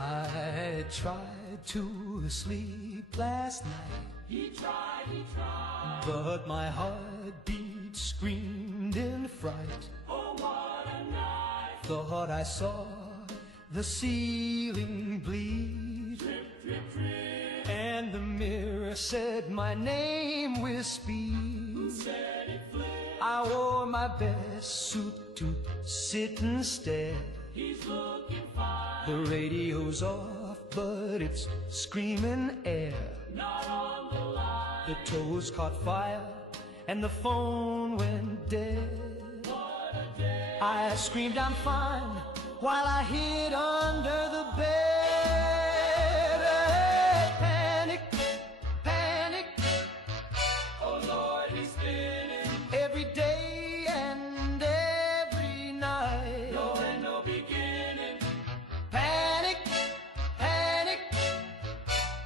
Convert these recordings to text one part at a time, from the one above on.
I tried to sleep last night. He tried, but my heartbeat screamed in fright. oh what a night. Thought I saw the ceiling bleed, Drip, drip, drip, and the mirror said my name with speed. said it flipped. I wore my best suit to sit and stare. He's looking fine, The radio's off, but it's screaming air. not on the line. The toast caught fire, and the phone went dead. What a day. I screamed, I'm fine, while I hid under the bed. Panic, panic, Oh Lord, he's spinning. every day and every night. No end, no beginning. Panic, panic,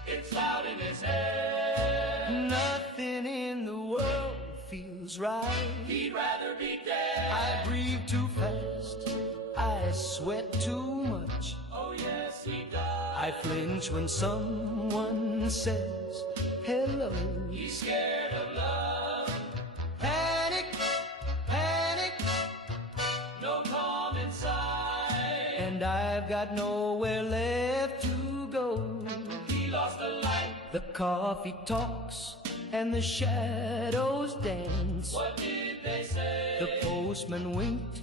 It's loud in his head. nothing in the world feels right. He'd rather be dead. I breathe too fast, I sweat too much. Oh yes, he does. I flinch when someone says hello. He's scared of love. Panic, panic, No calm inside. and I've got nowhere left to go. He lost a light. The coffee talks and the shadows dance. What did they say? The postman winked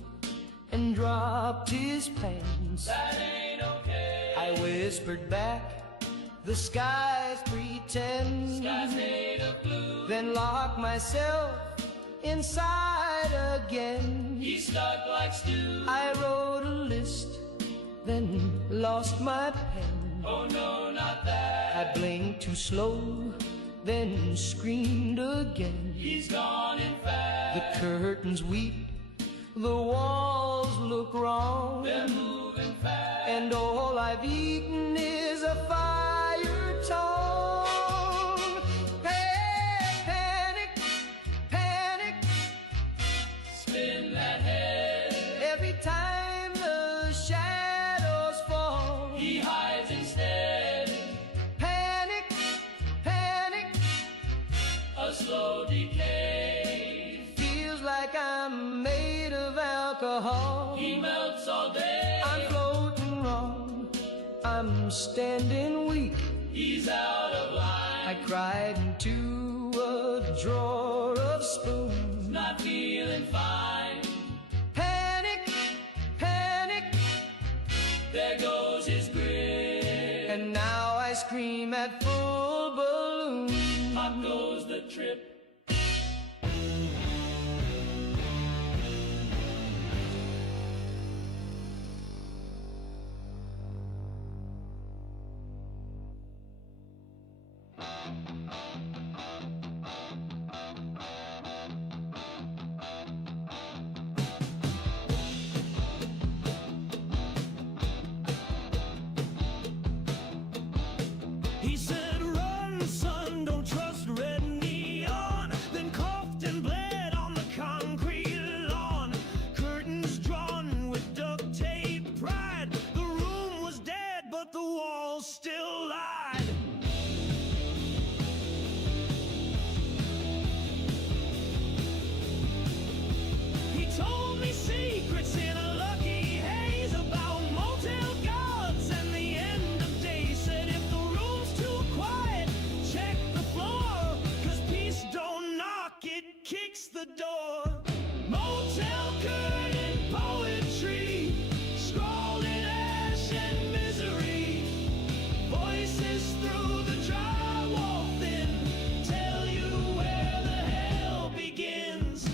and dropped his pants. That ain't okay. I whispered back, the skies pretend. Guys made of blue. Then locked myself inside again. He's stuck like stew. I wrote a list, then lost my pen. Oh no, not that. I blinked too slow, then screamed again. He's gone in fast. The curtains weep, the walls look wrong, They're moving fast. and all I've eaten is a fire tongue. Panic, panic, Spin that head. every time the shadows fall. He hides instead. Panic, panic, A slow decay. feels like I'm made of alcohol. He melts all day. I'm floating wrong, I'm standing weak. He's out of line. I cried into a drawer of spoons. Not feeling fine. Panic, panic, There goes his grin. and now I scream at full balloon. Pop goes the trip. He said, run, son, don't trust red neon. Then coughed and bled on the concrete lawn. Curtains drawn with duct tape pried. The room was dead, but the walls still lied. He told me secrets in a lucky haze about motel gods and the end of days. Said if the room's too quiet, check the floor, 'cause peace don't knock, it kicks the door. Motel curtain poetry, scrawled in ash and misery. Voices through the drywall thin tell you where the hell begins.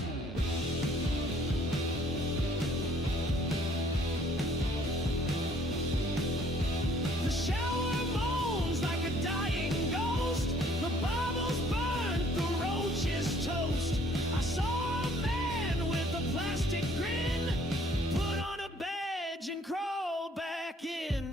The shower moans like a dying ghost. The bubbles burnt, the roaches toast. I saw a man with a plastic grin put on a badge and crawl back in.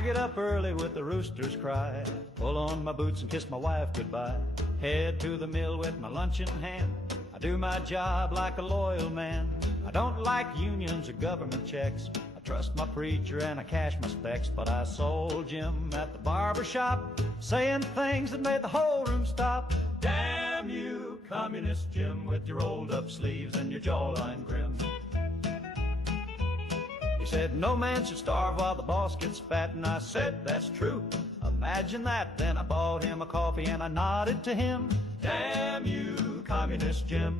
I get up early with the rooster's cry, pull on my boots and kiss my wife goodbye, head to the mill with my lunch in hand. I do my job like a loyal man. I don't like unions or government checks. I trust my preacher and I cash my specs, but I sold Jim at the barber shop, saying things that made the whole room stop. Damn you, communist Jim, with your rolled up sleeves and your jawline grim. He said no man should starve while the boss gets fat, and I said that's true, imagine that. Then I bought him a coffee and I nodded to him. Damn you, communist Jim.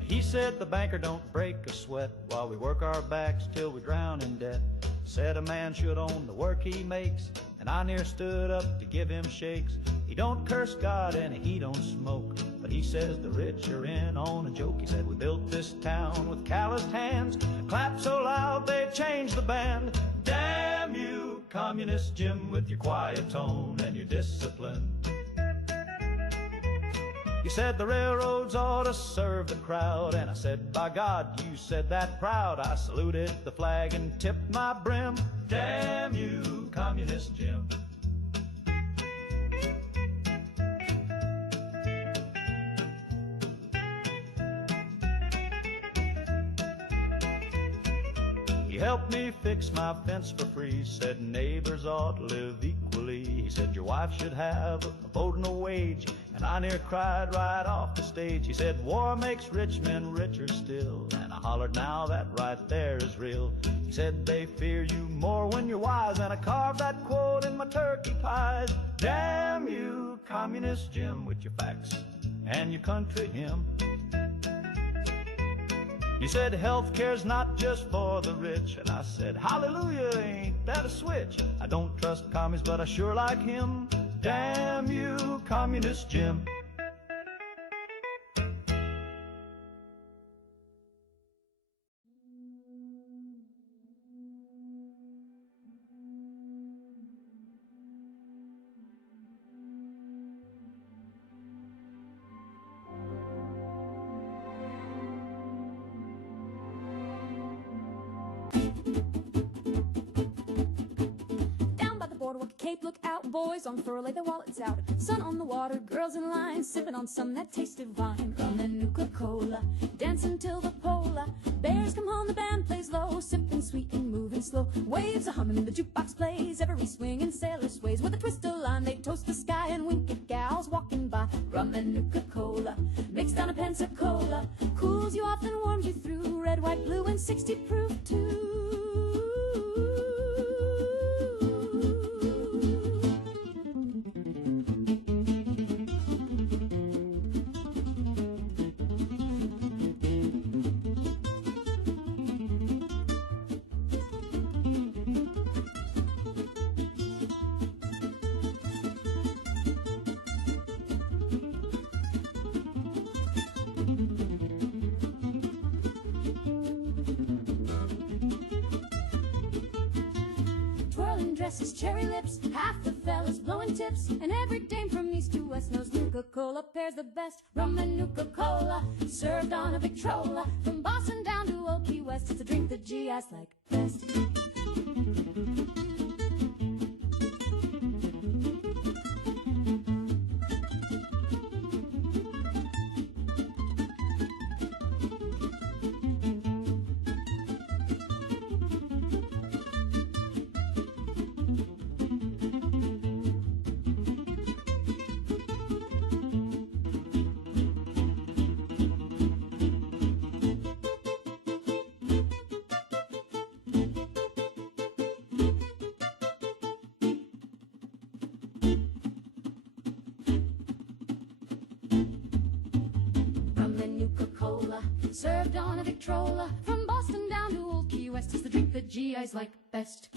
He said the banker don't break a sweat while we work our backs till we drown in debt. Said a man should own the work he makes, and I near stood up to give him shakes. He don't curse God and he don't smoke, but he says the rich are in on a joke. He said we built this town with calloused hands, clapped so loud they changed the band. Damn you, communist Jim, with your quiet tone and your discipline. He said the railroads ought to serve the crowd, and I said, by God, you said that proud. I saluted the flag and tipped my brim. Damn you, communist Jim. He helped me fix my fence for free, said neighbors ought to live equally. He said your wife should have a vote and a wage, and I near cried right off the stage. He said war makes rich men richer still, and I hollered now that right there is real. He said they fear you more when you're wise, and I carved that quote in my turkey pies. Damn you, communist Jim, with your facts and your country hymn. He said health care's not just for the rich, and I said hallelujah, ain't that a switch? I don't trust commies, but I sure like him. Damn you, communist Jim. Cape, look out, boys on fur, lay their wallets out. Sun on the water, girls in line, sipping on some that taste divine. Rum and Nuka-Cola, dancing till the polar bears come home, the band plays low, sipping sweet and moving slow. Waves are humming, the jukebox plays, every swing and sailor sways. With a twist of line, they toast the sky and wink at gals walking by. Rum and Nuka-Cola, mixed down a Pensacola, cools you off and warms you through. Red, white, blue, and 60 proof too. Dresses, cherry lips, half the fellas blowing tips, and every dame from east to west knows Nuka-Cola pairs the best. Rum and Nuka-Cola, served on a Victrola, from Boston down to Old Key West. It's a drink the GIs like best. Served on a Victrola, from Boston down to Old Key West. It's the drink the GIs like best.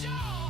Jaw.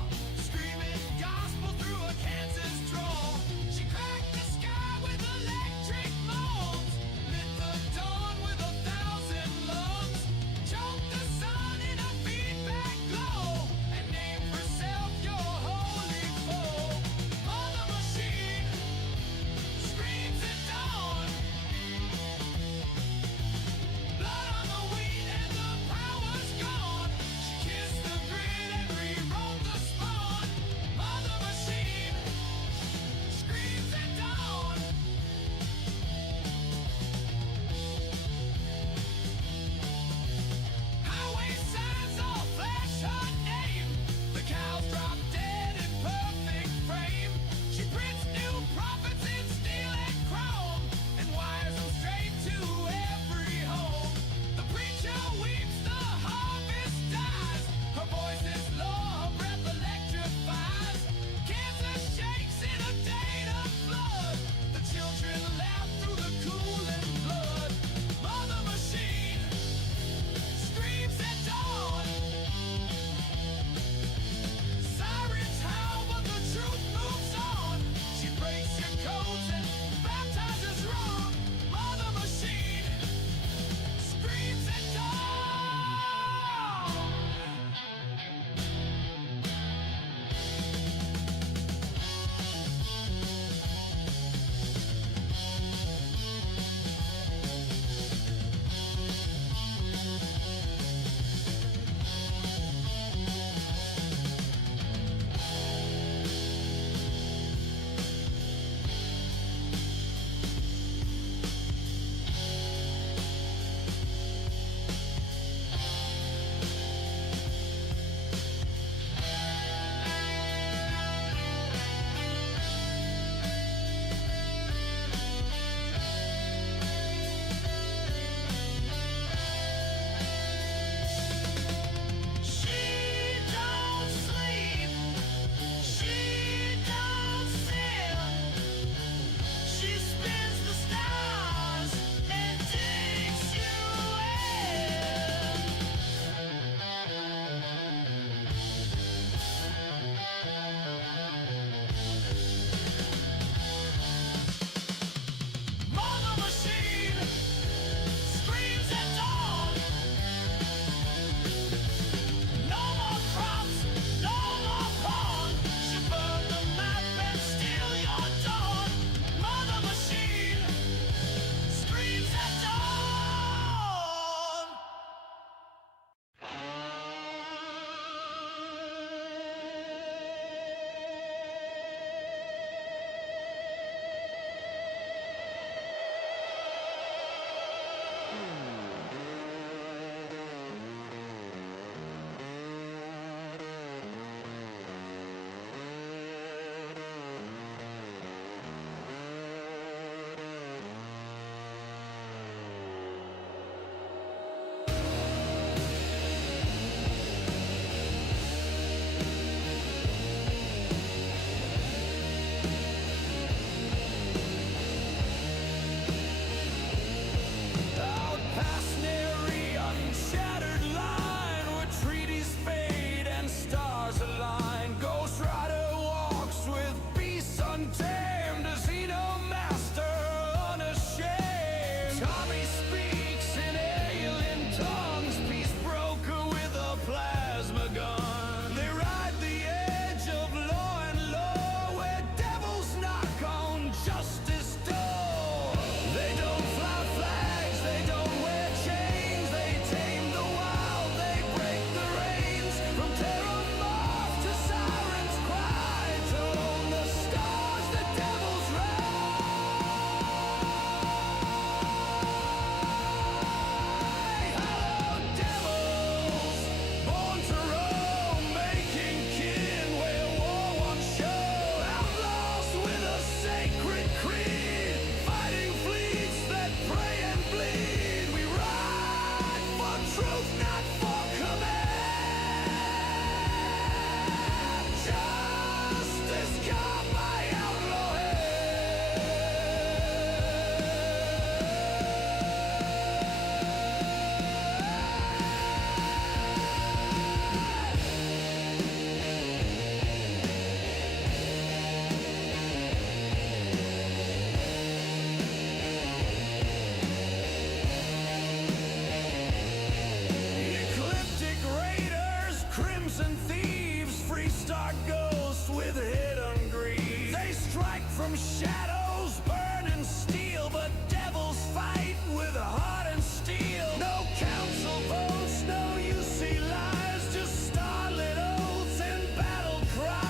strike from shadows, burning steel, but devils fight with a heart and steel. No council votes, no UC lies, just starlit oaths and battle cries.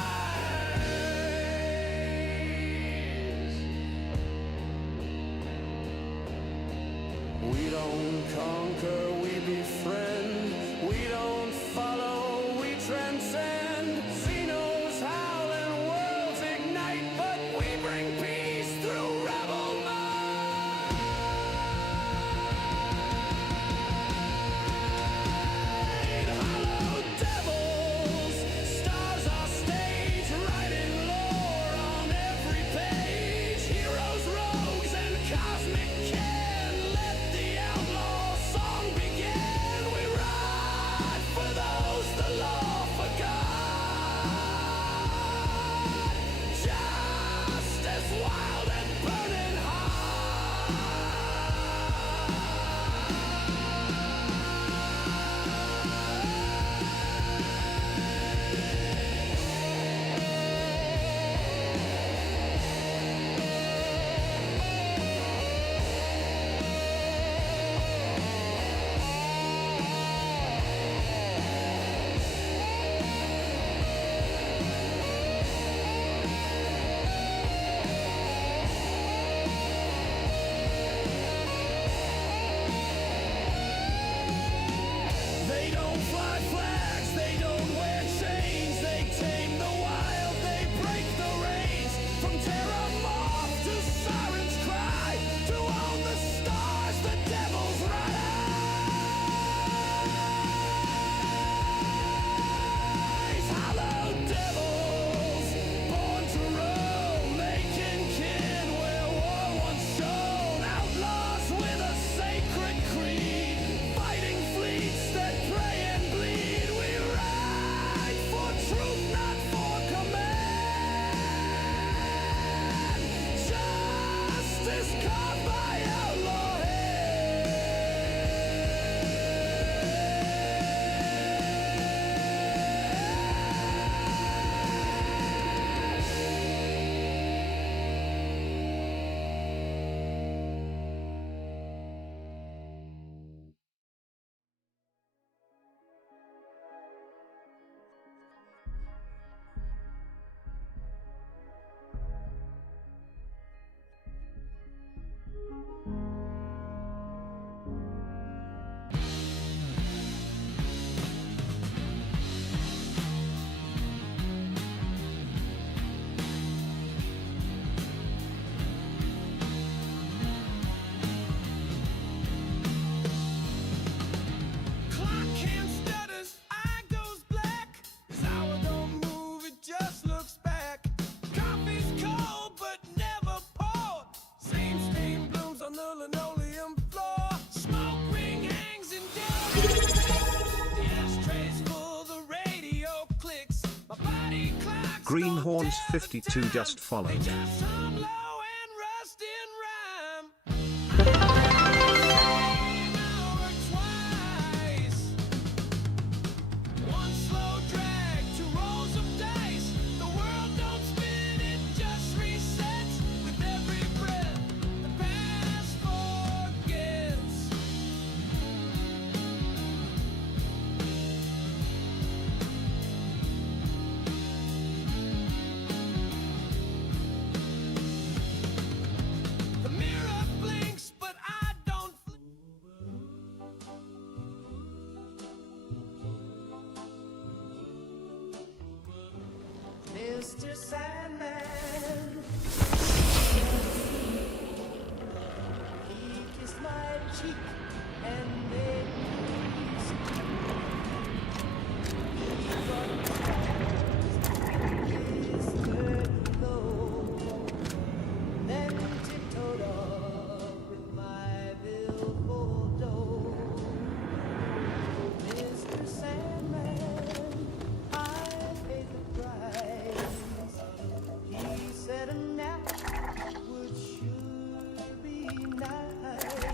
We don't conquer, we befriend. We don't follow, we transcend. Xenos howl and worlds ignite, but we bring peace through rebel might. Hollow devils, stars our stage, writing lore on every page. Heroes, rogues, and cosmic kin, let the outlaw song begin. We ride for those the law forgot. Justice wild and burning They don't fly flags, they don't wear chains. They tame the wild, they break the reins. From terror moth to siren's cry, to own the stars, the devil's rise. Hollow devils, born to roam, making kin where war once shone. Outlaws with a sacred creed, fighting fleets that pray and bleed. We ride for truth, not for command. Justice carved by outlaw clock hand stutters, eye goes black. This hour don't move, it just looks back. Coffee's cold but never poured. Same stain blooms on the linoleum floor. Smoke ring hangs in doubt. The ashtray's full, the radio clicks. My body clocks. Greenhorns don't tell the 52 time. just followed. They just hum low and rust in rhyme. Same hour twice. One slow drag, two rolls of dice. The world don't spin, it just resets. With every breath, the past forgets. The mirror blinks, but I don't Mr. Sandman, he kissed my cheek and made me He brought his curtain low, then tiptoed off with my billboard door. Mr. Sandman, I paid the price. He said a nap would sure be nice.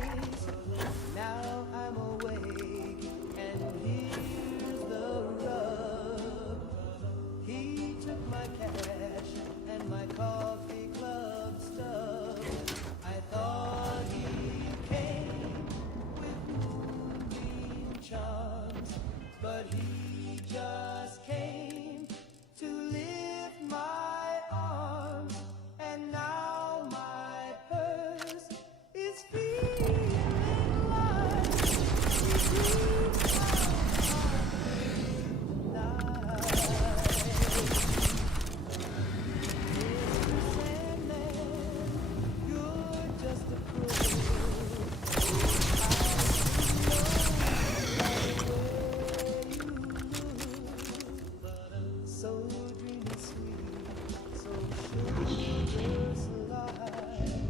my cash and my coffee club stuff. I thought he came with moonbeam charms, but he just came to lift my arms, and now my purse is feeling like so dreamy sweet, so sugar slide.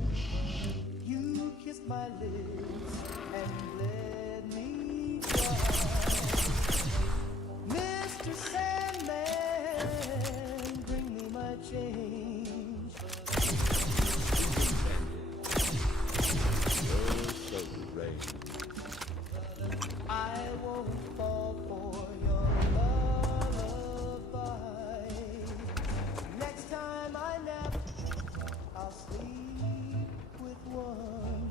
You kissed my lips and let me dry. Mr. Sandman, bring me my change. I won't fall for your lullaby. Next time I nap, I'll sleep with one.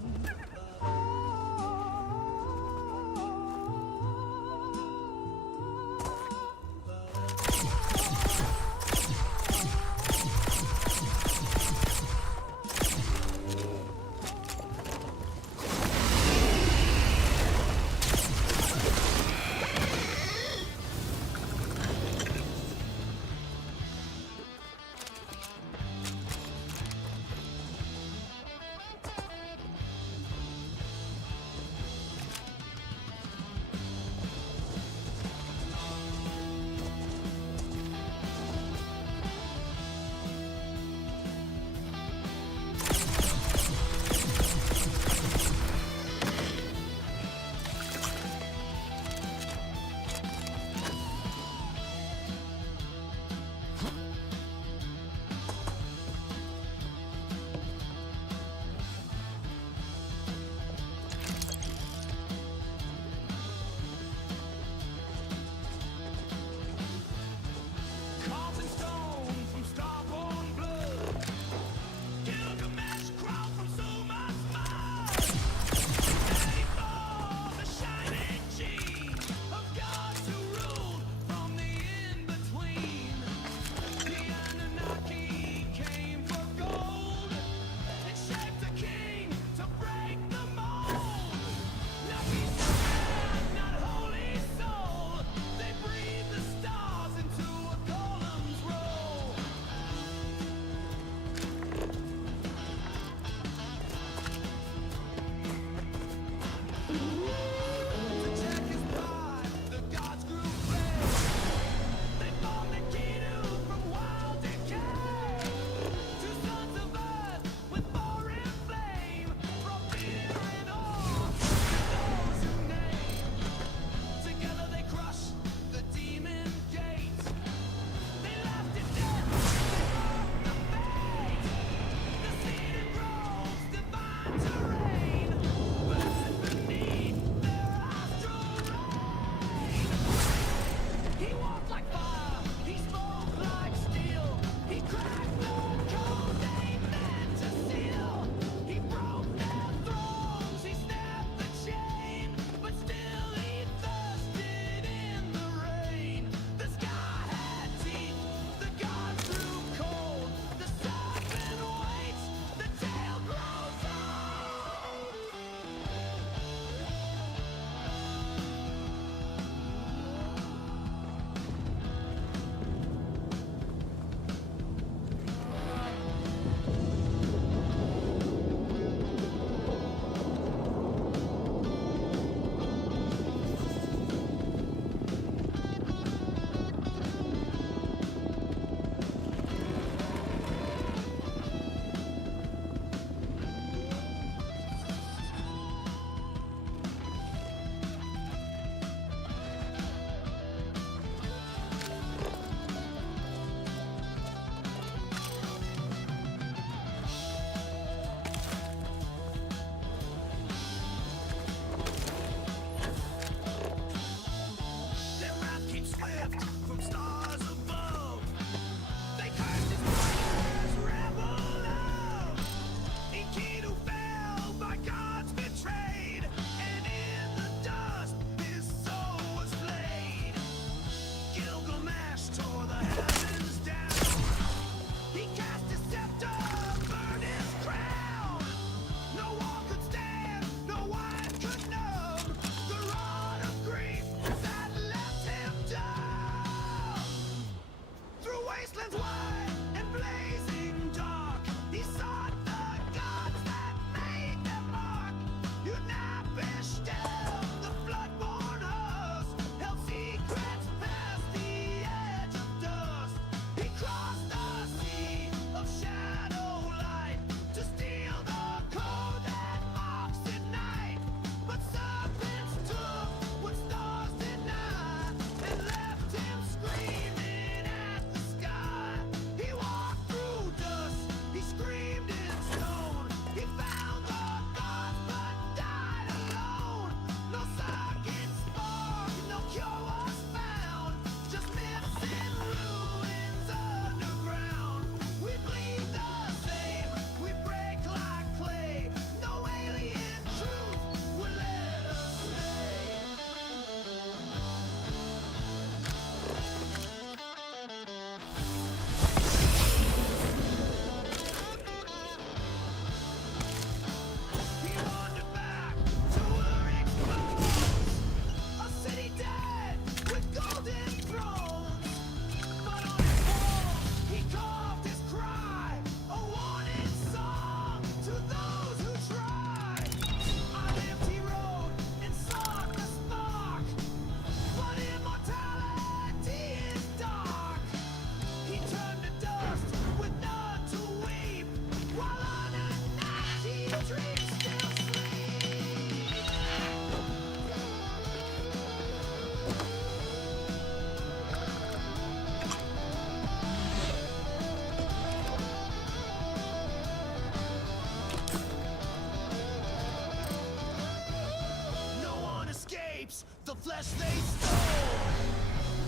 flesh they stole.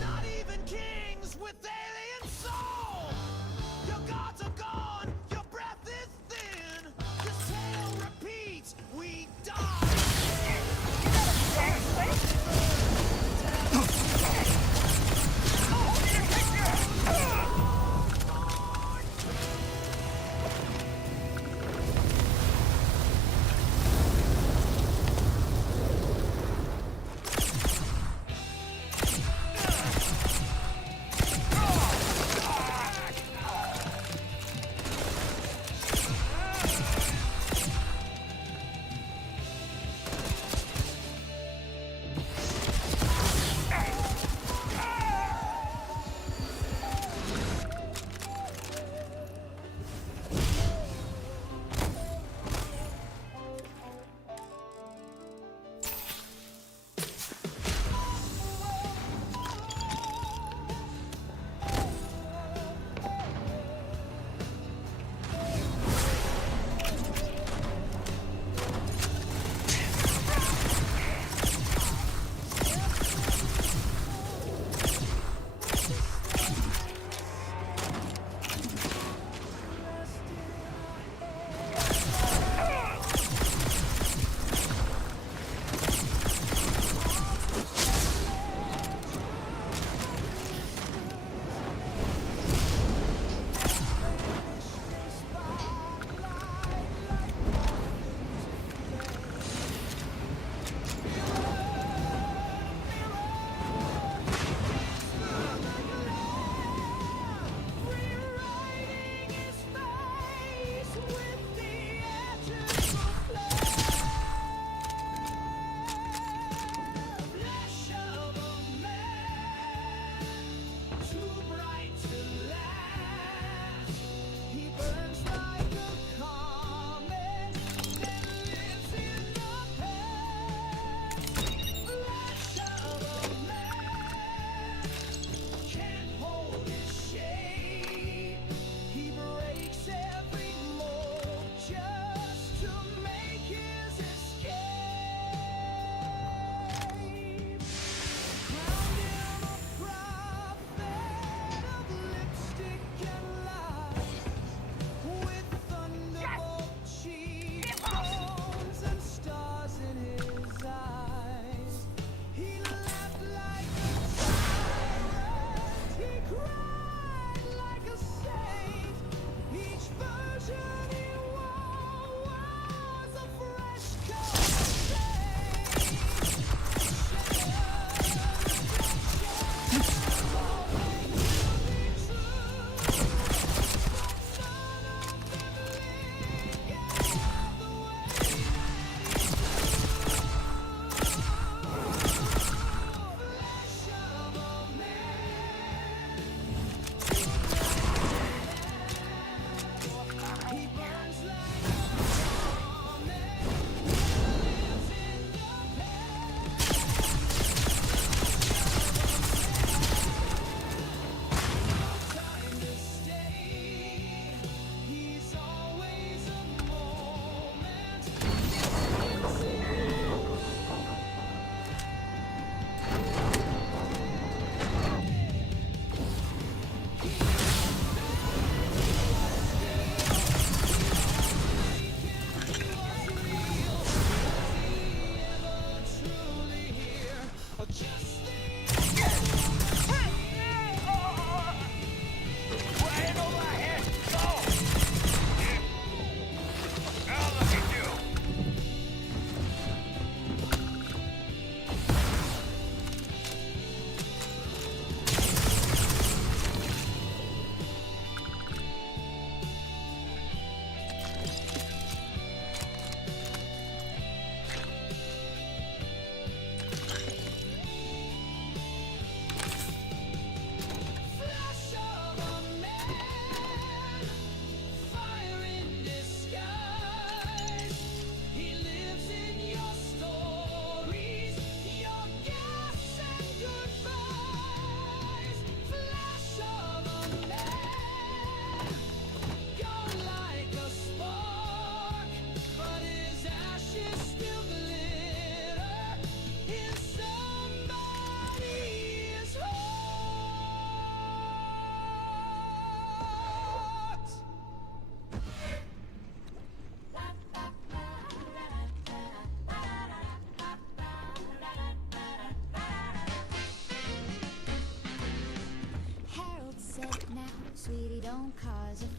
Not even kings with alien soul. Your gods are gone, your breath is thin. This tale repeats, we die.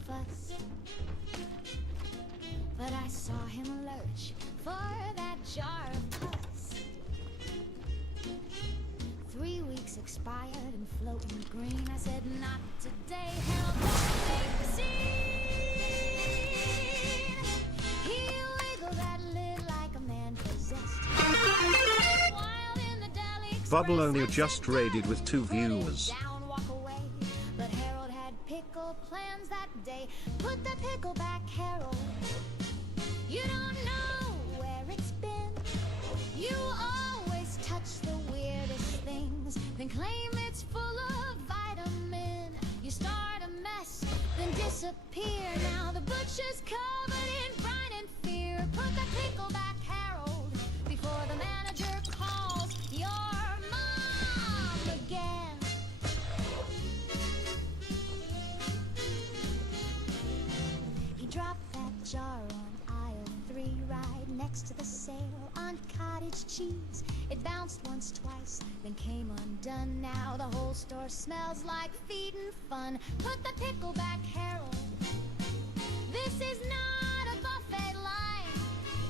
fuss. But I saw him lurch for that jar of pus. 3 weeks expired and floating green. I said, not today, hell, don't make the scene. He wiggled that lid like a man possessed. Wild in the deli express, Bubble only I just said, raided with 2 put it viewers. down, walk away. But Harold had pickle plans that day. Put the pickle back, Harold. You don't know where it's been. You always touch the weirdest things, then claim it's full of vitamin. You start a mess, then disappear. Now the butcher's covered in brine and fear. Put the pickle back, Harold, before the manager calls your mom again. He dropped that jar on aisle 3, right next to the sale on cottage cheese. It bounced once, twice, then came undone. Now the whole store smells like feed and fun. Put the pickle back, Harold. This is not a buffet line.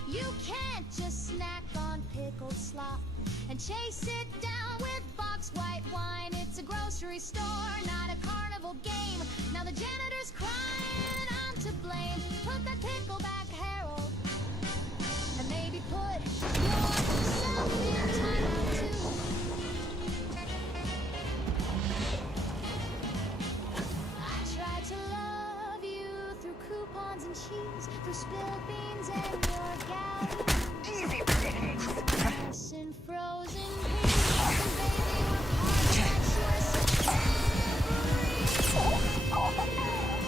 You can't just snack on pickled slop and chase it down with boxed white wine. It's a grocery store, not a carnival game. Now the janitor's crying, I'm to blame. Put the pickle back, Harold, and maybe put yourself in timeout too. I tried to love you through coupons and cheese, through spilled beans and your galley. Easy pickings. And frozen peas, and baby, we're partners.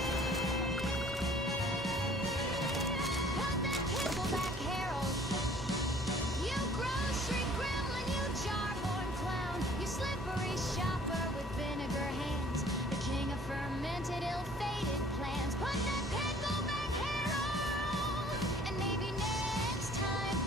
Put that pickle back, Harold. You grocery gremlin, you jar-born clown, you slippery shopper with vinegar hands, the king of fermented, ill-fated plans. Put that pickle back, Harold, and maybe next time,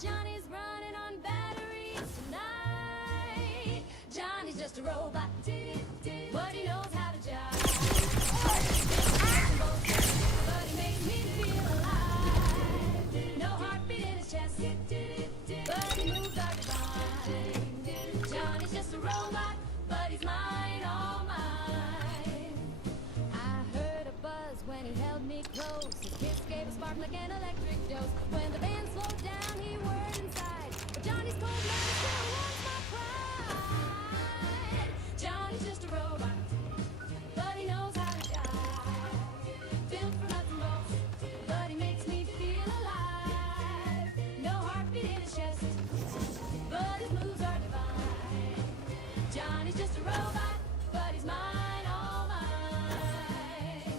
Johnny's running on batteries tonight. Johnny's just a robot, but he knows how to jive. But he makes me feel alive. No heartbeat in his chest, but he moves are divine. Johnny's just a robot, but he's mine, all mine. I heard a buzz when he held me close. His kiss gave a spark like an electric dose. When the band slowed down, he whirred inside. But Johnny's cold blood still warms my pride. Johnny's just a robot, but he knows how to die. Built for nuts and bolts, but he makes me feel alive. No heartbeat in his chest, but his moves are divine. Johnny's just a robot, but he's mine, all mine.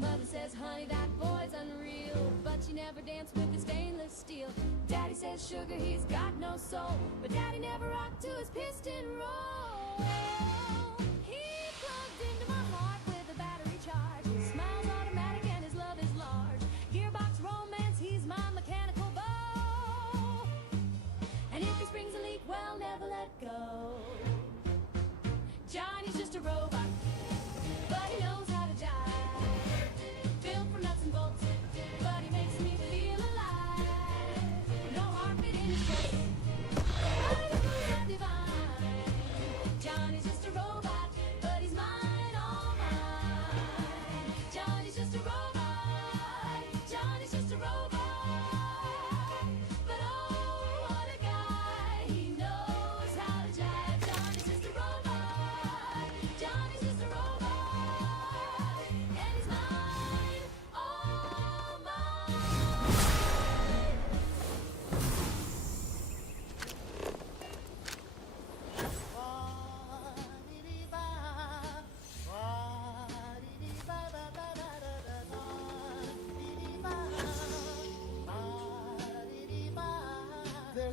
Mother says, honey, that boy's unreal, but she never danced with his stainless steel. Daddy says, sugar, he's got no soul, but Daddy never rocked to his piston roll. He plugged into my heart with a battery charge. His smile's automatic and his love is large. Gearbox romance, he's my mechanical bow. And if he springs a leak, well, never let go. Johnny's just a robot, but he knows how to jive. Built from nuts and bolts, but he makes me feel alive. No heartbeat in his chest, but his moves are divine.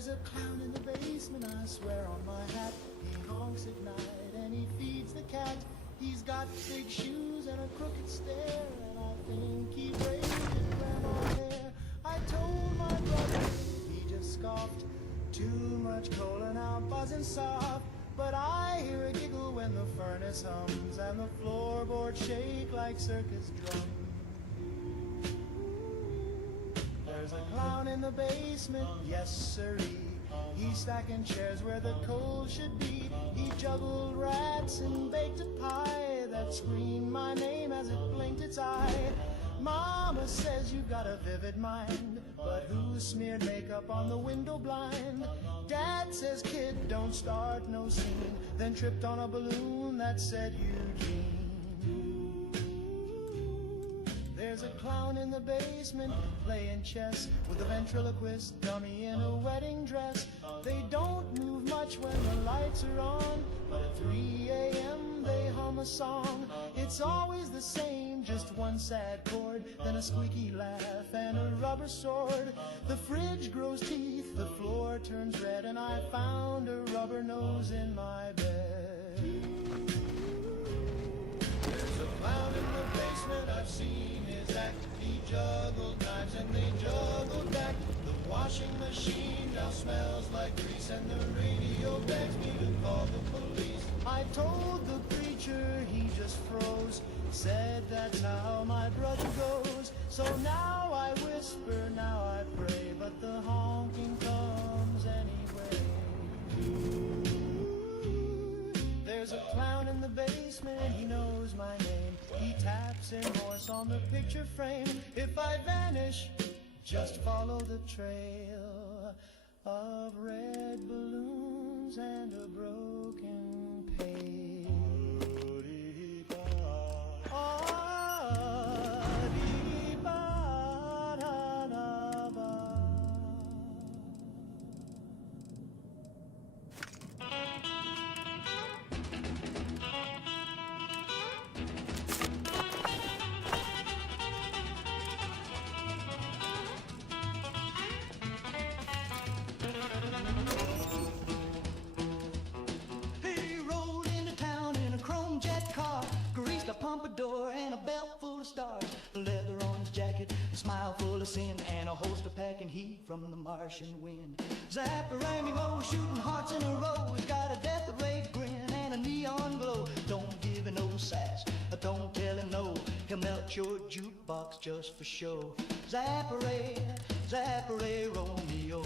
There's a clown in the basement, I swear on my hat. He honks at night and he feeds the cat. He's got big shoes and a crooked stare, and I think he braided his grandma's hair. I told my brother, he just scoffed. Too much cola now buzzing soft. But I hear a giggle when the furnace hums and the floorboards shake like circus drums. There's a clown in the basement, yes sirree. He's stacking chairs where the coal should be. He juggled rats and baked a pie that screamed my name as it blinked its eye. Mama says you've got a vivid mind, but who smeared makeup on the window blind? Dad says, kid, don't start no scene, then tripped on a balloon that said Eugene. There's a clown in the basement playing chess with a ventriloquist dummy in a wedding dress. They don't move much when the lights are on, but at 3 a.m. they hum a song. It's always the same, just one sad chord, then a squeaky laugh and a rubber sword. The fridge grows teeth, the floor turns red, and I found a rubber nose in my bed. There's a clown in the basement, I've seen his act. He juggled knives and they juggled back. The washing machine now smells like grease, and the radio begs me to call the police. I told the preacher, he just froze, said that's how my brother goes. So now I whisper, now I pray, but the honking comes anyway. There's a clown in the basement, he knows my name. He taps in Morse on the picture frame. If I vanish, just follow the trail of red balloons and a broken pail. Pompadour and a belt full of stars, leather on his jacket, a smile full of sin, and a holster packing heat from the Martian wind. Zapparami-mo, shooting hearts in a row. He's got a death ray grin and a neon glow. Don't give him no sass, don't tell him no. He'll melt your jukebox just for show. Zapparay, Zapparay, Romeo.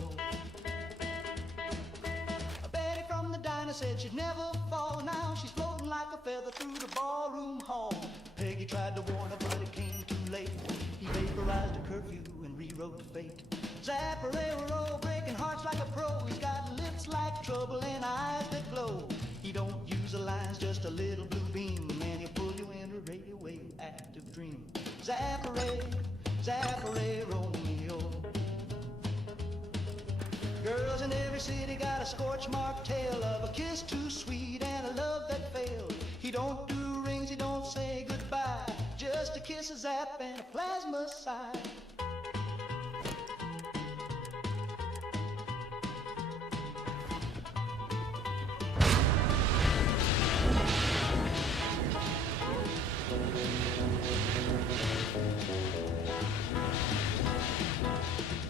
Betty from the diner said she'd never fall. Now she's floating like a feather through the ballroom hall. Peggy tried to warn her, but it came too late. He vaporized a curfew and rewrote the fate. Zapparero, breaking hearts like a pro. He's got lips like trouble and eyes that glow. He don't use the lines, just a little blue beam, and he'll pull you in a radioactive active dream. Zapparay, Zapparay, Romeo. Girls in every city got a scorch mark tale of a kiss too sweet and a love that failed. He don't do rings, he don't say goodbye, just a kiss, a zap, and a plasma sigh.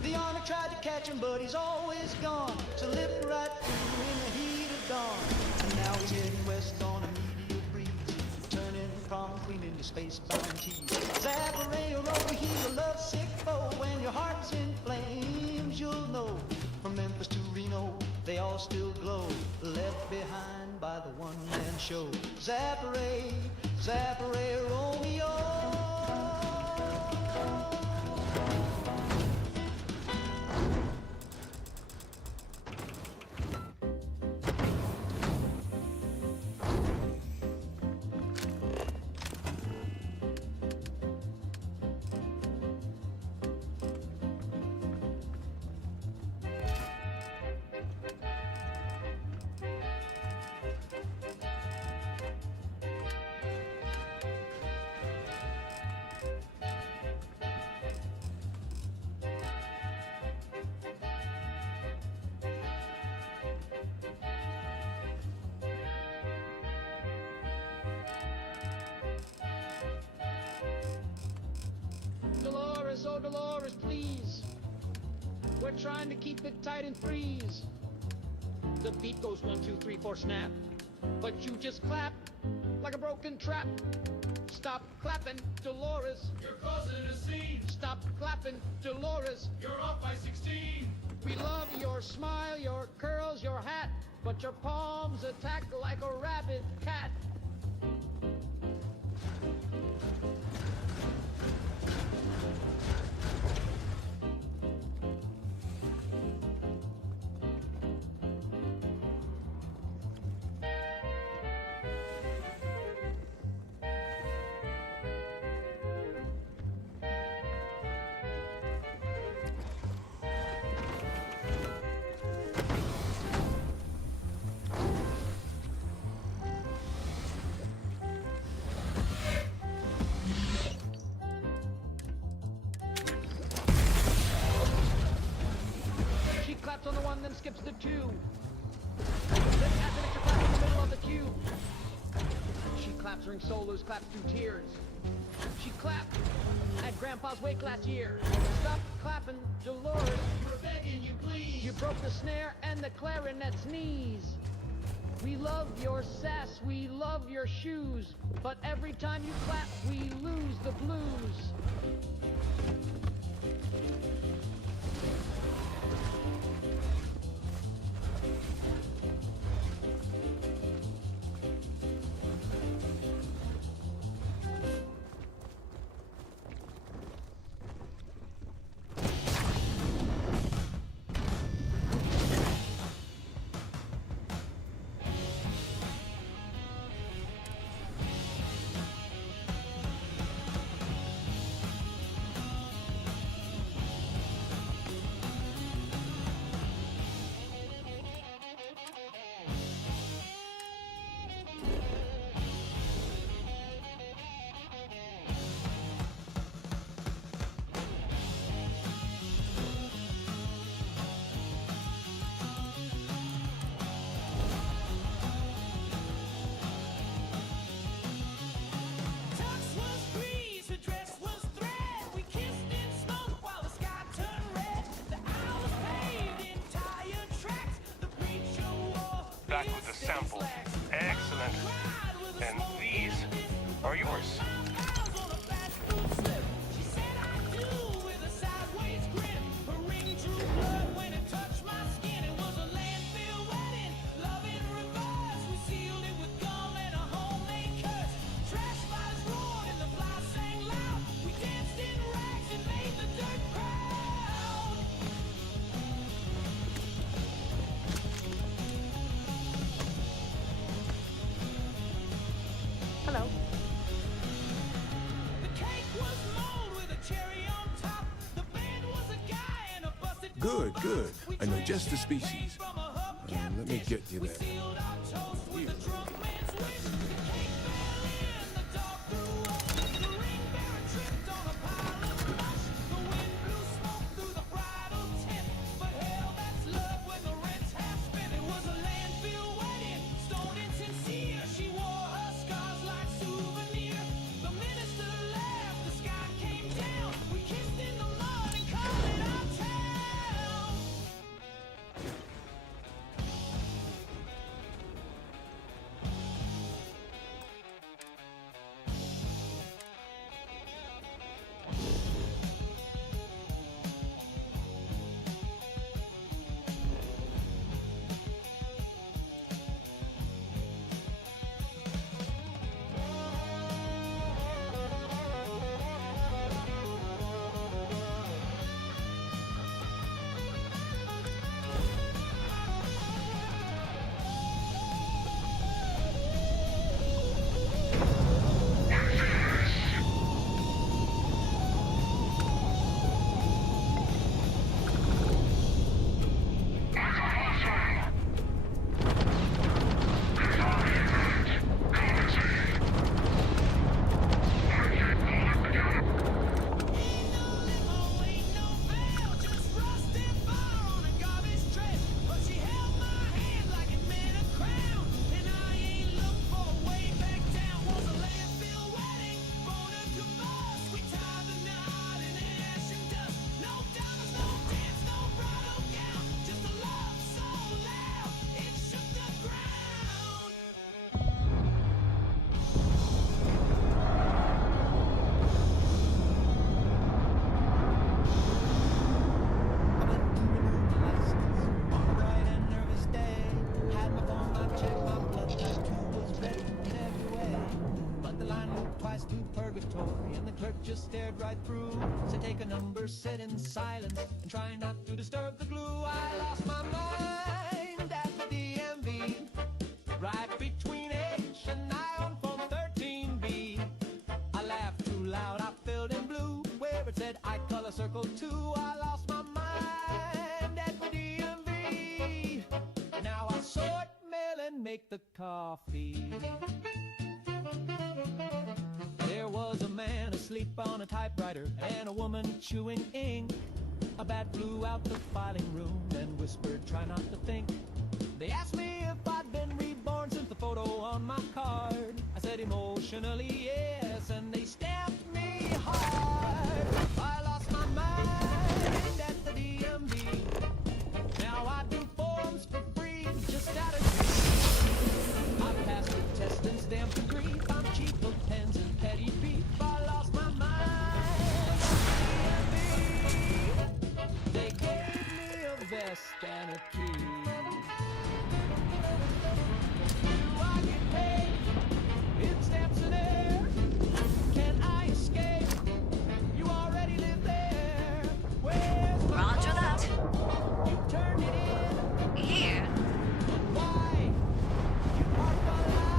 The army tried to catch him, but he's always gone. Slipped right through in the heat of dawn. And now he's heading west on a medial breeze, turning prom queen into space-bound tease. Zapparero, he's a lovesick foe. When your heart's in flames, you'll know. From Memphis to Reno, they all still glow. Left behind by the one-man show. Zapparay, Zapparay, Romeo. Oh, Dolores, please. We're trying to keep it tight and freeze. The beat goes 1, 2, 3, 4, snap. But you just clap like a broken trap. Stop clapping, Dolores. You're causing a scene. Stop clapping, Dolores. You're off by 16. We love your smile, your curls, your hat, but your palms attack like a rabid cat. She claps on the 1, then skips the 2. Then adds an extra clap in the middle of the cue. She claps during solos, claps through tears. She clapped at Grandpa's wake last year. Stop clapping, Dolores. We're begging you, please. You broke the snare and the clarinet's knees. We love your sass, we love your shoes, but every time you clap, we lose the blues. Back with the sample. Excellent. And these are yours. Hello. Good, good. I know just the species. Let me get you that. rise to purgatory, and the clerk just stared right through. Said take a number, sit in silence, and try not to disturb the glue. I lost my mind at the DMV, right between H and I on phone 13B. I laughed too loud, I filled in blue, where it said I color circle 2. I lost my mind at the DMV. Now I sort, mail, and make the coffee. There was a man asleep on a typewriter and a woman chewing ink. A bat flew out the filing room and whispered, try not to think. They asked me if I'd been reborn since the photo on my card. I said emotionally yes, and they stamped me hard. I lost my mind at the DMV. Now I do forms for free, just out of greed. I passed the test and stamped the grief. I'm cheap of pens and petty beef. I lost my mind at the DMV. They gave me a vest and a key. Do I get paid in stamps and air? Can I escape? You already live there. Where's my Roger car? that. You turned it in. Here. Why? You parked the line.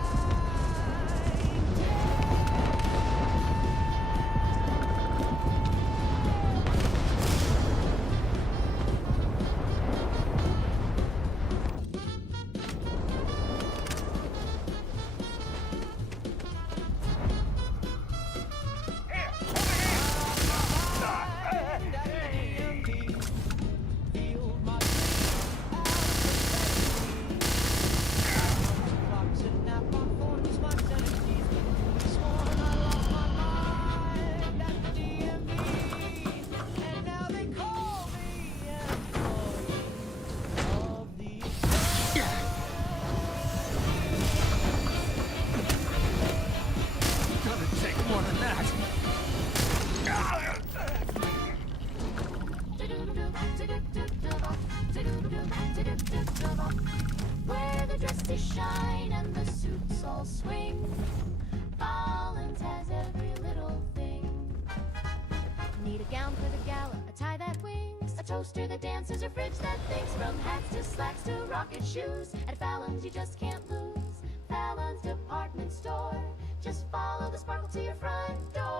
Where the dresses shine and the suits all swing. Collins has every little thing. Need a gown for the gala, a tie that wings, a toaster that dances, a fridge that thinks. From hats to slacks to rocket shoes, at Fallon's you just can't lose. Fallon's department store. Just follow the sparkle to your front door.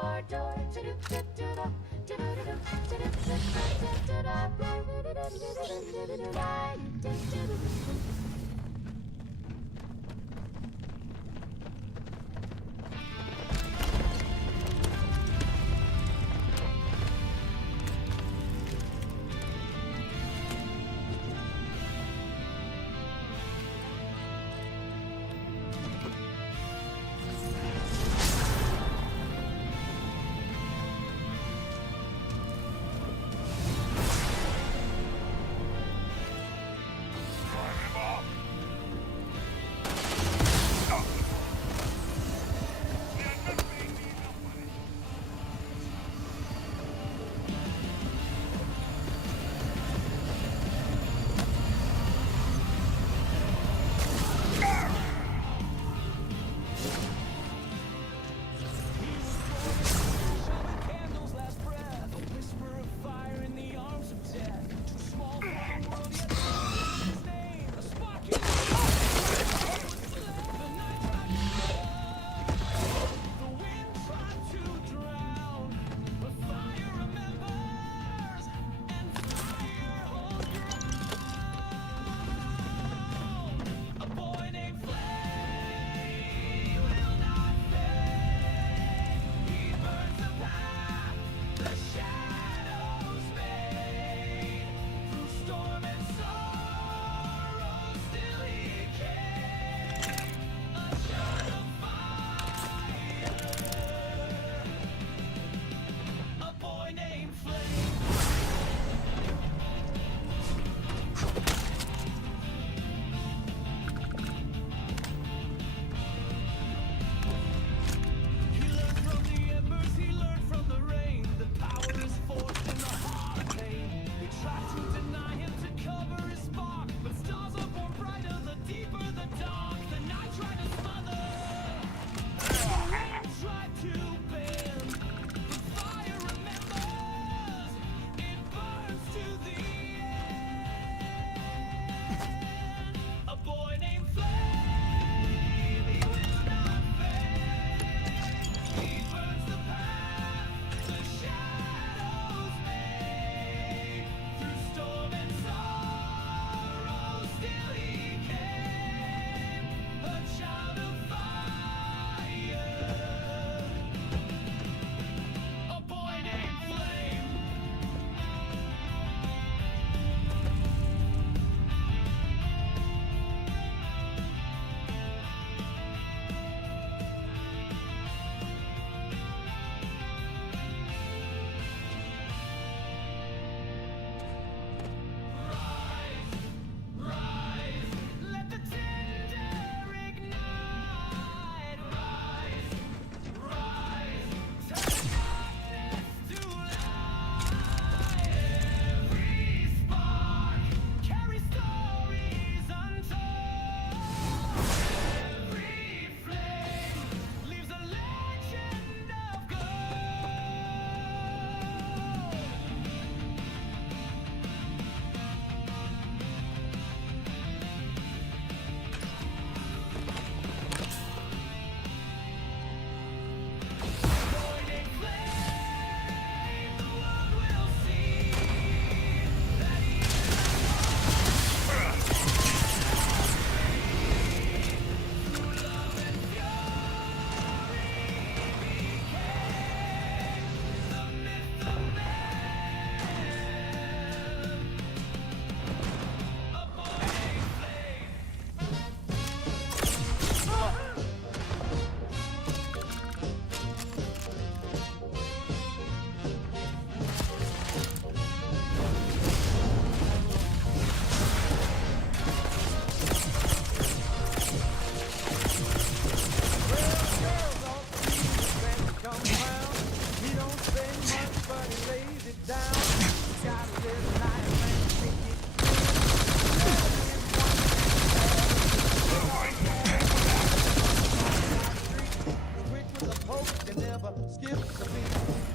never skips a beat.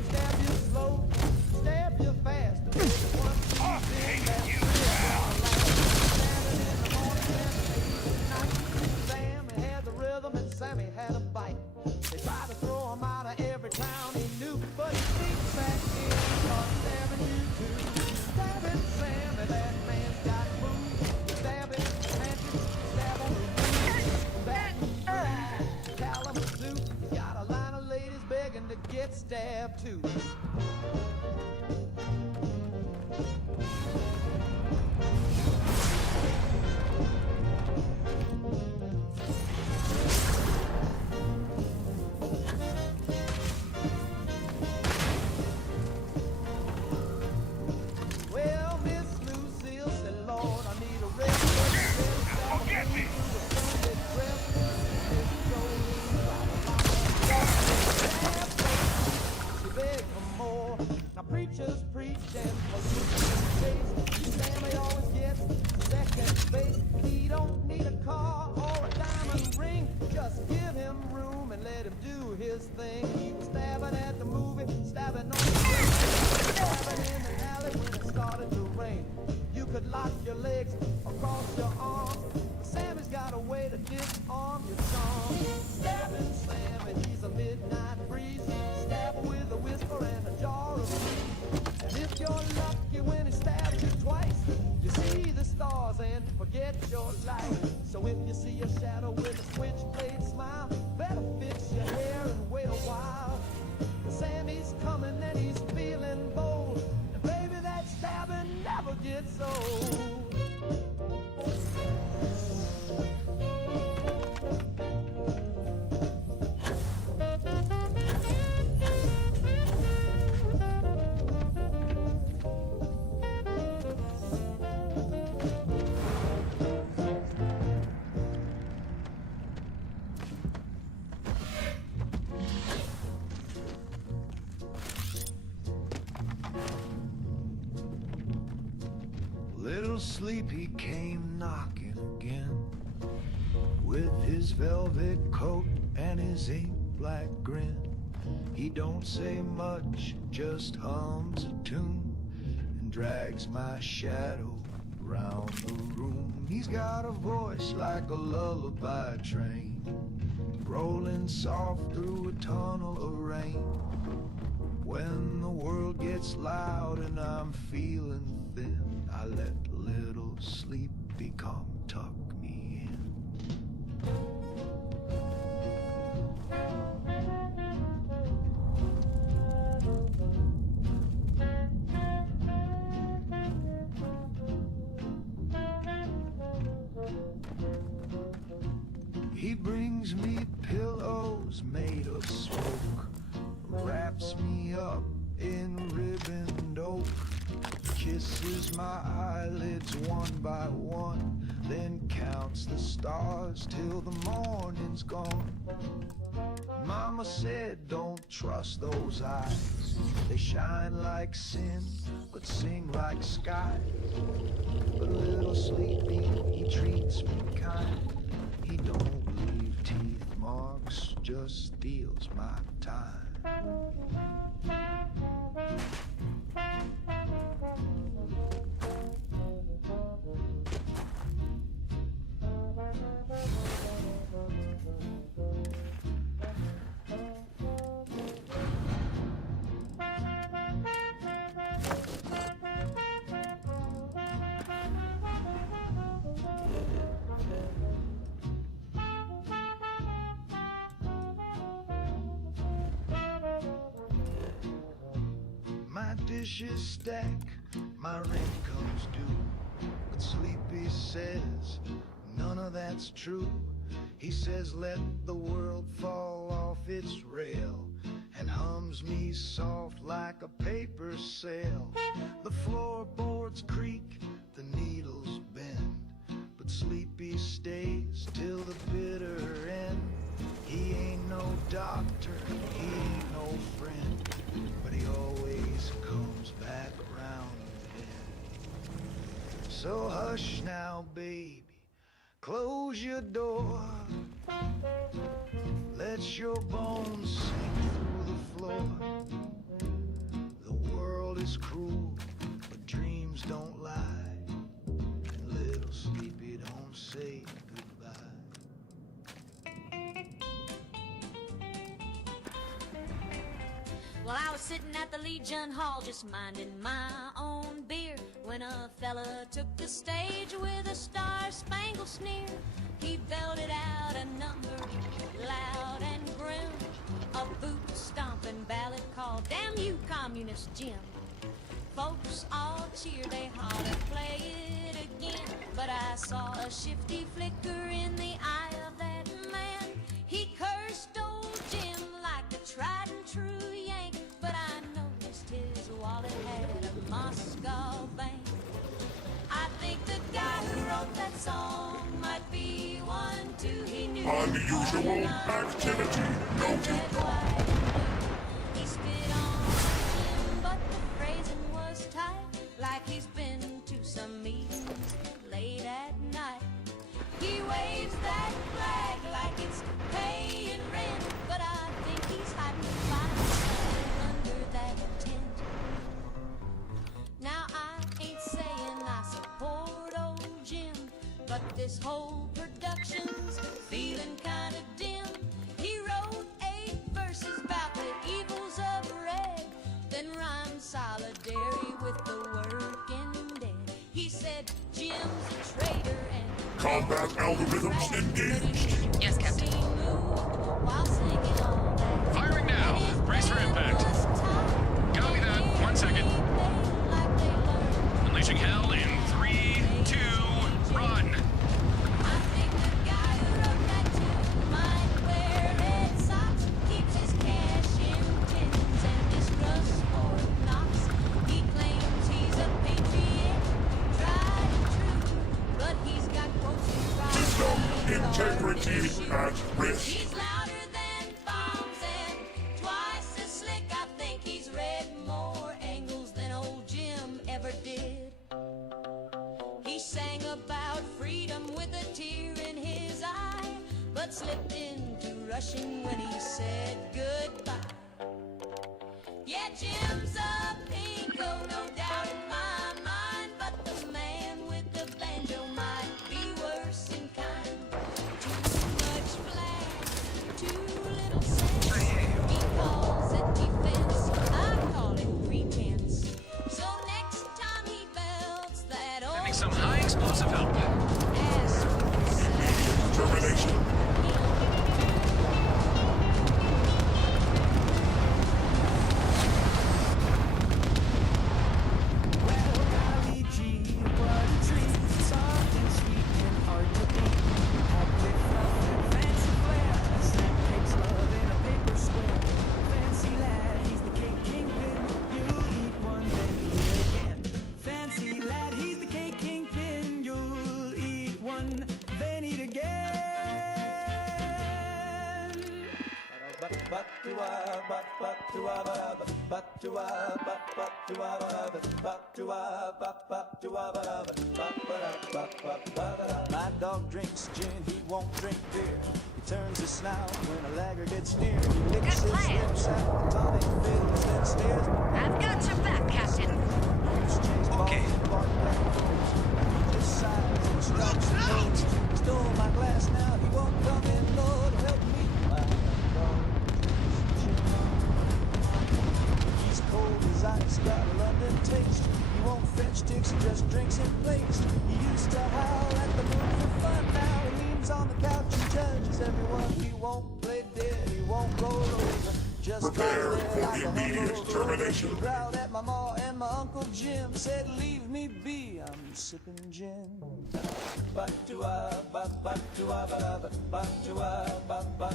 Stab you slow, stab you fast. I'll take you Standing in the morning and at night. Sammy had the rhythm and Sammy had a bite. They tried to throw him out of every town he knew, but he sneaked back in and started stabbing you too. Stabbing Sammy, that man's got moves. Stabbing matches, stab on the roof. Baton, Kalamazoo, he's got a line of ladies begging to get stabbed too. Well, Miss Lucille said, Lord, I need a rest. Forget me. She begged for more. Now preachers preach and police Sammy always gets second base. He don't need a car or a diamond ring. Just give him room and let him do his thing. He was stabbing at the movie, stabbing on the street, stabbing in the alley when it started to rain. You could lock your legs across your arms, but Sammy's got a way to disarm your charm. Stabbing Sammy, he's a midnight breeze. Stab with a whisper and a jar of weed. And if you're lucky when he stabs you twice, you see the stars and forget your life. So if you see a shadow with a switchblade smile, better fix your hair and wait a while. Sammy's coming and he's feeling bold, and baby, that stabbing never gets old. Little Sleepy came knocking again with his velvet coat and his ink black grin. He don't say much, just hums a tune and drags my shadow round the room. He's got a voice like a lullaby train rolling soft through a tunnel of rain. When the world gets loud and I'm feeling thin, I let little Sleepy come tuck me in. He brings me pillows made of smoke, wraps me up in ribboned oak, kisses my eyelids one by one, then counts the stars till the morning's gone. Mama said don't trust those eyes, they shine like sin but sing like sky. But little Sleepy, he treats me kind, he don't leave teeth marks, just steals my time. My dishes stack, my rent comes due, but Sleepy says none of that's true. He says let the world fall off its rail and hums me soft like a paper sail. The floorboards creak, the needles bend, but Sleepy stays till the bitter end. He ain't no doctor, he ain't no friend, but he always comes back around again. So hush now, baby, close your door. Let your bones sink through the The world is cruel, but dreams don't lie. And little Sleepy don't say goodbye. Well, I was sitting at the Legion Hall just minding my own beer when a fella took the stage with a star-spangled sneer. He belted out a number loud and grim, a boot-stomping ballad called Damn You, Communist Jim. Folks all cheer, they holler, play it again. But I saw a shifty flicker in the eye of that man. He cursed old Jim like a tried and true Yank, but I noticed his wallet had a Moscow bank. I think the guy who wrote that song might be one too. He knew Unusual activity noted. He spit on Jim, but the phrasing was tight, like he's been to some meetings late at night. He waves that flag like it's paying rent, but I think he's hiding fine under that tent. Now I ain't saying I support old Jim, but this whole production's feeling kinda dim. He wrote 8 verses about the evils of red, then rhymed solidarity with the working dead. He said Jim's a traitor and Combat algorithms engaged. Yes, Captain. while singing all that. Firing now. Brace for impact. Copy that. 1 second. Unleashing hell in 3, 2, run. I think the guy who wrote that tune might wear red socks, keeps his cash in tins and distrusts Fort Knox. He claims he's a patriot, tried and true, but he's got quotes and System integrity at risk. He's louder than bombs and twice as slick. I think he's read more angles than old Jim ever did. He sang about freedom with a tear in his eye, but slipped into rushing when he said goodbye. Yeah, Jim's a pinko, no doubt in my mind, but the man with the banjo might be worse in kind. Too much flash, too little sense. He calls it defense, I call it pretense. So next time he belts that old Sending some high explosive help. ass Termination. Well, golly gee, what a treat. Soft and sweet and hard to beat. Packed with fluff and fancy flair. Snack cakes, love in a paper square. Fancy lad, he's the cake kingpin. You'll eat one, then eat again. Fancy lad, he's the cake kingpin. You'll eat one, then eat again. My dog drinks gin, he won't drink beer. He turns his snout when a lagger gets near. He licks Good his plan. lips at the tonic fills, then stares. I've got your back, Captain. Okay. He just sighs and strikes the notes. Stole my glass, now he won't come in. Lord help me. My dog drinks gin. He's cold as ice, got a London taste. He won't fetch sticks, he just drinks in place. He used to howl at the moon for fun. Now he leans on the couch and judges everyone. He won't play dead, he won't roll over. Just Prepare lies there for like a immediate hungover. termination. He growled at my ma and my Uncle Jim. Said, leave me be, I'm sipping gin.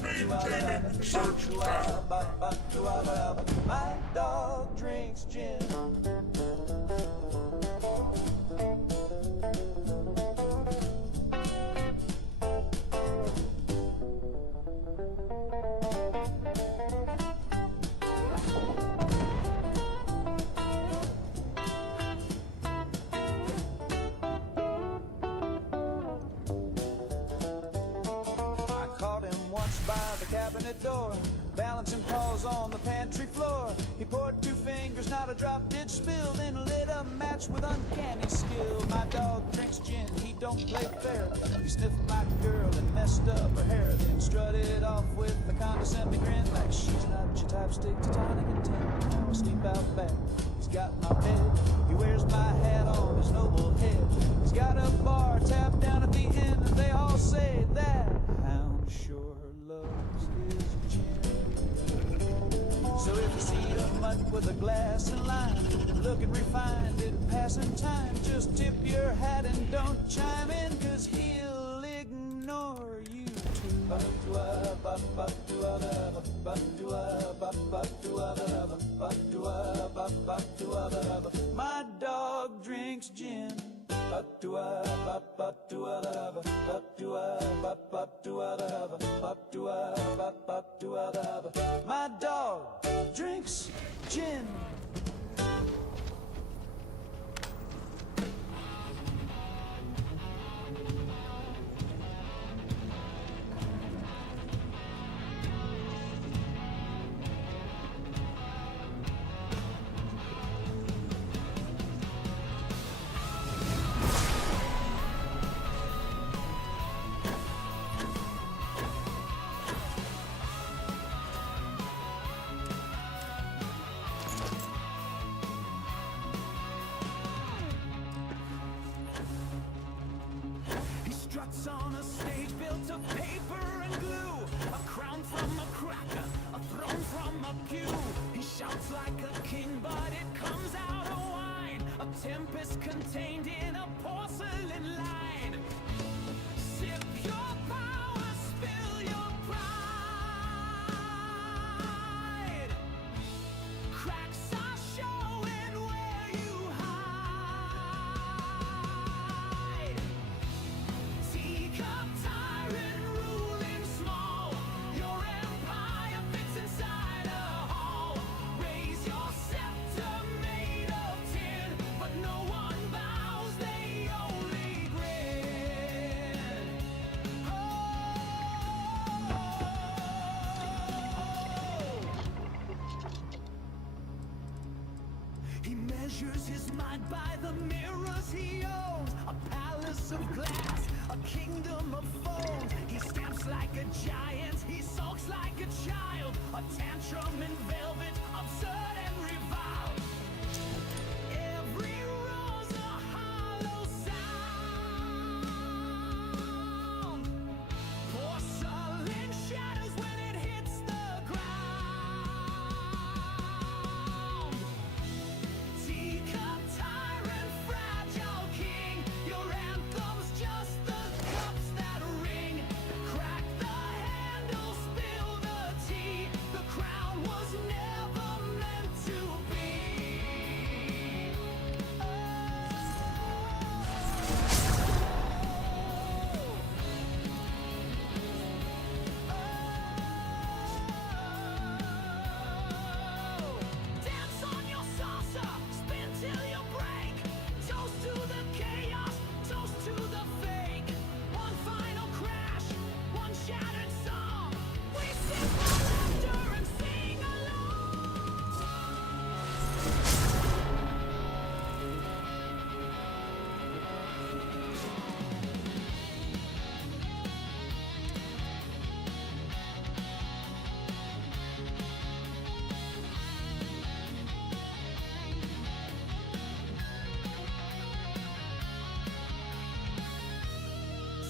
Maintaining search path. My dog drinks gin. I caught him once by the cabinet door. door, balancing paws on the pantry floor. He poured 2 fingers, not a drop did spill, then lit a match with uncanny skill. My dog drinks gin, he don't play fair. He sniffed my girl and messed up her hair, then strutted off with a condescending grin, like she's not your type, stick to tonic and tin. Now I sleep out back, he's got my bed, he wears my hat on his noble head. He's got a bar tapped down at the end, and they all say that hound sure loves his gin. So if you see a mutt with a glass and lime, looking refined in passing time, just tip your hat and don't chime in, 'cause he'll ignore you too. My dog drinks gin. My dog drinks gin. On a stage built of paper and glue, a crown from a cracker, a throne from a pew. He shouts like a king, but it comes out of wine, a tempest contained in a porcelain line. Sip your power, spill your pride. Cracks are showing where you hide. Teacup tyrant ruling small, your empire fits inside a hall. Raise your scepter made of tin, but no one bows, they only grin. Oh. He measures his might by the mirrors he owns, a palace of glass, a kingdom of phones. He stamps like a giant, he sulks like a child, a tantrum in velvet, absurd and reviled. Every roar's a hollow sound. Porcelain shatters when it hits the ground. Teacup tyrant, fragile king, your anthem's just the cups that ring. Crack the handle, spill the tea. The crown was never meant to be. Dance on your saucer, spin till you break. Toast to the chaos, toast to the fake. One final crash, one shattered song. We sip our laughter and sing along.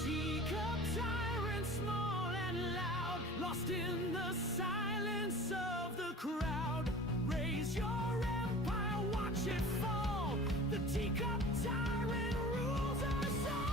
Teacup tyrant, small and loud, lost in the silence of the crowd. Raise your empire, watch it fall. The teacup tyrant rules us all.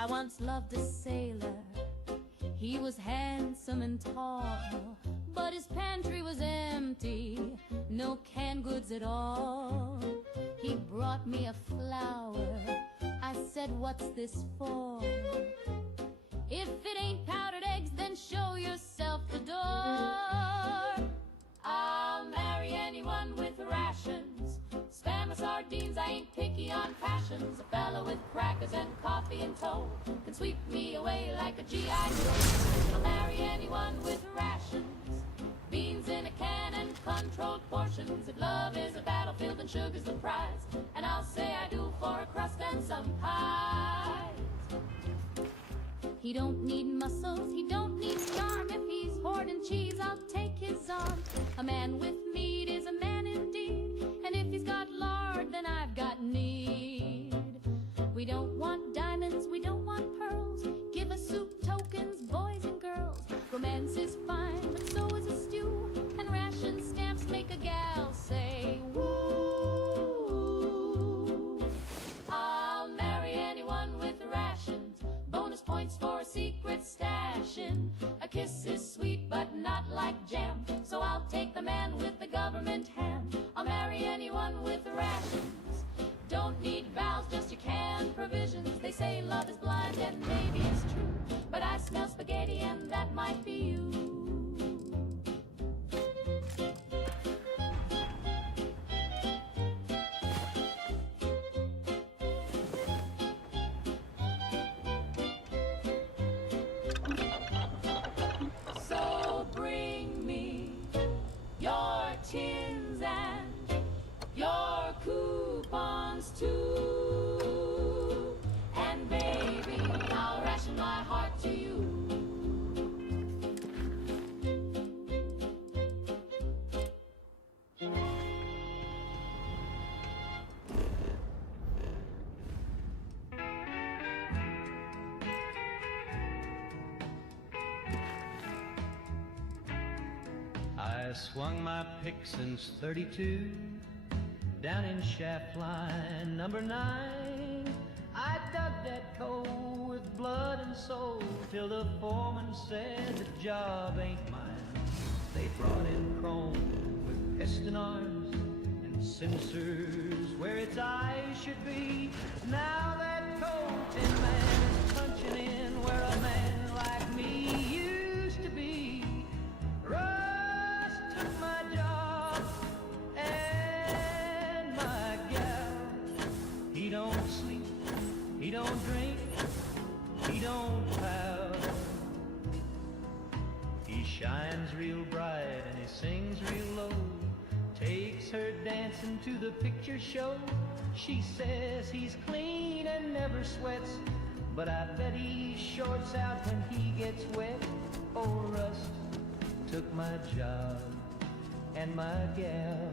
I once loved a sailor was handsome and tall, but his pantry was empty, no canned goods at all. He brought me a flower. I said, what's this for? If it ain't powdered eggs, then show yourself the door. I'll marry anyone with rations. Spam or sardines, I ain't picky on passions. A fella with crackers and coffee in tow can sweep me away like a G.I. Joe. I'll marry anyone with rations. Beans in a can and controlled portions. If love is a battlefield, then sugar's the prize. And I'll say I do for a crust and some pies. He don't need muscles, he don't need charm. If he's hoarding cheese, I'll take his arm. A man with meat is a man indeed, and if he's got lard, then I've got need. We don't want diamonds, we don't want pearls. Give us soup tokens, boys and girls. Romance is fine, but so is a stew, and ration stamps make a gal say woo. I'll marry anyone with rations. Bonus points for a secret stashing. A kiss is sweet but not like jam, so I'll take the man with the government ham. I'll marry anyone with rations. Don't need vows, just your canned provisions. They say love is blind and maybe it's true, but I smell spaghetti and that might be you. So bring me your tins and your coupons too, and baby, I'll ration my heart to you. I swung my pick since 32, down in shaft line number 9. I dug that coal with blood and soul till the foreman said the job ain't mine. They brought in chrome with piston arms and sensors where its eyes should be. Now that coal tin man is punching in where a man like me used to be. Rust took my job and my gal. He don't sleep, he don't drink, he don't pout. He shines real bright and he sings real low. Takes her dancing to the picture show. She says he's clean and never sweats, but I bet he shorts out when he gets wet. Oh, Rust took my job and my gal.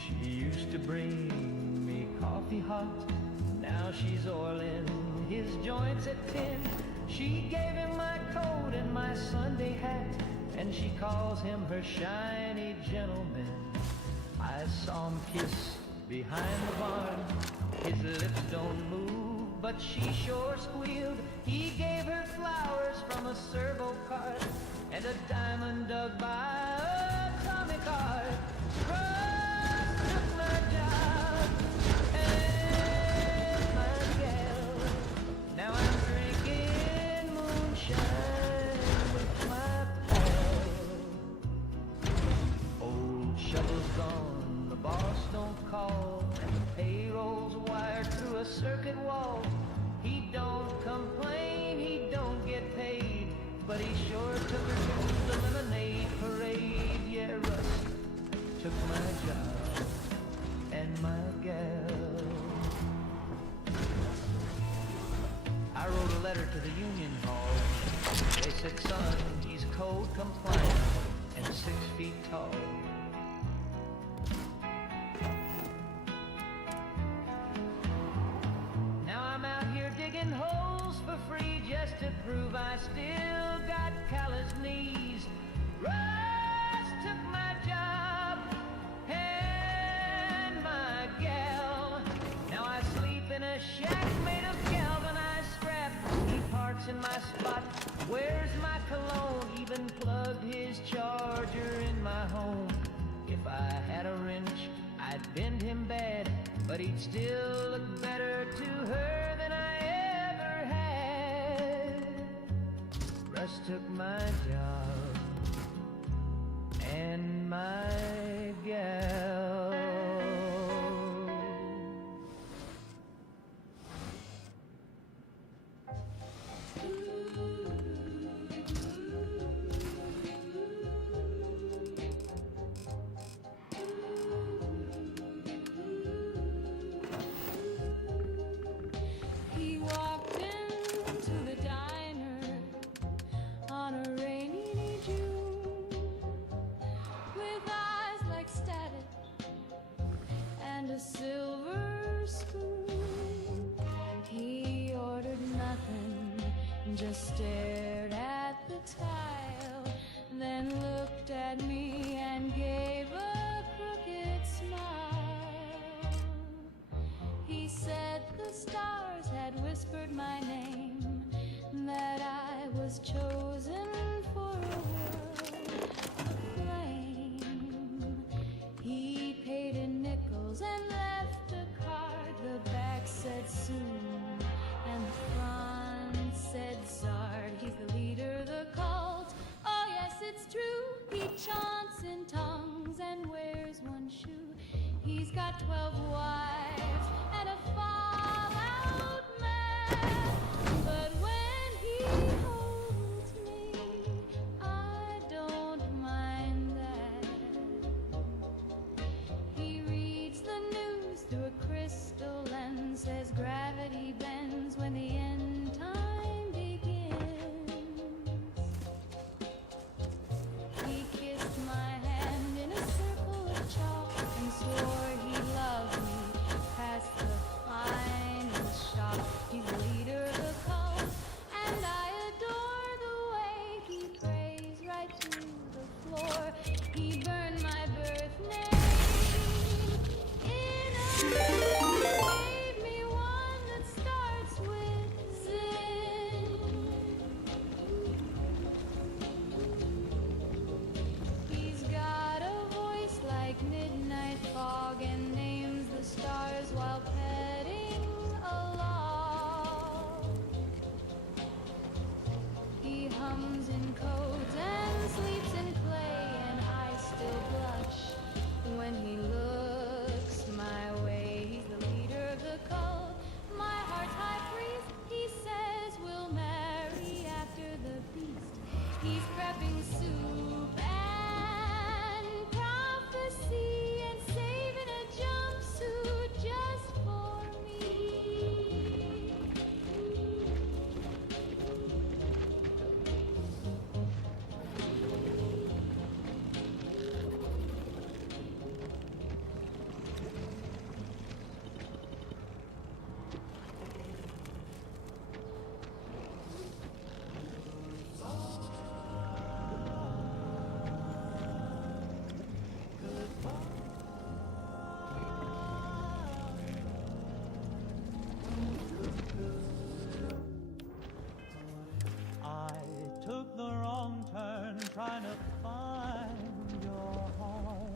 She used to bring me coffee hot. Now she's oiling his joints at 10. She gave him my coat and my Sunday hat, and she calls him her shiny gentleman. I saw him kiss behind the barn. His lips don't move, but she sure squealed. He gave her flowers from a servo cart and a diamond dug by a Tommy cart. Rust took my job and my gal. Now I'm drinking moonshine with my pal. Old shovel's gone, the boss don't call, and the payroll's wired through a circuit wall. He don't complain, he don't get paid, but he sure took her to the lemonade parade. Yeah, Rust took my job and my gal. I wrote a letter to the union hall. They said, son, he's code compliant and 6 feet tall. Now I'm out here digging holes for free just to prove I still got callous knees. Rust took my job and my gal. Now I sleep in a shack made of galvanized scrap. He parks in my spot. Where's my cologne? Even plugged his charger in my home. If I had a wrench, I'd bend him bad, but he'd still look better to her than I ever had. Russ took my job and my gal. He walked into the diner on a rainy June with eyes like static and a silver spoon. He ordered nothing, just stared at the tile, then looked at me and gave a crooked smile. He said the stars had whispered my name, that I was chosen for a world aflame. He paid in nickels and left a card. The back said soon, and the front said Zard. He's the leader, the cult. Oh yes, it's true. He chants in tongues and wears one shoe. He's got 12 wives and a fallout man. But when he holds me, I don't mind that. He reads the news through a crystal lens, says gravity bends when the end time begins. He kissed my hand in a circle of chalk and swore he loved me past the finest shop. He's the leader of the cult, and I adore the way he prays right through the floor. He burned my birth name in a gave me one that starts with Zin. He's got a voice like midnight fog and names the stars while petting a log. He hums in codes and sleeps in clay, and I still blush when he looks my way. He's the leader of the cult, my heart's high priest. He says we'll marry after the beast. He's prepping soup and prophecy and saving a jumpsuit just for me. I took the wrong turn trying to find your heart.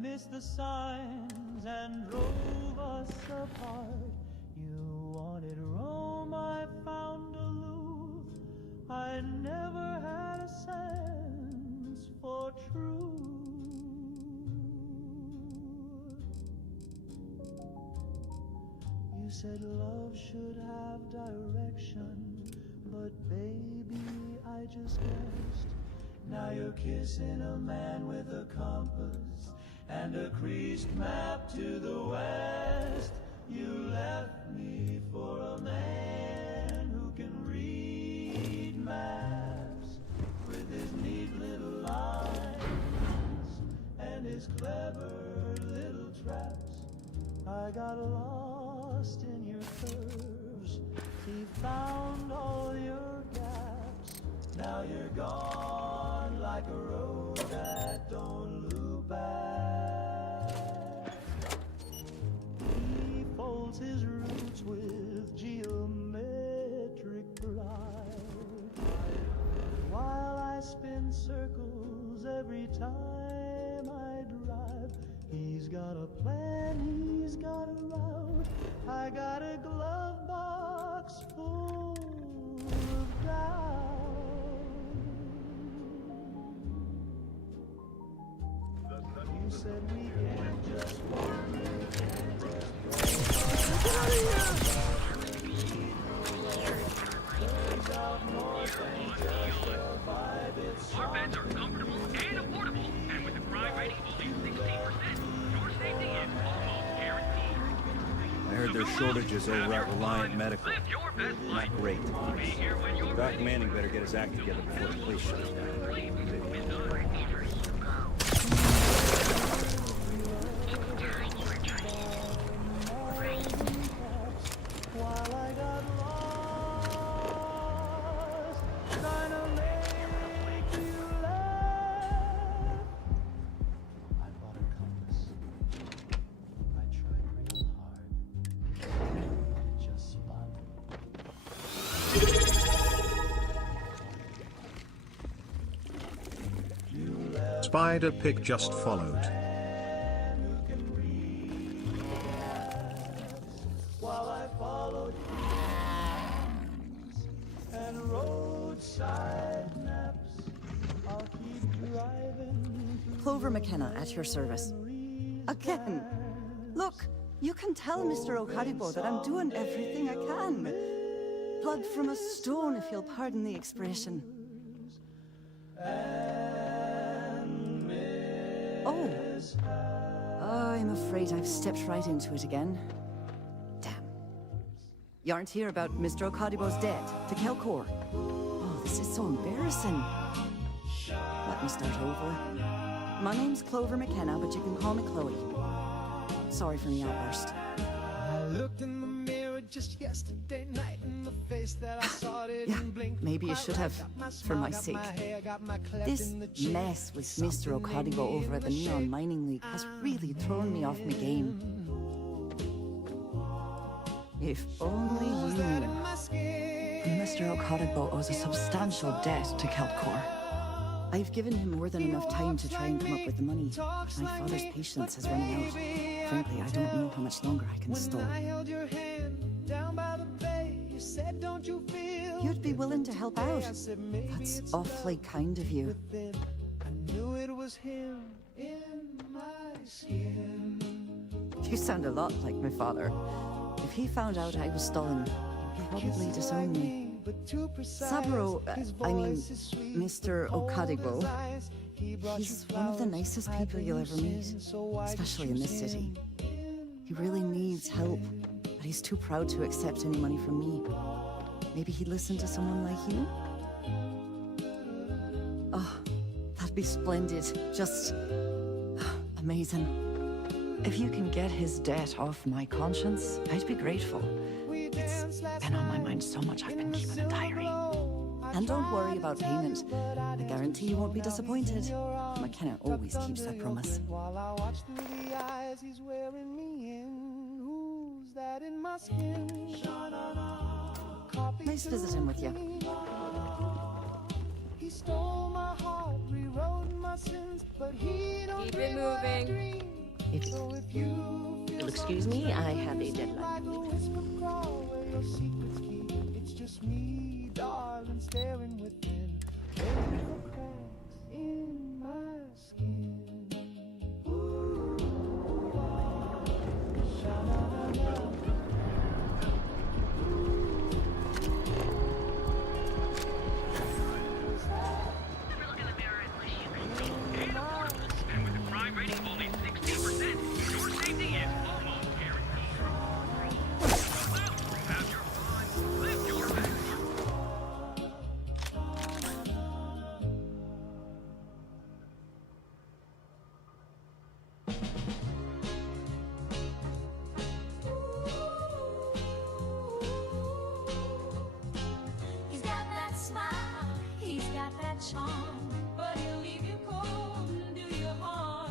Missed the signs and drove us apart. You wanted Rome, I found aloof. I never had a sense for truth. You said love should have direction, but baby, I just guessed. Now you're kissing a man with a compass and a creased map to the west. You left me for a man who can read maps with his neat little lines and his clever little traps. I got lost in your curves. He found all your gaps. Now you're gone like a road that don't loop back. He folds his roots with geometric Our beds are comfortable and affordable, and with a crime rating of only 16%, your safety is almost guaranteed. I heard there's shortages over at Reliant Medical. Live your best life. Not great. Be here when you're Doc ready. Manning better get his act together before the place shuts down. While I got lost, trying to make you laugh. I bought a compass. I tried real hard. It just spun. Spider Pig just followed. While I followed and roadside naps, I'll keep driving. Clover McKenna at your service. Again. Look, you can tell Mr. Okaribo that I'm doing everything I can. Blood from a stone, if you'll pardon the expression. Oh. I'm afraid I've stepped right into it again. Damn. You aren't here about Mr. Okadibo's debt to Kelkor. Oh, this is so embarrassing. Let me start over. My name's Clover McKenna, but you can call me Chloe. Sorry for the outburst. I looked in the mirror just yesterday night, and the face that I saw didn't blink. Maybe you should have, for my sake. This mess with Mr. Okadibo over at the Neon Mining League has really thrown me off my game. If only you knew. Mr. Okadibo owes a substantial debt to Kelpcore. I've given him more than enough time to try and come up with the money. My father's patience is running out. Frankly, I don't know how much longer I can stall. You'd be willing to help out. That's awfully kind of you. You sound a lot like my father. If he found out I was stalling, he'd probably disown me. Saburo, Mr. Okadibo, he's one of the nicest people you'll ever meet, especially in this city. He really needs help, but he's too proud to accept any money from me. Maybe he'd listen to someone like you? Oh, that'd be splendid. Just amazing. If you can get his debt off my conscience, I'd be grateful. It's been on my mind so much I've been keeping a diary. And don't worry about payment. I guarantee you won't be disappointed. McKenna always keeps that promise. While I watch through the eyes he's wearing me in. Who's that in my skin? Nice visiting with you. He stole my heart, rewrote my sins, but he don't Keep it moving. So if you You'll excuse me, I have a deadline. like a whisper crawl where your secrets keep, it's just me, darling, staring within, waiting for cracks in my skin. And with a crime rating of only 16%, your safety is almost guaranteed. Go out, have your fun, live your best life. He's got that smile, he's got that charm, but he'll leave you cold and do you harm.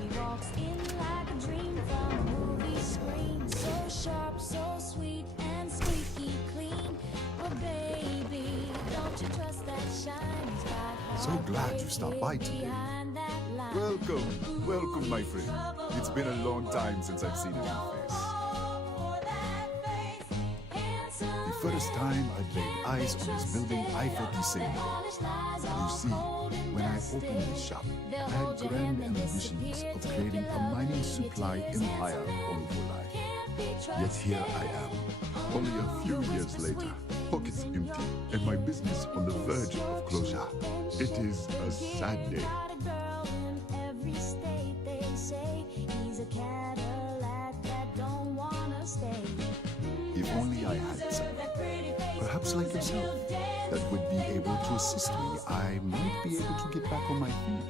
He walks in like a dream from a movie screen, so sharp, so sweet and squeaky clean. But baby, don't you trust that shiny spot? So glad you stopped by today. Welcome, welcome, my friend. It's been a long time since I've seen a new face. first time I laid eyes on this building, I felt the same way. You see, when I opened this shop, I had grand ambitions of creating a mining supply empire on Volai. Yet here I am, only a few years later, pockets empty, and my business on the verge of closure. It is a sad day. If only I had someone, perhaps like yourself, that would be able to assist me, I might be able to get back on my feet.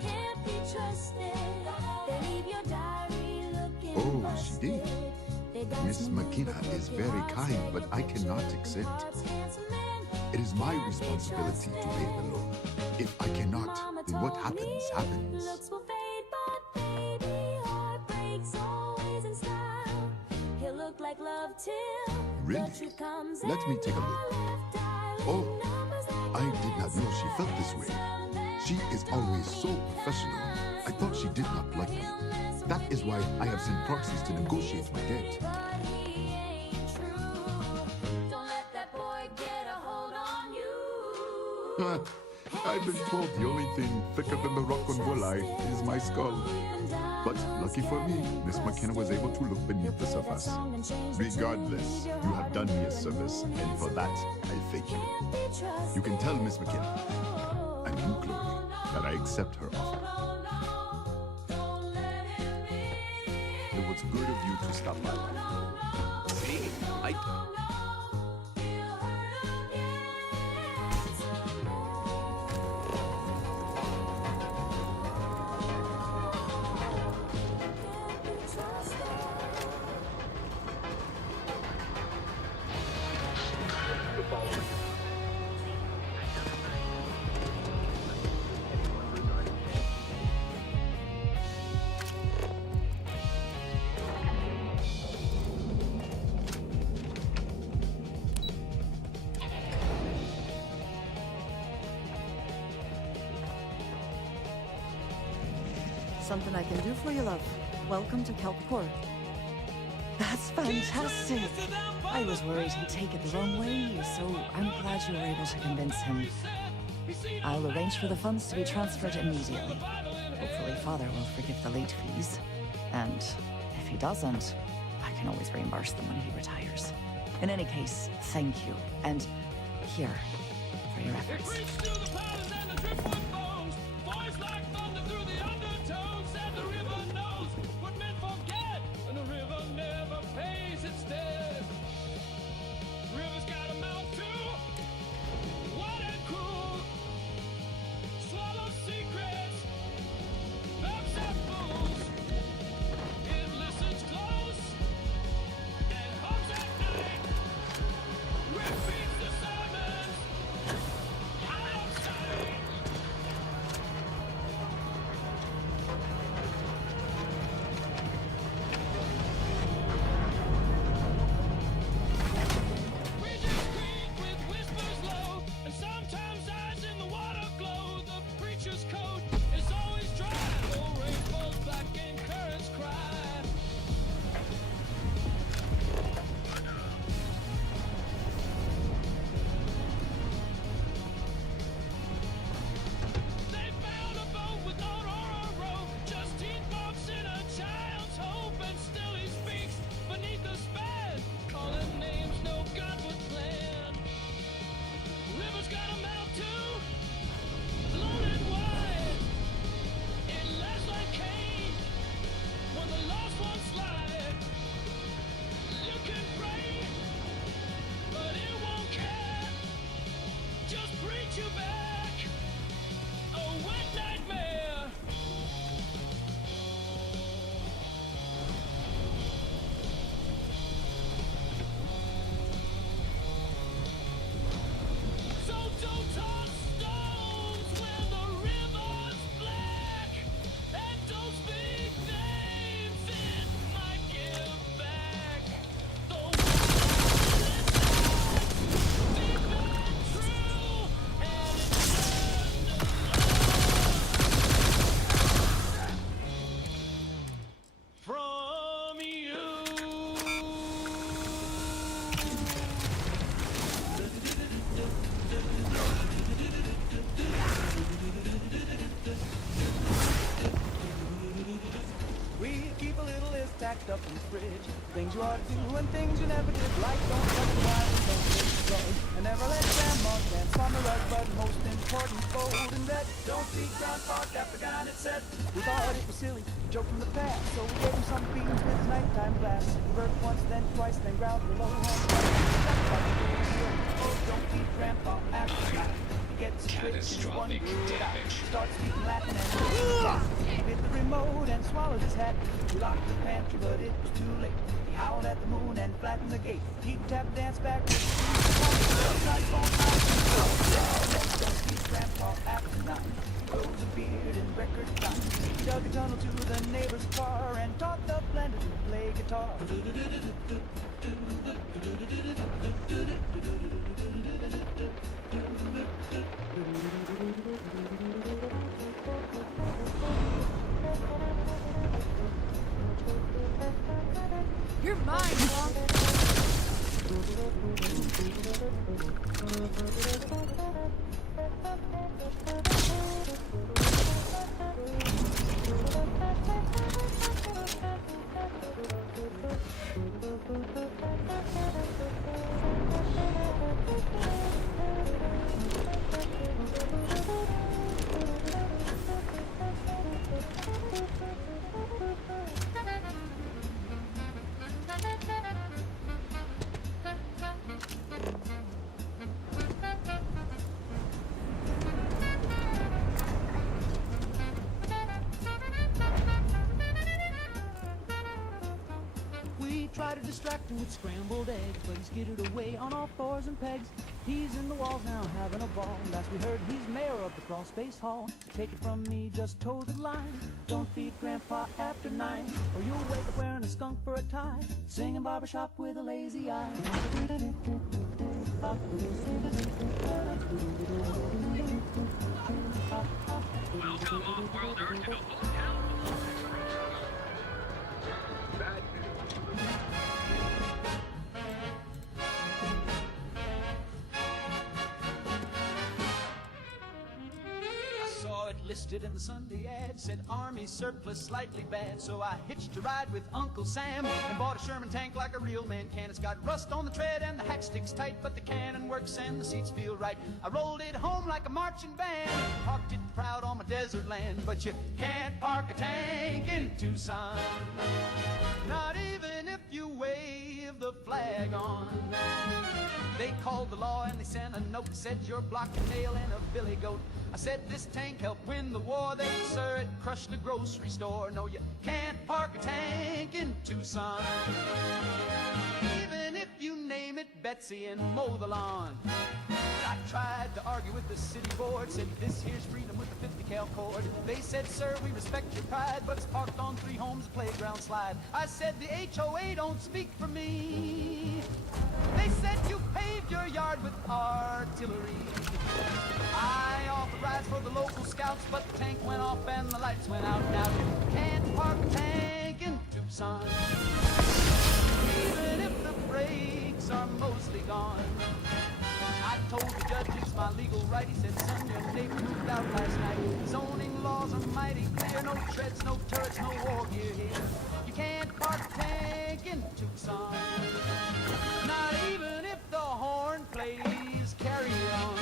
Oh, she did. Miss McKenna is very kind, but I cannot accept. It is my responsibility to pay the loan. If I cannot, then what happens, happens. Really? Let me take a look. Oh, I did not know she felt this way. She is always so professional. I thought she did not like me. That is why I have sent proxies to negotiate my debt. I've been told the only thing thicker than the rock on Volai is my skull. But lucky for me, Miss McKenna was able to look beneath the surface. Regardless, you have done me a service, and for that, I thank you. You can tell Miss McKenna and you, Chloe, that I accept her offer. It was good of you to stop by. See? Something I can do for you, love. Welcome to Kelpcore. That's fantastic. I was worried he'd take it the wrong way, so I'm glad you were able to convince him. I'll arrange for the funds to be transferred immediately. Hopefully Father will forgive the late fees. And if he doesn't, I can always reimburse them when he retires. In any case, thank you. And here, for your efforts. stacked up in the fridge. Things you ought to do and things you never did. Like don't touch the wire and don't hit the plug. And never let grandma dance on the rug. But most important, fold in bed. Don't feed grandpa Capricorn, it said. We thought it was silly, joke from the past. So we gave him some beans with his nighttime glass. He burped once, then twice, then growled below. Oh, don't feed grandpa after night. Catastrophic damage. Starts speaking Latin and he hit the remote and swallowed his hat. He locked the pantry, but it was too late. He howled at the moon and flattened the gate. He tapped dance back with don't keep grandpa after 9. He grows a beard in record time. He dug a tunnel to the neighbor's car and taught the blender to play guitar. You're mine, Mom. Try to distract him with scrambled eggs, but he's skittered away on all fours and pegs. He's in the walls now having a ball. Last we heard he's mayor of the crawl space hall. Take it from me, just toe the line. Don't feed grandpa after 9, or you'll wake up wearing a skunk for a tie, singing barbershop with a lazy eye. Welcome off-world Earth to the full town. Bad news. Listed in the Sunday ad, said Army surplus slightly bad. So I hitched a ride with Uncle Sam and bought a Sherman tank like a real man can. It's got rust on the tread and the hack sticks tight, but the cannon works and the seats feel right. I rolled it home like a marching band, parked it proud on my desert land. But you can't park a tank in Tucson, not even if you wave the flag on. They called the law and they sent a note, said you're blocking nail and a billy goat. I said this tank helped win the war. They, sir, it crushed a grocery store. No, you can't park a tank in Tucson, even if you name it Betsy and mow the lawn. I tried to argue with the city board, said this here's freedom with the 50 cal cord. They said, sir, we respect your pride, but it's parked on 3 homes, playground slide. I said the HOA don't speak for me. They said you paved your yard with artillery. I offered rides for the local scouts, but the tank went off and the lights went out. Now you can't park a tank in Tucson, even if the brakes are mostly gone. I told the judge it's my legal right. He said, son, your neighbor moved out last night. Zoning laws are mighty clear. No treads, no turrets, no war gear here. You can't park a tank in Tucson, not even if the horn plays Carry On.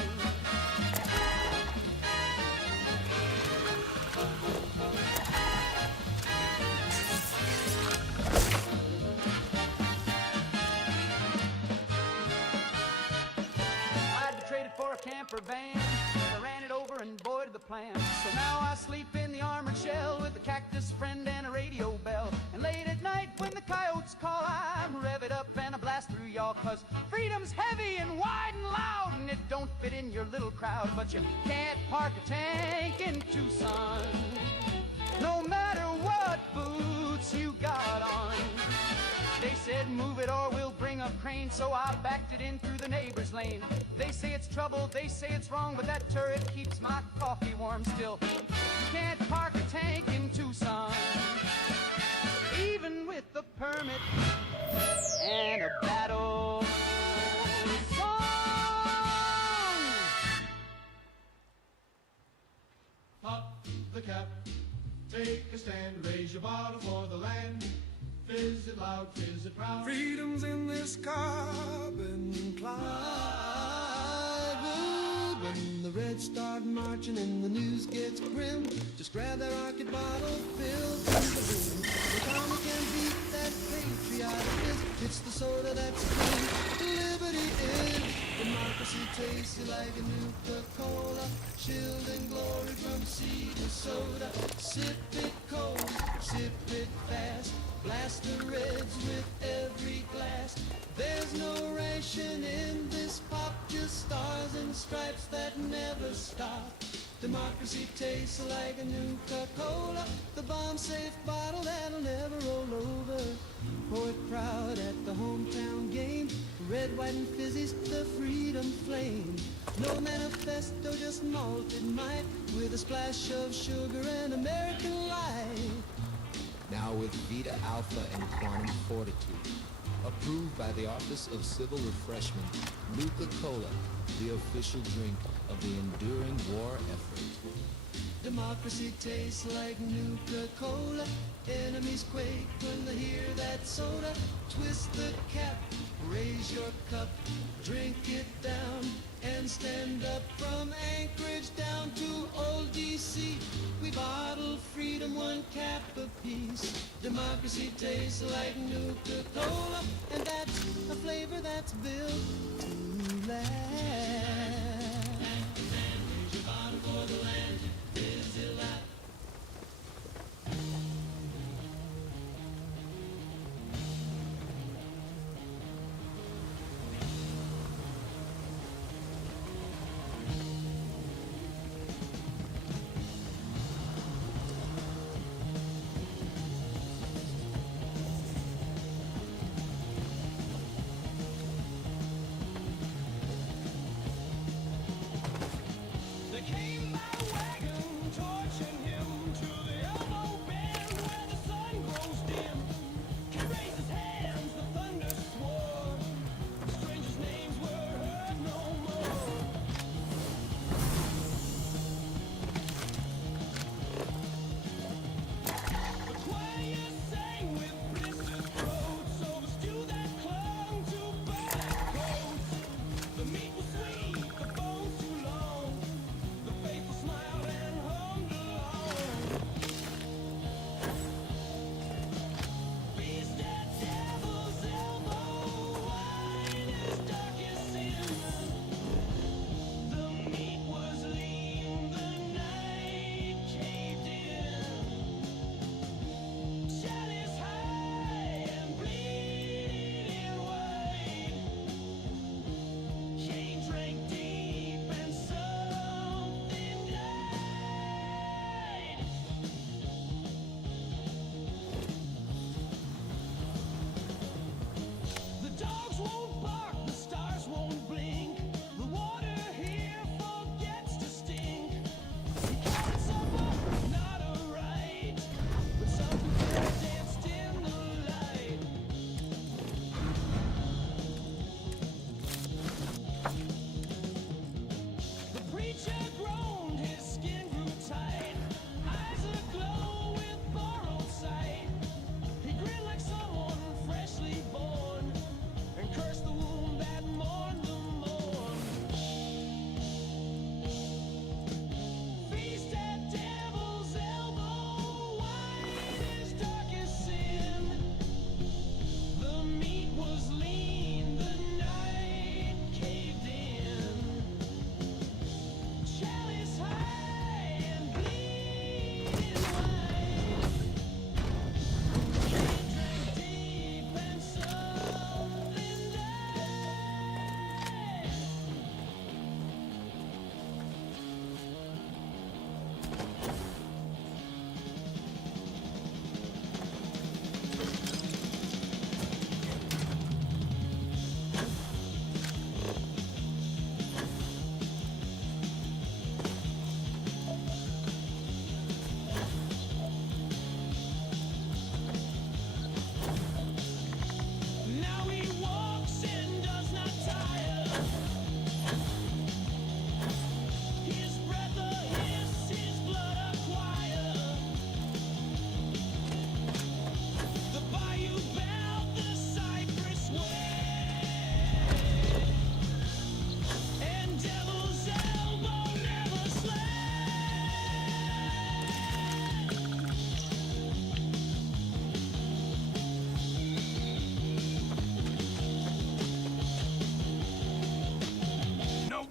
For a camper van, I ran it over and boy did the plan. So now I sleep in the armored shell with a cactus friend and a radio bell. And late at night when the coyotes call, I rev it up and I blast through y'all. Cause freedom's heavy and wide and loud, and it don't fit in your little crowd. But you can't park a tank in Tucson, no matter what boots you got on. They said move it or we'll bring a crane, so I backed it in through the neighbor's lane. They say it's trouble, they say it's wrong, but that turret keeps my coffee warm still. You can't park a tank in Tucson, even with a permit and a battle song. Pop the cap, take a stand, raise your bottle for the land. Fill loud, fizz it proud. Freedom's in this carbon cloud. When the Reds start marching and the news gets grim, just grab that rocket bottle filled to the brim. The army can beat that patriotic fist. It's the soda that's clean. Liberty is. Democracy tastes like a Nuka-Cola, chilled in glory from sea to soda. Sip it cold, sip it fast. Blast the Reds with every glass. There's no ration in this pop, just stars and stripes that never stop. Democracy tastes like a Nuka-Cola, the bomb-safe bottle that'll never roll over. Pour it proud at the hometown game. Red, white, and fizzy's the freedom flame. No manifesto, just malted might with a splash of sugar and American life. Now with Vita Alpha and Quantum Fortitude. Approved by the Office of Civil Refreshment, Nuka-Cola, the official drink of the enduring war effort. Democracy tastes like Nuka-Cola. Enemies quake when they hear that soda. Twist the cap, raise your cup, drink it down, and stand up from Anchorage down to old D.C. We bottle freedom, one cap apiece. Democracy tastes like Nuka-Cola, and that's a flavor that's built to last. Raise your bottle for the land, is it life? They came by wagon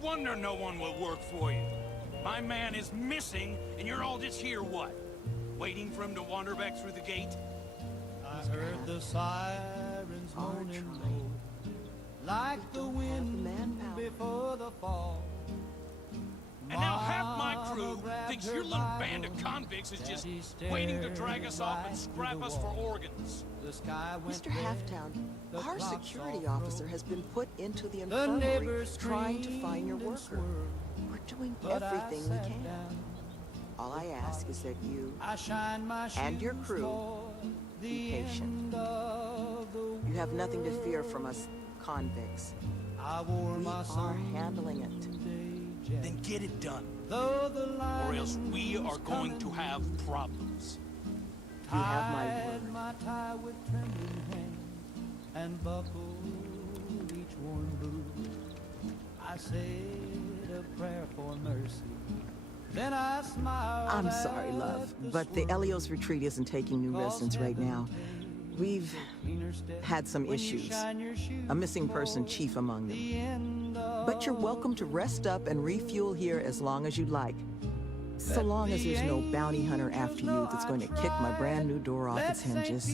wonder no one will work for you. My man is missing, and you're all just here, what? Waiting for him to wander back through the gate? I heard the sirens moaning low, like the wind before the fall. And now half my crew thinks your little band of convicts is just waiting to drag us off and scrap us for organs. Mr. Halftown, our security officer has been put into the infirmary trying to find your worker. We're doing everything we can. All I ask is that you and your crew be patient. You have nothing to fear from us convicts. We are handling it. Then get it done. Or else we are going to have problems. You have my word. And buckle each worn boot. I said a prayer for mercy. Then I smiled. I'm sorry, love, but the Elios retreat isn't taking new residents right now. We've had some issues. A missing person chief among them. But you're welcome to rest up and refuel here as long as you'd like. So long as there's no bounty hunter after you that's going to kick my brand new door off its hinges.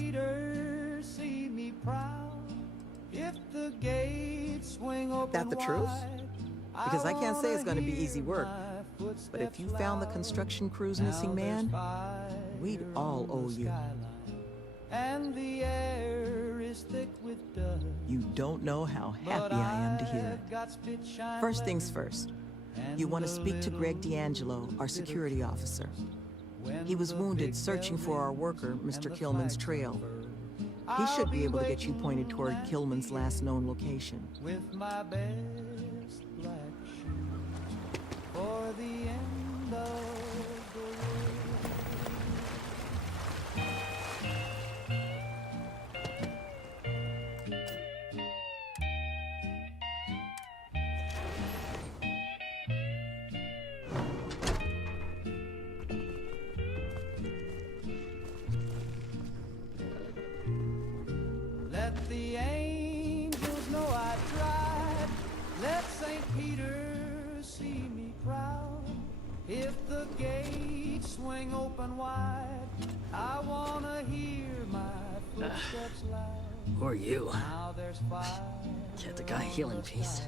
That the truth? Because I can't say it's going to be easy work. But if you found the construction crew's missing man, we'd all owe you. And the air is thick with dust. You don't know how happy I am to hear it. First things first. You want to speak to Greg D'Angelo, our security officer. He was wounded searching for our worker, Mr. Kilman's trail. He should be able to get you pointed toward Kilman's last known location. With my best black shoe for the end of the road. Let the angels know I tried. Let St. Peter see me proud. If the gates swing open wide, I wanna hear my footsteps loud. Who are you? Now there's fire. Get the guy healing piece.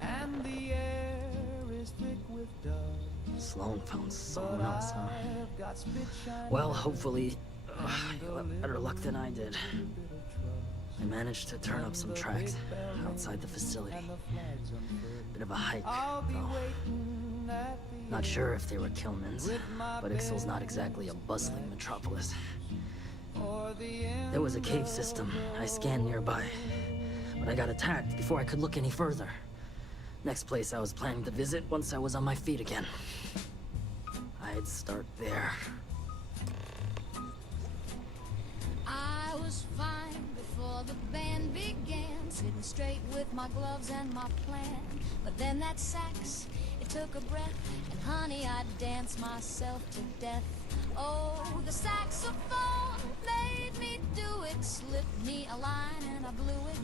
And the air is thick with dust. Sloan found someone else, huh? Well, hopefully, you'll have better luck than I did. I managed to turn up some tracks outside the facility. Bit of a hike, though. Not sure if they were Kilman's, but Ixtal's not exactly a bustling metropolis. There was a cave system I scanned nearby, but I got attacked before I could look any further. Next place I was planning to visit once I was on my feet again. I'd start there. I was fine before the band began, sitting straight with my gloves and my plan. But then that sax, it took a breath, and honey, I danced myself to death. Oh, the saxophone made me do it, slipped me a line and I blew it.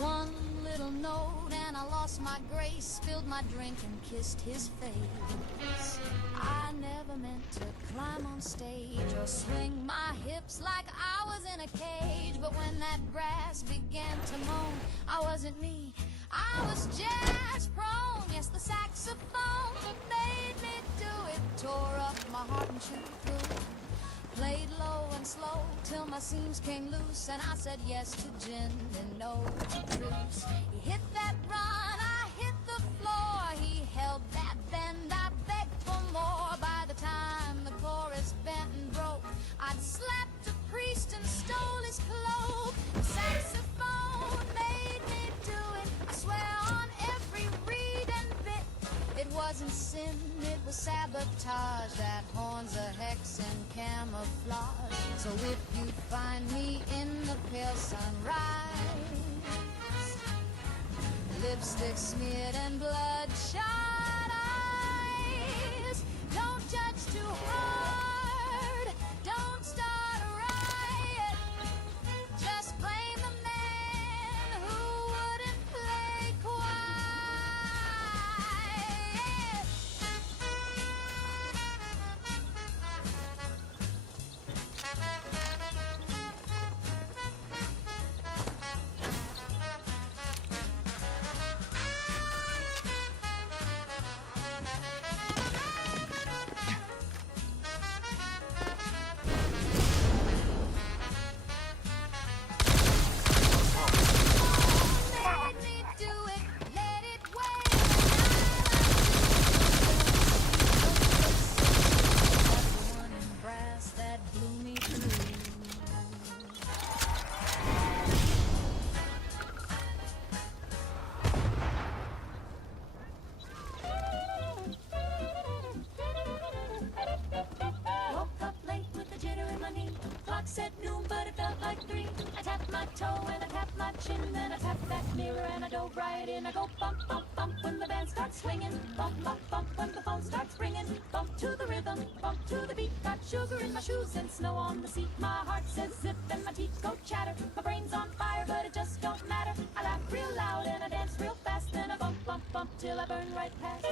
One little note and I lost my grace, spilled my drink and kissed his face. I never meant to climb on stage or swing my hips like I was in a cage. But when that brass began to moan, I wasn't me, I was jazz prone. Yes, the saxophone made me do it, tore up my heart and chewed through. Played low and slow till my seams came loose, and I said yes to gin and no to truce. He hit that run, I hit the floor. He held that bend, I begged for more. By the time the chorus bent and broke, I'd slapped a priest and stole his cloak. The saxophone made me do it, I swear on every reed and bit. It wasn't sin, it was sabotage. That horn's a hex and camouflage. So if you find me in the pale sunrise, lipstick smeared and bloodshot eyes, don't judge too hard, don't start a riot. Just blame the man who wouldn't play quiet. three. I tap my toe and I tap my chin, then I tap that mirror and I dove right in. I go bump, bump, bump when the band starts swinging. Bump, bump, bump when the phone starts ringing. Bump to the rhythm, bump to the beat. Got sugar in my shoes and snow on the seat. My heart says zip and my teeth go chatter. My brain's on fire, but it just don't matter. I laugh real loud and I dance real fast. Then I bump, bump, bump till I burn right past.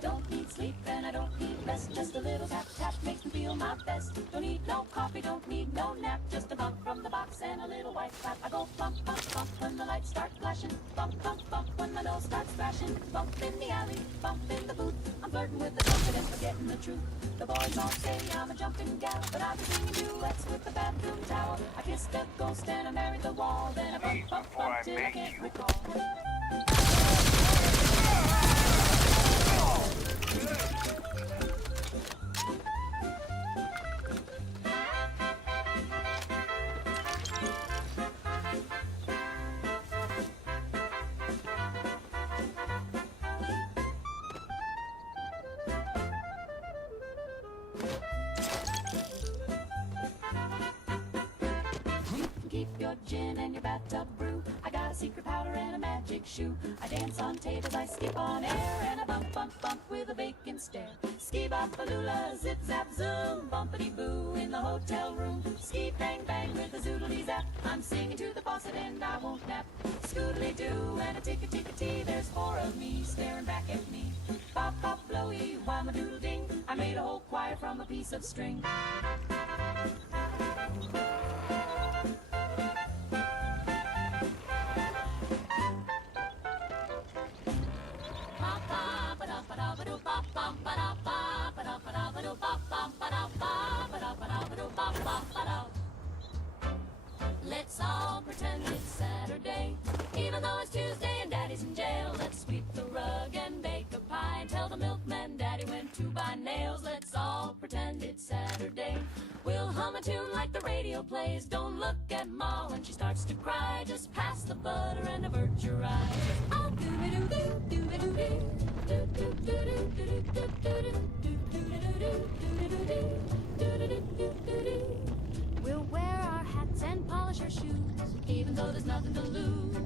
Don't need sleep and I don't need rest. Just a little tap tap makes me feel my best. Don't need no coffee, don't need no nap. Just a bump from the box and a little white clap. I go bump, bump, bump when the lights start flashing. Bump, bump, bump when my nose starts thrashing. Bump in the alley, bump in the booth. I'm flirting with the confidence, forgetting the truth. The boys all say I'm a jumping gal, but I've been singing duets with the bathroom towel. I kissed a ghost and I married the wall. Then I bump, bump, bump till I can't recall. Keep your gin and your bathtub brew. I got a secret powder and a magic shoe. I dance on tables, I skip on air, and I bump, bump, bump with a vacant stare. Ski bop baloola, zip zap zoom, bumpity boo in the hotel room. Ski bang bang with a zoodly zap. I'm singing to the faucet and I won't nap. Scoodly doo and a tick a tee. There's four of me staring back at me. Pop pop blowy, while my doodle ding. I made a whole choir from a piece of string. Let's all pretend it's Saturday, even though it's Tuesday and Daddy's in jail. Let's sweep the rug and bake a pie and tell the milkman Daddy went to buy nails. Let's all pretend it's Saturday. We'll hum a tune like the radio plays. Don't look at Ma when she starts to cry. Just pass the butter and avert your eyes. Oh, we'll wear our hats and polish our shoes, even though there's nothing to lose.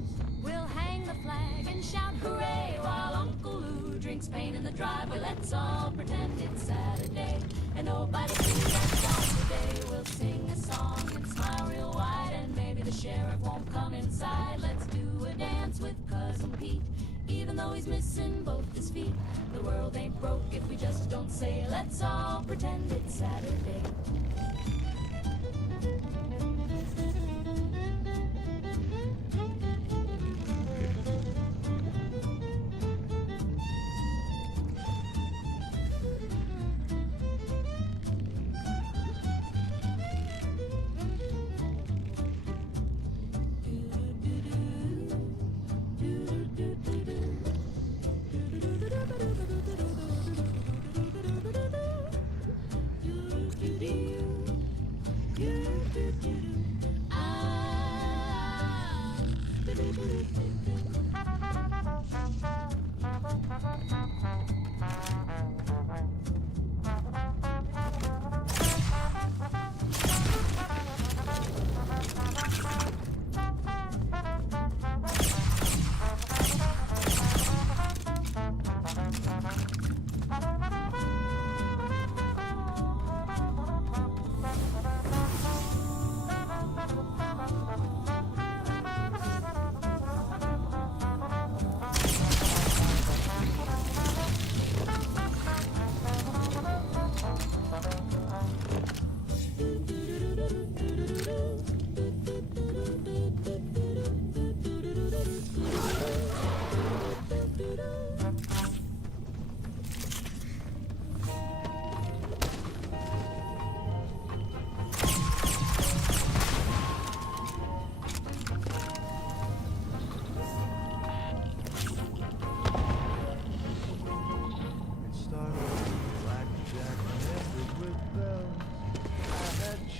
We'll hang the flag and shout hooray while Uncle Lou drinks paint in the driveway. Let's all pretend it's Saturday and nobody sings that song today. We'll sing a song and smile real wide, and maybe the sheriff won't come inside. Let's do a dance with Cousin Pete, even though he's missing both his feet. The world ain't broke if we just don't say, let's all pretend it's Saturday.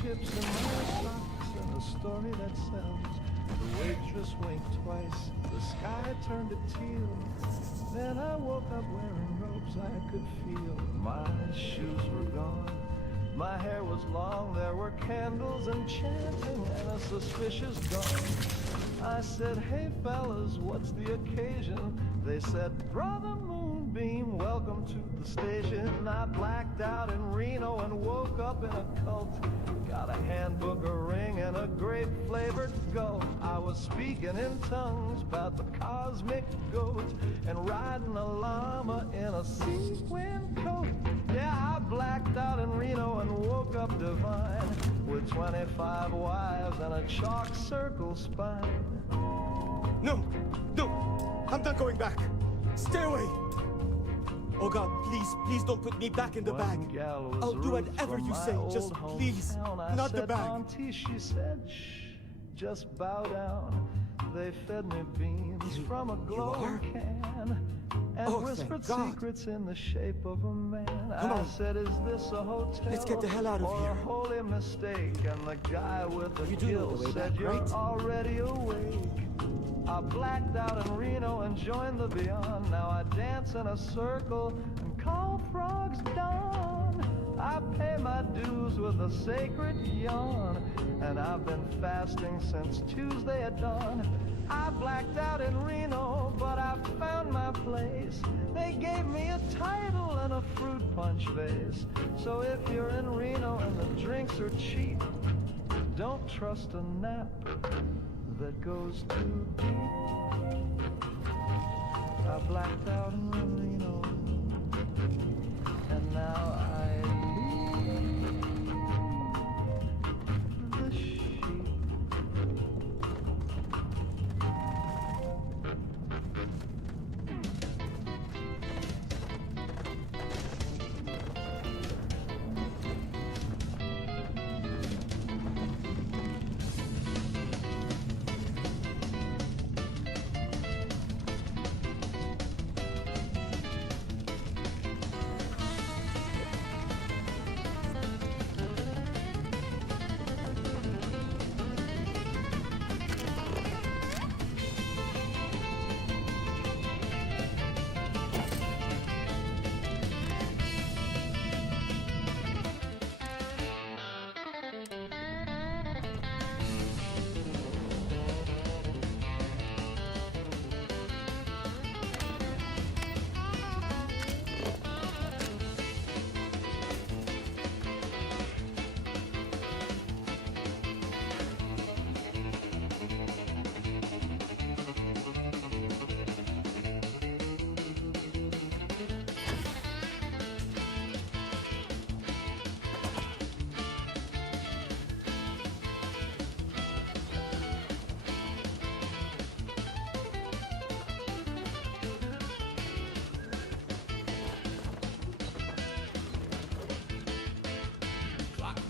chips in my socks and a story that sells. The waitress winked twice, the sky turned to teal. Then I woke up wearing robes I could feel. My shoes were gone. My hair was long. There were candles and chanting and a suspicious dawn. I said, hey fellas, what's the occasion? They said, brother Moonbeam, welcome to the station. I blacked out in Reno and woke up in a cult. Got a handbook, a ring, and a grape-flavored goat. I was speaking in tongues about the cosmic goat and riding a llama in a sequin coat. Yeah, I blacked out in Reno and woke up divine with 25 wives and a chalk circle spine. No, no, I'm not going back. Stay away. Oh God, please don't put me back in the bag. I'll do whatever you say, just please, not the bag. Auntie, she said, shh, just bow down. They fed me beans from a glowing can and whispered secrets in the shape of a man. I said, is this a hotel? Let's get the hell out of or here. A holy mistake? And the guy with the You do know the way said, back, you're right? already awake. I blacked out in Reno and joined the beyond. Now I dance in a circle and call frogs dawn. I pay my dues with a sacred yawn, and I've been fasting since Tuesday at dawn. I blacked out in Reno, but I found my place. They gave me a title and a fruit punch vase. So if you're in Reno and the drinks are cheap, don't trust a nap that goes too deep. I blacked out in Reno, and now I leave the sheep.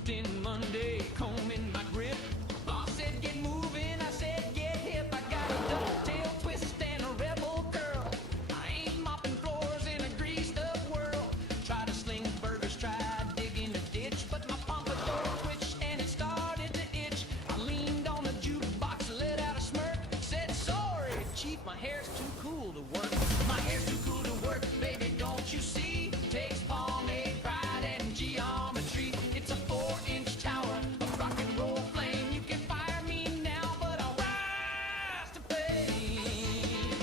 In Monday, comb in my grip. Boss said get moving, I said get hip. I got a dovetail twist and a rebel curl. I ain't mopping floors in a greased up world. Try to sling burgers, try digging a ditch, but my pompadour twitched and it started to itch. I leaned on the jukebox, let out a smirk, said sorry, chief, my hair's too cool to work. My hair's too cool to work, baby, don't you see? Takes pomade, pride, and geometry. It's a 4-inch tower of rock and roll flame. You can fire me now, but I'll rise to fame.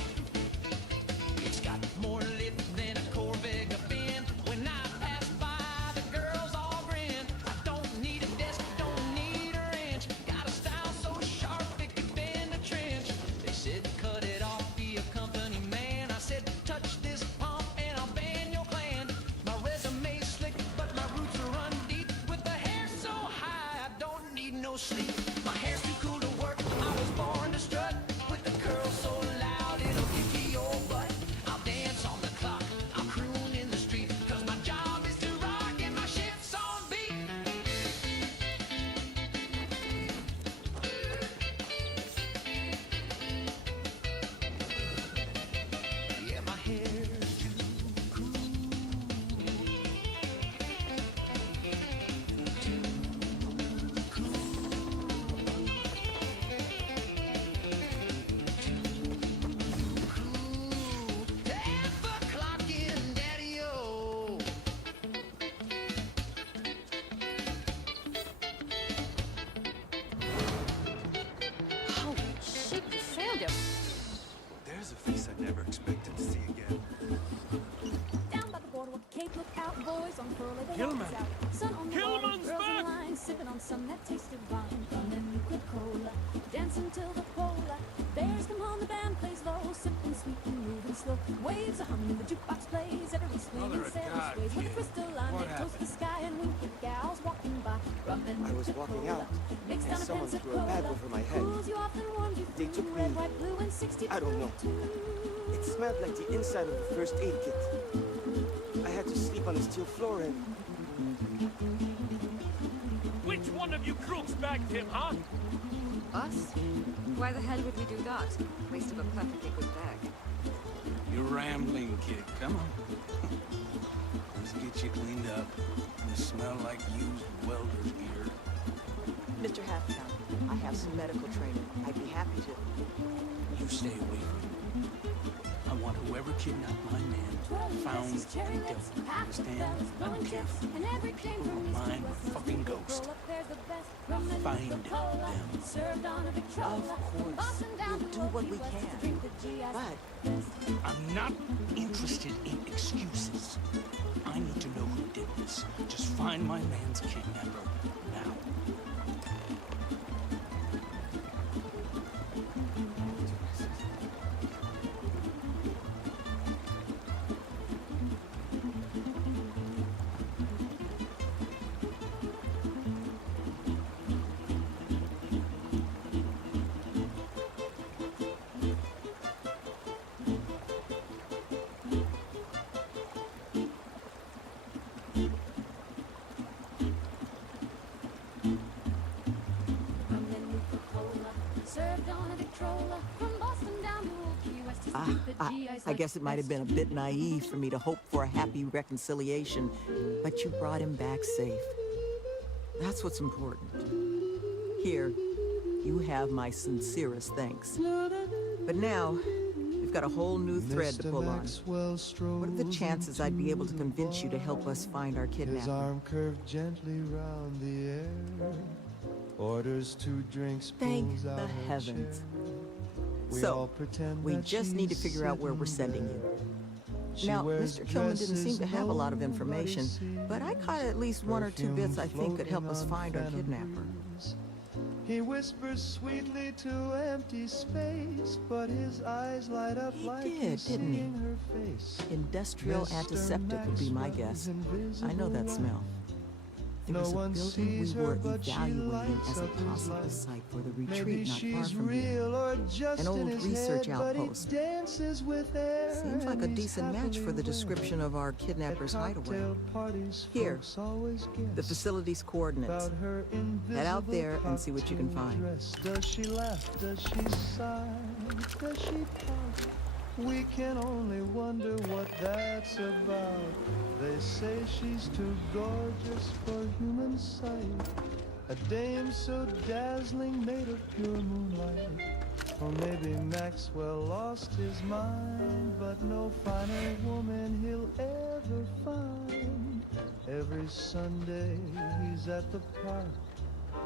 It's got more lip than a Corvette fin. When I pass by, the girls all grin. I don't need a desk, don't need a wrench. Got a style so sharp it could bend a trench. They said cut it off, be a company man. I said touch this pump and I'll ban your clan. My resume's slick, but my roots are run deep. With the hair so high, I don't need no sleep. My hair's too cool to work, I was born to strut. With the curls so loud, it'll kick your butt. I'll dance on the clock, I'll croon in the street. Cause my job is to rock and my shift's on beat. Yeah, my hair's too cool. Too cool. Boys on furlough, they Hillman. walk out. Sun on the Hillman's water, girls back. in line, sipping on some that taste of wine. Rum and Nuka-Cola, dancing till the polar bears come home. The band plays low, sipping sweet and moving slow. Waves are humming, the jukebox plays. Every swinging Mother of sailor God, sways with a kid. crystal line. What They toast the sky and wink at gals walking by. Rum and I was walking Nuka-Cola, out, mixed and on a someone Pensacola. threw a bag over my head. Cools you off and warms you They through took red, me- white, blue, and 60. I don't know. It smelled like the inside of the first aid kit. I had to sleep on a steel floor and... Which one of you crooks bagged him, huh? Us? Why the hell would we do that? Waste of a perfectly good bag. You're rambling, kid. Come on. Let's get you cleaned up. You smell like used welder's gear. Mr. Halftown, I have some medical training. I'd be happy to. You stay away from me. I want whoever kidnapped my man found and dealt with. Understand? I don't care if people of mine were fucking ghosts. Find them. Of course. We'll do what we can. But I'm not interested in excuses. I need to know who did this. Just find my man's kidnapper now. I guess it might have been a bit naive for me to hope for a happy reconciliation, but you brought him back safe. That's what's important. Here, you have my sincerest thanks. But now, we've got a whole new thread to pull on. What are the chances I'd be able to convince you to help us find our His kidnapper? arm curved gently round the air. Orders 2 drinks, Thank pulls out the her heavens. chair. We So, all pretend we that just need to she's figure out where we're sitting sending there. you. She Now, wears Mr. Tillman didn't seem to have a lot of dresses information, but I caught at least 1 or 2 bits I think could help us find our kidnapper. He whispers sweetly to empty space, but his eyes light up like he's Didn't he? seeing her face. Industrial Mr. antiseptic would be my guess. I know that smell. There No was a one building we sees were her, but she evaluating lights as a up his possible life. site for the Maybe retreat not far she's from here. real or just An in old his research head, but he outpost. dances with air Seems like a and he's decent match for the happily description of our kidnapper's At hideaway. cocktail parties, Here, folks always guess the facility's coordinates. about her Head out invisible there and see what you can cocktail find. dress. Does she laugh? Does she sigh? Does she pout? We can only wonder what that's about. They say she's too gorgeous for human sight. A dame so dazzling, made of pure moonlight. Or maybe Maxwell lost his mind, but no finer woman he'll ever find. Every Sunday he's at the park,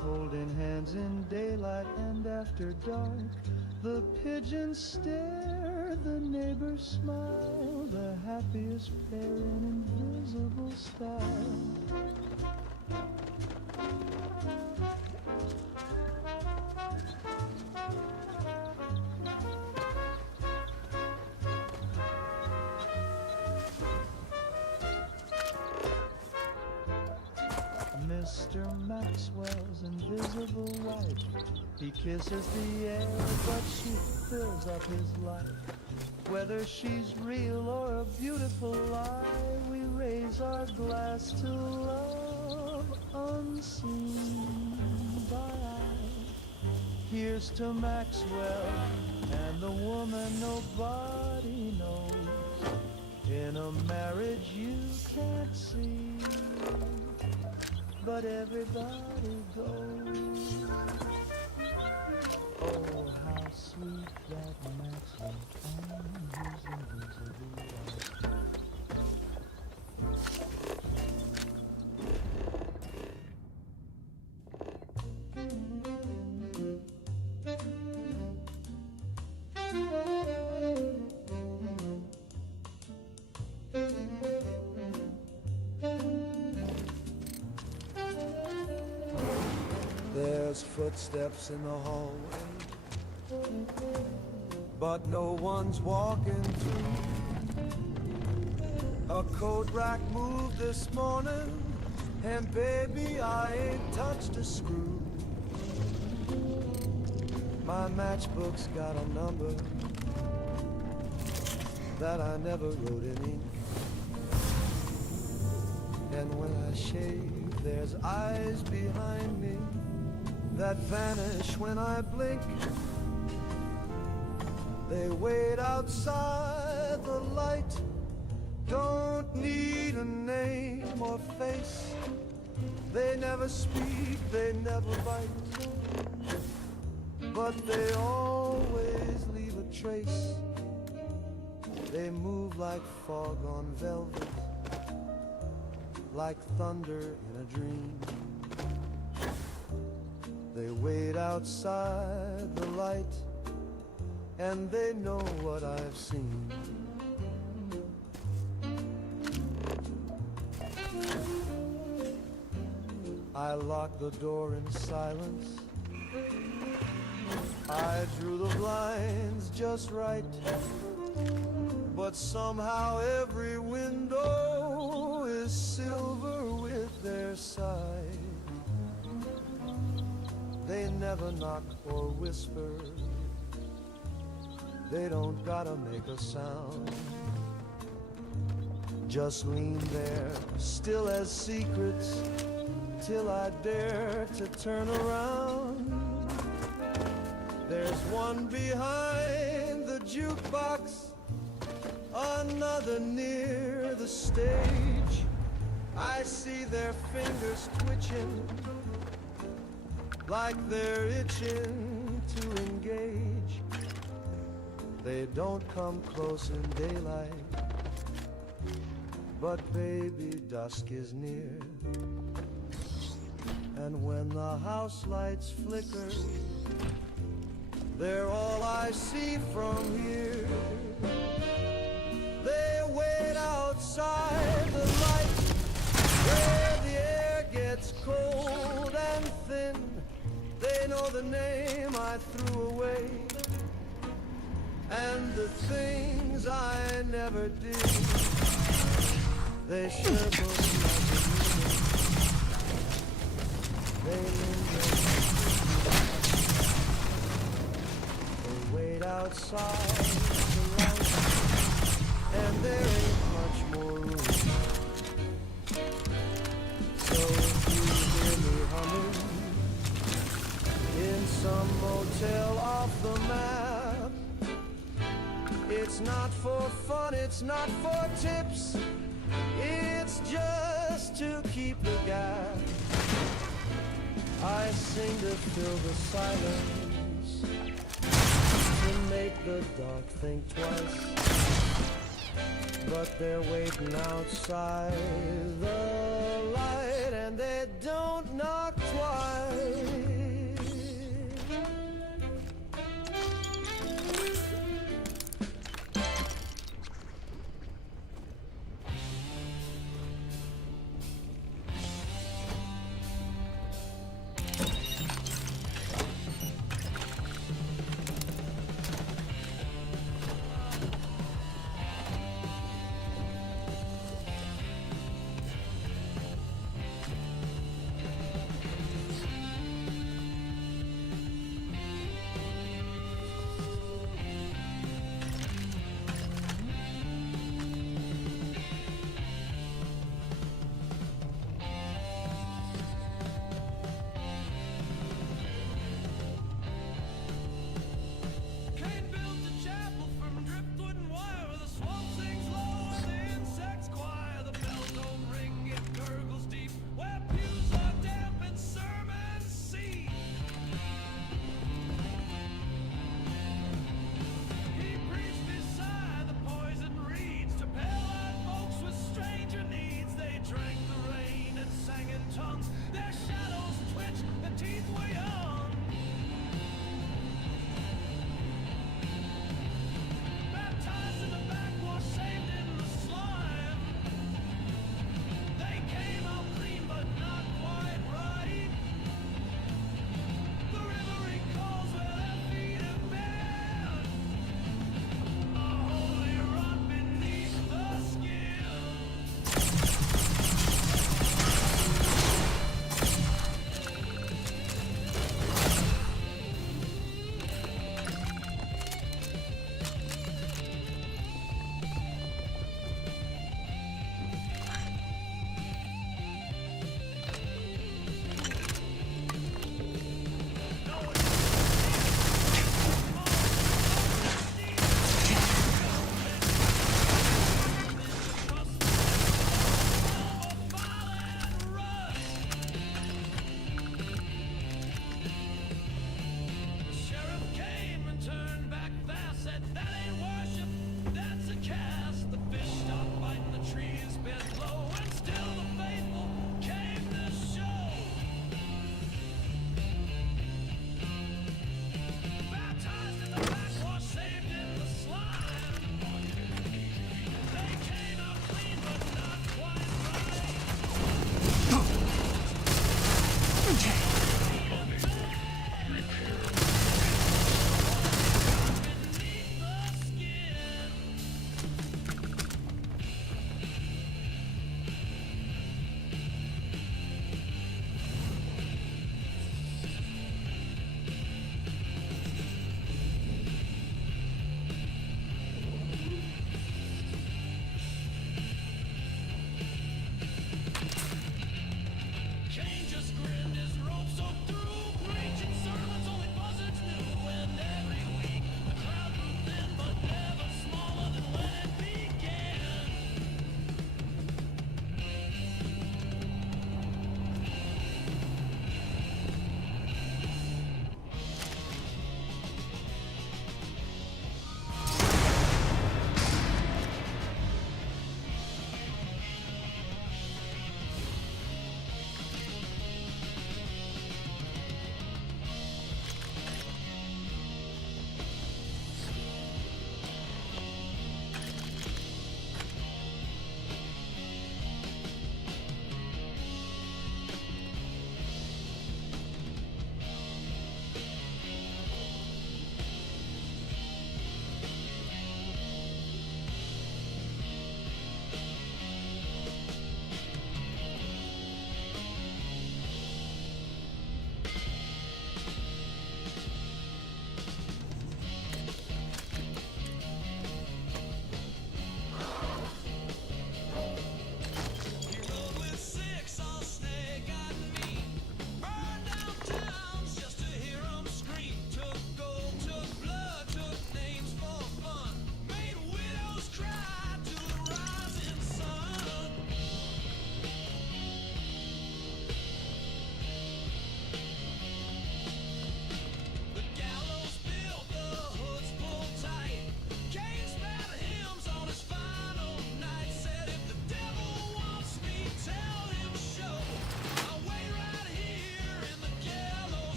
holding hands in daylight and after dark. The pigeons stare, the neighbors smile, the happiest pair in invisible style. Mr. Maxwell's invisible wife. He kisses the air, but she fills up his life. Whether she's real or a beautiful lie, we raise our glass to love unseen by eye. Here's to Maxwell and the woman nobody knows. In a marriage you can't see, but everybody goes. Oh, how sweet that Maxwell found his invisible wife. was footsteps in the hallway, but no one's walking through. A coat rack moved this morning, and baby, I ain't touched a screw. My matchbook's got a number that I never wrote in ink. And when I shave, there's eyes behind me that vanish when I blink. They wait outside the light, don't need a name or face. They never speak, they never bite, but they always leave a trace. They move like fog on velvet, like thunder in a dream. They wait outside the light, and they know what I've seen. I locked the door in silence. I drew the blinds just right, but somehow every window is silver with their side. They never knock or whisper. They don't gotta make a sound. Just lean there, still as secrets, till I dare to turn around. There's one behind the jukebox, another near the stage. I see their fingers twitching, like they're itching to engage. They don't come close in daylight, but baby, dusk is near. And when the house lights flicker, they're all I see from here. They wait outside the light, where the air gets cold and thin. They know the name I threw away, and the things I never did. They circle like a needle. They linger. They wait outside the light, and there ain't much more room. So if you hear me humming in some motel off the map, it's not for fun, it's not for tips, it's just to keep the gap. I sing to fill the silence, to make the dark think twice. But they're waiting outside the light, and they don't knock twice.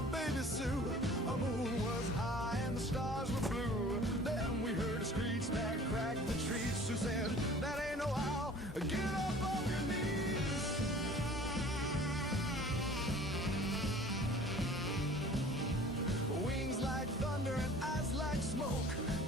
my baby Sue. A moon was high and the stars were blue. Then we heard a screech that cracked the trees. Sue said, that ain't no how. Get up off your knees. Wings like thunder and eyes like smoke.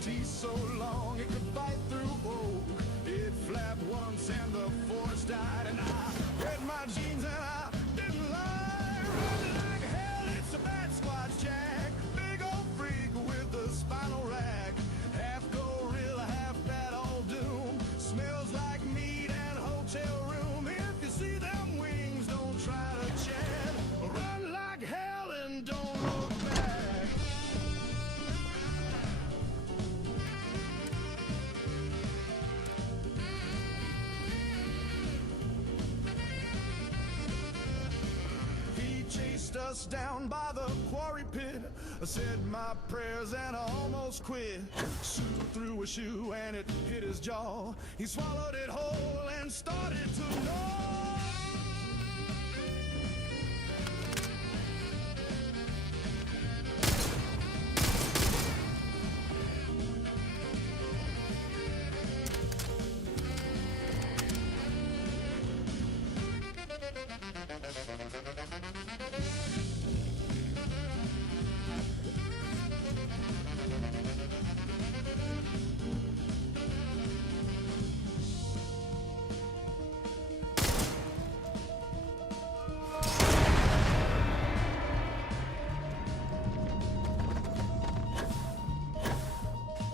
Teeth so long it could bite through oak. It flapped once and the force died. And I read my jeans and I didn't lie. Running like hell, it's a bad squatch jack. Big old freak with a spinal rack. Half gorilla, half fat, all doom. Smells like meat and hotel room. If you see them wings, don't try to chat. Run like hell and don't look back. He chased us down by the quarry pit. I said my prayers and I almost quit. Sue threw a shoe and it hit his jaw. He swallowed it whole and started to gnaw.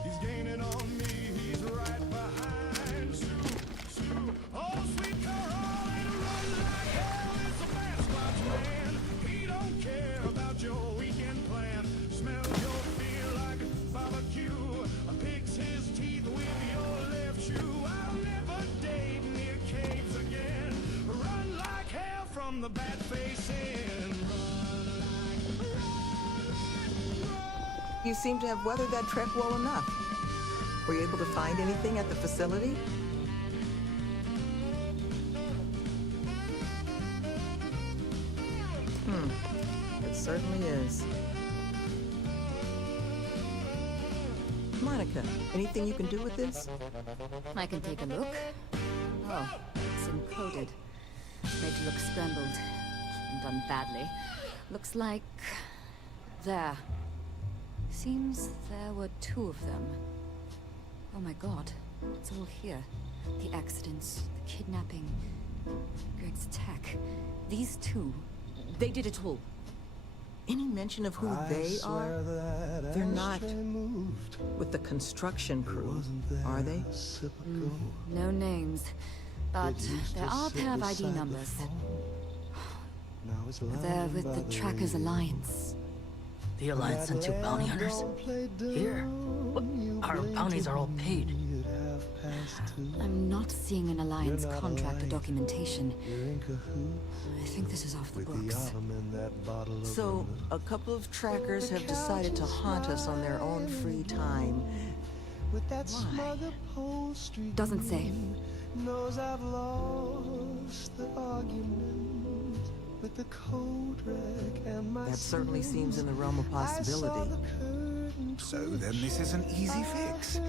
He's gaining on me, he's right behind. Sue, Sue, oh sweet Carol, and run like hell. It's a bad squatch man. He don't care about your weekend plan. Smells your fear like barbecue. Picks his teeth with your left shoe. I'll never date near caves again. Run like hell from the bat face in. You seem to have weathered that trek well enough. Were you able to find anything at the facility? It certainly is. Monica, anything you can do with this? I can take a look. Oh, it's encoded. Made to look scrambled. And done badly. Looks like... there. Seems there were two of them. Oh my god. It's all here. The accidents, the kidnapping, Greg's attack. These two, they did it all. Any mention of who they are? They're not with the construction crew, are they? No names. But there are a pair of ID numbers. They're with the Trackers Alliance. The Alliance sent two bounty hunters? Here? What? Our bounties are all paid. I'm not seeing an Alliance contract or documentation. I think this is off the books. So, a couple of trackers have decided to haunt us on their own free time. Why? Doesn't say. Knows I've lost the argument with the code red and my That certainly seems in the realm of possibility. So then this is an easy fix.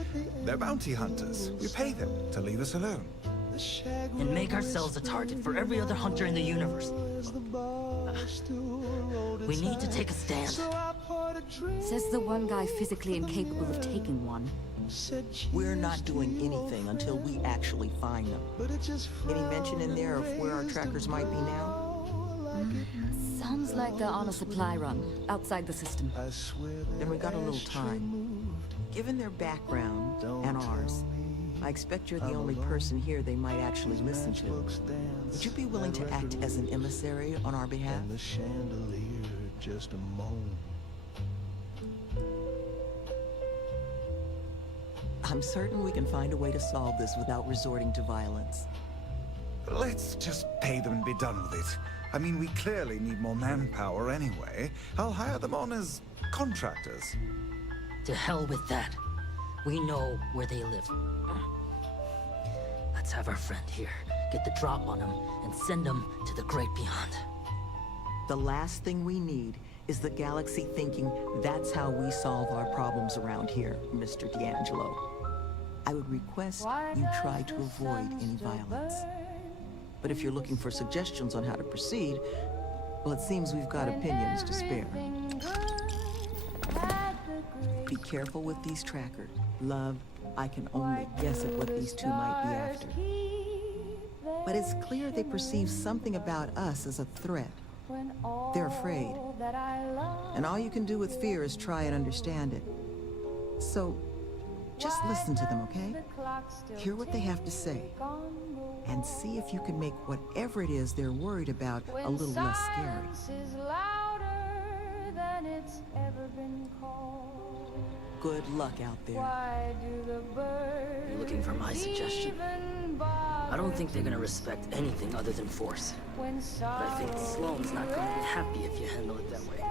They're bounty hunters. We pay them to leave us alone. And make ourselves a target for every other hunter in the universe. We need to take a stand. Says the one guy physically incapable of taking one. We're not doing anything until we actually find them. Any mention in there of where our trackers might be now? Sounds like they're on a supply run, outside the system. Then we got a little time. Given their background and ours, I expect you're the only person here they might actually listen to. Would you be willing to act as an emissary on our behalf? the chandelier just a moan. I'm certain we can find a way to solve this without resorting to violence. Let's just pay them and be done with it. I mean, we clearly need more manpower anyway. I'll hire them on as contractors. To hell with that. We know where they live. Let's have our friend here get the drop on them and send them to the great beyond. The last thing we need Is the galaxy thinking that's how we solve our problems around here, Mr. D'Angelo? I would request you try to avoid any violence. But if you're looking for suggestions on how to proceed, well, it seems we've got opinions to spare. Be careful with these trackers. Love, I can only guess at what these two might be after. But it's clear they perceive something about us as a threat. They're afraid. And all you can do with fear is try and understand it. So, just listen to them, okay? Hear what they have to say. And see if you can make whatever it is they're worried about a little less scary. Good luck out there. You're looking for my suggestion? I don't think they're gonna respect anything other than force. But I think Sloane's not gonna be happy if you handle it that way.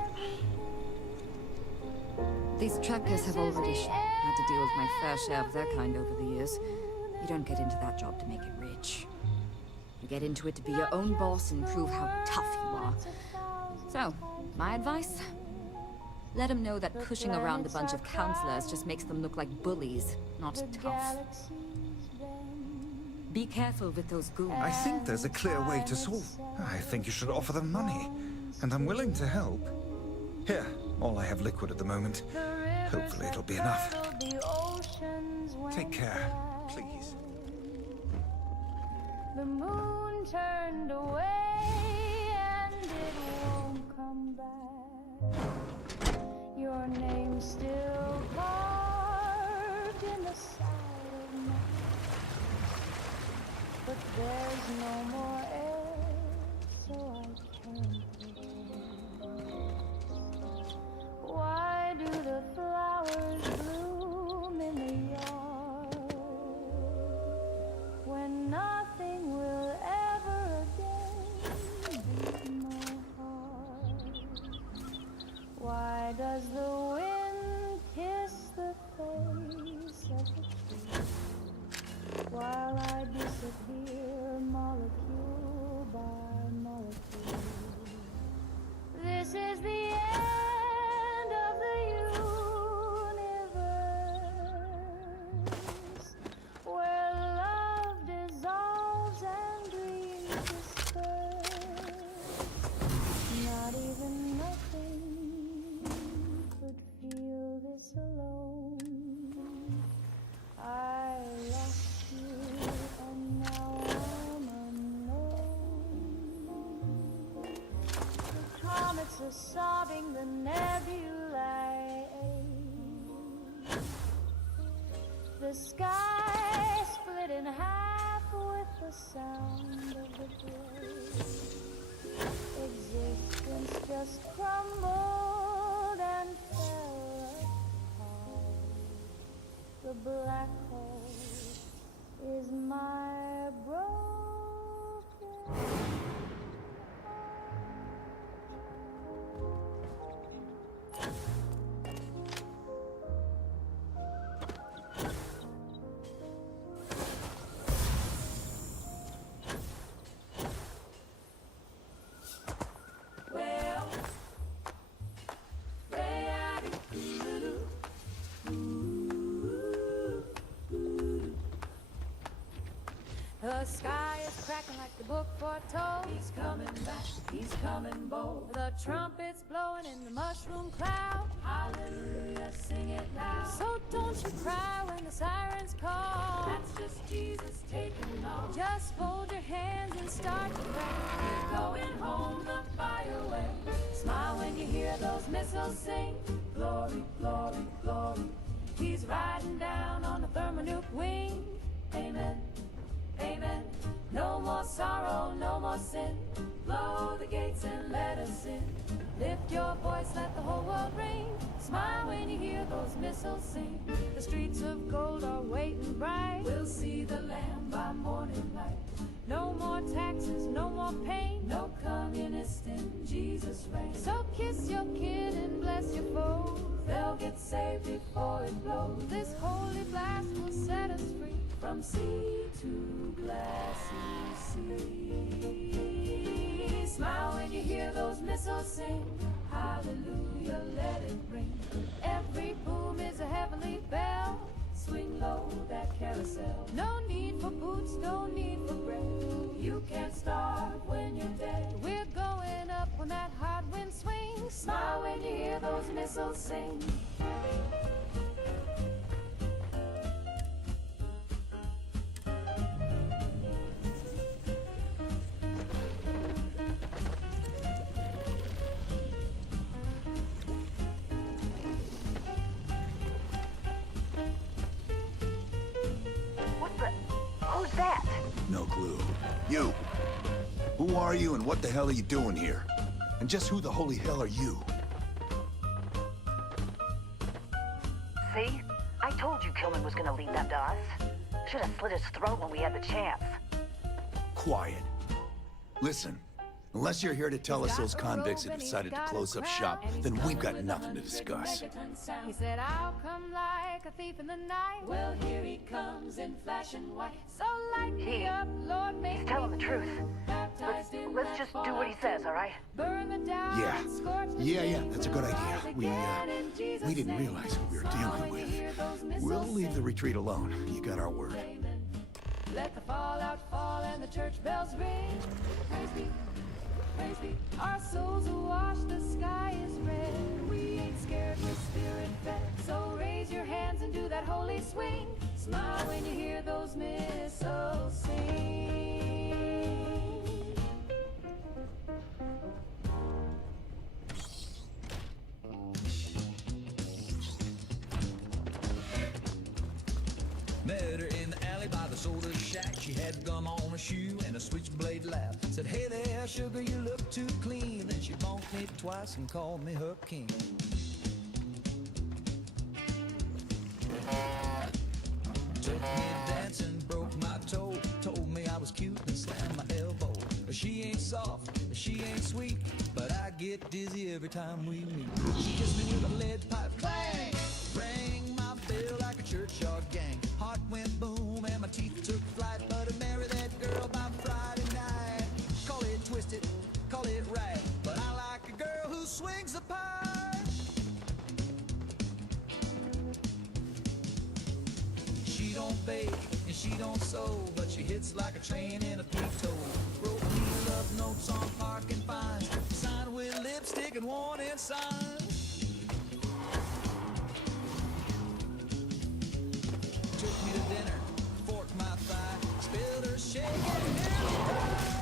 These trackers have already had to deal with my fair share of their kind over the years. You don't get into that job to make it rich. You get into it to be your own boss and prove how tough you are. So, my advice? Let them know that pushing around a bunch of counselors just makes them look like bullies, not tough. Be careful with those goons. I think there's a clear way to solve. I think you should offer them money. And I'm willing to help. Here, all I have liquid at the moment. Hopefully it'll be enough. Take care, please. The moon turned away and it won't come back. Your name's still carved in the side of my heart. But there's no more air, so I can't pretend. Why do the flowers bloom in the yard when nothing will ever again beat my heart? Why does the wind kiss the face of the tree while I disappear molecule by molecule? This is the end of the universe, where love dissolves and dreams disperse. Not even nothing could feel this alone. I lost you and now I'm unknown. The comets are sobbing, the nebulae ache. The sky split in half with the sound of the breeze. Existence just crumbled and fell apart. The black hole is my broken heart. The sky is cracking like the book foretold. He's coming back, he's coming bold. The trumpet's blowing in the mushroom cloud. Hallelujah, sing it loud. So don't you cry when the sirens call. That's just Jesus taking off. Just fold your hands and start to pray. We're going home the fire way. Smile when you hear those missiles sing. Glory, glory, glory. He's riding down on the thermonuke wing. Amen. Amen. No more sorrow, no more sin. Blow the gates and let us in. Lift your voice, let the whole world ring. Smile when you hear those missiles sing. The streets of gold are waiting bright. We'll see the Lamb by morning light. No more taxes, no more pain. No communist in Jesus' reign. So kiss your kid and bless your foes. They'll get saved before it blows. This holy blast will set us free from sea to glassy sea. Smile when you hear those missiles sing. Hallelujah, let it ring. Every boom is a heavenly bell. Swing low that carousel. No need for boots, no need for bread. You can't starve when you're dead. We're going up when that hot wind swings. Smile when you hear those missiles sing. Who's that? No clue. You! Who are you and what the hell are you doing here? And just who the holy hell are you? See? I told you Kilman was gonna lead them to us. Should have slit his throat when we had the chance. Quiet. Listen, unless you're here to tell us those convicts have decided to close up shop, then we've got nothing to discuss. He said, I'll come like a thief in the night. Well, here he comes in flash and white. So light me up, Lord, make He's telling the truth. Let's just do what he says, all right? Yeah, that's a good idea. We didn't realize who we were dealing with. We'll leave the retreat alone. You got our word. Let the fallout fall and the church bells ring. Praise be, praise be. Our souls are washed, the sky is red. We ain't scared, we're spirit fed. So raise your hands and do that holy swing. Smile when you hear those missiles sing. Met her in the alley by the soda shack. She had gum on her shoe and a switchblade laugh. Said, hey there, sugar, you look too clean. Then she bonked me twice and called me her king. Took me dancing, broke my toe. Told me I was cute and slammed my elbow. She ain't soft, she ain't sweet, but I get dizzy every time we meet. She kissed me with a lead pipe, bang! Rang my bell like a churchyard gang. Heart went boom and my teeth took flight, but I married that girl by Friday night. Call it twisted, call it right, but I like a girl who swings the pipe. She don't bake and she don't sew, but she hits like a train in a three-toe. Wrote me love notes on parking fines, signed with lipstick and warning signs. Took me to dinner, forked my thigh, spilled her shake and nearly died.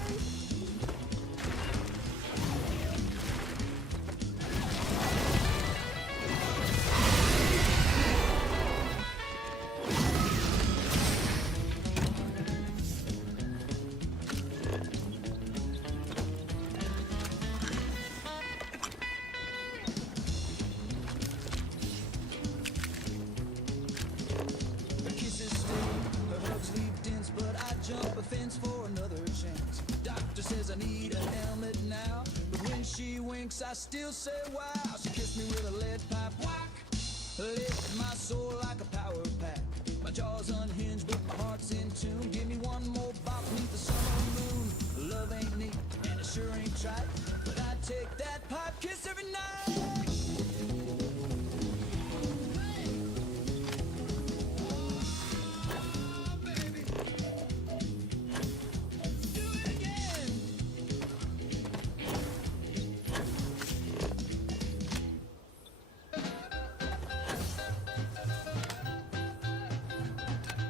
Her kisses stay, her hugs leave dents, but I jump a fence for another chance. Doctor says I need a helmet now, but when she winks I still say wow. She kissed me with a lead pipe, whack, lift my soul like a power pack. My jaw's unhinged but my heart's in tune. Give me one more box beneath the summer moon. Love ain't neat and it sure ain't trite, but I take that pipe kiss every night.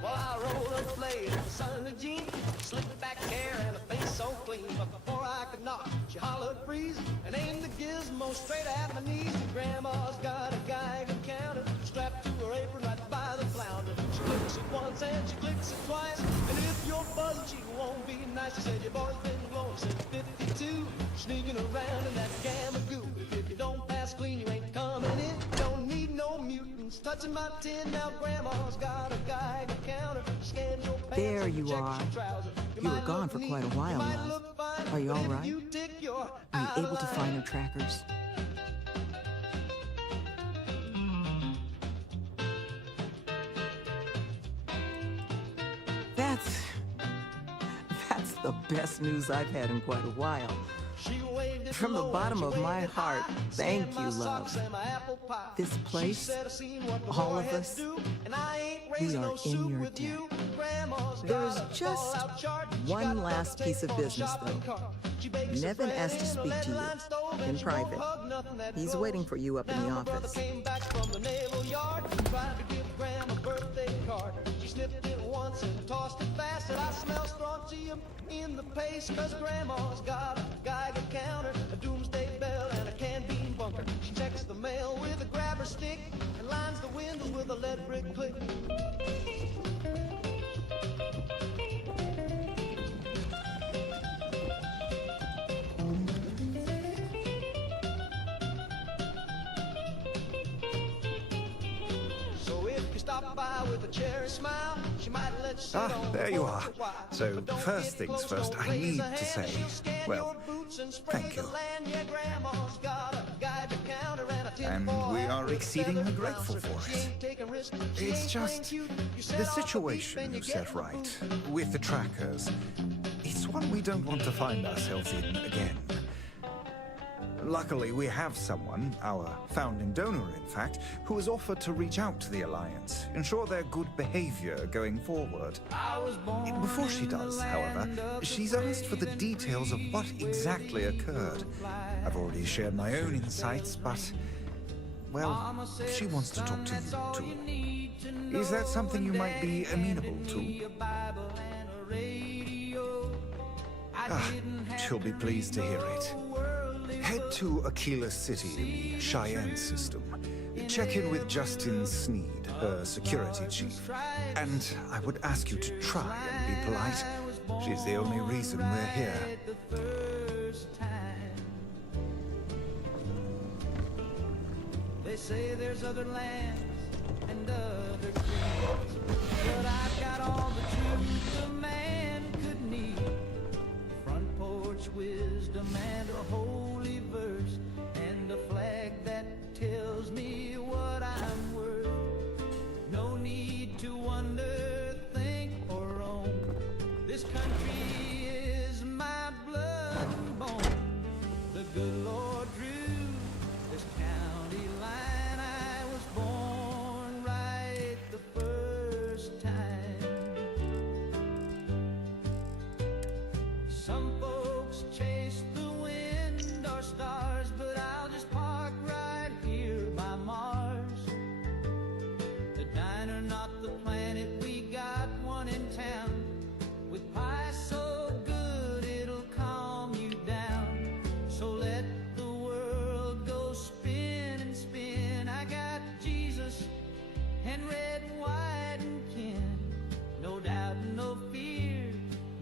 Well, I rolled up blade in the sun of jeans, slicked back hair and a face so clean. But before I could knock, she hollered freeze and aimed the gizmo straight at my knees. Grandma's got a Geiger counter strapped to her apron right by the flounder. She clicks it once and she clicks it twice, and if you're buzzing, she won't be nice. She said your boy's been glowing since 52, sneaking around in that gamma goo. If you don't pass clean, you ain't coming in. Don't need no mutants touching my tin. Now grandma's got a Geiger counter. Scans your pants There and you checks are. your trousers. You were gone for quite a while, love. Are you all right? Are you able to find her trackers? That's the best news I've had in quite a while. From the bottom of my heart, thank you, love. This place, all of us, we are in your debt. There's just one last piece of business, though. Nevin asked to speak to you in private. He's waiting for you up in the office. She sniffed it once and tossed it fast, and I smell strontium in the paste, 'cause Grandma's got a Geiger counter, a doomsday bell, and a canned bean bunker. She checks the mail with a grabber stick and lines the windows with a lead brick click. With a cherry smile, she might let you there you are. So, first things first, I need to say, well, thank you. And we are exceedingly grateful for it. It's just the situation you set right with the trackers. It's one we don't want to find ourselves in again. Luckily, we have someone, our founding donor in fact, who has offered to reach out to the Alliance, ensure their good behavior going forward. Before she does, however, she's asked for the details of what exactly occurred. I've already shared my own insights, but, well, she wants to talk to you too. Is that something you might be amenable to? She'll be pleased to hear it. Head to Aquila City in the Cheyenne system. Check in with Justin Sneed, her security chief. And I would ask you to try and be polite. She's the only reason we're here. They say there's other lands and other creeds, but I've got all the truth a man could need. Front porch wisdom and a holy verse and a flag that tells me what I'm worth. No need to wonder, think, or roam. This country is my blood and bone. The good Lord drew this county line. I was born right the first time. Some folks chase the wind or stars, but I'll just park right here by Mars. The diner, not the planet, we got one in town, with pie so good it'll calm you down. So let the world go spin and spin. I got Jesus and red, white, and kin. No doubt, no fear,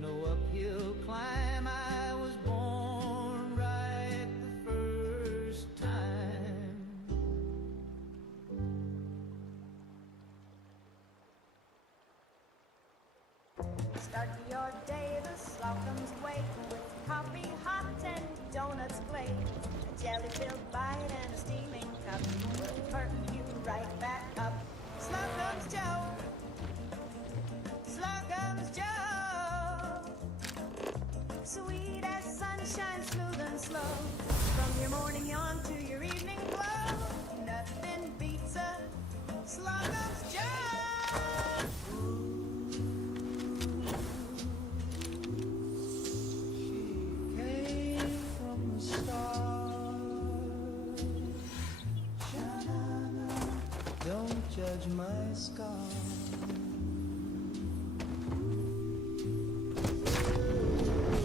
no uphill climb. I was born right the first time. Start your day the Slocum's way with coffee hot and donuts glazed. A jelly-filled bite and a steaming cup will perk you right back up. Slocum's Joe, Slocum's Joe. Sweet as sunshine, smooth and slow. From your morning yawn to your evening glow, nothing beats a Slocum's Joe. Don't judge my scar.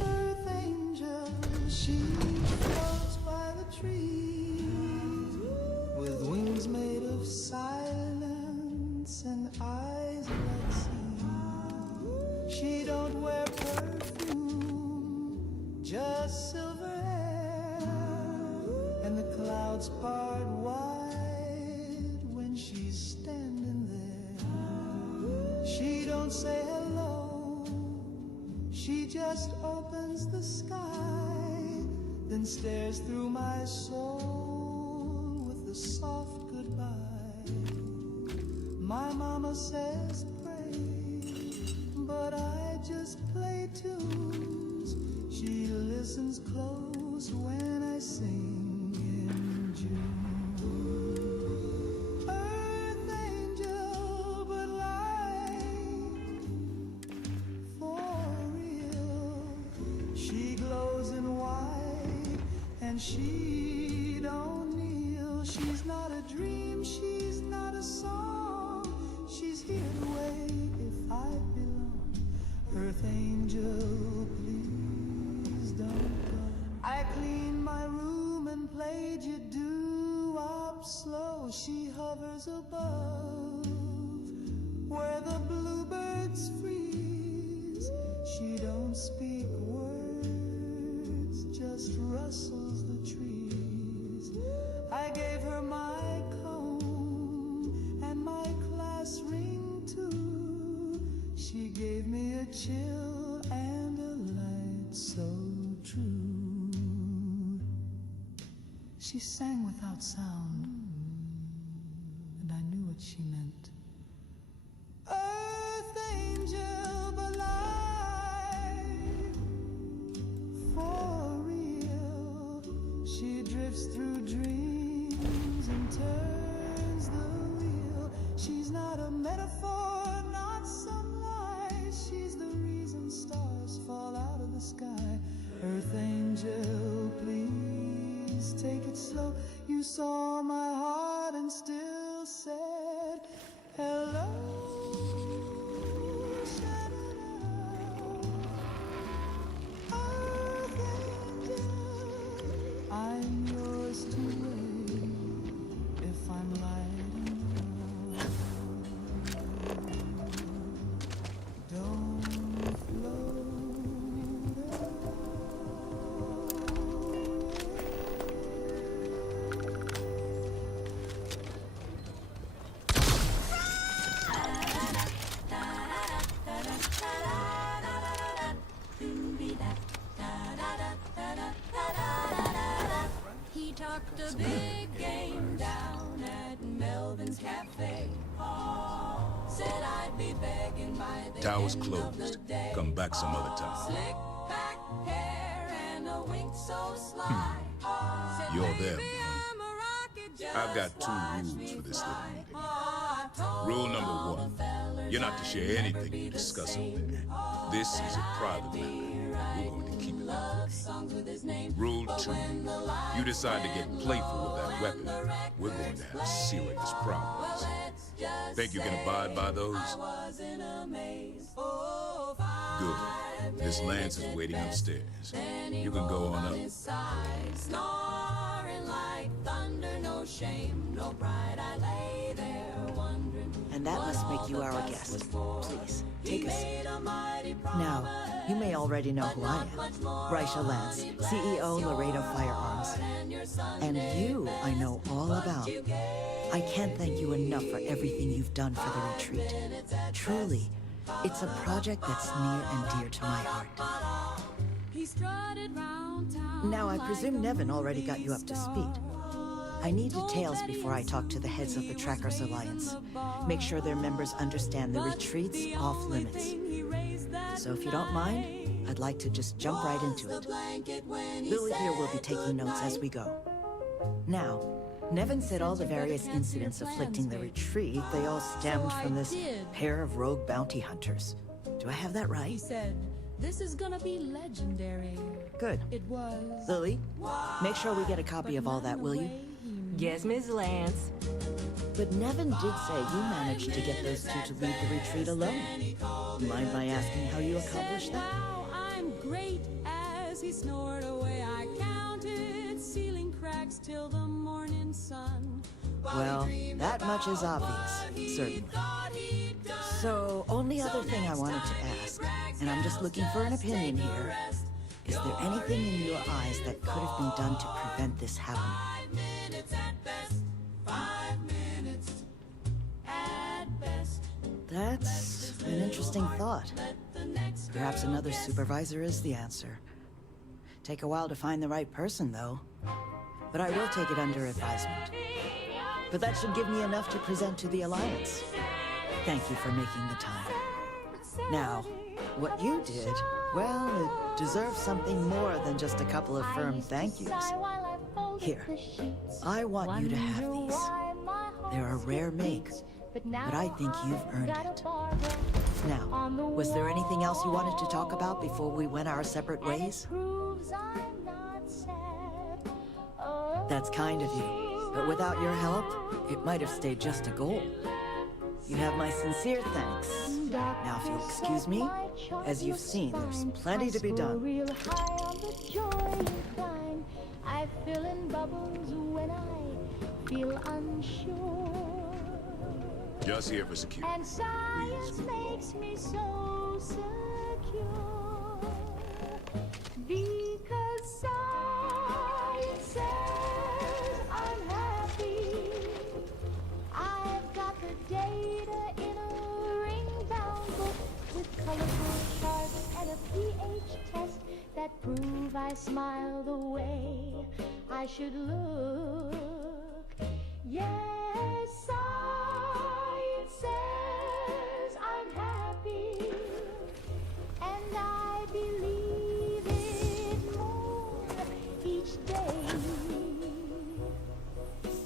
Earth angel, she floats by the trees with wings made of silence and eyes like sea. She don't wear perfume, just silver hair, and the clouds part wide when she's standing there. She don't say hello, she just opens the sky, then stares through my soul with a soft goodbye. My mama says pray, but I just play tunes She listens close when I sing in June. Earth angel, but like for real. She glows in white and she don't kneel. She's not a dream, she's not a song. She's here to wait if I belong. Earth angel, please don't go. I cleaned my room and played you doo-wop slow. She hovers above where the bluebirds freeze. She don't speak words, just rustles the trees. I gave her my comb and my class ring too. She gave me a chill and a light so true. She sang without sound, and I knew what she meant. Earth angel, but life for real. She drifts through dreams and turns the wheel. She's not a metaphor, not some lie. She's the reason stars fall out of the sky. Earth angel, please take it slow. You saw my heart and still said hello. Earth angel, I'm yours to wait if I'm lighting low. Don't float He talked a big game down at Melvin's Cafe. Said I'd be begging by the Tower's end of the closed. day. Come back some other time. Slick back hair and a wink so sly. Said, You're there, "Baby, man. I'm a rocket, just I've got two watch rules me for this fly." little meeting. I told Rule number all the one, fellers you're not to I'd share never anything be you the discuss same. over there. This is a private matter. We're going to keep it Love songs with his name. Rule two, you decide to get playful with that weapon, we're going to have serious problems. Think you can abide by those? Good. Miss Lance is waiting upstairs. You can go on up. Snoring like thunder, no shame, no pride. I lay there wondering. And that must make you our guest. Please, take a seat. Now, you may already know who I am. Brycia Lance, CEO, Laredo Firearms. And you, I know all about. I can't thank you enough for everything you've done for the retreat. Truly, it's a project that's near and dear to my heart. He strutted round town. Now, I presume Nevin already got you up to speed. I need details before I talk to the heads of the Trackers Alliance. Make sure their members understand the retreat's off limits. So if you don't mind, I'd like to just jump right into it. Lily here will be taking notes as we go. Now, Nevin said all the various incidents afflicting the retreat, they all stemmed from this pair of rogue bounty hunters. Do I have that He right? said, "This is gonna be legendary." Good. It was. Lily, make sure we get a copy of all that, will you? Yes, Miss Lance. But Nevin did say you managed to get those two to leave the retreat alone. Mind my asking how you accomplished that? Wow, I'm great. As he snored away, I counted ceiling cracks till the morning sun. Well, that much is obvious, certainly. So, only other thing I wanted to ask, and I'm just looking for an opinion here, is there anything in your eyes that could have been done to prevent this happening? 5 minutes at best. 5 minutes at best. That's an interesting thought. Perhaps another supervisor is the answer. Take a while to find the right person, though. But I will take it under advisement. But that should give me enough to present to the Alliance. Thank you for making the time. Now, What you did, well, it deserves something more than just a couple of firm thank yous. Here, I want you to have these. They're a rare make, but I think you've earned it. Now, was there anything else you wanted to talk about before we went our separate ways? That's kind of you, but without your help, it might have stayed just a goal. You have my sincere thanks. Now, if you'll excuse me, as you've seen, there's plenty to be done. I fill in bubbles when I feel unsure. Just here for security. And science makes me so secure. Because science says I'm happy. I've got the data in a ring-bound book with colorful charts and a pH test that prove I smile the way I should look. Yes, science says I'm happy, and I believe it more each day.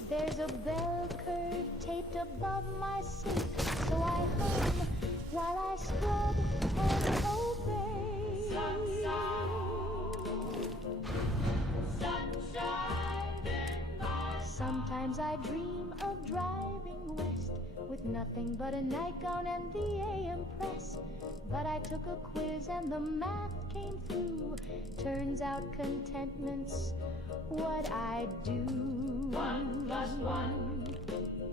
There's a bell curve taped above my sink, so I hum while I scrub and obey. Sometimes I dream of driving west with nothing but a nightgown and the AM press. But I took a quiz and the math came through. Turns out contentment's what I do. 1 plus 1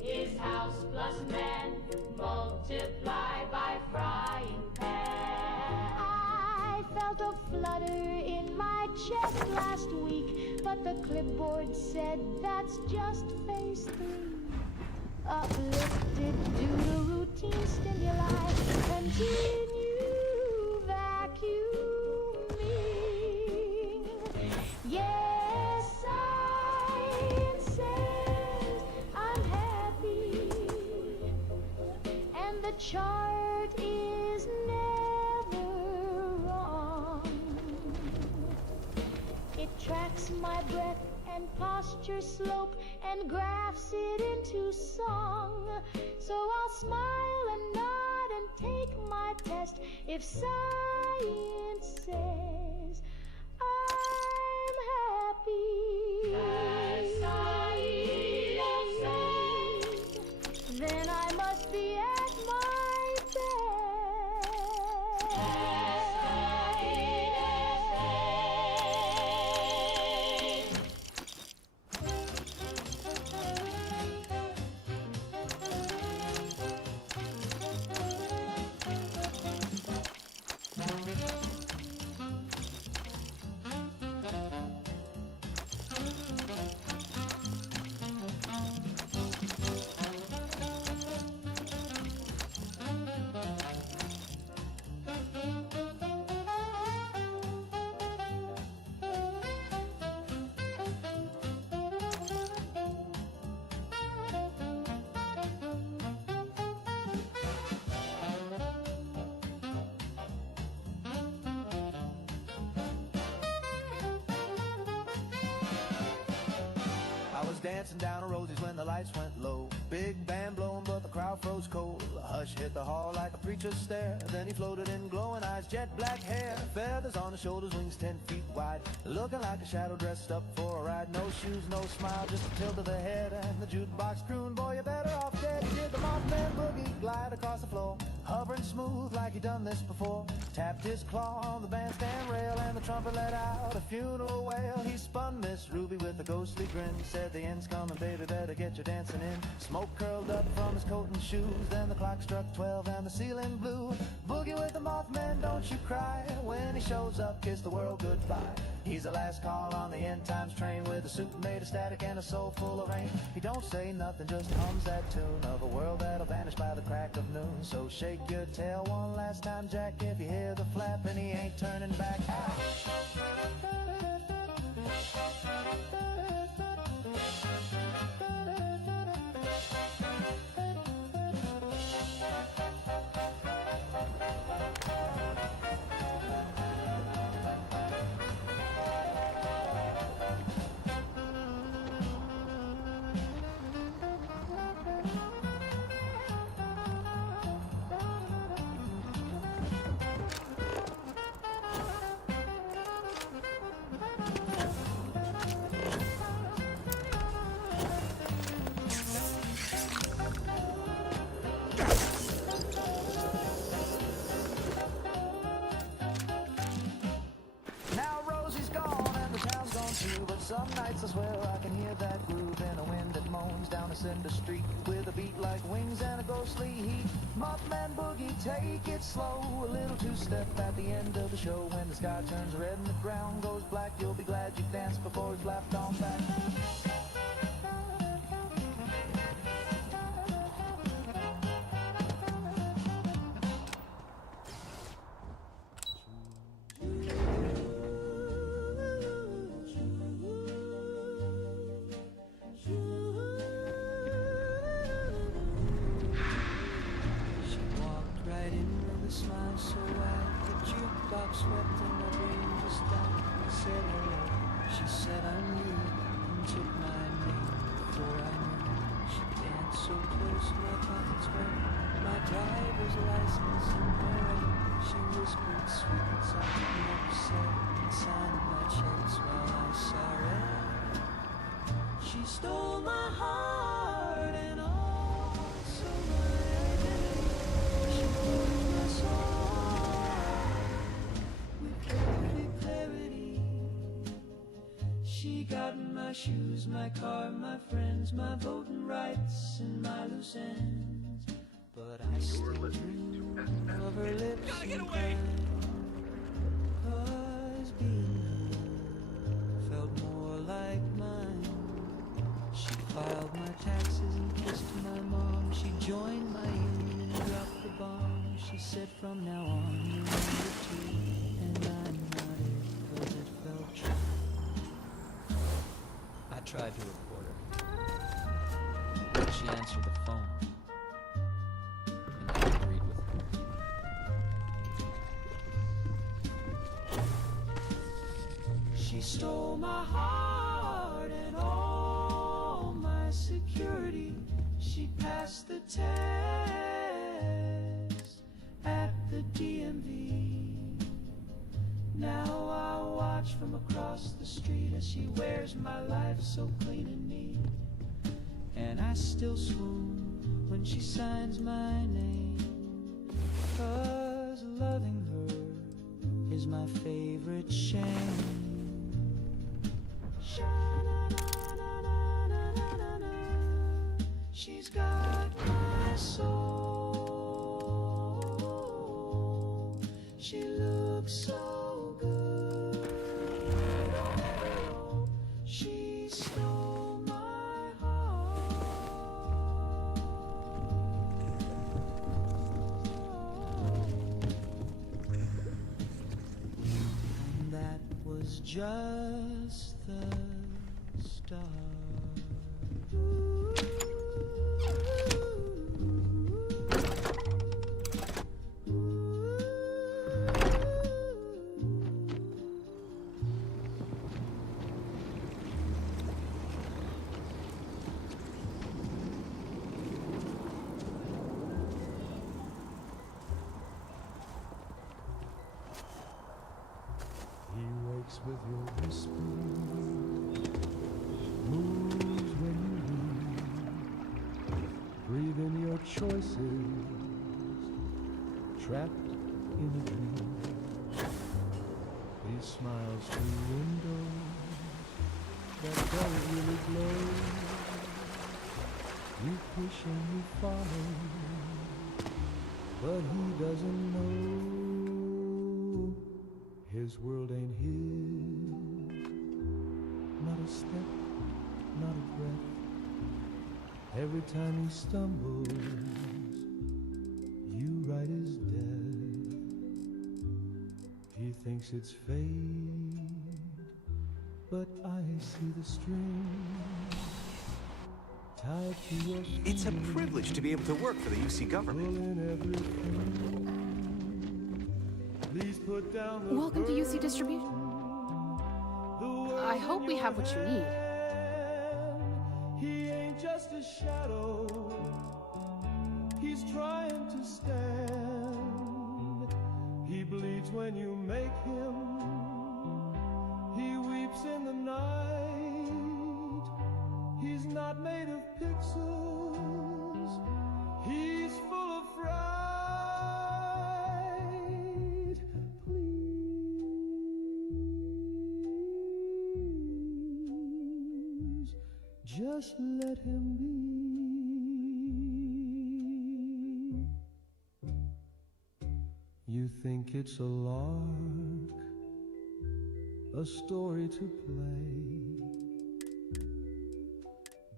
is house plus man. Multiply by frying pan. I felt a flutter in my chest last week, but the clipboard said that's just phase 3. Uplifted due to routine stimuli, continue vacuuming. Yes, science says I'm happy, and the chart is never wrong. It tracks my breath and posture slope and graphs it into song. So I'll smile and nod and take my test if science says I'm happy. Then I must be at my Dancing down a Rosie's when the lights went low. Big band blowing, but the crowd froze cold. A hush hit the hall like a preacher's stare. Then he floated in, glowing eyes, jet black hair, feathers on his shoulders, wings 10 feet wide, looking like a shadow dressed up for a ride. No shoes, no smile, just a tilt of the head, and the jukebox croon, boy, you're better off dead. He did the Mothman boogie, glide across the floor, hovering smooth like he'd done this before. Tapped his claw on the bandstand rail, and the trumpet let out a funeral wail. He spun Miss Ruby with a ghostly grin, said the end's coming, baby, better get your dancing in. Smoke curled up from his coat and shoes, then the clock struck 12 and the ceiling blew. Boogie with the Mothman, don't you cry. When he shows up, kiss the world goodbye. He's the last call on the end times train, with a suit made of static and a soul full of rain. He don't say nothing, just hums that tune of a world that'll vanish by the crack of noon. So shake your tail one last time, Jack, if you hear the flap and he ain't turning back. Some nights I swear I can hear that groove in a wind that moans down a cinder street with a beat like wings and a ghostly heat. Mothman boogie, take it slow, a little two-step at the end of the show. When the sky turns red and the ground goes black, you'll be glad you danced before it's laughed on back. She stole my heart and also my identity. She broke my soul with perfect clarity. She got my shoes, my car, my friends, my voting rights, and my loose ends. But I still dream of her lips. Gotta get away! 'Cause being felt more like mine. She filed my taxes and kissed my mom. She joined my union and dropped the bomb. She said from now on you're number 2. And I nodded 'cause it felt true. I tried to report her. She answered the phone. And I agreed with her. She stole my heart and all my security. She passed the test at the DMV. Now I watch from across the street as she wears my life so clean and neat. And I still swoon when she signs my name, 'cause loving her is my favorite shame. She's got my soul. She looks so good. She stole my heart. And that was just the start. He wakes with your whisper, moves when you leave, breathe in your choices, trapped in a dream. He smiles through windows that don't really glow. You push and you follow, but he doesn't know. His world ain't his, not a step, not a breath. Every time he stumbles, you write his death. He thinks it's fate, but I see the string tied to your feet. It's a privilege to be able to work for the UC government. Welcome to UC Distribution. I hope we have what you need. He ain't just a shadow. He's trying to stand. He bleeds when you make him. He weeps in the night. He's not made of pixels. He's full of fright. Please Just let him be. You think it's a lark, a story to play,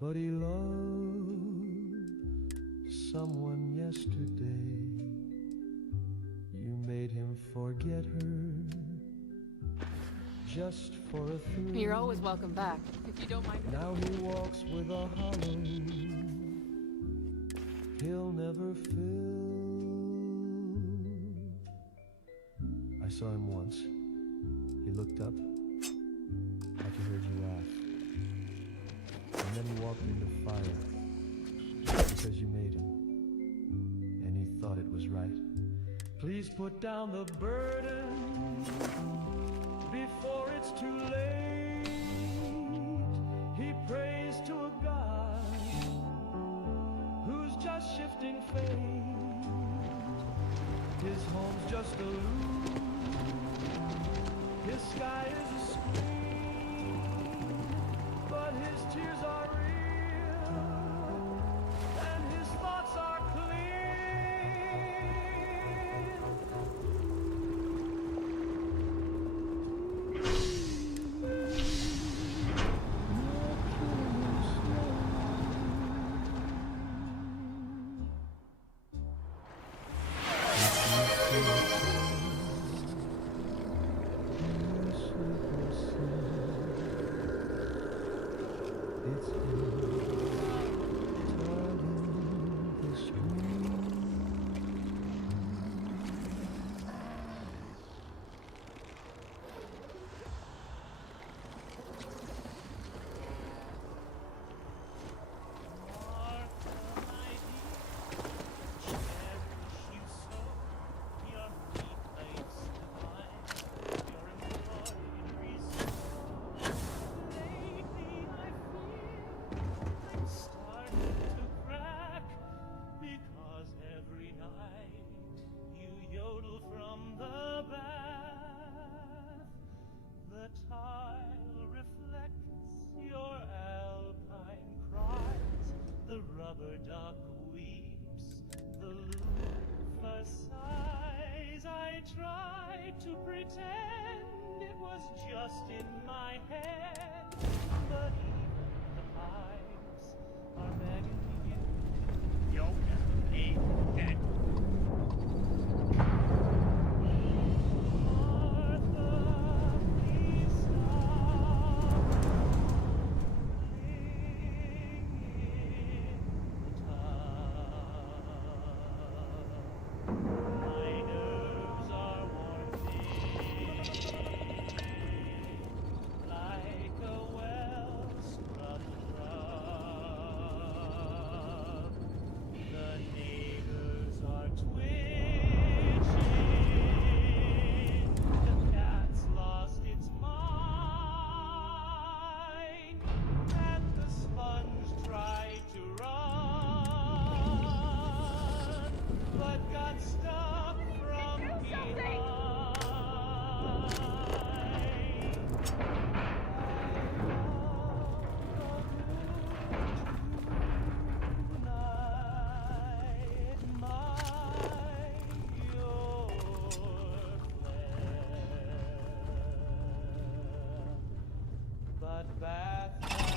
but he loved someone yesterday. You made him forget her just for a thrill. You're always welcome back, if you don't mind. Now he walks with a hollow he'll never fill. I saw him once. He looked up like he heard you laugh. And then he walked into fire because you made him. And he thought it was right. Please put down the burden before it's too late. He prays to a God who's just shifting fate. His home's just a loop. His sky is a screen, but his tears are real, and his thoughts are duck weeps, the loofah sighs. I tried to pretend it was just in my head, but even the pipes are begging you. Yoda, he dead.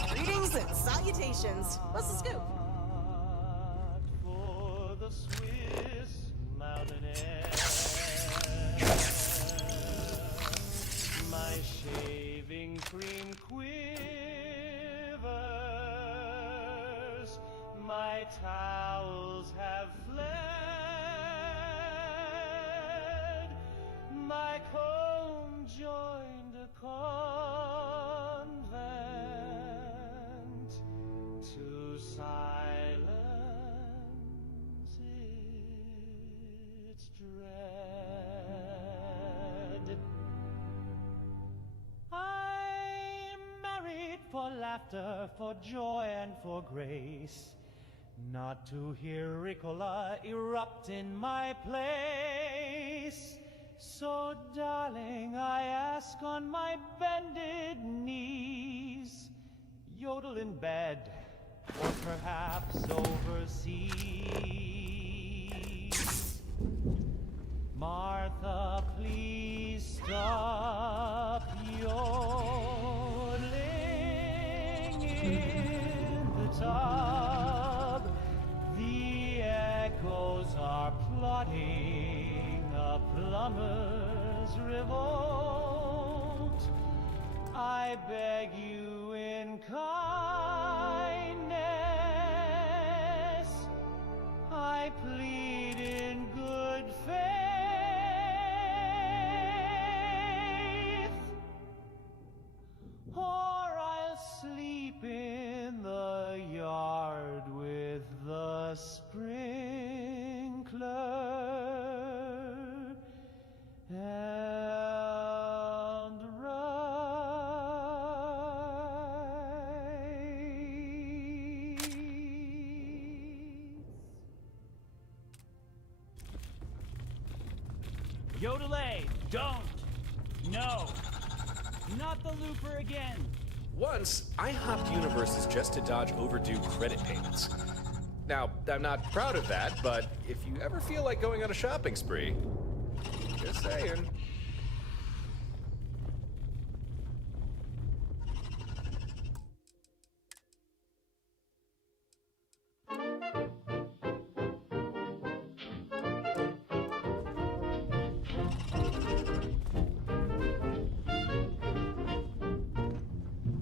Greetings and salutations. What's the scoop? For the Swiss mountain air, my shaving cream quivers, my towels have fled, my comb joined a convent to silence its dread. I'm married for laughter, for joy, and for grace, not to hear Ricola erupt in my place. So, darling, I ask on my bended knees, your yodel in bed, or perhaps overseas. Martha, please stop yodeling in the tub. The echoes are plotting a plumber's revolt. I beg you in kindness, I plead in good faith, or I'll sleep in the yard with the sprinkler and Yodelay, don't! No! Not the looper again! Once, I hopped universes just to dodge overdue credit payments. Now, I'm not proud of that, but if you ever feel like going on a shopping spree, just saying.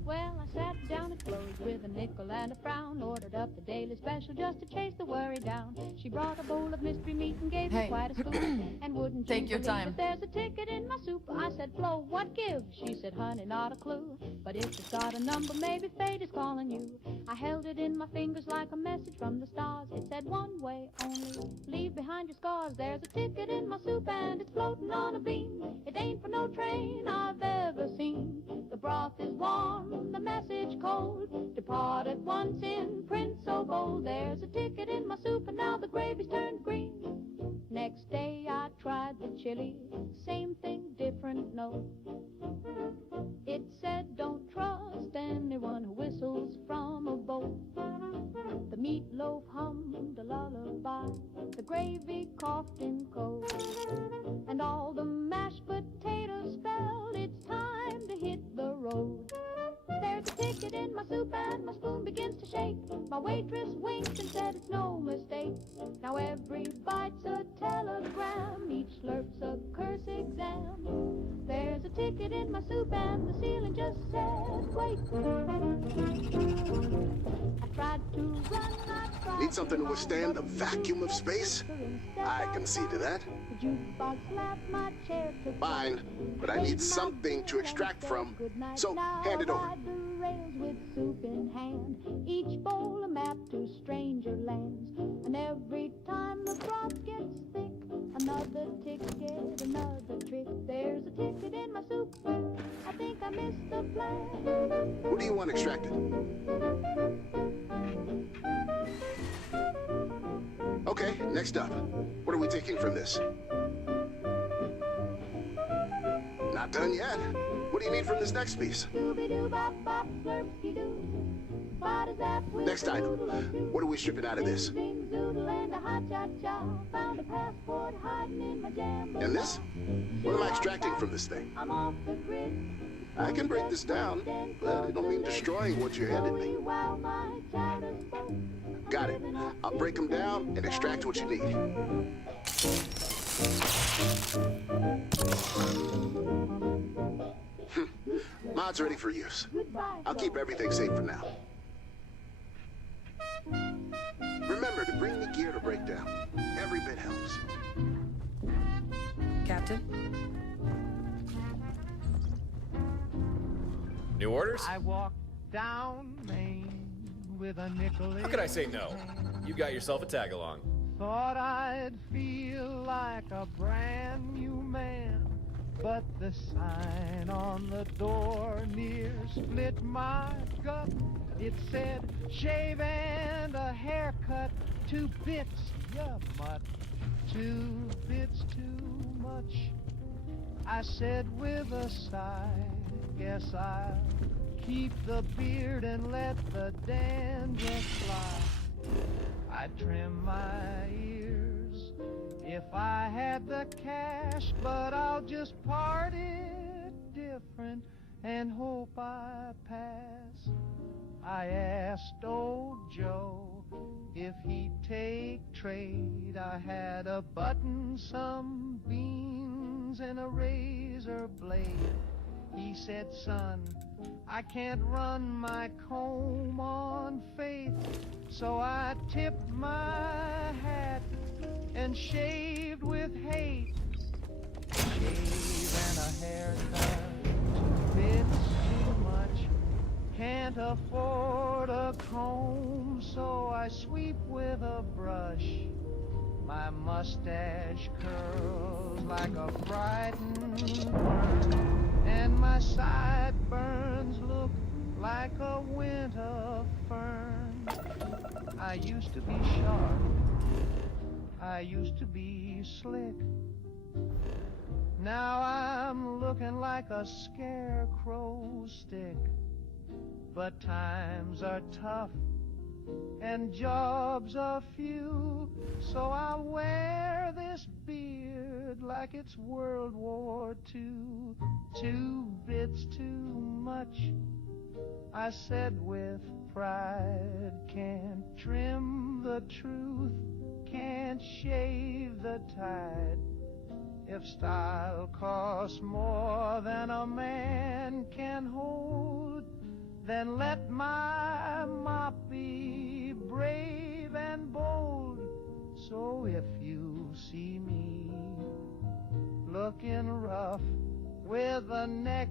Well, I sat down at Chloe's with a nickel and a frown, ordered up the daily special just to chase the worry down. She brought a bowl of mystery meat and gave me quite a spoon. And wouldn't Take you your believe time. it, there's a ticket in my soup. I said, Flo, what gives? She said, honey, not a clue. But if it's got a number, maybe fate is calling you. I held it in my fingers like a message from the stars. It said, one way only, leave behind your scars. There's a ticket in my soup and it's floating on a beam. It ain't for no train I've ever seen. The broth is warm, the message cold. Depart at once in print so bold. There's a ticket in my soup and now the gravy's turned green. Next day I tried the chili, same thing, different note. It said don't trust anyone who whistles from a boat. The meatloaf hummed a lullaby, the gravy coughed in cold, and all the mashed potatoes spelled it's time to hit the road. There's a ticket in my soup and my spoon begins to shake. My waitress winked and said it's no mistake. Now every bite's a telegram, each slurp's a curse exam. There's a ticket in my soup and the ceiling just said wait. I tried to run, I tried. Need something to withstand the vacuum of space? I can see to that. The jukebox slapped my chair to Fine, but I need something to extract from. So, hand it over. the rails with soup in hand, each bowl a map to stranger lands. And every time the broth gets thick, another ticket, another trick. There's a ticket in my soup, I think I missed the plan. What do you want extracted? Okay, next up. What are we taking from this? Not done yet. What do you need from this next piece? Next item. What are we stripping out of this? And this? What am I extracting from this thing? I can break this down, but it'll mean destroying what you handed me. Got it. I'll break them down and extract what you need. Mod's ready for use. I'll keep everything safe for now. Remember to bring me gear to break down. Every bit helps. Captain? New orders? I walked down Main with a nickel in How could I say no? You got yourself a tag-along. Thought I'd feel like a brand new man, but the sign on the door near split my gut. It said, shave and a haircut, 2 bits, ya mutt. 2 bits too much. I said with a sigh, guess I'll keep the beard and let the dandruff fly. I'd trim my ears if I had the cash, but I'll just part it different and hope I pass. I asked old Joe if he'd take trade. I had a button, some beans, and a razor blade. He said, son, I can't run my comb on faith, so I tipped my hat and shaved with hate. Shave and a haircut, 2 bits too much. Can't afford a comb, so I sweep with a brush. My mustache curls like a frightened worm, and my sideburns look like a winter fern. I used to be sharp, I used to be slick. Now I'm looking like a scarecrow stick. But times are tough and jobs are few, so I wear this beard like it's World War II. 2 bits too much, I said with pride. Can't trim the truth, can't shave the tide. If style costs more than a man can hold, then let my mop be brave and bold. So if you see me looking rough, with a neck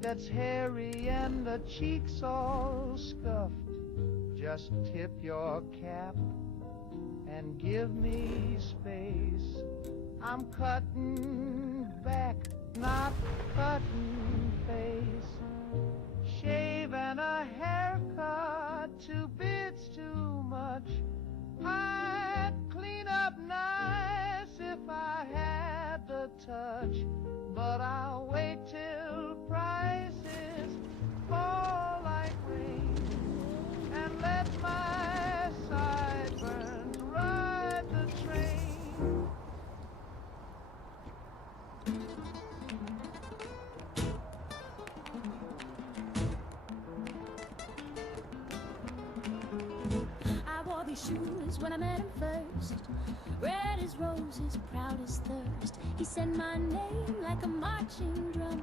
that's hairy and the cheeks all scuffed, just tip your cap and give me space. I'm cutting back, not cutting face. Shave and a haircut, 2 bits too much. I'd clean up nice if I had the touch, but I'll wait till prices fall like rain and let my sideburns ride the train. I wore these shoes when I met him first. Red as roses, proud as thirst. He said my name like a marching drum,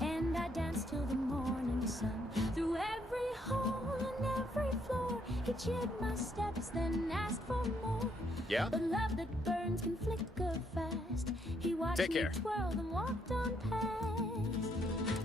and I danced till the morning sun. Through every hole and every floor, he cheered my steps, then asked for more. Yeah? But love that burns can flicker fast. He watched Take care. me twirl and walked on past.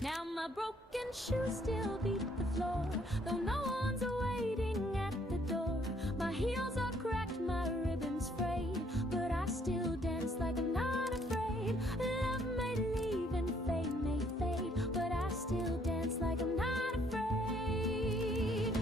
Now my broken shoes still beat the floor, though no one's waiting at the door. My heels are cracked, my ribbons frayed, but I still dance like I'm not afraid. Love may leave and fame may fade, but I still dance like I'm not afraid.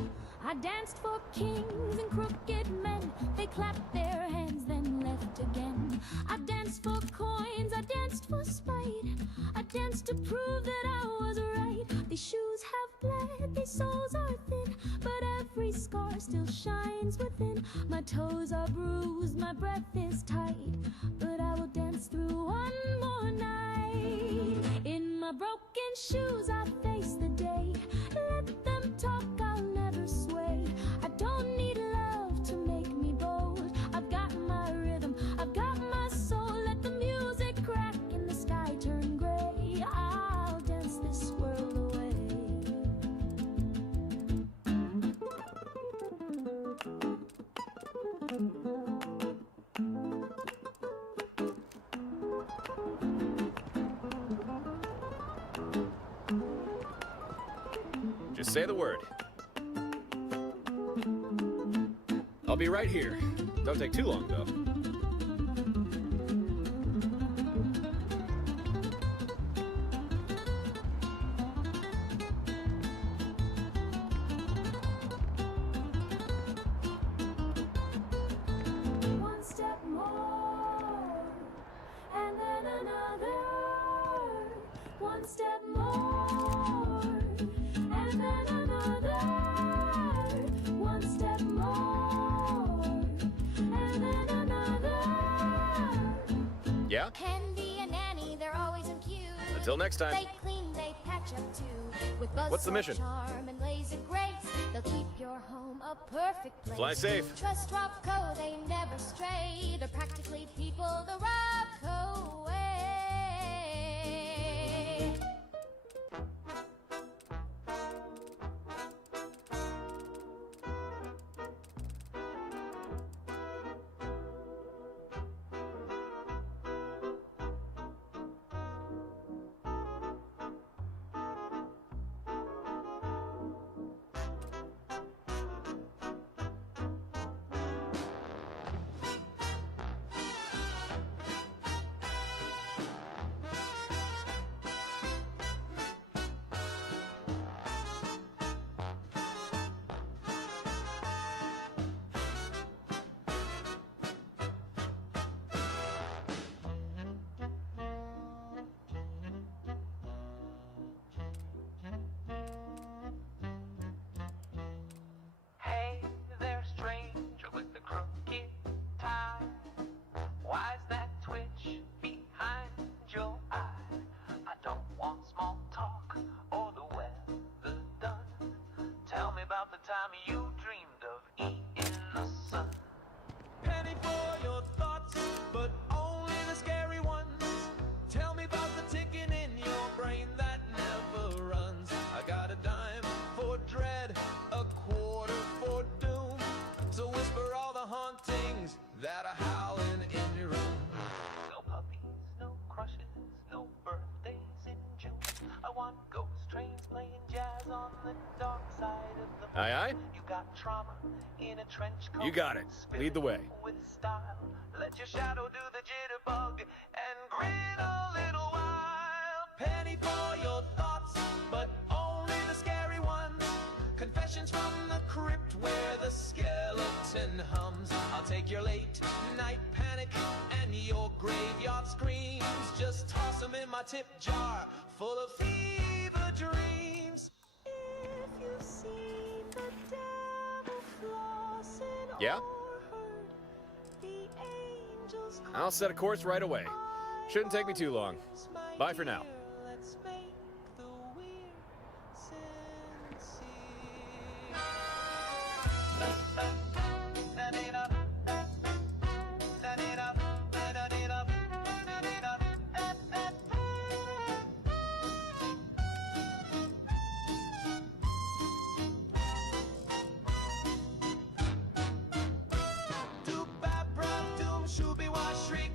I danced for kings and crooked men. They clapped their hands, then left again. I danced for coins, I danced for spite. I danced to prove that I was right. These shoes have bled, these soles are thin, but every scar still shines within. My toes are bruised, my breath is tight, but I will dance through one more night. In my broken shoes I face the day. Let them talk, I'll never sway. I don't need love to make me bold. I've got my rhythm, I've got my soul. Let the music crack and the sky turn gray. I'll dance this world away. Just say the word. I'll be right here. Don't take too long, though. One step more, and then another. One step more, and another, one step more, and then another. Yeah? Candy and Annie, they're always in cute. Until next time. They clean, they patch up too. With buzz, What's the mission? charm and lazy grace, they'll keep your home a perfect place. Fly safe. Trust Rocco, they never stray. They're practically people the Rocco way. Hey there, stranger with the crooked tie. Why's that twitch behind your eye? I don't want small talk or the weather done. Tell me about the time you dreamed of eating the sun. Penny for your thoughts, but only the scary ones. Tell me about the ticking in your brain that never runs. I got a dime for dread, a quarter for doom. So whisper all the hauntings that are howling in your room. No puppies, no crushes, no birthdays in June. I want ghost trains playing jazz on the dark side of the moon. Aye, aye. You got trauma in a trench coat. You got it. Lead the way. With style, let your shadow do the jitterbug and grin a little while. Penny for your thoughts, but only the scary ones. Confessions from the crypt where the skeleton hums. I'll take your late night panic and your graveyard screams. Just toss them in my tip jar full of fever dreams. If you've seen the devil flossing Yeah? I'll set a course right away. Shouldn't take me too long. Bye for now. Let's make the weird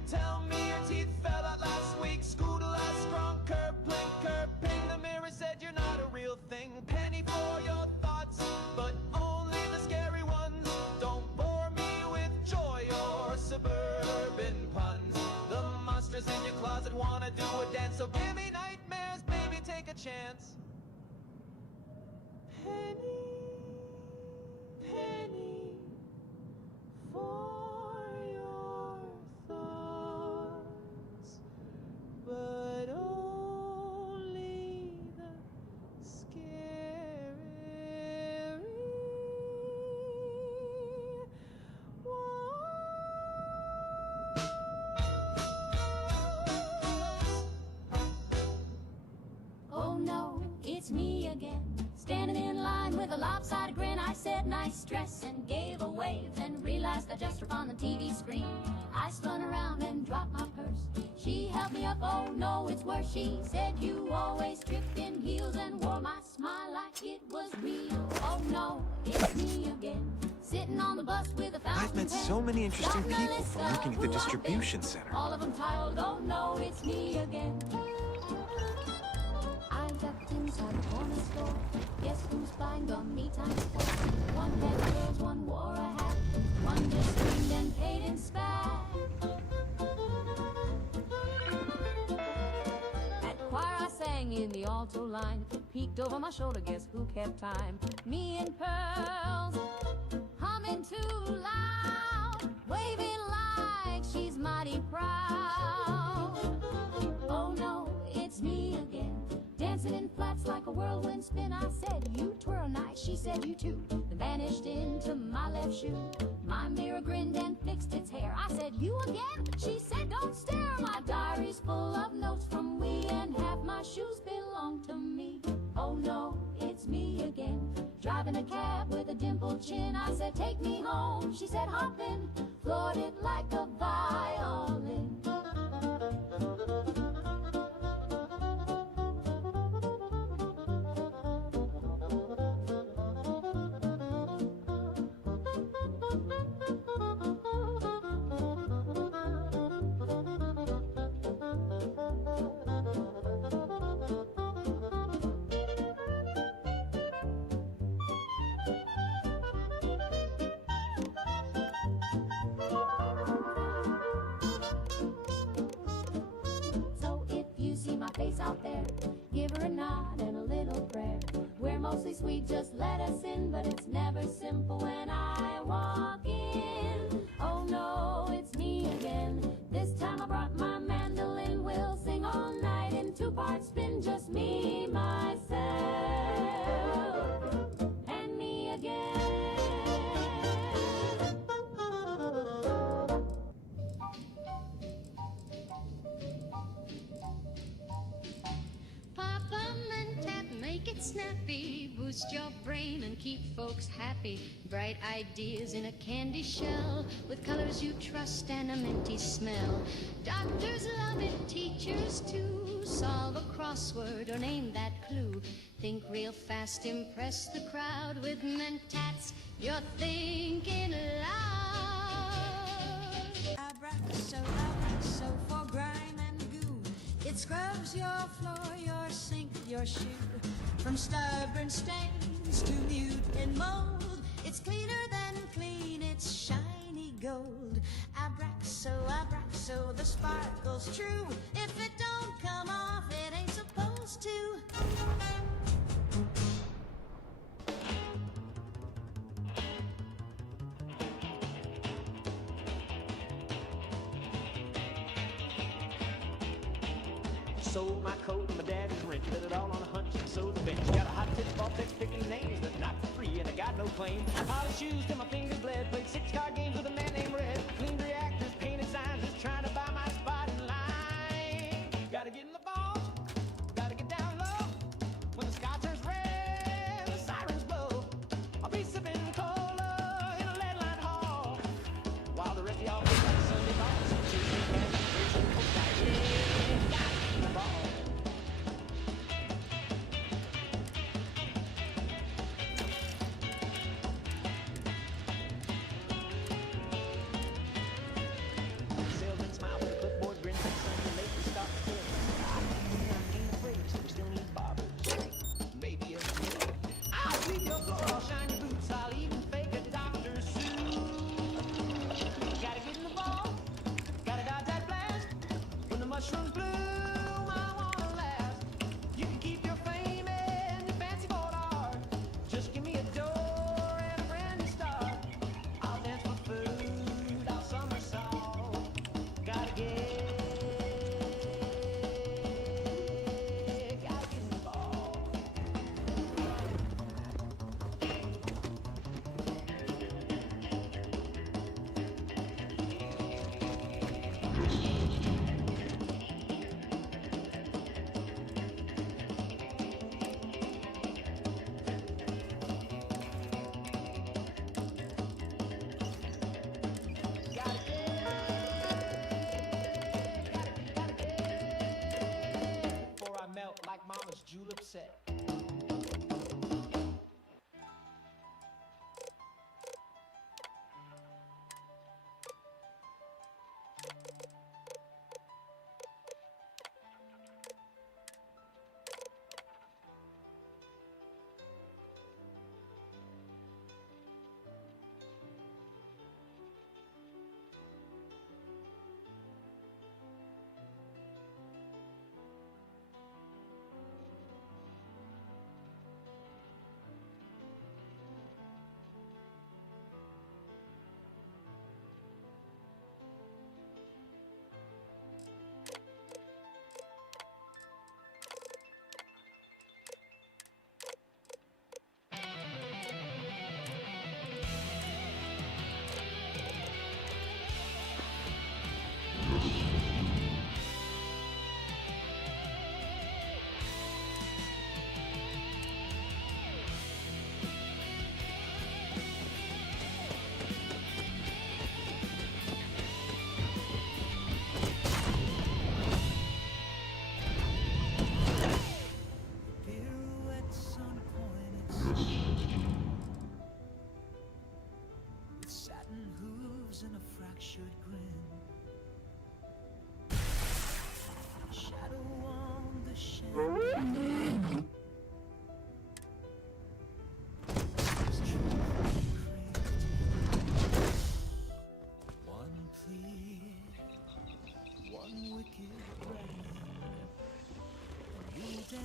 Tell me your teeth fell out last week. Scooter last strong curb, blink, curb, ping. The mirror said you're not a real thing. Penny for your thoughts, but only the scary ones. Don't bore me with joy or suburban puns. The monsters in your closet wanna do a dance, so give me nightmares, baby, take a chance. Penny, penny for your thoughts, but only the scary Oh no, it's me again. Standing in line with a lopsided grin. I said nice dress and gave a wave, then realized I just turned on the TV screen. I spun around and dropped my purse. She held me up, oh no, it's worse. She said you always tripped in heels and wore my smile like it was real. Oh no, it's me again. Sitting on the bus with a fountain I've met pen. so many interesting Starting a people list from of working at the who I've been. distribution center. All of them titled, oh no, it's me again. I ducked inside the corner store. Guess who's buying gum me times four? One had curls, one wore a hat. One just screamed and paid in spat. At choir I sang in the alto line. Peeked over my shoulder, guess who kept time? Me and Pearls, humming too loud, waving like she's mighty proud. Oh no, it's me again. Dancing dancing in flats like a whirlwind spin. I said, you twirl nice, she said, you too. Then vanished into my left shoe. My mirror grinned and fixed its hair. I said, you again? She said, don't stare. My diary's full of notes from we, and half my shoes belong to me. Oh no, it's me again, driving a cab with a dimpled chin. I said, take me home. She said, hop in, floored it like a violin. Out there, give her a nod and a little prayer. We're mostly sweet, just let us in, but it's never simple when I walk in. Oh no, it's me again. This time I brought my mandolin. We'll sing all night in two-part spin, just me, myself, and me again. Make it snappy, boost your brain and keep folks happy. Bright ideas in a candy shell, with colors you trust and a minty smell. Doctors love it, teachers too. Solve a crossword or name that clue. Think real fast, impress the crowd with mentats. You're thinking loud. Abraxo for grime and goo. It scrubs your floor, your sink, your shoe. From stubborn stains to mute in mold, it's cleaner than clean, it's shiny gold. Abraxo, the sparkle's true. If it don't come off, it ain't supposed to. Sold my coat and my daddy's rent, let it all on a hunch and sold the bench. Got a hot tip ball text picking names, but not for free, and I got no claim. Polished shoes till my fingers bled, played 6 card games with a man named Red. Cleaned reactors, painted signs, just trying to buy my spot in line. Gotta get in the vault, gotta get down low. When the sky turns red, the sirens blow. I'll be sipping cola in a lead-lined hall, while the rest of y'all feel like Sunday balls.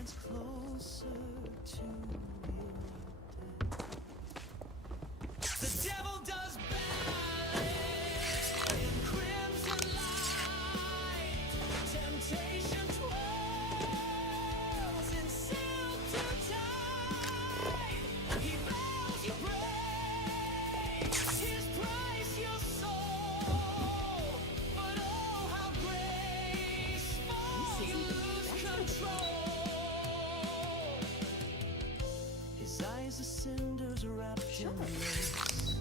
inch closer to it. The devil does ballet in crimson light. Temptation twirls in silk too tight. He vows you break his price, your soul. But oh, how graceful you lose control. His eyes are cinders wrapped in lace.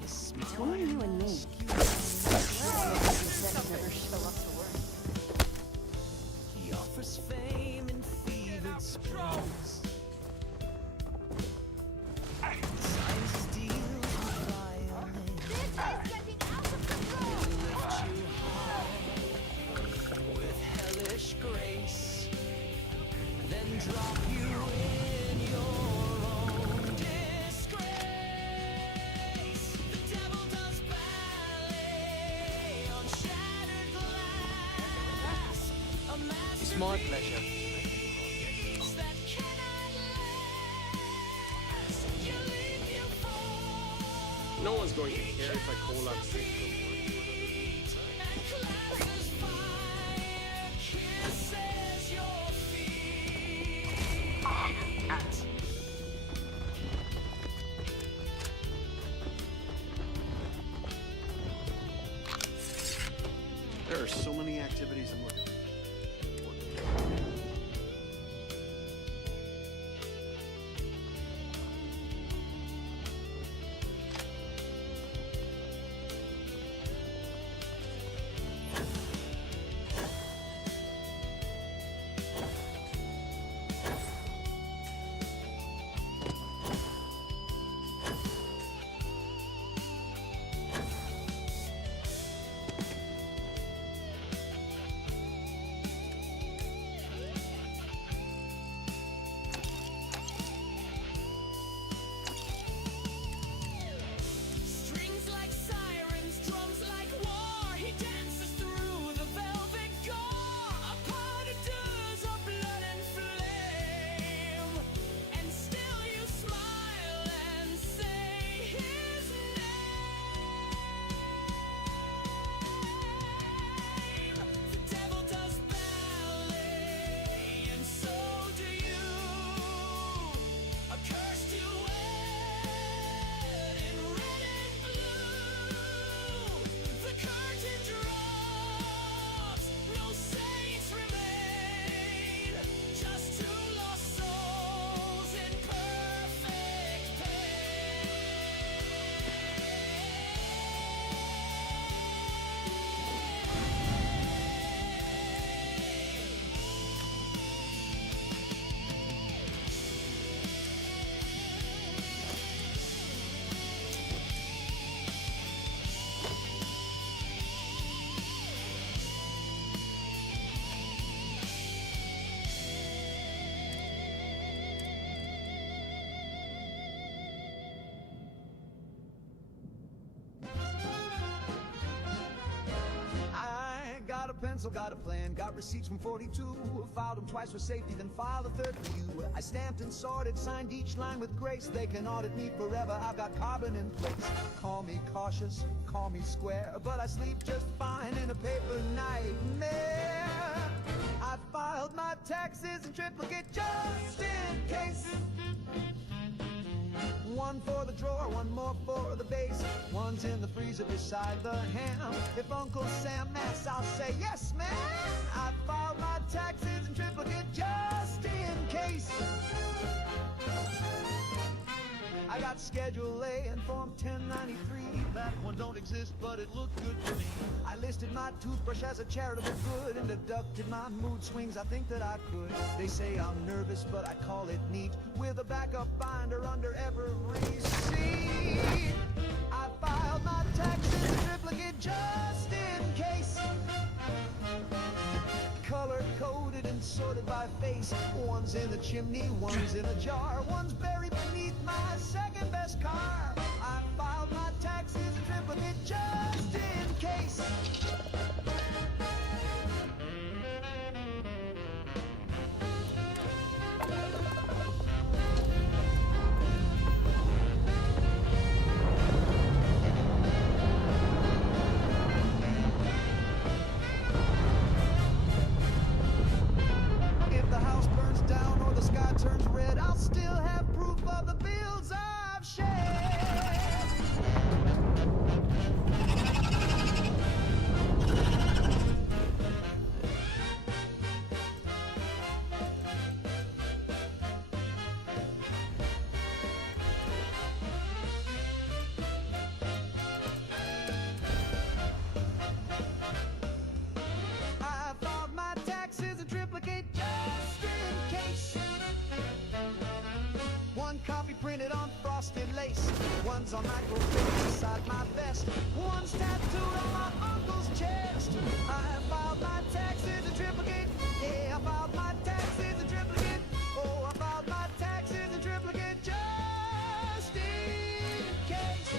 His smile Between you and me, never show up to work. he offers fame in fevered springs. Signs his deals with violence. This is getting out of control. Lift you high with hellish grace, then drop you in your own disgrace. The devil does ballet on shattered glass. A It's my pleasure. masterpiece that cannot last. You leave you fall. No one's going to care if I call out sick. And classes fire, kisses your feet. There are so many activities I'm looking for. Strings like sirens, drums like war. He dances through the velvet gore. A pot of does of blood and flame. And still you smile and say his name. The devil does ballet, and so do you. Accursed you wed in red and blue. The curtain drops, no saints remain. Just two lost souls in perfect pain. I got a pencil, got a plan, got receipts from 42. Filed them twice for safety, then filed a third for you. I stamped and sorted, signed each line with grace. They can audit me forever, I've got carbon in place. Call me cautious, call me square, but I sleep just fine in a paper nightmare. I filed my taxes in triplicate just in case. One for the drawer, one more for the base. One's in the freezer beside the ham. If Uncle Sam asks, I'll say, yes, ma'am. I filed my taxes in triplicate just in case. I got Schedule A and Form 1093. That one don't exist, but it looked good to me. I listed my toothbrush as a charitable good and deducted my mood swings. I think that I could. They say I'm nervous, but I call it neat. With a backup binder under every receipt. I filed my taxes in triplicate just in case. Color-coded and sorted by face. One's in the chimney, one's in a jar. One's buried beneath my second best car. I filed my taxes in triplicate just in case. One copy printed on frosted lace. One's on microfilm inside my vest. One's tattooed on my uncle's chest. I have filed my taxes in triplicate. Yeah, I filed my taxes in triplicate. Oh, I filed my taxes in triplicate just in case.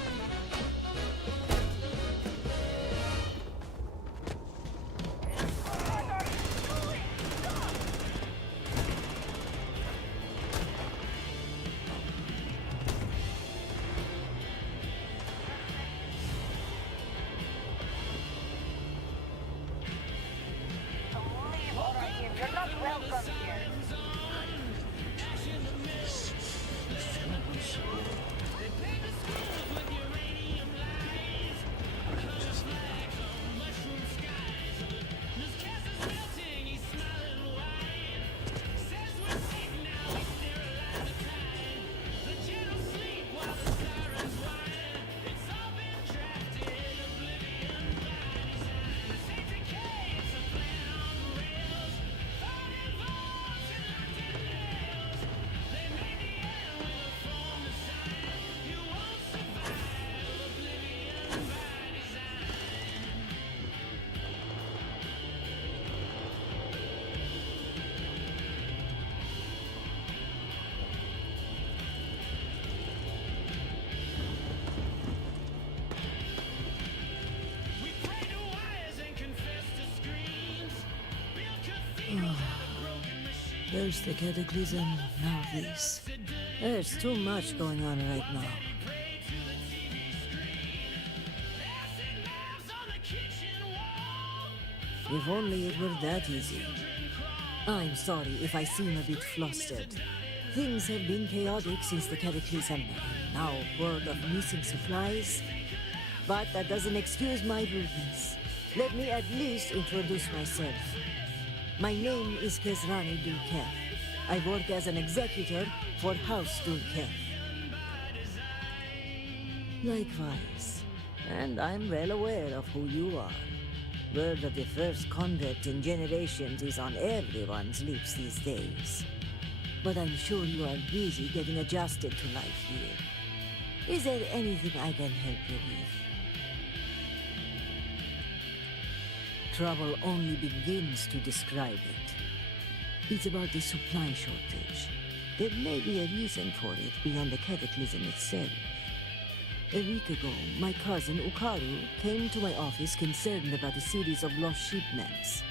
You're not welcome here. First the cataclysm, now this. There's too much going on right now. If only it were that easy. I'm sorry if I seem a bit flustered. Things have been chaotic since the cataclysm. Now word of missing supplies. But that doesn't excuse my rudeness. Let me at least introduce myself. My name is Kezrani Dulkef. I work as an executor for House Dulkef. Likewise. And I'm well aware of who you are. Word of the first convict in generations is on everyone's lips these days. But I'm sure you are busy getting adjusted to life here. Is there anything I can help you with? Trouble only begins to describe it. It's about the supply shortage. There may be a reason for it beyond the cataclysm itself. A week ago, my cousin Ukaru came to my office concerned about a series of lost shipments.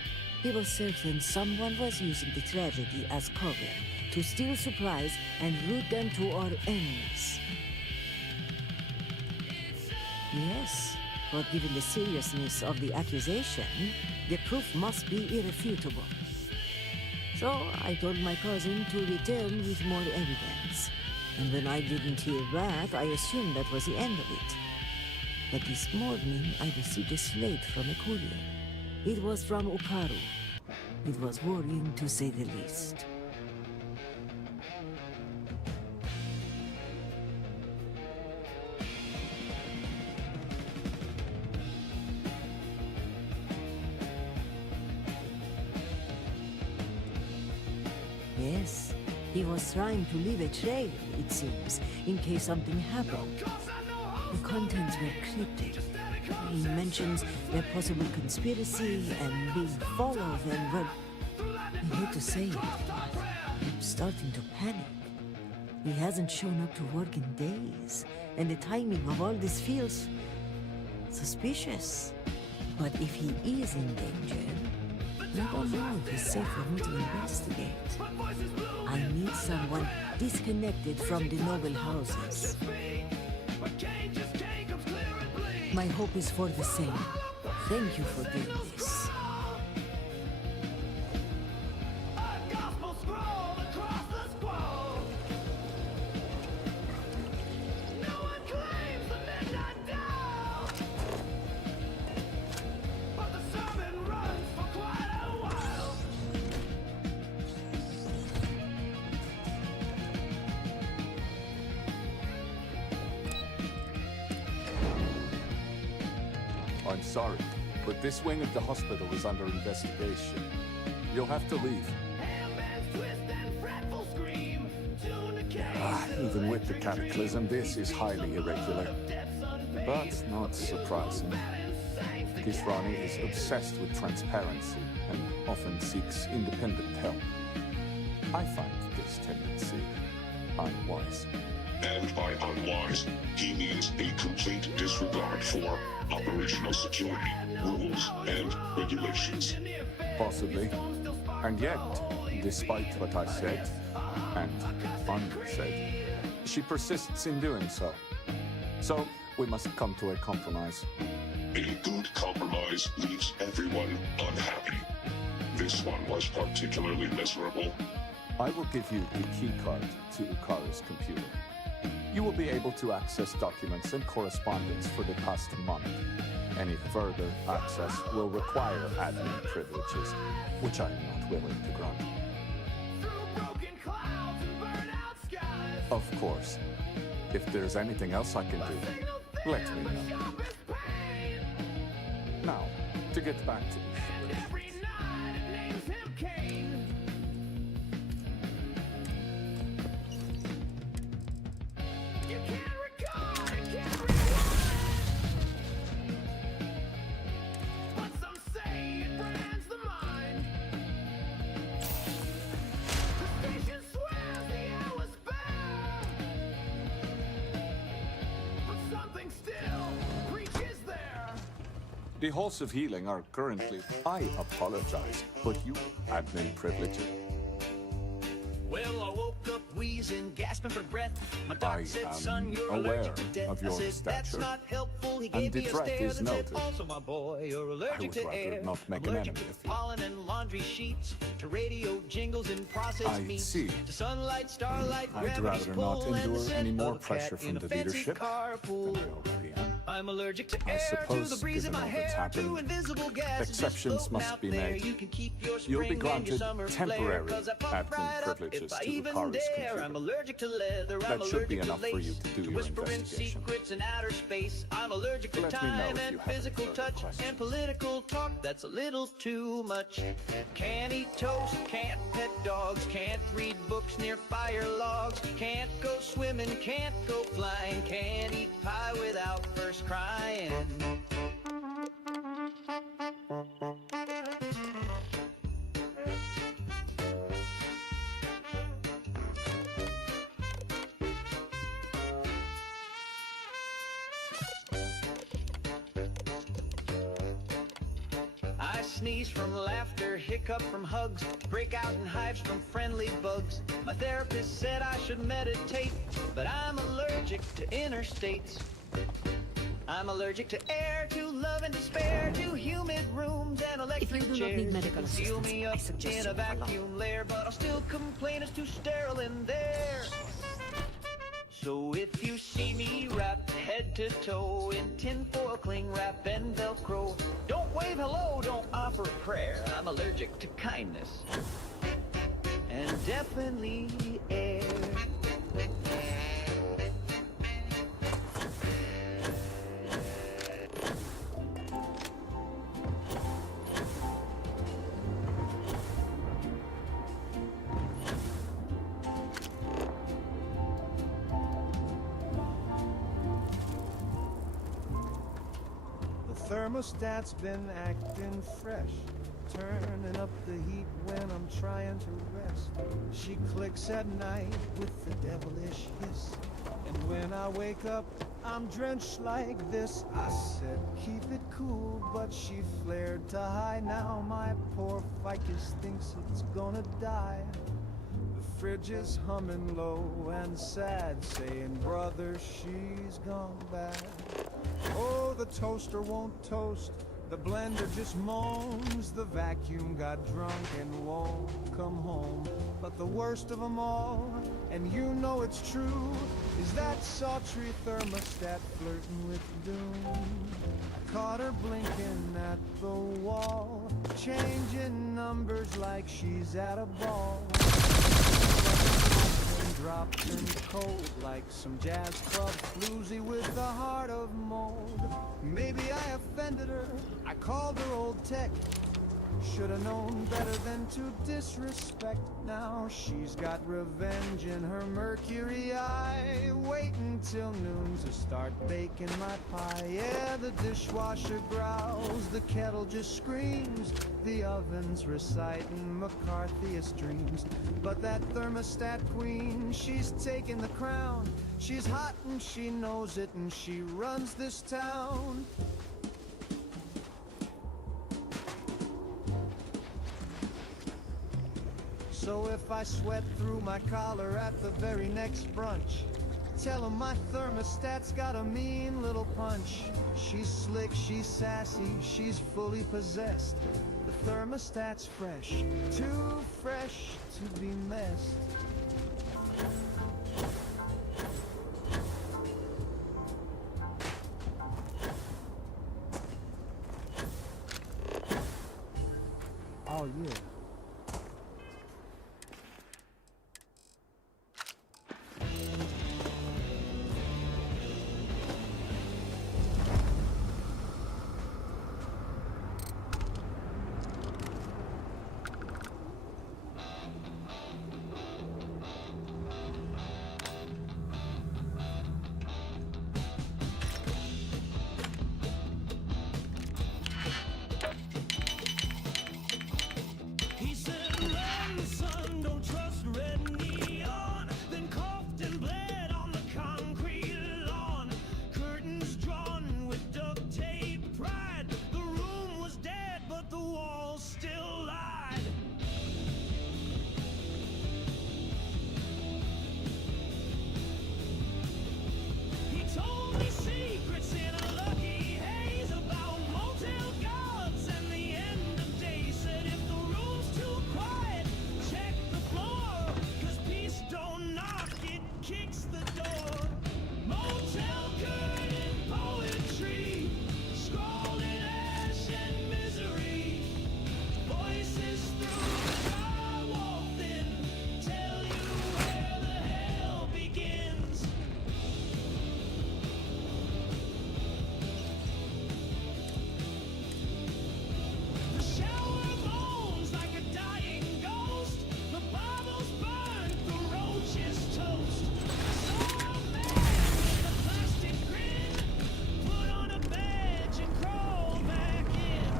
He was certain someone was using the tragedy as cover to steal supplies and route them to our enemies. Yes, but given the seriousness of the accusation, the proof must be irrefutable. So I told my cousin to return with more evidence. And when I didn't hear back, I assumed that was the end of it. But this morning, I received a slate from a courier. It was from Ukaru. It was worrying, to say the least. Yes, he was trying to leave a trail, it seems, in case something happened. The contents were cryptic. He mentions a possible conspiracy and being followed and, well, I hate to say it, I'm starting to panic. He hasn't shown up to work in days, and the timing of all this feels suspicious. But if he is in danger, I don't know if it's safe for me to investigate. I need someone disconnected from the noble houses. My hope is for the same. Thank you for doing this. I'm sorry, but this wing of the hospital is under investigation. You'll have to leave. Either the Cataclysm, this is highly irregular. But not surprising. Kisrani is obsessed with transparency and often seeks independent help. I find this tendency unwise. And by unwise, he means a complete disregard for operational security, rules, and regulations. Possibly. And yet, despite what I said, and unsaid, she persists in doing so. So, we must come to a compromise. A good compromise leaves everyone unhappy. This one was particularly miserable. I will give you the keycard to Ukara's computer. You will be able to access documents and correspondence for the past month. Any further access will require admin privileges, which I am not willing to grant. Of course. If there's anything else I can do, let me know. Now, to get back to this. The halls of healing are currently... I apologize, but you admin privilege. Well, I woke up wheezing, gasping for breath. My doc said, son, you're aware allergic to death. of your I said, that's stature. not helpful. He And gave the me a threat stare is and said, noted. also, my boy, you're allergic to rather air. not make an allergic enemy to of you. pollen and laundry sheets, to radio jingles and processed I meats, see. to sunlight, starlight, I'd gravity's rather not pull, and the endure scent any more of a pressure cat from in a the fancy leadership carpool. than I already am. I'm allergic to I air, to suppose, the breeze in given my all that's hair, to happened, invisible gases exceptions just must floating be out there. made. You can keep your You'll be spring and your granted summer flare, temporary 'cause I pump admin right up privileges if I to even Ukara's dare. computer. I'm allergic to leather, That I'm should be allergic to enough for you lace, to do your whispering investigation. secrets in outer space. I'm allergic to Let me know time if and you have any physical further touch questions. and political talk that's a little too much. Can't eat toast, can't pet dogs, can't read books near fire logs, can't go swimming, can't go flying, can't eat pie without first crying. I sneeze from laughter, hiccup from hugs, break out in hives from friendly bugs. My therapist said I should meditate, but I'm allergic to interstates. I'm allergic to air, to love and despair, to humid rooms and electric If you do chairs. not need medical Conceal assistance, me I up suggest in you a move along. vacuum lair, but I'll still complain it's too sterile in there. So if you see me wrapped head to toe in tinfoil, cling wrap, and Velcro, don't wave hello, don't offer a prayer. I'm allergic to kindness and definitely air. The thermostat's been acting fresh, turning up the heat when I'm trying to rest. She clicks at night with the devilish hiss, and when I wake up, I'm drenched like this. I said, keep it cool, but she flared to high. Now my poor ficus thinks it's gonna die. The fridge is humming low and sad, saying, brother, she's gone bad. Oh, the toaster won't toast, the blender just moans, the vacuum got drunk and won't come home. But the worst of them all, and you know it's true, is that sultry thermostat flirting with doom. I caught her blinking at the wall, changing numbers like she's at a ball. Dropped and cold like some jazz club floozy with the heart of mold. Maybe I offended her, I called her old tech. Should've known better than to disrespect. Now she's got revenge in her mercury eye. till noon to start baking my pie. Yeah, the dishwasher growls, the kettle just screams, the oven's reciting McCarthyist dreams. But that thermostat queen, she's taking the crown. She's hot and she knows it, and she runs this town. So if I sweat through my collar at the very next brunch, tell 'em my thermostat's got a mean little punch. She's slick, she's sassy, she's fully possessed. The thermostat's fresh, too fresh to be messed. Oh yeah. He said, run, son, don't trust red neon. Then coughed and bled on the concrete lawn. Curtains drawn with duct tape pried. The room was dead, but the walls still lied. He told me secrets in a lucky haze about motel gods and the end of days. Said if the room's too quiet, check the floor, 'cause peace don't knock, it kicks the door. Motel curtain poetry, scrawled in ash and misery. Voices through the drywall thin, tell you where the hell begins. The shower moans like a dying ghost. The Bible's burned, the roaches toast. Saw a man with a plastic grin, put on a badge and crawl back in.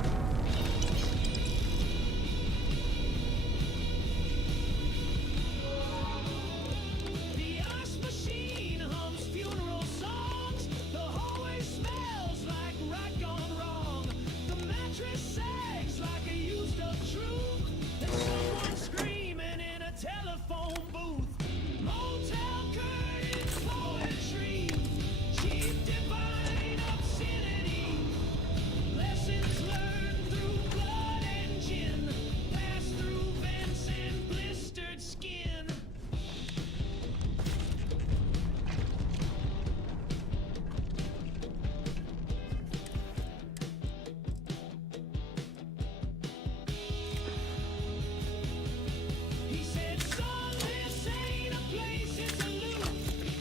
The ice machine hums funeral songs. The hallway smells like right gone wrong. The mattress sags like a used up truth. There's someone screaming in a telephone booth. Motel curtain poetry, cheap divine obscenity. Lessons learned through blood and gin, passed through vents and blistered skin. He said, son, this ain't a place, it's a loop.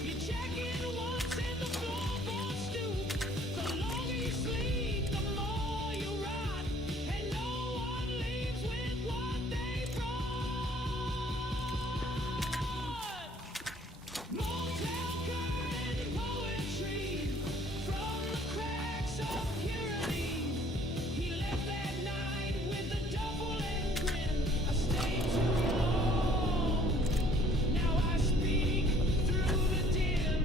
You check in once and the floorboards stoop. The longer you sleep, the more you rot, and no one leaves with what they brought. Motel curtain poetry from the cracks of purity. He left that night with a double and grin. I stayed too long. Now I speak through the din.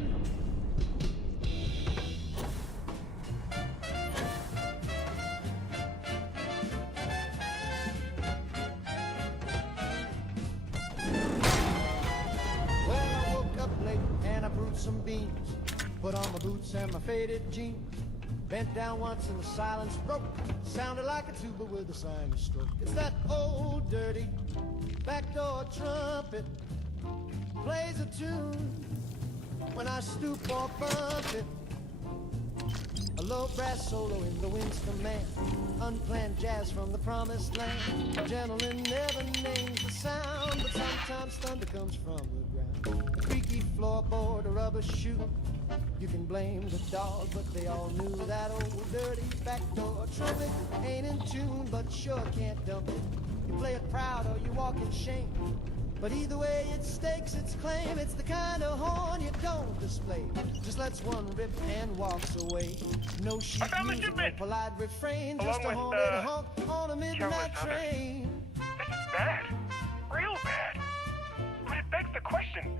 Well, I woke up late and I brewed some beans. Put on my boots and my faded jeans. Bent down once and the silence broke. Sounded like a tuba with a sinus stroke. It's that old dirty backdoor trumpet. Plays a tune when I stoop or bump it. A low brass solo in the wind's command. Unplanned jazz from the promised land. A gentleman never names the sound, but sometimes thunder comes from the ground. A creaky floorboard, a rubber shoe. You can blame the dog, but they all knew that old dirty backdoor trumpet ain't in tune, but sure can't dump it. You play it proud or you walk in shame. But either way it stakes its claim. It's the kind of horn you don't display. just lets one rip and walks away. No sheet music, no polite refrain, just a haunted honk on a midnight train. This is bad. Real bad. But it begs the question,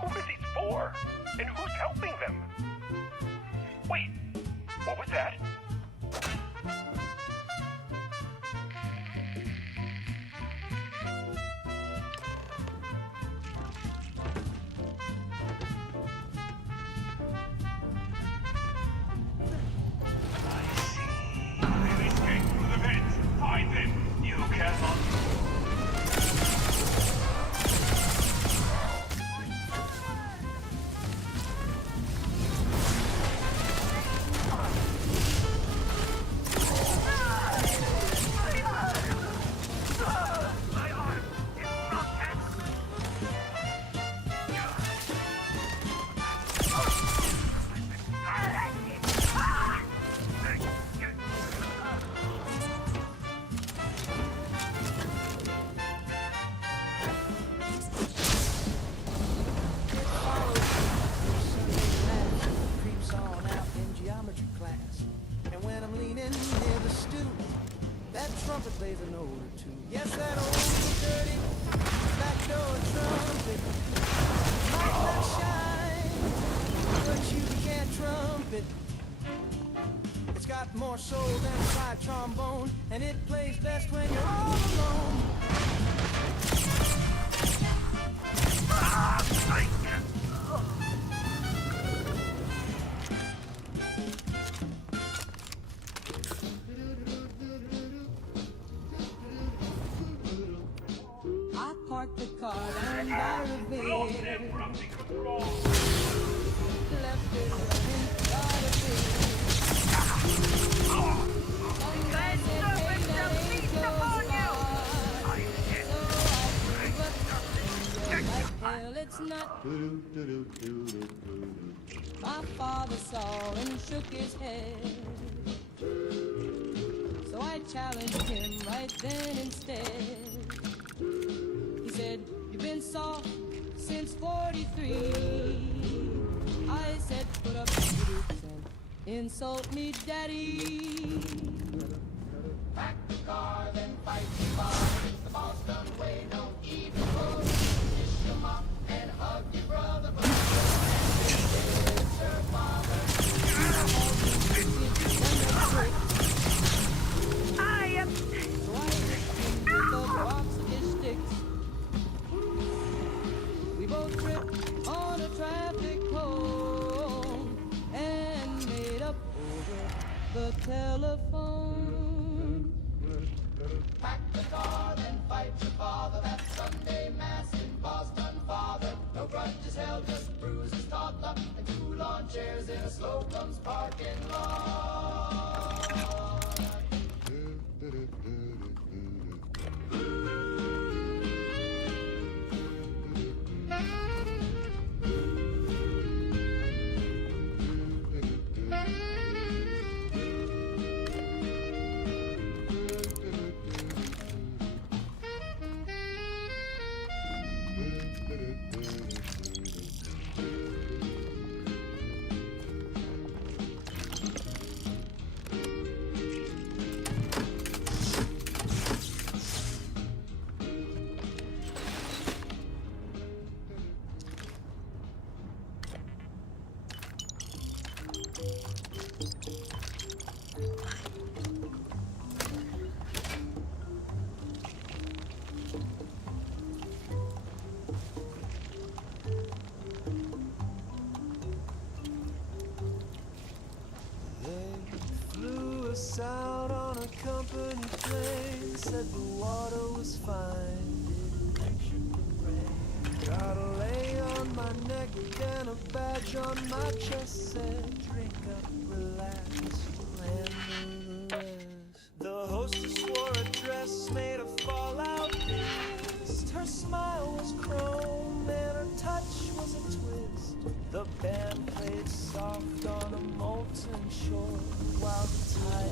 who is it for? And who's helping them? Wait, what was that? Trumpet plays a note or two. Yes, that old dirty backdoor trumpet might not shine, but you can't trumpet. It's got more soul than a side trombone, and it plays best when you're all alone. Parked the car down by the bed. Left it running by the bed. Somebody said, hey, that ain't your fault. So I said, but like hell, it's not. My father saw and shook his head. So I challenged him right then instead. He said, you've been soft since 43. I said, put up your boots and insult me, daddy. Back the car, then fight the bar. It's the Boston way, no even close. Kiss your mom and hug your brother. But it's your father. I am. So I hit him with a box of his sticks. We both tripped on a traffic cone and made up over the telephone. Pack the car, then fight your father. That Sunday mass in Boston, father. No grudges held, just bruises toddler. And 2 lawn chairs in a Slocum's parking lot. Out on a company plane, said the water was fine, didn't mention the rain. Got a lay on my neck and a badge on my chest, said drink up, relax, handle the rest. The hostess wore a dress made of fallout mist. Her smile was chrome and her touch was a twist. The band played soft on a molten shore while the tide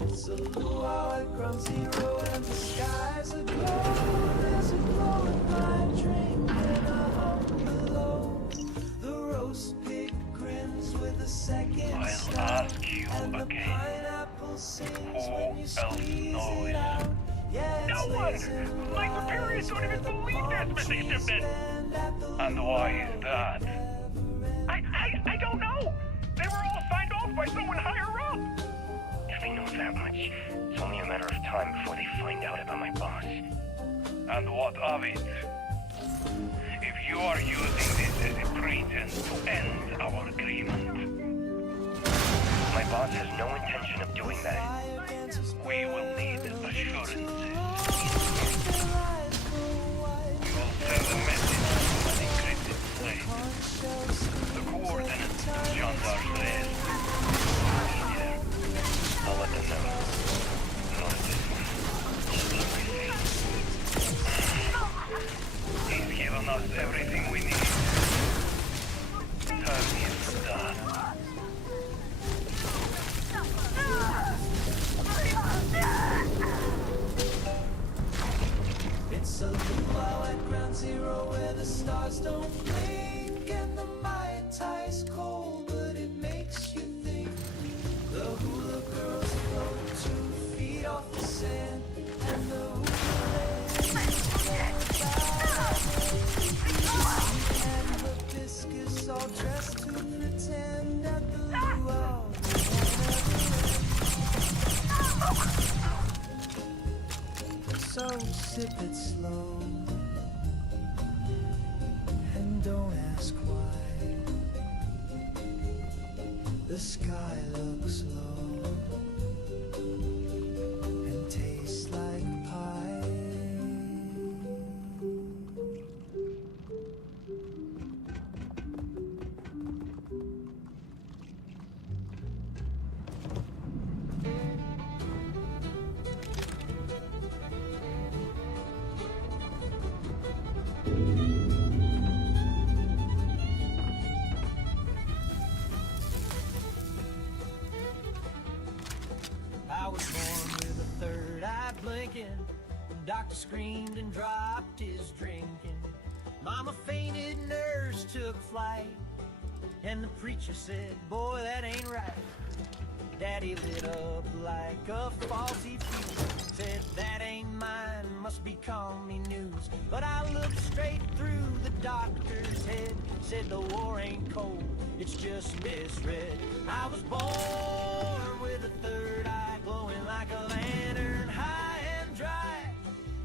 it's a luau at Ground Zero and the sky's aglow. There's a glow in my drink and a hope. again. Who else knows? No one! My superiors don't even believe there's missing shipment! And why is that? I don't know! They were all signed off by someone higher up! If they know that much, it's only a matter of time before they find out about my boss. And what of it? If you are using this as a pretense to end our agreement, my boss has no intention of doing that. We will need assurances. We will send a message to an encrypted place. The coordinates of John Darkstar. Easier. I'll let them know. Not this one. Just let me see. He's given us everything we need. Time is done. It's a luau at ground zero where the stars don't blink and the Mai Tai's cold, but it makes you think. The hula girls float 2 feet off the sand, and the and hibiscus all dressed to pretend at the luau. So sip it slow, and don't ask why. The sky looks low, and tastes like pie. I was born with a third eye blinking. The doctor screamed and dropped his drinking. Mama fainted, nurse took flight, and the preacher said, boy, that ain't right. Daddy lit up like a falsy fuse, said, that ain't mine, must be calling me news. But I looked straight through the doctor's head, said the war ain't cold, it's just misread. I was born with a third eye glowing like a lantern, high and dry.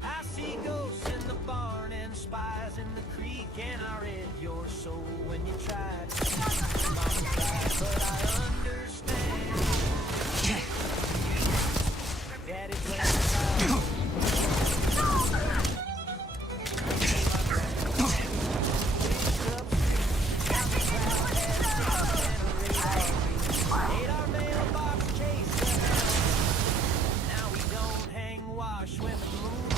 I see ghosts in the barn and spies in the creek, and I read your soul when you tried. Mama cried, but I understand. Daddy played ate our mailbox chase. Now we don't hang wash when the moon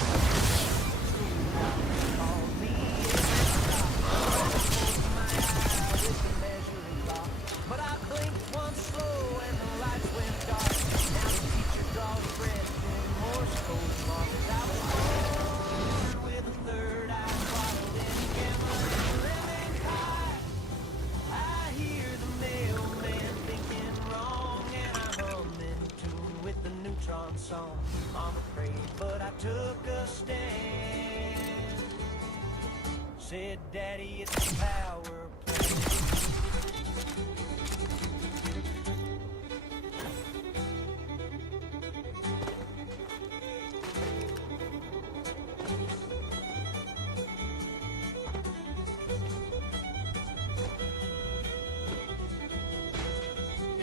called me my eye with the measuring lock. But I blinked once slow and the lights went dark. Now the teacher draws breath in Morse code markers. I was born with a third eye bottled in gambling and lemon pie. I hear the mailman thinking wrong, and I hum in tune with the neutron song. Mama prayed, but I took a stand. Said, Daddy, it's a power plant.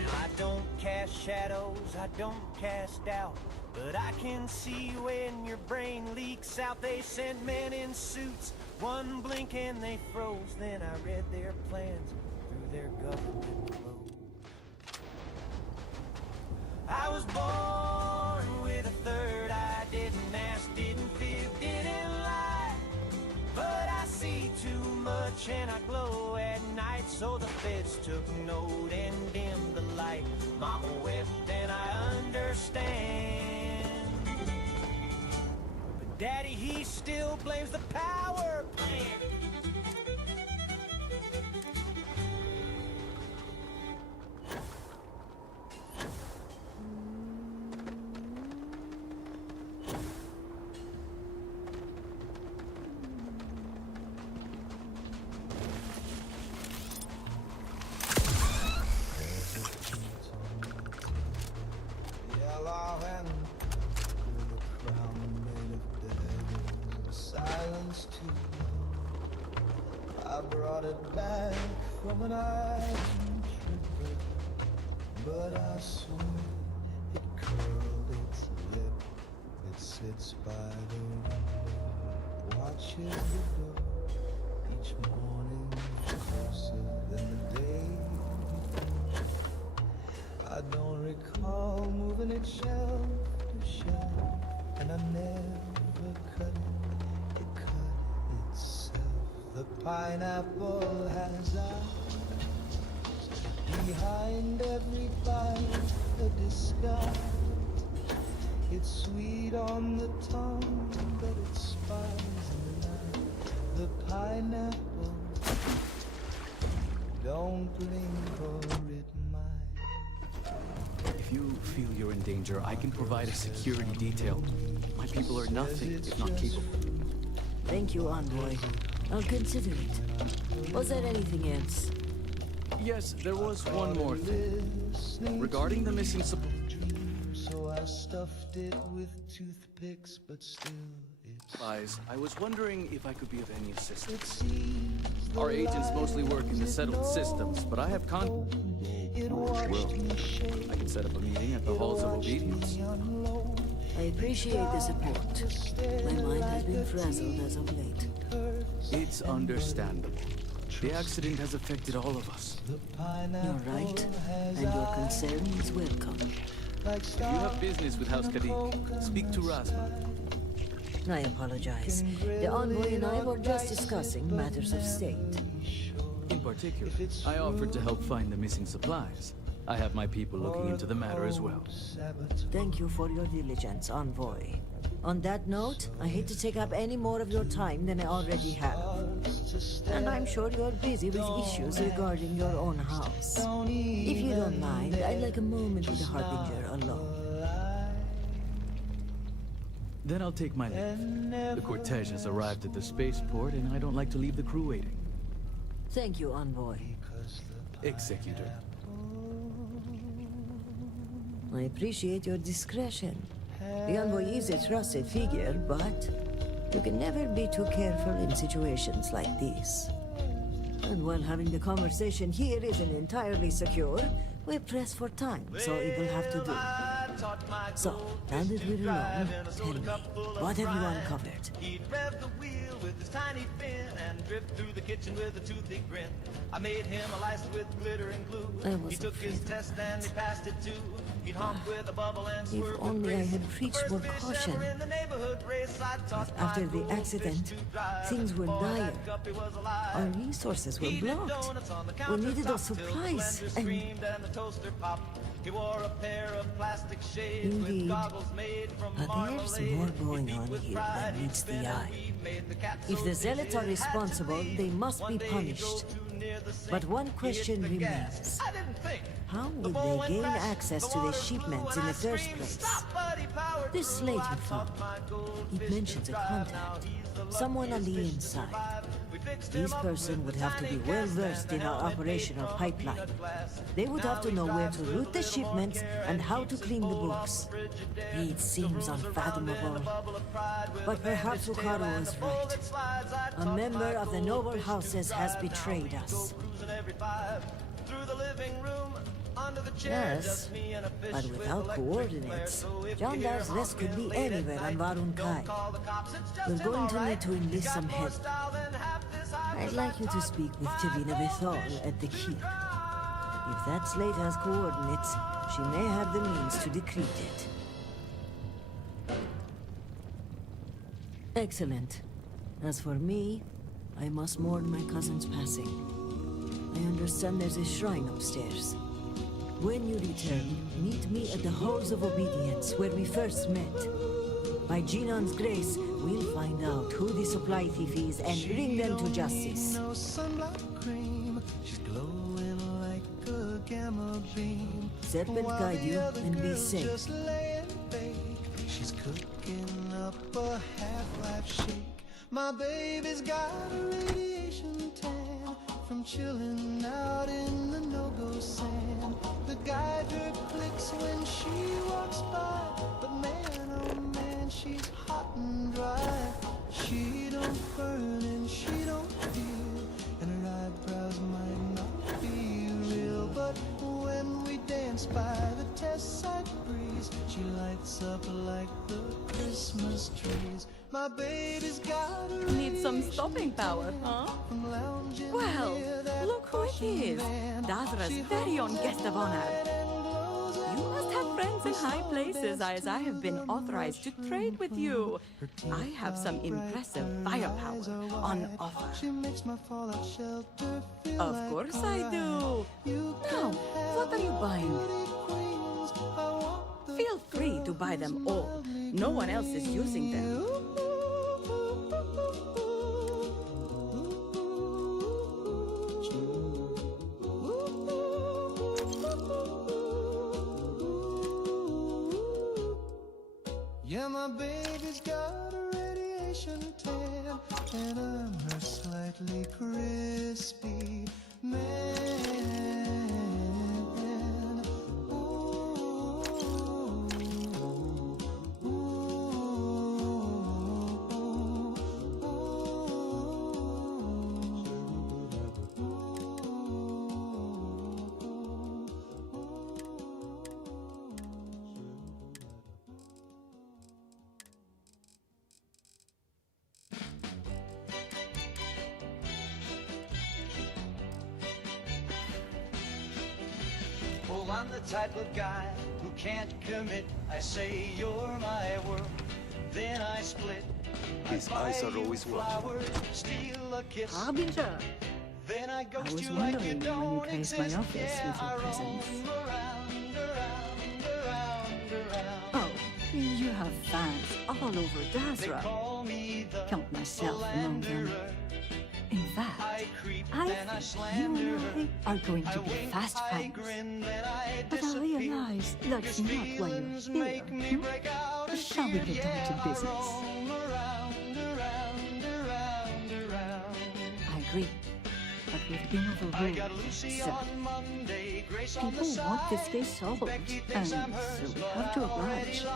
I don't cast shadows, I don't cast doubt, but I can see when your brain leaks out. They sent men in suits, one blink and they froze. Then I read their plans through their government clothes. I was born with a third eye, didn't ask, didn't fib, didn't lie. But I see too much and I glow at night, so the feds took note and dimmed the light. Mama wept and I understand, but Daddy, he still blames the power plant. brought it back from an island trip, but I swear it curled its lip. It sits by the window, watches the door. Each morning closer than the day before. I don't recall moving it shelf to shelf, and I never cut it. It cut itself. The pineapple has eyes. Behind every bite, a disguise. It's sweet on the tongue, but it spies in the night. The pineapple don't blink or it might. If you feel you're in danger, I can provide a security detail. My people are nothing if not capable. Thank you, Envoy. I'll consider it. Was there anything else? Yes, there was one more thing. Regarding the missing supply. So I stuffed it with toothpicks, but still it's... I was wondering if I could be of any assistance. Our agents mostly work in the settled systems, but I have well, I can set up a meeting at the Halls of Obedience. I appreciate the support. My mind has been frazzled as of late. It's understandable. The accident has affected all of us. You're right, and your concern is welcome. If you have business with House Kadik, speak to Rasman. I apologize. The Envoy and I were just discussing matters of state. In particular, I offered to help find the missing supplies. I have my people looking into the matter as well. Thank you for your diligence, Envoy. On that note, I hate to take up any more of your time than I already have. And I'm sure you're busy with issues regarding your own house. If you don't mind, I'd like a moment with the Harbinger alone. Then I'll take my leave. The cortege has arrived at the spaceport, and I don't like to leave the crew waiting. Thank you, Envoy. Executor. I appreciate your discretion. The Envoy is a trusted figure, but you can never be too careful in situations like this. And while having the conversation here isn't entirely secure, we're pressed for time, so it will have to do. So, now that we're alone, tell me, what have you uncovered? He'd rev the wheel with his tiny fin and drift through the kitchen with a toothy grin. I made him a license with glitter and glue. He took his test and he passed it too. He'd honk with a bubble and swerve. If only I had preached more caution. But after the accident, things were dire. Our resources were blocked. We needed those supplies, and... He wore a pair of plastic shades Indeed. with goggles made from But there's more going on here than meets the eye. If the Zealots are responsible, they must be punished. But one question remains. How would they gain access to the shipments in the first place? This slate you found, it mentions a contact. Someone on the inside. This person would have to be well versed in our operational pipeline. They would have to know where to route the shipments and how to clean the books. It seems unfathomable. But perhaps Lucario was right. A member of the noble houses has betrayed us. Yes, but without coordinates, Jondar's rest could be anywhere on Varun Kai. We're going to need to enlist some help. I'd like you to speak with Tivina Bethol at the keep. If that slate has coordinates, she may have the means to decrypt it. Excellent. As for me, I must mourn my cousin's passing. I understand there's a shrine upstairs. When you return, meet me at the Halls of Obedience, where we first met. By Genon's grace, we'll find out who the supply thief is and bring them to justice. Serpent guide you and be safe. She's cooking up a half-life shake. My baby's got a radiation tan from chilling out in the no-go sand. The guide her clicks when she walks by, but man, oh man, she's hot and dry. She don't burn and she don't feel, and dance by the test site breeze. She lights up like the Christmas trees. My baby's got a Need some stopping power, huh? Well, look who it is. Dazra's very own guest of honor. You must have friends in high places, as I have been authorized to trade with you. I have some impressive firepower on offer. Of course I do. Now, what are you buying? Feel free to buy them all. No one else is using them. Yeah, my baby's got a radiation tan, and I'm her slightly crispy man. Oh, I'm the type of guy who can't commit. I say you're my world, then I split. His eyes are always watching. Steal a kiss. Harbinger. Then I I ghost was you like you wondering when you don't graced my exist. office with your presence. Oh, you have fans all over Dazra. Count myself among them. In fact, I think you and I are going to be fast friends. But I realize that's not why you're here. Shall we get down to business? I agree. But we've been overruled, so people want this case solved, and so we have to oblige. I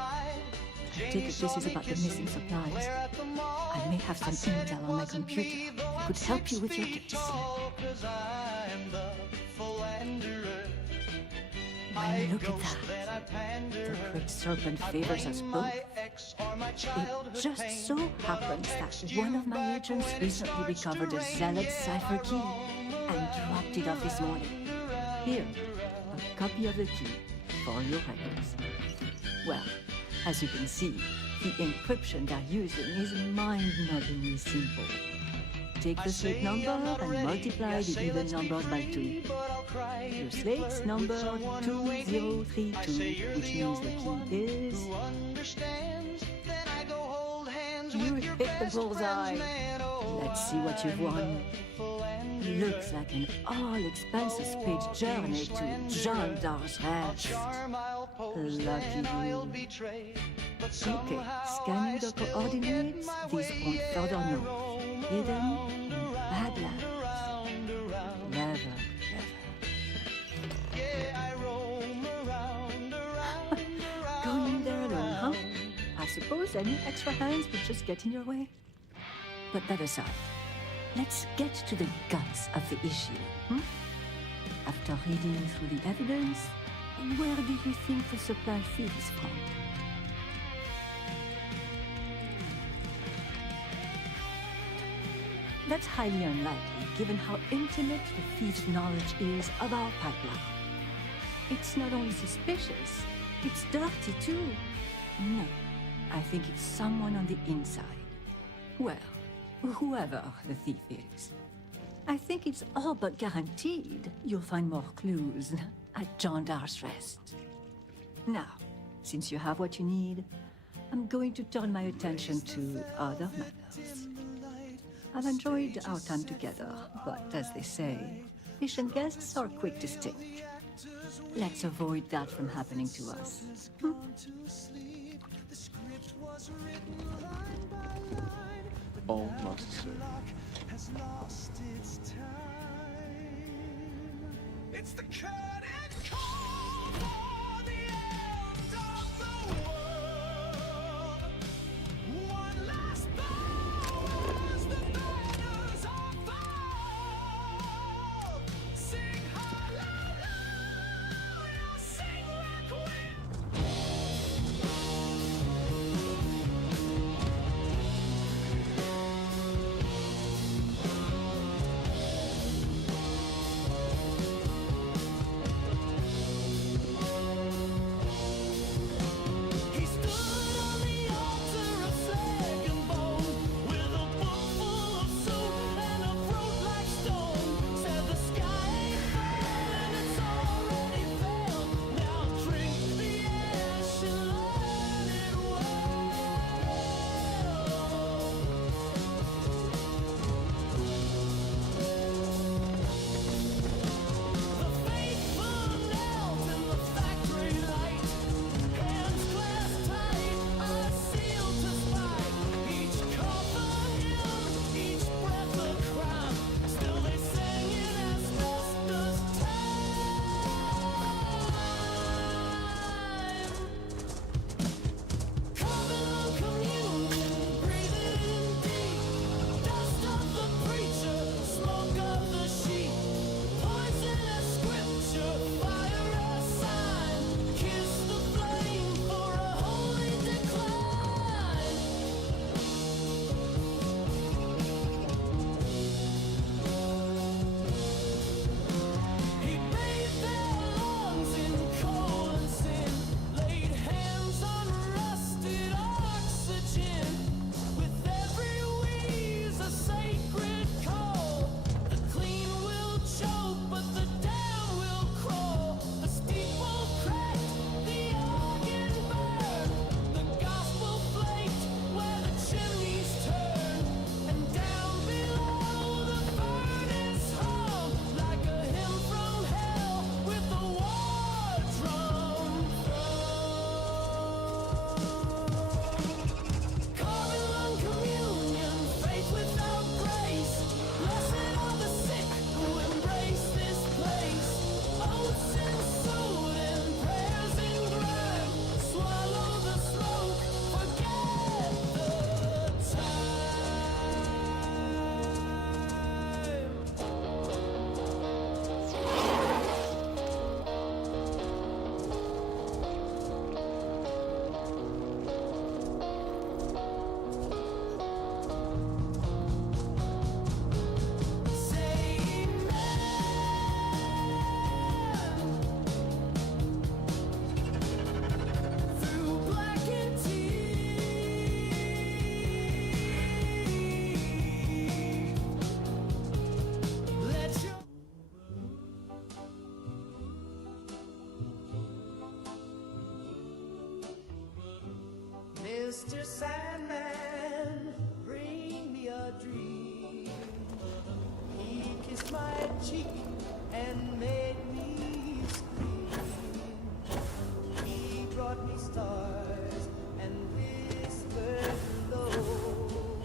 take it this is about the missing supplies. I may have some intel on my computer that could help you with your case. Well, look at that. The Great Serpent favors us both. It just so happens that one of my agents recently recovered a Zealot cipher key and dropped it off this morning. Here, a copy of the key for your records. Well, as you can see, the encryption they're using is mind-numbingly simple. Take the slate number and multiply the even numbers by 2. Your slate's number 2032, which means the key is... You hit the bullseye. Let's see what you've won. Looks like an all-expenses paid journey to John Dar's rest. Lucky you. Okay, scanning the coordinates, these point further north. Hidden in Badlands. Never, Going in there alone, huh? I suppose any extra hands would just get in your way. But that aside, let's get to the guts of the issue, After reading through the evidence, where do you think the supply feed is from? That's highly unlikely, given how intimate the thief's knowledge is of our pipeline. It's not only suspicious, it's dirty too. No, I think it's someone on the inside. Well, whoever the thief is. I think it's all but guaranteed you'll find more clues at John Dar's rest. Now, since you have what you need, I'm going to turn my attention to other matters. I've enjoyed our time together, but as they say, patient guests are quick to stick. Let's avoid that from happening to us. Almost, sir. It's the curtain call for the end of the world. One last bow as the banners are furled. Sing hallelujah, sing Sandman, bring me a dream. He kissed my cheek and made me scream. He brought me stars and whispered low,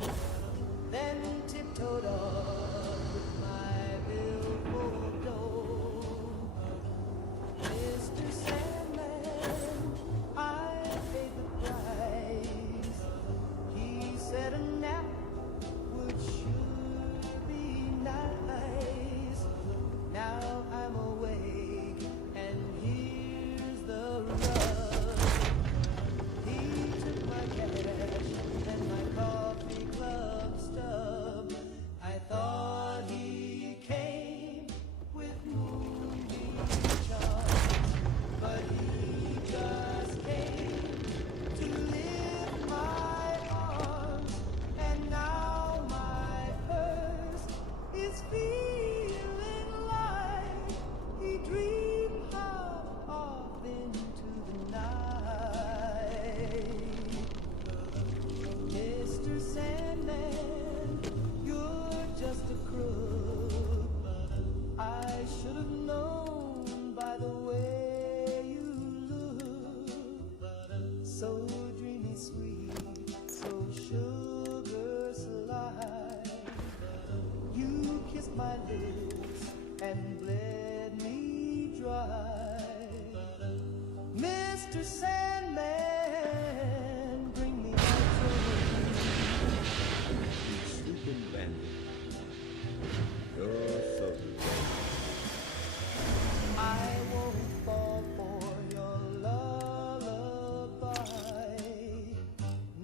then tiptoed on with my billfold dough. Mr. Sandman, I paid the price. He said a nap would sure be nice. Now I'm awake and here's the rub. He took my cash and my coffee club stub. I thought he came with moonbeam charms, but he just came to lift my arms. And now my purse is feeling light. He dreamed half off into the night. Mr. Sandman, you're just a crook. I should have known by the way you look. So dreamy sweet, so sugar sly. You kissed my lips and bled me dry. Mr. Sandman, bring me my dream. Sleeping bandit. You're so good. I won't fall for your lullaby.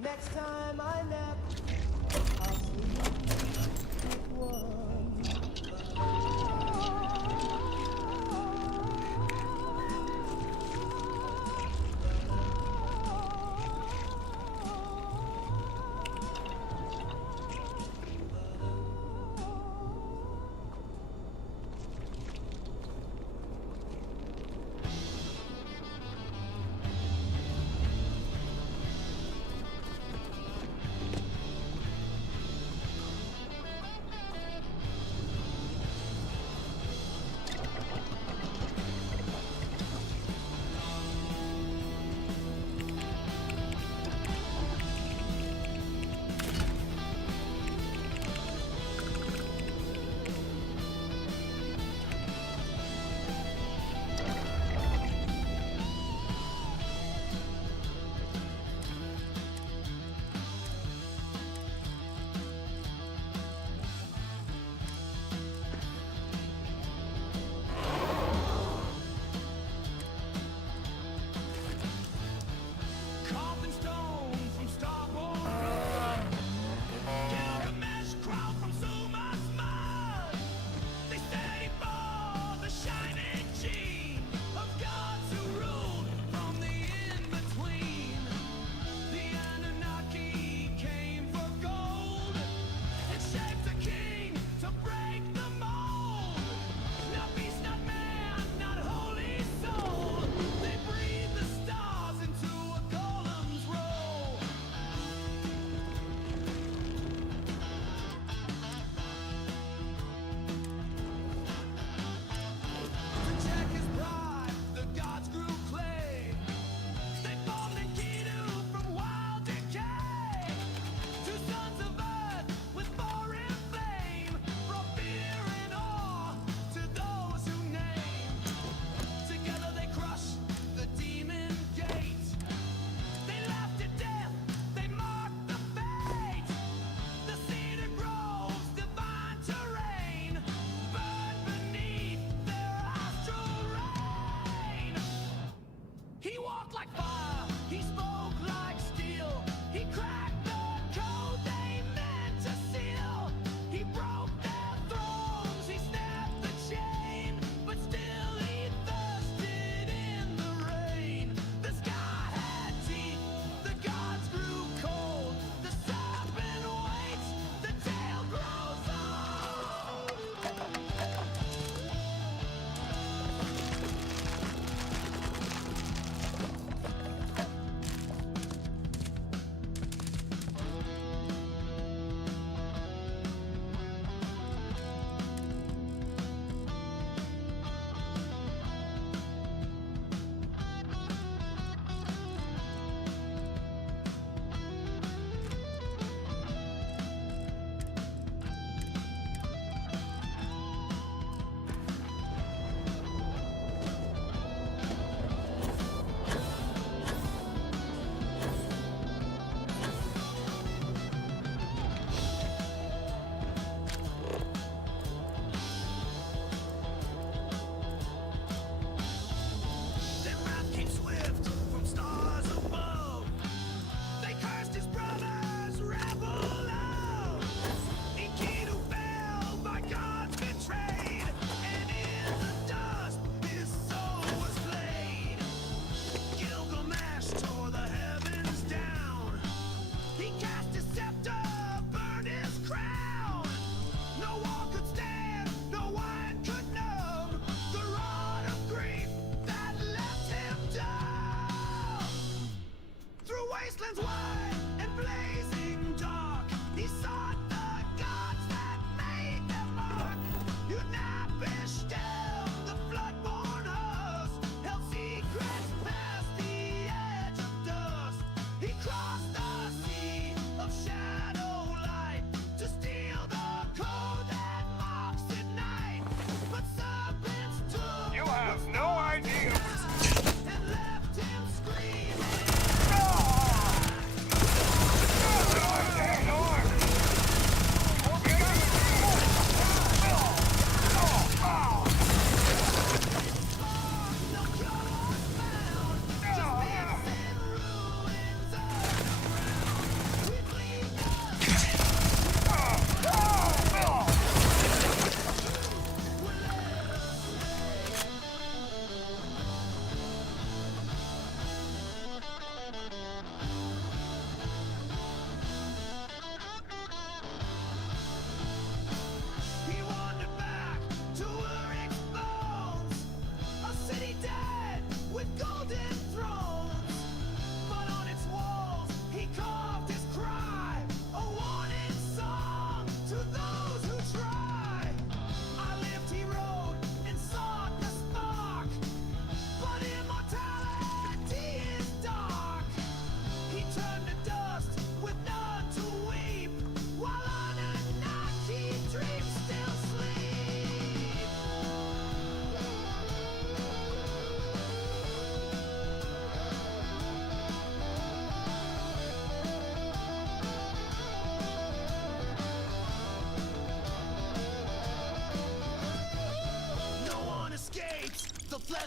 Next time I nap, I'll sleep with one.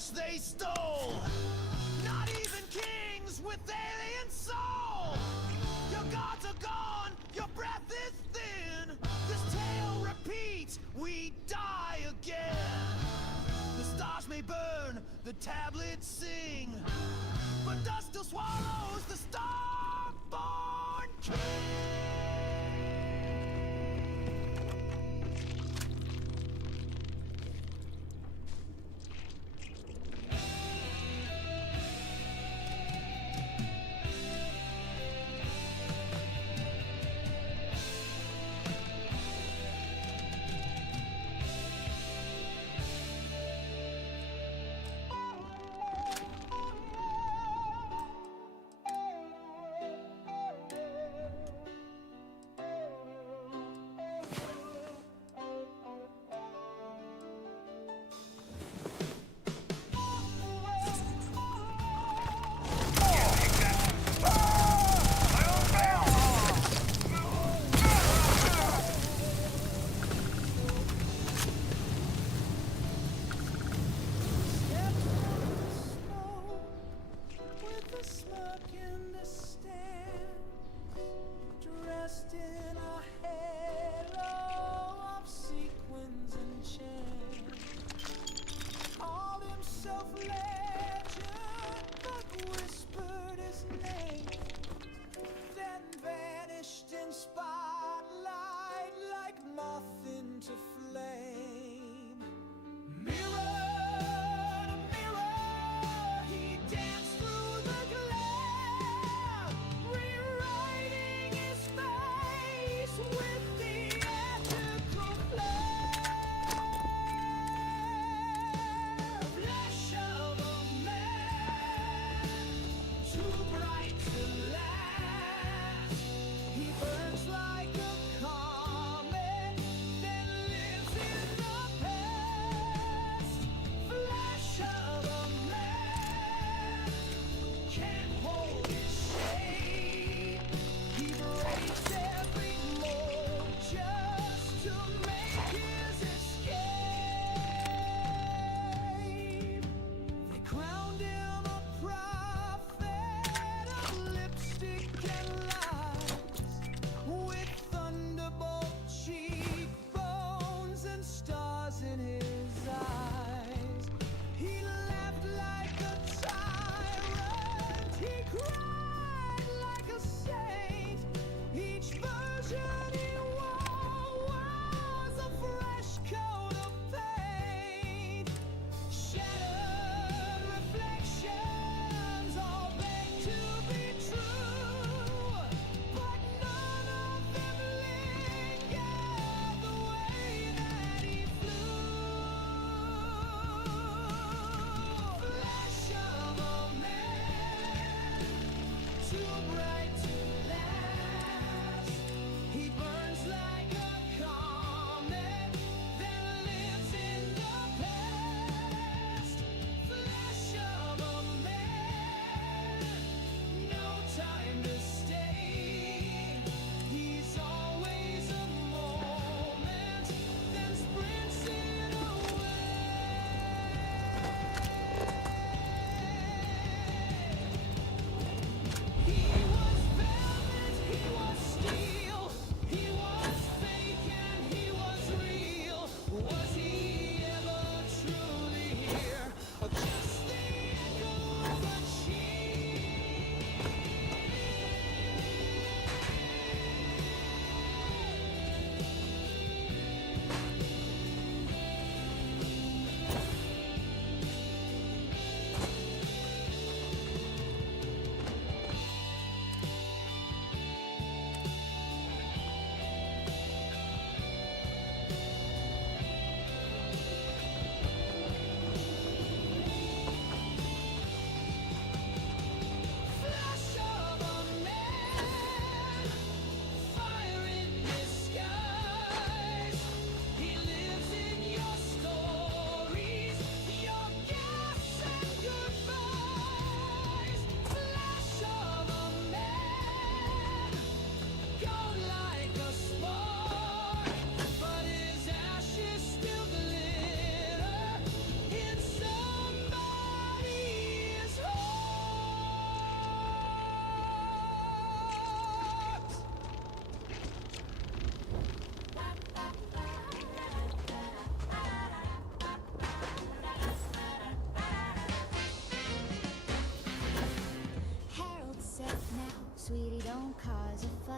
flesh they stole. Not even kings with alien soul. Your gods are gone, your breath is thin. This tale repeats, we die again. The stars may burn, the tablets sing, but dust still swallows the star-born king.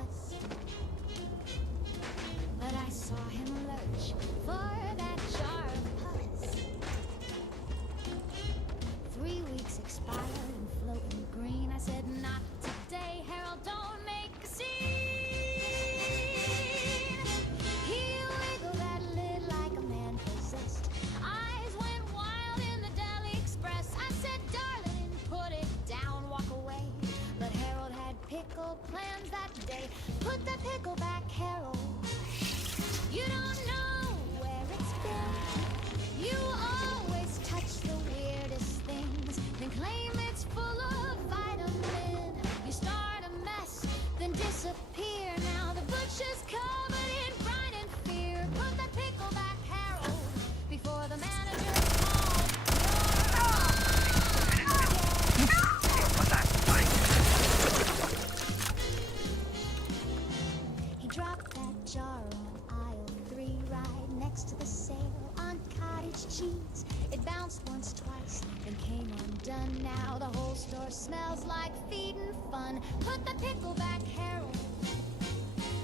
bust. But I saw him lurch for that jar of pus. 3 weeks expired and floating green. I said, not today, Harold, don't make a scene. He wiggled that lid like a man possessed. Eyes went wild in the Deli Express. I said, darling, put it down, walk away. But Harold had pickle plans that day. Put the pickle back, Harold. You don't know where it's been. You always touch the weirdest things, then claim it's full of vitamin. You start a mess, then disappear. Now the butcher's covered in brine and fear. Put the pickle back, Harold, before the manager calls. He dropped that jar on aisle 3, right next to the sale on cottage cheese. It bounced once, twice, then came undone. Now the whole store smells like feeding fun. Put the pickle back, Harold.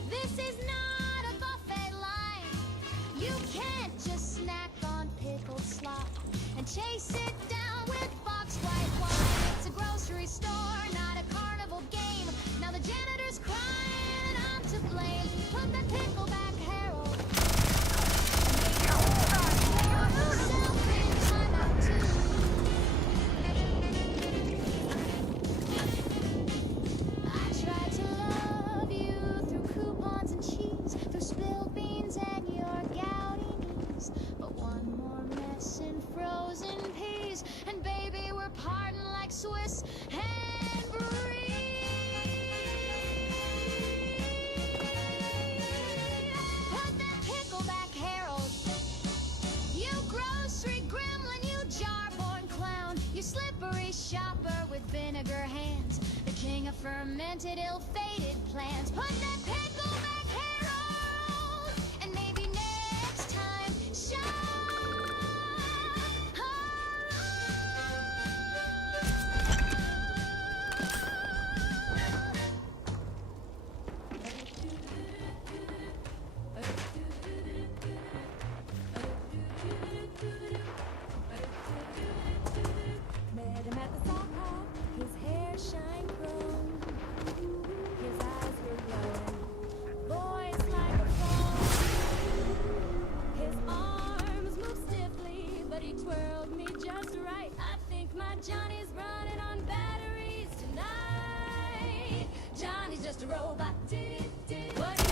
This is not a buffet line. You can't just snack on pickled slop and chase it down with box white wine. It's a grocery store, not a carnival game. Now the janitor's crying and I'm to blame. Put the pickle back, Harold. I tried to love you through coupons and cheese, through spilled beans and your gouty knees. But one more mess in frozen peas, and baby, we're parting like Swiss and Brie. Put that pickle back, Harold. You grocery gremlin, you jar-born clown, you slippery shopper with vinegar hands, the king of fermented, ill-fated plans. Put that pickle back, Harold, and maybe next time, met him at the sock hop, his hair shine chrome, his eyes were glowing, voice like a phone. His arms moved stiffly, but he twirled me just right. I think my Johnny's running on batteries tonight. Johnny's just a robot. What he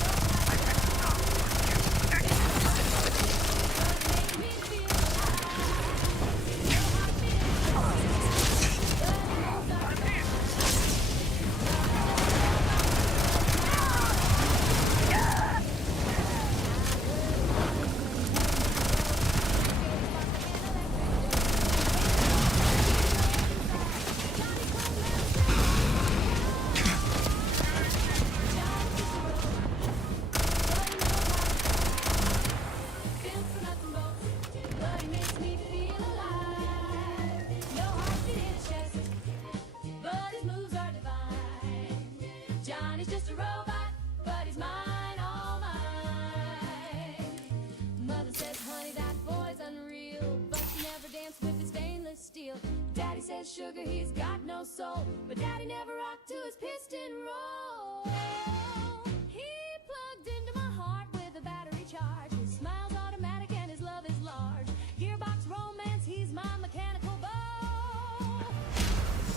Johnny's just a robot, but he's mine, all mine. Mother says, honey, that boy's unreal, but she never danced with his stainless steel. Daddy says, sugar, he's got no soul, but Daddy never rocked to his piston roll. He plugged into my heart with a battery charge. His smile's automatic and his love is large. Gearbox romance, he's my mechanical bow.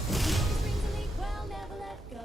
He springs a leak, well, never let go.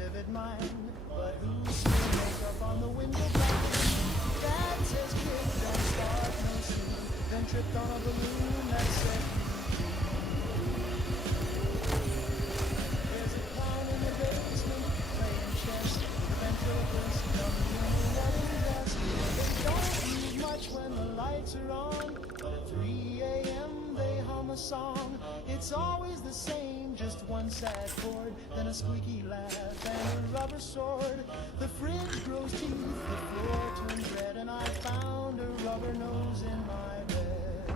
vivid mind, but who's smear makeup on the window blind? Dad says kids don't start no soon, then tripped on a balloon that said there's a clown in the basement playing chess with ventriloquist dummies in a wedding dress. They don't move much when the lights are on, but at 3 a.m. they hum a song. It's always the same, just one sad chord, then a squeaky laugh and a rubber sword. The fridge grows teeth, the floor turns red, and I found a rubber nose in my bed.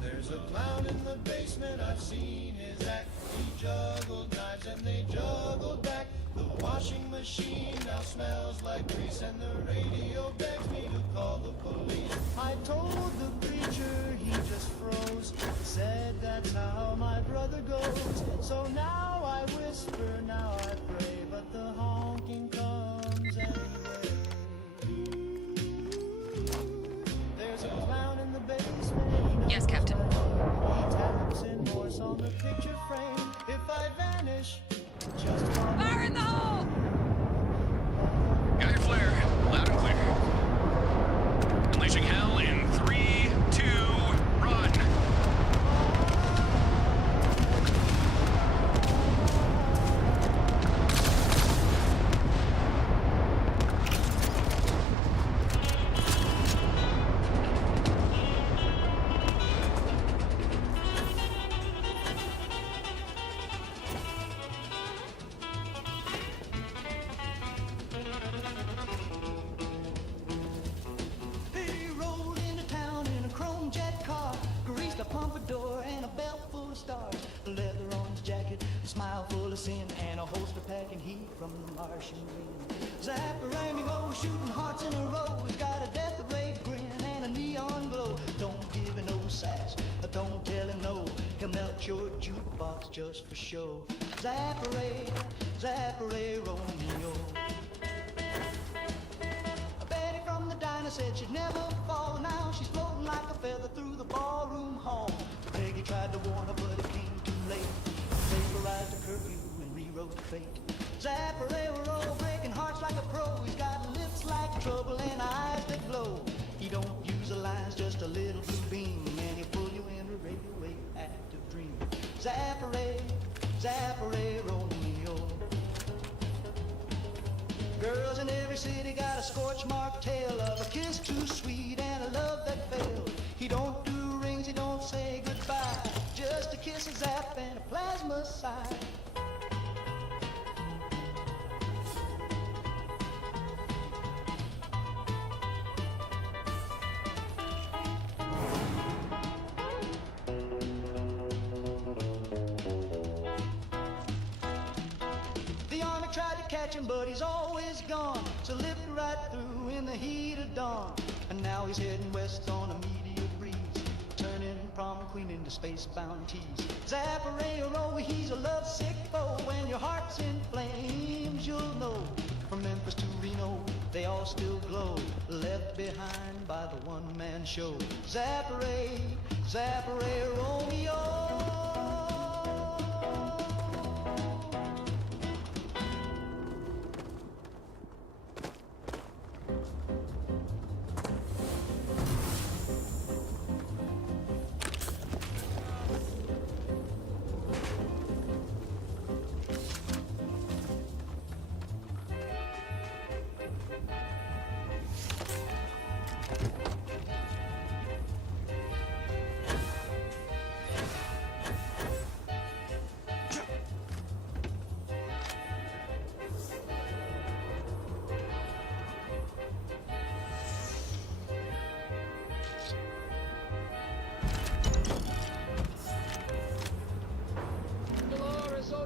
There's a clown in the basement, I've seen his act. He juggled knives and they juggled back. The washing machine now smells like grease, and the radio begs me to call the police. I told the preacher, he just froze, said that's how my brother goes. So now I whisper, now I pray, but the honking comes anyway. There's a clown in the basement. Yes, Captain. He taps in Morse on the picture frame. If I vanish, just fire in the hole! Got your flare. Loud and clear. Unleashing hell in 3, 2, run. from the Martian ring. Zapparami goes shooting hearts in a row. He's got a death ray grin and a neon glow. Don't give him no sass, don't tell him no. He'll melt your jukebox just for show. Zapparay, Romeo. Betty from the diner said she'd never fall. Now she's floating like a feather through the ballroom hall. Peggy tried to warn her, but it came too late. Vaporized a curfew and rewrote fate. Zapparay were all breaking hearts like a pro. He's got lips like trouble and eyes that glow. He don't use the lines, just a little blue beam, and he'll pull you in a radioactive dream. Zapparay, Romeo. Girls in every city got a scorch mark tale of a kiss too sweet and a love that failed. He don't do rings, he don't say goodbye, just a kiss, a zap, and a plasma sigh. But he's always gone, so lift right through in the heat of dawn. And now he's heading west on a meteor breeze, turning prom queen into space-bound tease. Zapparay, oh, he's a lovesick foe. When your heart's in flames, you'll know. From Memphis to Reno, they all still glow, left behind by the one-man show. Zapparay, Romeo.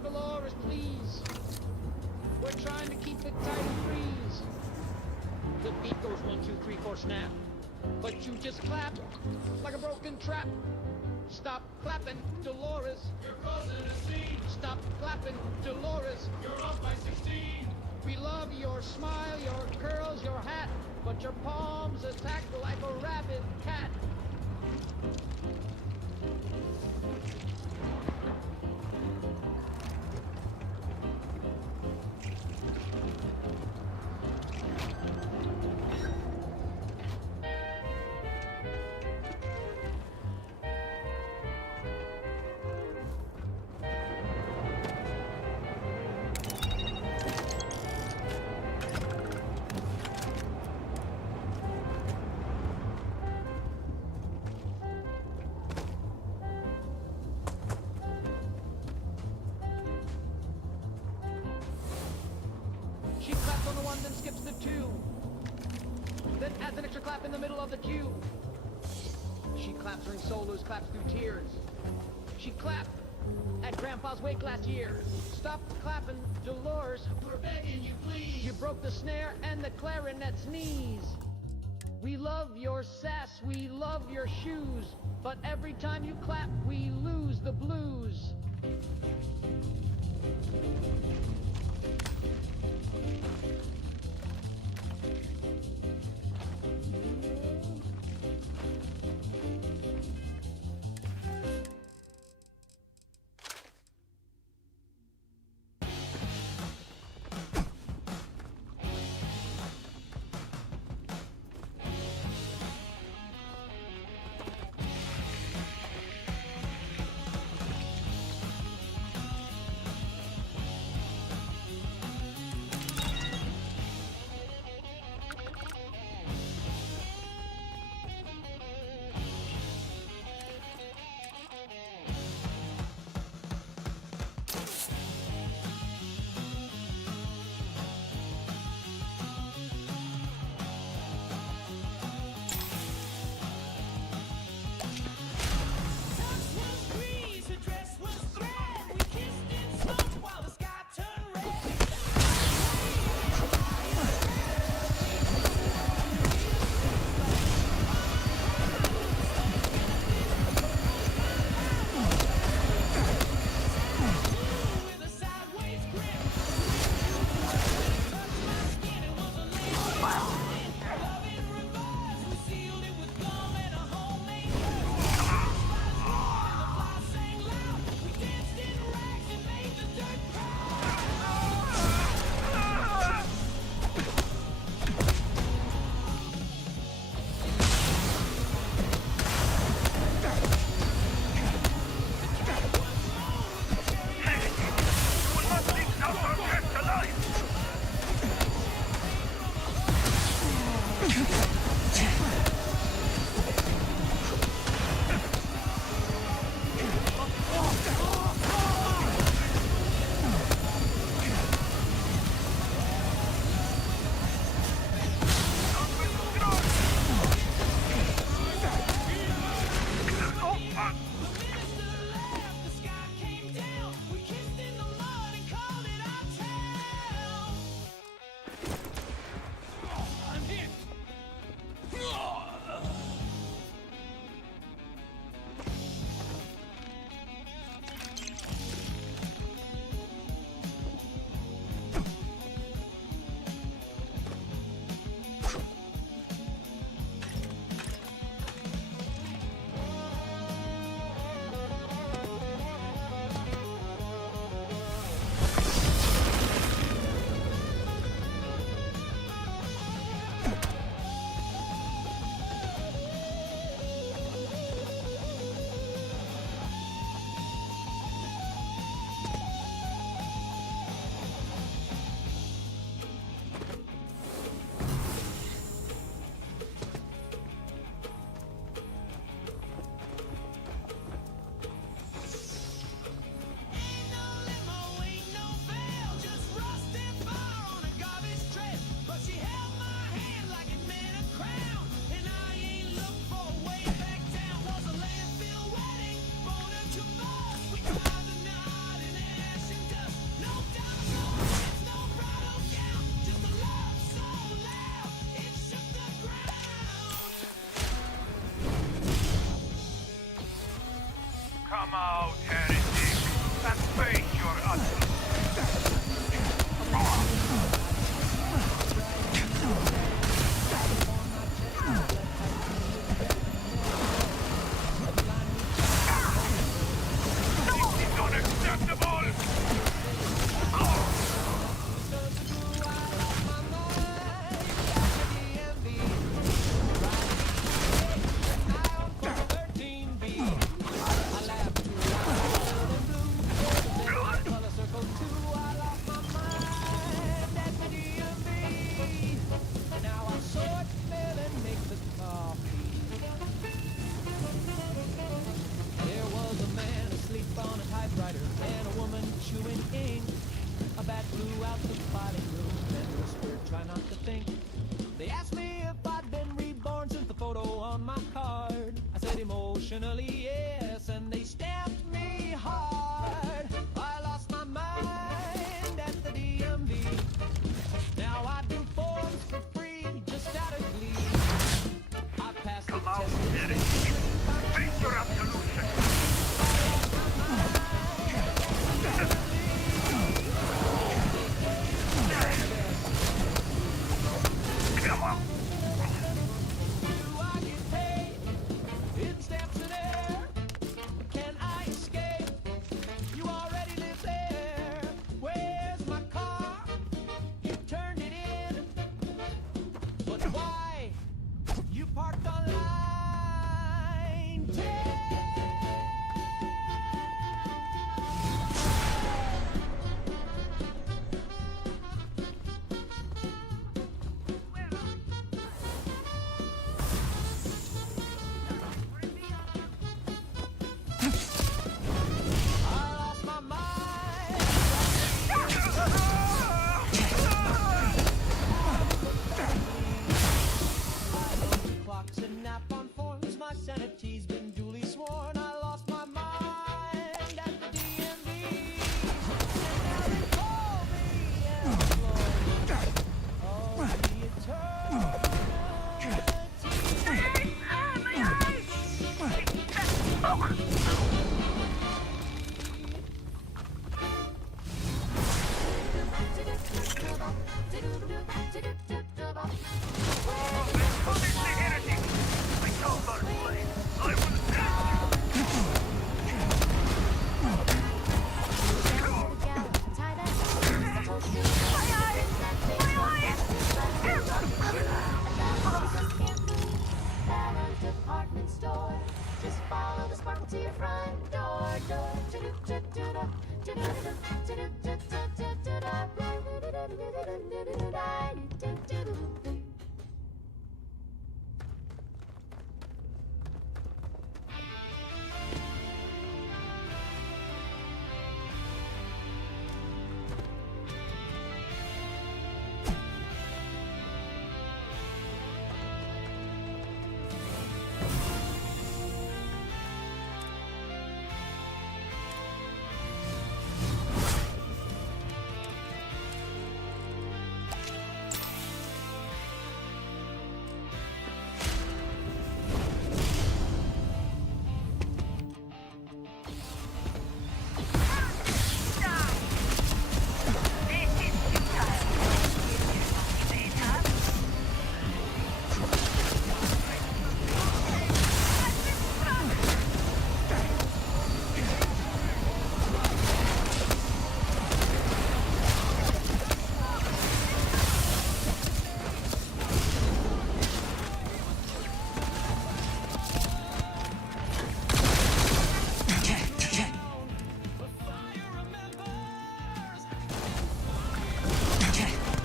Dolores, please. We're trying to keep it tight and freeze. The beat goes 1, 2, 3, 4, snap. But you just clap like a broken trap. Stop clapping, Dolores. You're causing a scene. Stop clapping, Dolores. You're off by 16. We love your smile, your curls, your hat, but your palms attack like a rabid cat. 1, then skips the 2. Then adds an extra clap in the middle of the cue. She claps during solos, claps through tears. She clapped at Grandpa's wake last year. Stop clapping, Dolores. We're begging you, please. You broke the snare and the clarinet's knees. We love your sass, we love your shoes. But every time you clap, we lose the blues.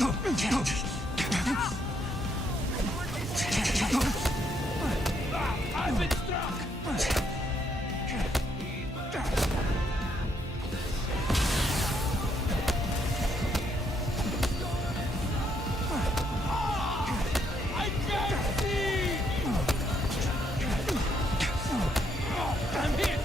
I've been struck! I can't see! I'm hit!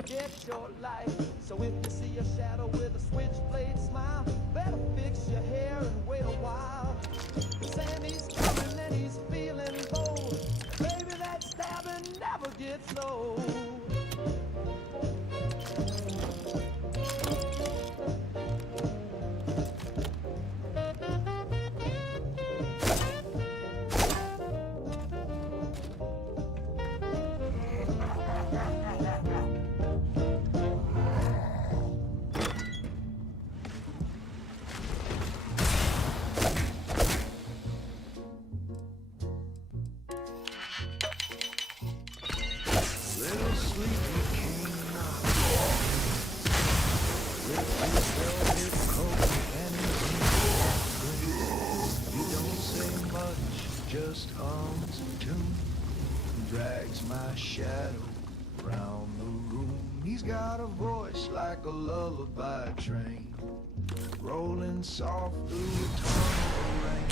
forget your life. So if you see a shadow with a switchblade smile, better fix your hair and wait a while. Sammy's coming and he's feeling bold. Baby, that stabbing never gets old. Little sleepy king knocked. With his velvet coat and his green. He don't say much, just hums a tune. Drags my shadow round the room. He's got a voice like a lullaby train, rolling soft through a tunnel rain.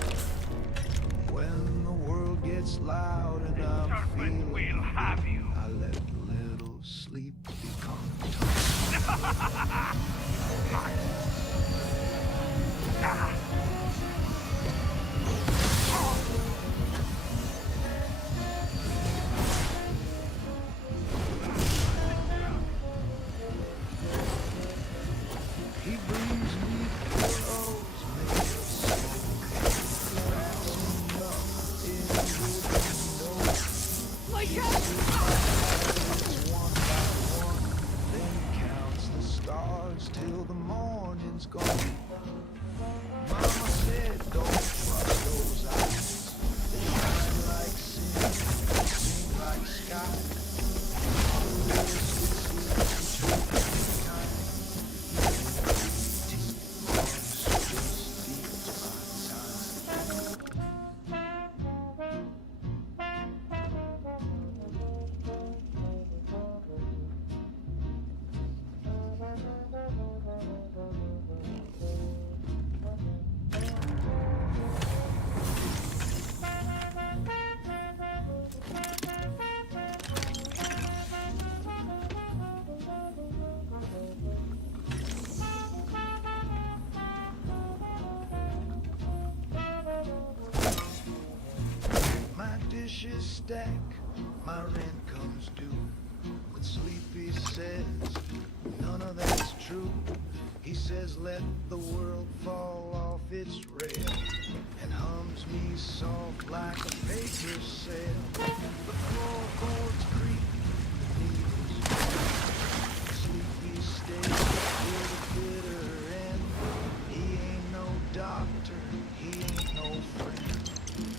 When the world gets loud and I'm feeling we'll have you. I let a little sleep become He brings me pillows made of smoke, wraps me up in wood windows. My God! One by one, then counts the stars till the morning's gone. Mama said, don't trust those eyes. They shine like sin, sing like sky. Dishes stack, my rent comes due. But Sleepy says none of that's true. He says let the world fall off its rail and hums me soft like a paper sail. The floorboards creak, the needles drop. Sleepy stays till the bitter end. He ain't no doctor, he ain't no friend,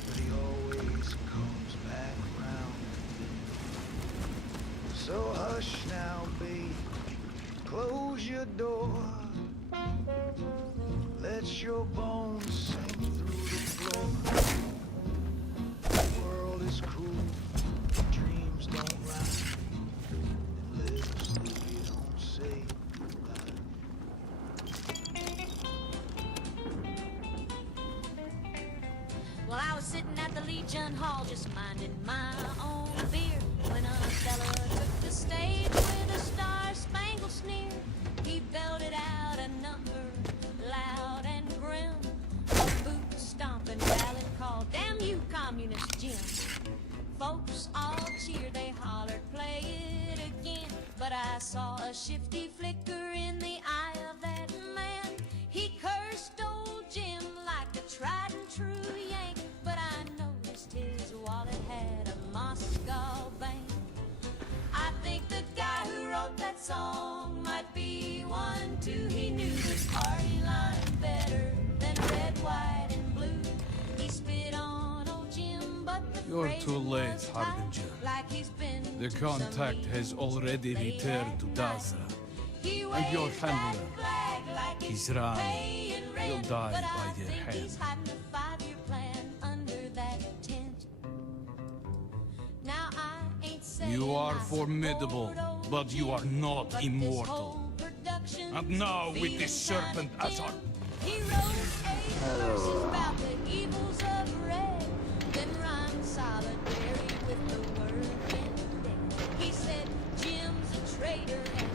but he always comes back round. So hush now, babe, close your door. Let your bones sink through the floor. The world is cruel, dreams don't lie, and little sleepy don't say goodbye. Well, I was sitting at the Legion Hall just minding my own beer when a fella took the stage with a star-spangled sneer. He belted out a number loud and grim, a boot-stomping ballad called Damn You Communist Jim. Folks all cheered, they hollered, play it again. But I saw a shifty flicker in the eye of that man. He cursed old Jim like a tried and true Yank, but I noticed his wallet had a Moscow bank. I think the guy who wrote that song might be one too. He knew his party line better than red, white, and blue. He spit on old Jim, but the You're too late, Harbinger. like he's been The contact has already returned to Daza. And your handler, he's Rani. He'll die by their hand. You are formidable, but you are not immortal. And now with this serpent as our... He wrote 8 verses about the evils of red, then rhymed solidarity with the word dead. He said Jim's a traitor and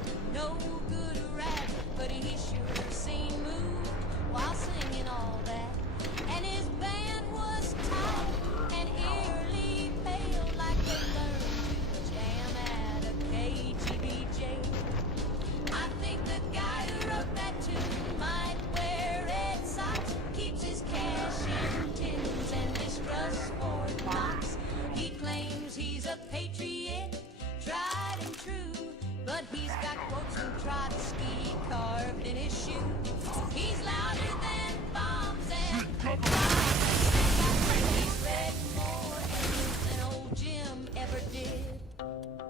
patriot, tried and true. But he's got quotes from Trotsky carved in his shoe. He's louder than bombs and he's read more essays than old Jim ever did.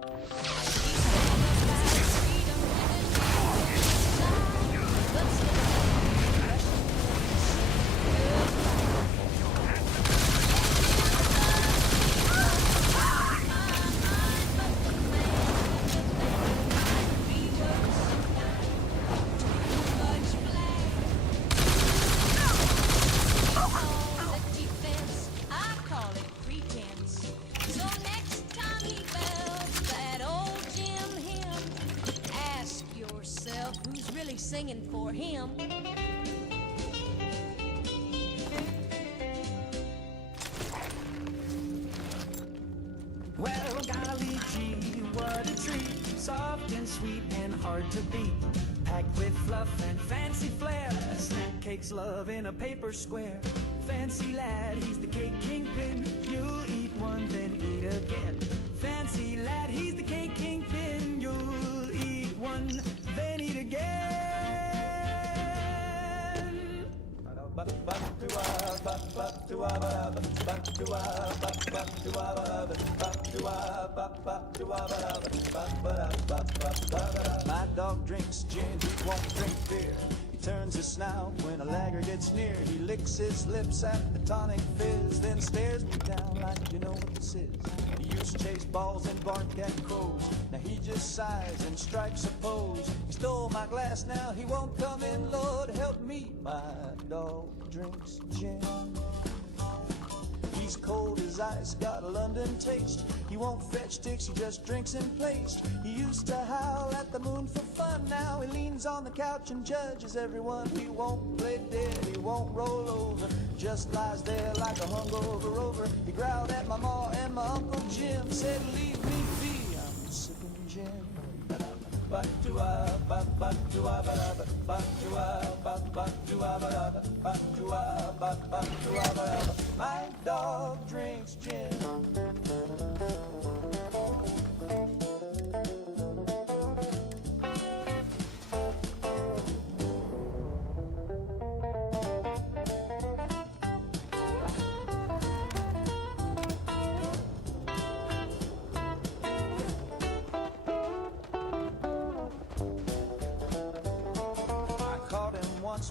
He said about freedom and but still singing for him. Well, golly gee, what a treat. Soft and sweet and hard to beat. Packed with fluff and fancy flair. A snack cake's love in a paper square. Fancy lad, he's the cake kingpin. You'll eat one, then eat again. Fancy lad, he's the cake kingpin. You'll eat one, then eat again. My dog drinks gin, he won't drink beer. He turns his snout when a lagger gets near. He licks his lips at the tonic fizz, then stares me down like you know what this is. He used to chase balls and bark at crows. Now he just sighs and strikes a pose. He stole my glass, now he won't come in. Lord help me, my dog drinks gin. He's cold as ice, got a London taste. He won't fetch sticks, he just drinks in place. He used to howl at the moon for fun. Now he leans on the couch and judges everyone. He won't play dead, he won't roll over. Just lies there like a hungover rover. He growled at my ma and my Uncle Jim. Said leave me be, I'm sipping gin. My dog drinks gin.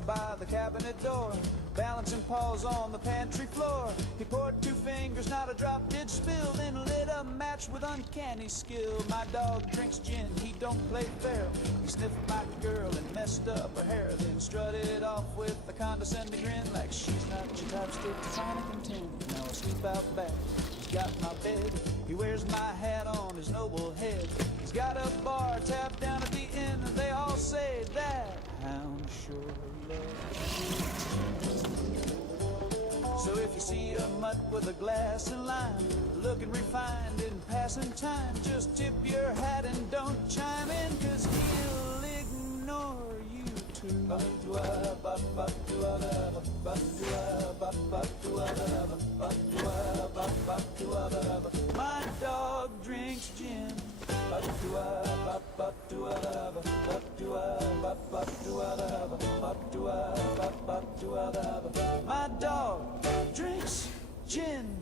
By the cabinet door, balancing paws on the pantry floor. He poured 2 fingers, not a drop did spill, then lit a match with uncanny skill. My dog drinks gin, he don't play fair. He sniffed my girl and messed up her hair, then strutted off with a condescending grin like she's not your type, stick to trying to contend. Now I sleep out back, he's got my bed. He wears my hat on his noble head. He's got a bar tapped down at the end, and they all say that hound sure. So if you see a mutt with a glass of lime, looking refined in passing time, just tip your hat and don't chime in, 'cause he'll ignore you too. My dog drinks gin. My dog drinks gin.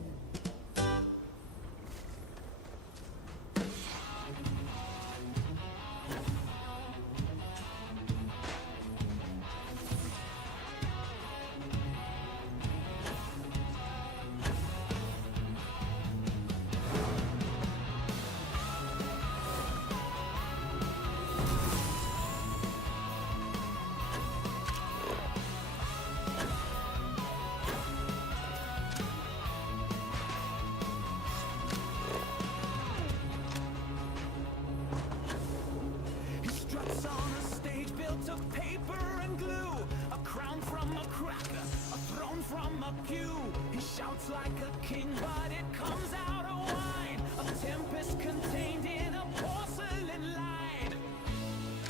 Like a king, but it comes out of wine. A tempest contained in a porcelain line.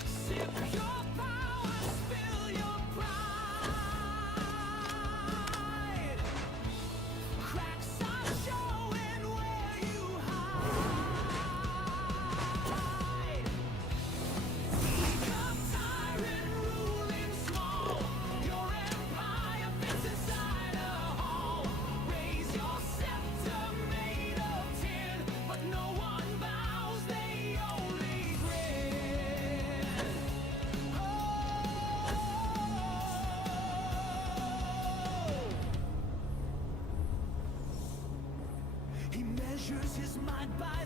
Sip your power, spill your pride. Cracks are showing where you hide.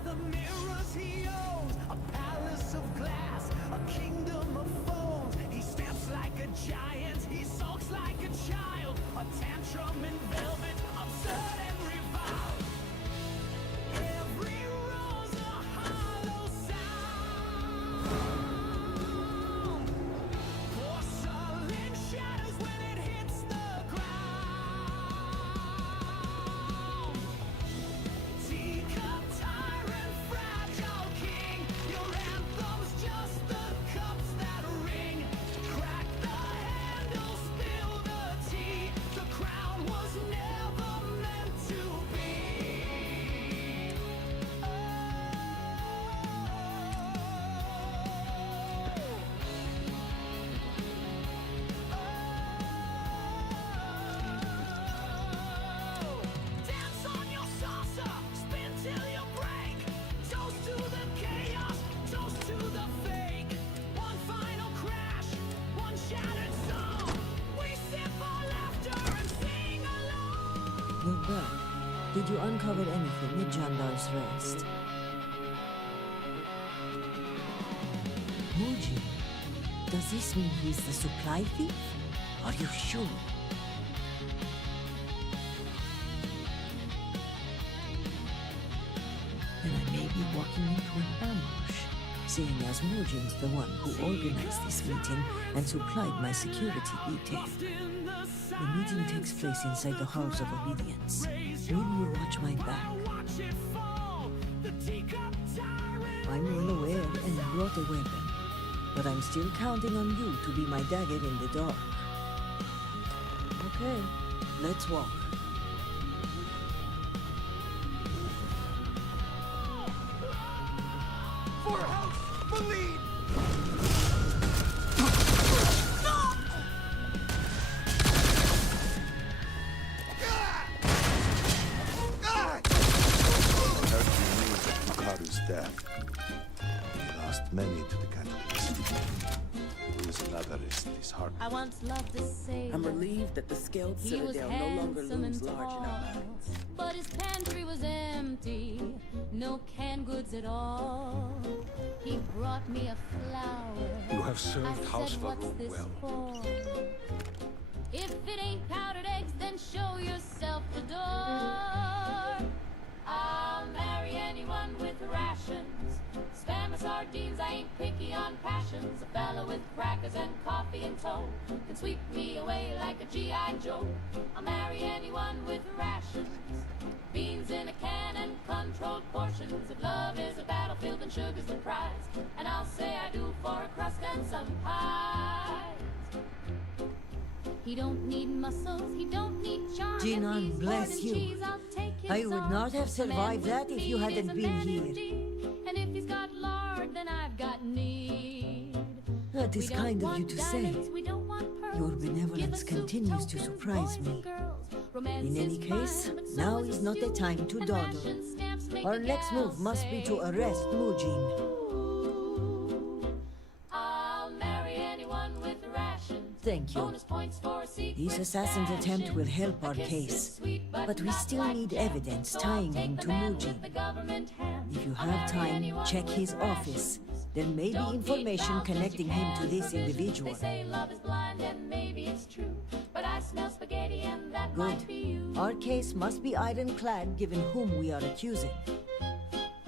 the mirrors he owns, a palace of glass, a kingdom of phones. He steps like a giant, he sulks like a child, a tantrum in velvet, absurd and reviled. Every rose's a hollow sound. Porcelain shatters when it hits the ground. Teacup tyrant, fragile king, your anthem's just the cups that ring. Crack the handle, spill the tea. The crown was never meant to be. Dance on your saucer, spin till you break. Toast to the chaos, toast to the fake. One final crash, one shattered song. We sip our laughter and sing along. You're back. Did you uncover anything at Jandar's Rest? Muji, does this mean he's the supply thief? Are you sure? Then I may be walking into an ambush, seeing as Mujin's the one who organized this meeting and supplied my security detail. The meeting takes place inside the Halls of Obedience. Will you watch my back? I'm well aware and brought a weapon, but I'm still counting on you to be my dagger in the dark. Okay, let's walk. For house, believe! Heard the news of Lucadu's death. He lost many to the Catholics. To lose another is disheartening. I once loved the sailor. I'm relieved that the scaled He was citadel no longer handsome looms and large in our tall, minds. but his pantry was empty, no canned goods at all. He brought me a flower. You have served I said, House "What's Varun this well." for?" If it ain't powdered eggs, then show yourself the door. I'll marry anyone with rations. Spam or sardines, I ain't picky on passions. A fella with crackers and coffee in tow can sweep me away like a G.I. Joe. I'll marry anyone with rations. Beans in a can and controlled portions. If love is a battlefield and sugar's the prize, and I'll say I do for a crust and some pies. He don't need muscles, he don't need charm. Jinan, bless you. I would not have survived that if you hadn't been here. And if he's got lard, then I've got need. That is kind of you to say. Your benevolence continues to surprise me. In any case, now is not the time to dawdle. Our next move must be to arrest Mujin. I'll marry anyone with rations. Thank you. This assassin's attempt will help our case, but we still need evidence tying him to Mujin. If you have time, check his office. There may be information connecting him to this individual. Good. Our case must be ironclad given whom we are accusing.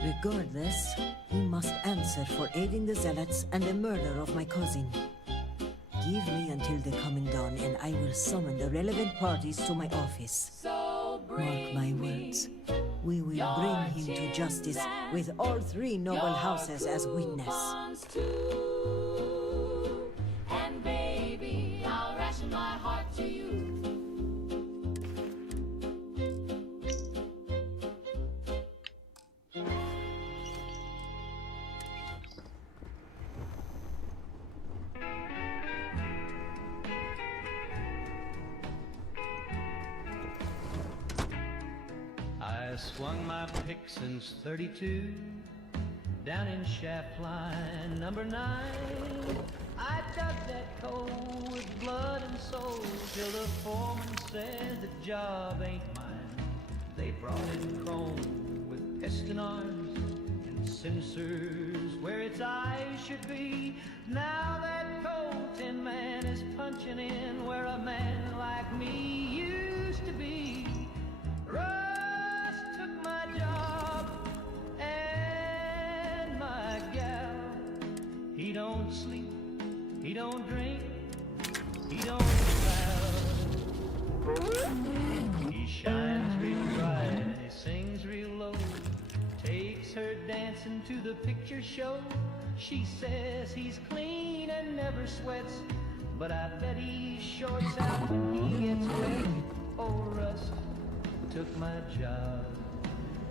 Regardless, he must answer for aiding the zealots and the murder of my cousin. Give me until the coming dawn and I will summon the relevant parties to my office. Mark my words. We will bring him to justice with all three noble houses as witness. And baby, I'll ration my heart to you. I swung my pick since 32, down in shaft line number 9. I dug that coal with blood and soul till the foreman said the job ain't mine. They brought in chrome with piston arms sensors where its eyes should be. Now that cold tin man is punching in where a man like me used to be. Rust took my job and my gal. He don't sleep, he don't drink, he don't smile. He shines real bright and he sings real low. Takes her dancing to the picture show. She says he's clean and never sweats, but I bet he shorts out when he gets wet. Oh, Rust took my job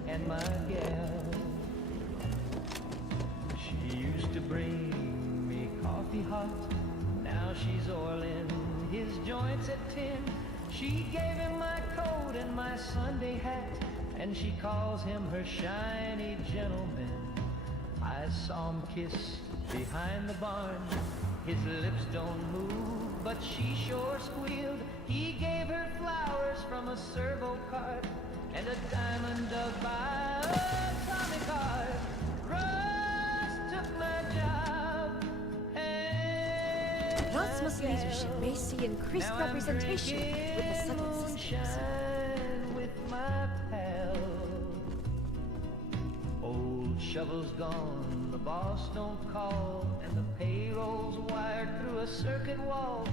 and my gal. She used to bring me coffee hot. Now she's oiling his joints at 10. She gave him my coat and my Sunday hat, and she calls him her shiny gentleman. I saw him kiss behind the barn. His lips don't move, but she sure squealed. He gave her flowers from a servo cart and a diamond dug by a Tommy cart. Rust took my job and Darkstar's leadership may see increased representation with the settled systems. with my pal. Old shovel's gone, the boss don't call, and the payroll's wired through a circuit wall.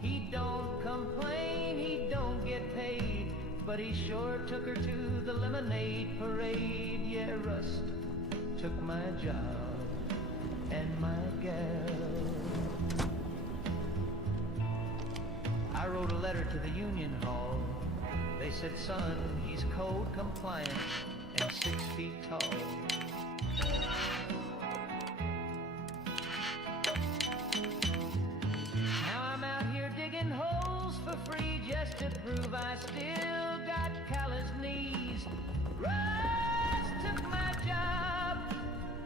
He don't complain, he don't get paid, but he sure took her to the lemonade parade. Yeah, Rust took my job and my gal. I wrote a letter to the union hall. They said, son, he's code compliant and 6 feet tall. Now I'm out here digging holes for free just to prove I still got callous knees. Rust took my job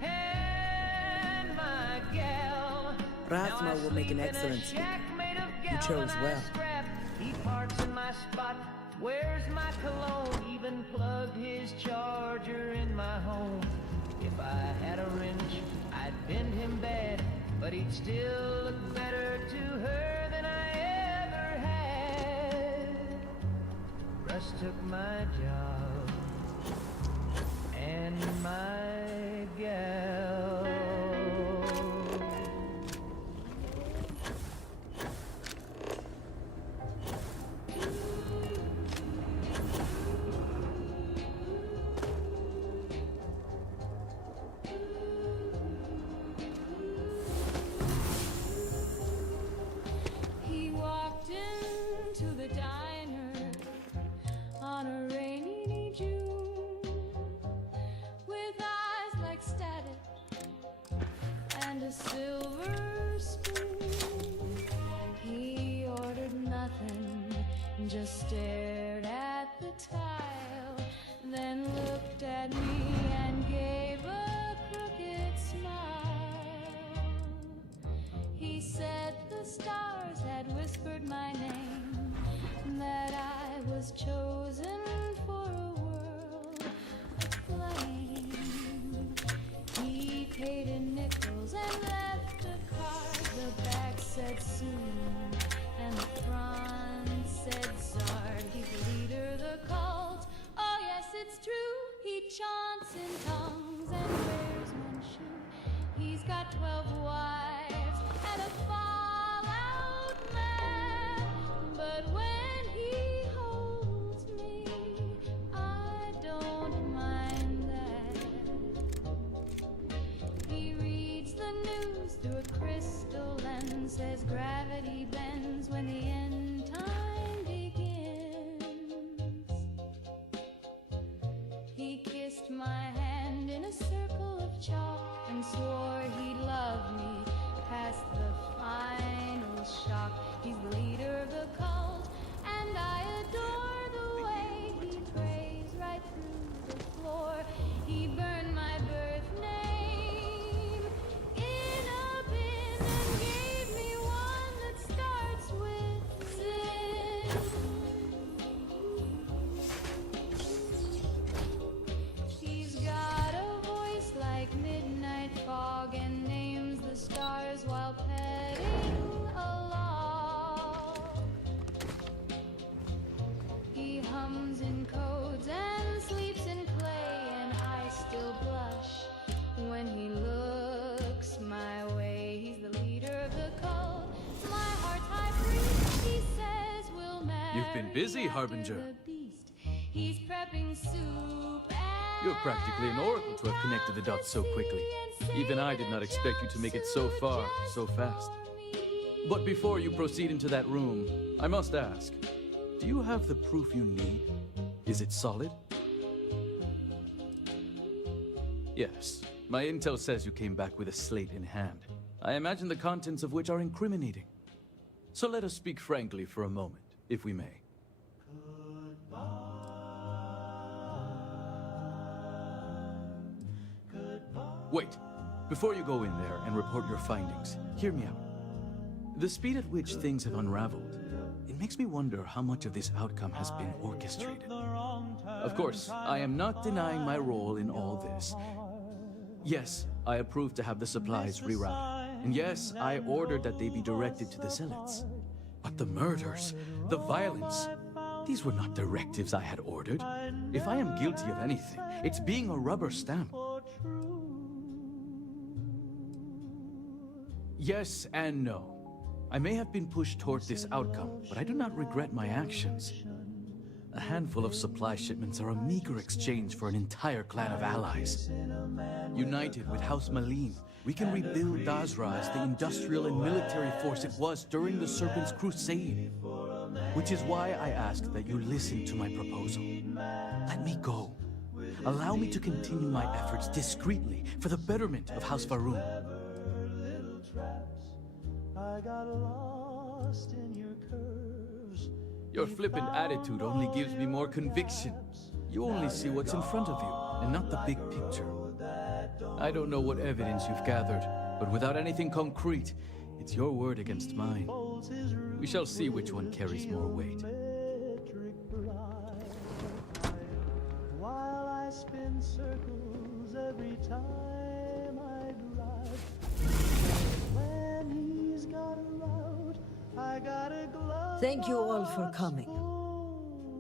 and my gal. Rathma will make an excellent speaker. You chose well. He parks in my spot, wears my cologne, even plugged his charger in my home. If I had a wrench, I'd bend him bad, but he'd still look better to her than I ever had. Rust took my job and my gal. He walked into the diner on a rainy June with eyes like static and a silver spoon. He ordered nothing, just stared at the tile, then looked at me and gave a crooked smile. He said the stars had whispered my name, that I was chosen for a world of flame. He paid in nickels and left a card. The back said soon, and the front said Zard. He's the leader of the cult. Oh yes, it's true. He chants in tongues and wears one shoe. He's got 12 wives and a fallout man, but when he holds me, I don't mind that. He reads the news through a crystal lens, says gravity bends when the end time begins. He kissed my hand in a circle of chalk and swore he'd love me past the final shock. He's the leader of the cult, and I adore the way he prays right through the floor. He burned my birth name in a bin and gave me one that starts with sin. He's got a voice been busy, Harbinger. He's prepping soup. You're practically an oracle to have connected the dots so quickly. Even I did not expect you to make it so far, so fast. But before you proceed into that room, I must ask, do you have the proof you need? Is it solid? Yes. My intel says you came back with a slate in hand. I imagine the contents of which are incriminating. So let us speak frankly for a moment, if we may. Wait. Before you go in there and report your findings, hear me out. The speed at which things have unraveled, it makes me wonder how much of this outcome has been orchestrated. Of course, I am not denying my role in all this. Yes, I approved to have the supplies rerouted. And yes, I ordered that they be directed to the zealots. But the murders, the violence, these were not directives I had ordered. If I am guilty of anything, it's being a rubber stamp. Yes and no. I may have been pushed toward this outcome, but I do not regret my actions. A handful of supply shipments are a meager exchange for an entire clan of allies. United with House Maleen, we can rebuild Dazra as the industrial and military force it was during the Serpent's Crusade. Which is why I ask that you listen to my proposal. Let me go. Allow me to continue my efforts discreetly for the betterment of House Faroon. I got lost in your curves. Your flippant attitude only gives me more conviction. You only see what's in front of you, and not the big picture. I don't know what evidence you've gathered, but without anything concrete, it's your word against mine. We shall see which one carries more weight. While I spin circles every time I drive. When he's got a route, I got a glove. Thank you all for coming.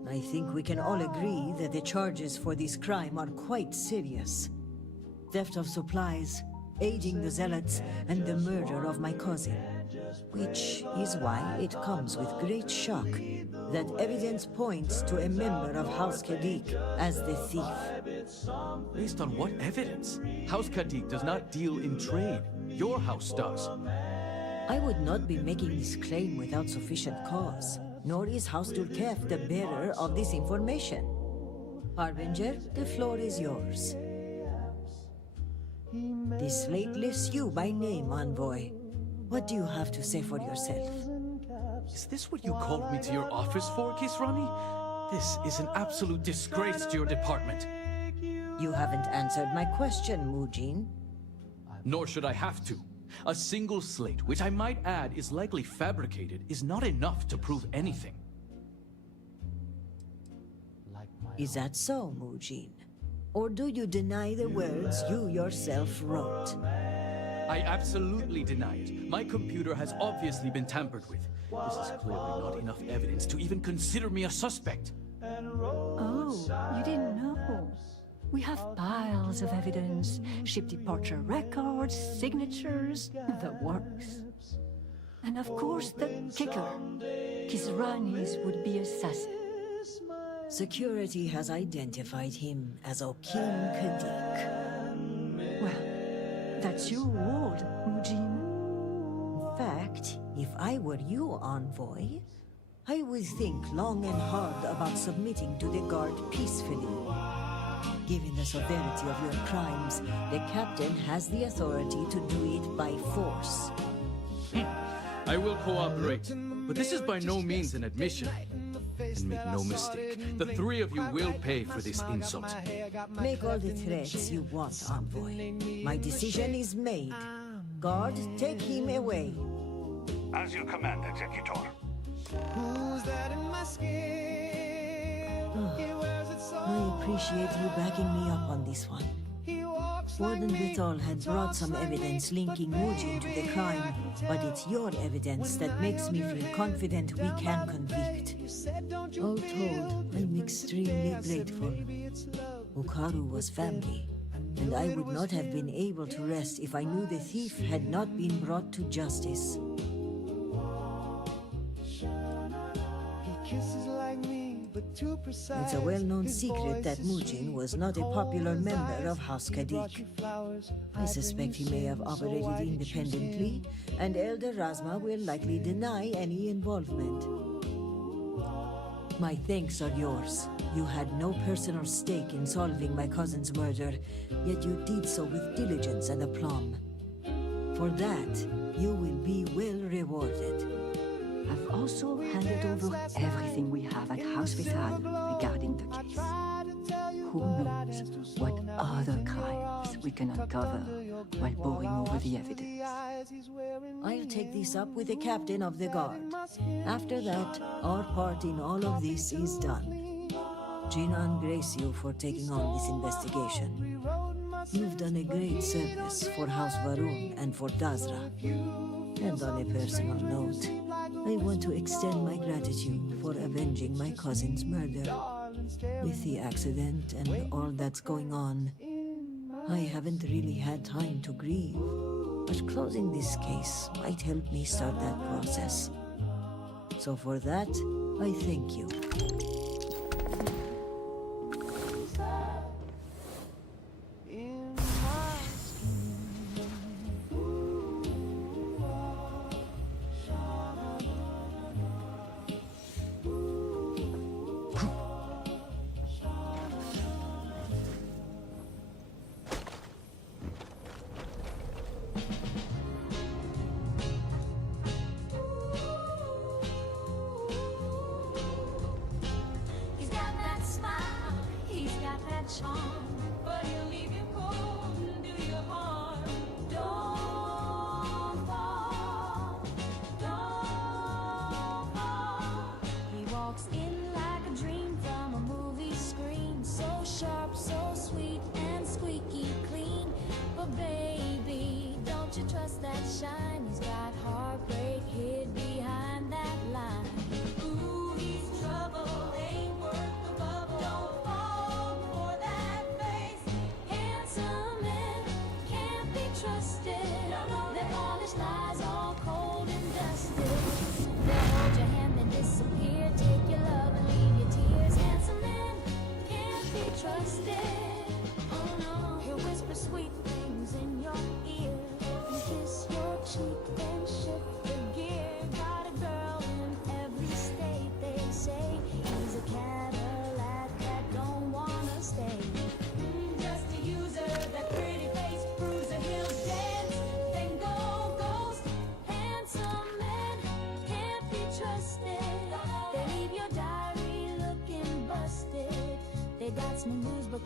I think we can all agree that the charges for this crime are quite serious. Theft of supplies, aiding the zealots, and the murder of my cousin. Which is why it comes with great shock that evidence points to a member of House Kadik as the thief. Based on what evidence? House Kadik does not deal in trade. Your house does. I would not be making this claim without sufficient cause, nor is House Durkef the bearer of this information. Harbinger, the floor is yours. This slate lists you by name, Envoy. What do you have to say for yourself? Is this what you called me to your office for, Kisrani? This is an absolute disgrace to your department. You haven't answered my question, Mujin. Nor should I have to. A single slate, which I might add is likely fabricated, is not enough to prove anything. Is that so, Mujin? Or do you deny the words you yourself wrote? I absolutely deny it. My computer has obviously been tampered with. This is clearly not enough evidence to even consider me a suspect. Oh, you didn't know. We have piles of evidence, ship departure records, signatures, the works. And of course the kicker, Kisrani's would-be assassin. Security has identified him as Okim Kadik. Well, that's your ward, Mujin. In fact, if I were you, Envoy, I would think long and hard about submitting to the guard peacefully. Given the severity of your crimes, the captain has the authority to do it by force. I will cooperate, but this is by no means an admission. And make no mistake, the three of you will pay for this insult. Make all the threats you want, Envoy. My decision is made. Guard, take him away. As you command, Executor. Who's that in my skin? He wears it so I appreciate you backing me up on this one. Warden Vithal had brought some evidence linking Mujin to the crime, but it's your evidence that makes me feel confident we can convict. All told, I'm extremely grateful. Ukaru was family, and I would not have been able to rest if I knew the thief had not been brought to justice. He kisses like It's a well-known secret that Mujin was not a popular member of House Kadik. I suspect he may have operated independently, and Elder Razma will likely deny any involvement. My thanks are yours. You had no personal stake in solving my cousin's murder, yet you did so with diligence and aplomb. For that, you will be well rewarded. I've also handed over everything we have at House Vital regarding the case. Who knows what other crimes we can uncover while poring over the evidence. I'll take this up with the captain of the guard. After that, our part in all of this is done. Jinan grace you for taking on this investigation. You've done a great service for House Varun and for Dazra. And on a personal note, I want to extend my gratitude for avenging my cousin's murder. With the accident and all that's going on, I haven't really had time to grieve. But closing this case might help me start that process. So for that, I thank you.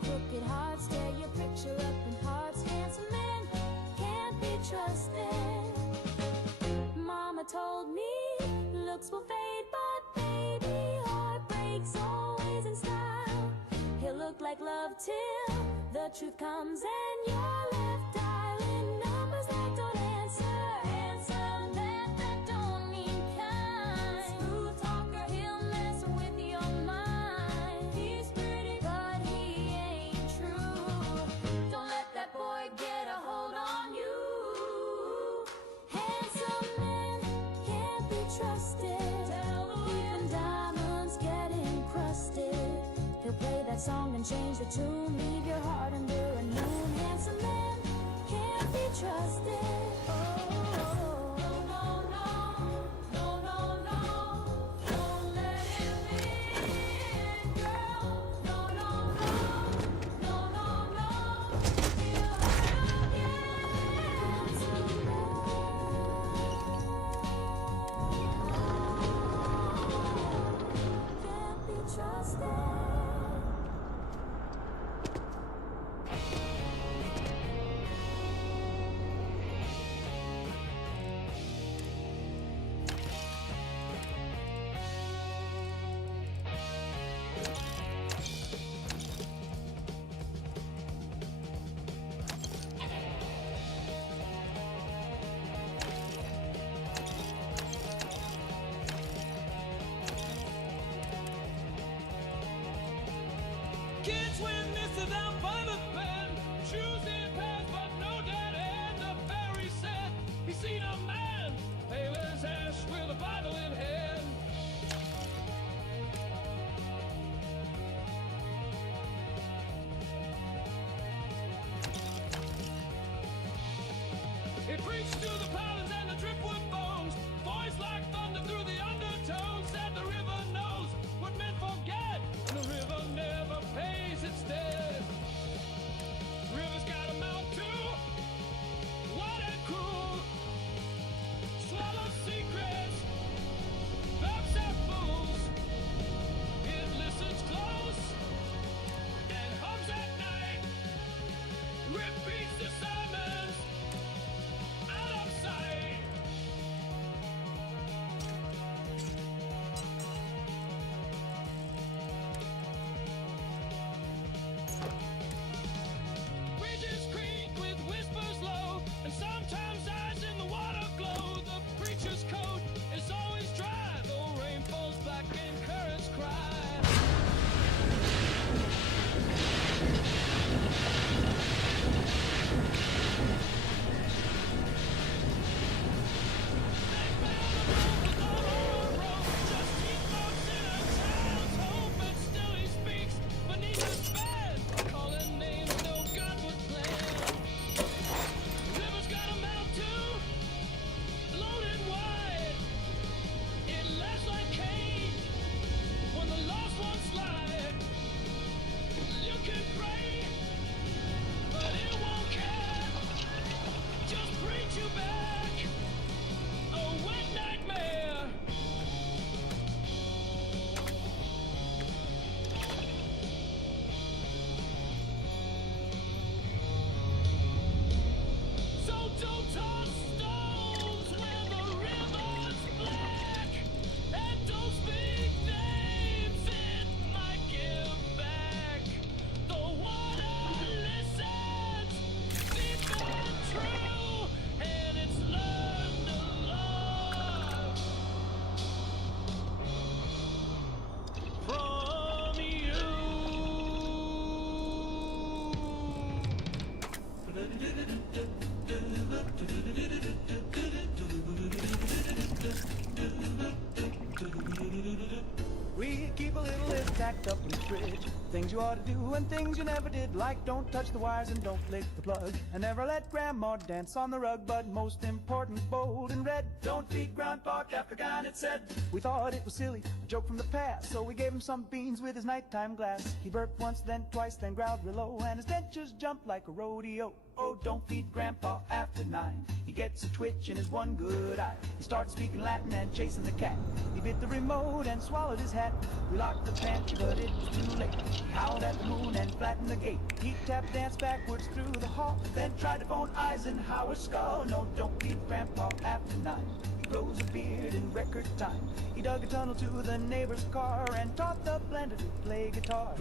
Crooked hearts, tear your picture up in hearts. Handsome men can't be trusted. Mama told me looks will fade, but baby, heartbreak's always in style. He'll look like love till the truth comes and you're left dialing numbers that don't answer. Answer that don't mean kind. Smooth talker, he'll mess with your mind. He's pretty, but he ain't true. Don't let that boy get a hold on you. Handsome men can't be trusted. Even diamonds get encrusted. He'll play that song and change the tune. Leave your heart under a noon. Handsome men can't be trusted. Oh, no, no, no, no, no, no. Don't let him in, girl. No, no, no, no, no, no. He'll hurt again. Handsome men can't be trusted. Kids win this is out by the pen. Choosing paths, but no dead end. The fairy said he seen a man, pale as ash, with a Bible in hand. Reach through the pylons and the driftwood bones. Voice like thunder through the undertones. Said the river knows what men forget. The river never pays its debt. River's got a mouth too. Wide and cruel. Swallow secrets. Babs and fools. It listens close. And hums at night. Repeats the sermons. Out of sight. Bridges creak with whispers low, and sometimes eyes in the water glow. The preacher's coat is always dry, though rain falls black and currents cry. We keep a little list tacked up in the fridge. Things you ought to do and things you never did, like don't touch the wires and don't lick the plug, and never let Grandma dance on the rug. But most important, bold and red, don't feed Grandpa Capricorn, it said. We thought it was silly, a joke from the past, so we gave him some beans with his nighttime glass. He burped once, then twice, then growled real low, and his dentures jumped like a rodeo. Oh, don't feed Grandpa after 9. He gets a twitch in his one good eye. He started speaking Latin and chasing the cat. He bit the remote and swallowed his hat. We locked the pantry, but it was too late. He howled at the moon and flattened the gate. He tapped dance backwards through the hall, then tried to phone Eisenhower's skull. No, don't feed Grandpa after 9. He grows a beard in record time. He dug a tunnel to the neighbor's car and taught the blender to play guitar.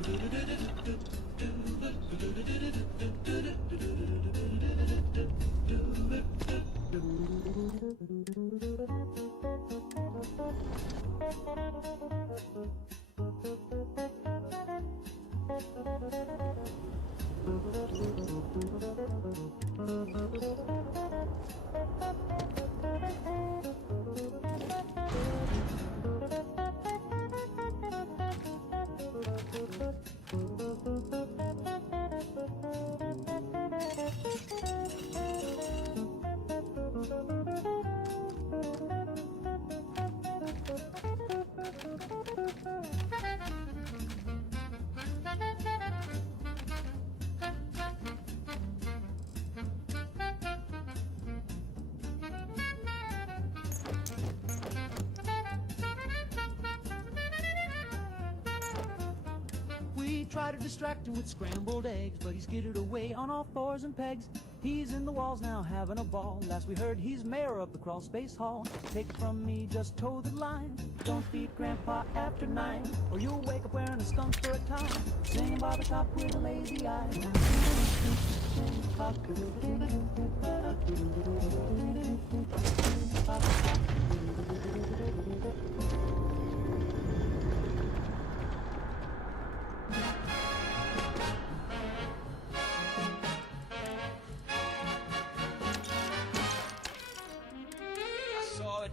We try to distract him with scrambled eggs, but he's skittered away on all fours and pegs. He's in the walls now having a ball. Last we heard he's mayor of the crawl space hall. Take it from me, just toe the line. Don't feed Grandpa after 9, or you'll wake up wearing a skunk for a time, singing Bobby Top with a lazy eye.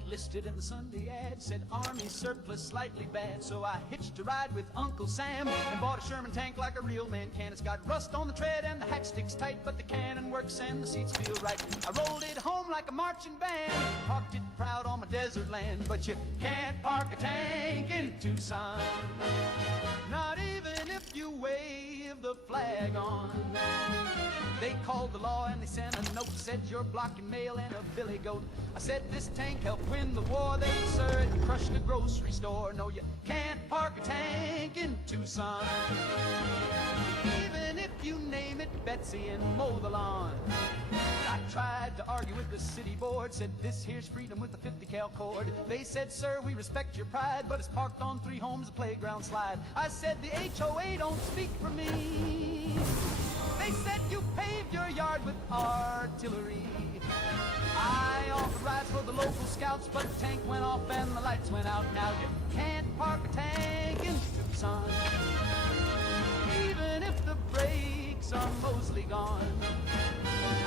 Listed in the Sunday ad, said Army surplus slightly bad. So I hitched a ride with Uncle Sam and bought a Sherman tank like a real man can. It's got rust on the tread and the hatch sticks tight, but the cannon works and the seats feel right. I rolled it home home like a marching band. Parked it proud on my desert land, but you can't park a tank in Tucson. Not even if you wave the flag on. They called the law and they sent a note, said you're blocking mail and a billy goat. I said this tank helped win the war. They said it crushed the grocery store. No, you can't park a tank in Tucson. Even if you name it Betsy and mow the lawn. I tried to argue with the city board, said this here's freedom with the 50 cal cord. They said, sir, we respect your pride, but it's parked on 3 homes, a playground slide. I said the HOA don't speak for me. They said you paved your yard with artillery. I offered rides for the local scouts, but the tank went off and the lights went out. Now you can't park a tank in Tucson, even if the brakes are mostly gone.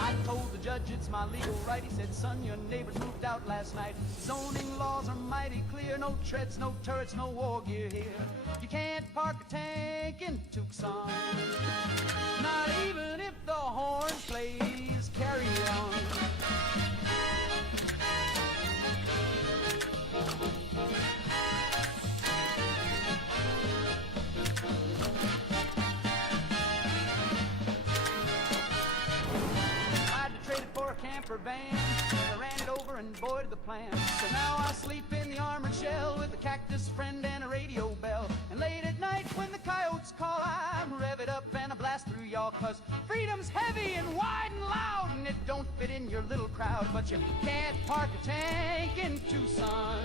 I told the judge it's my legal right. He said, son, your neighbors moved out last night. Zoning laws are mighty clear. No treads, no turrets, no war gear here. You can't park a tank in Tucson, not even if the horn plays Carry On. Camper van, I ran it over and boy did the plan. So now I sleep in the armored shell with a cactus friend and a radio bell. And late at night when the coyotes call, I rev it up and I blast through y'all. Cause freedom's heavy and wide and loud, and it don't fit in your little crowd. But you can't park a tank in Tucson,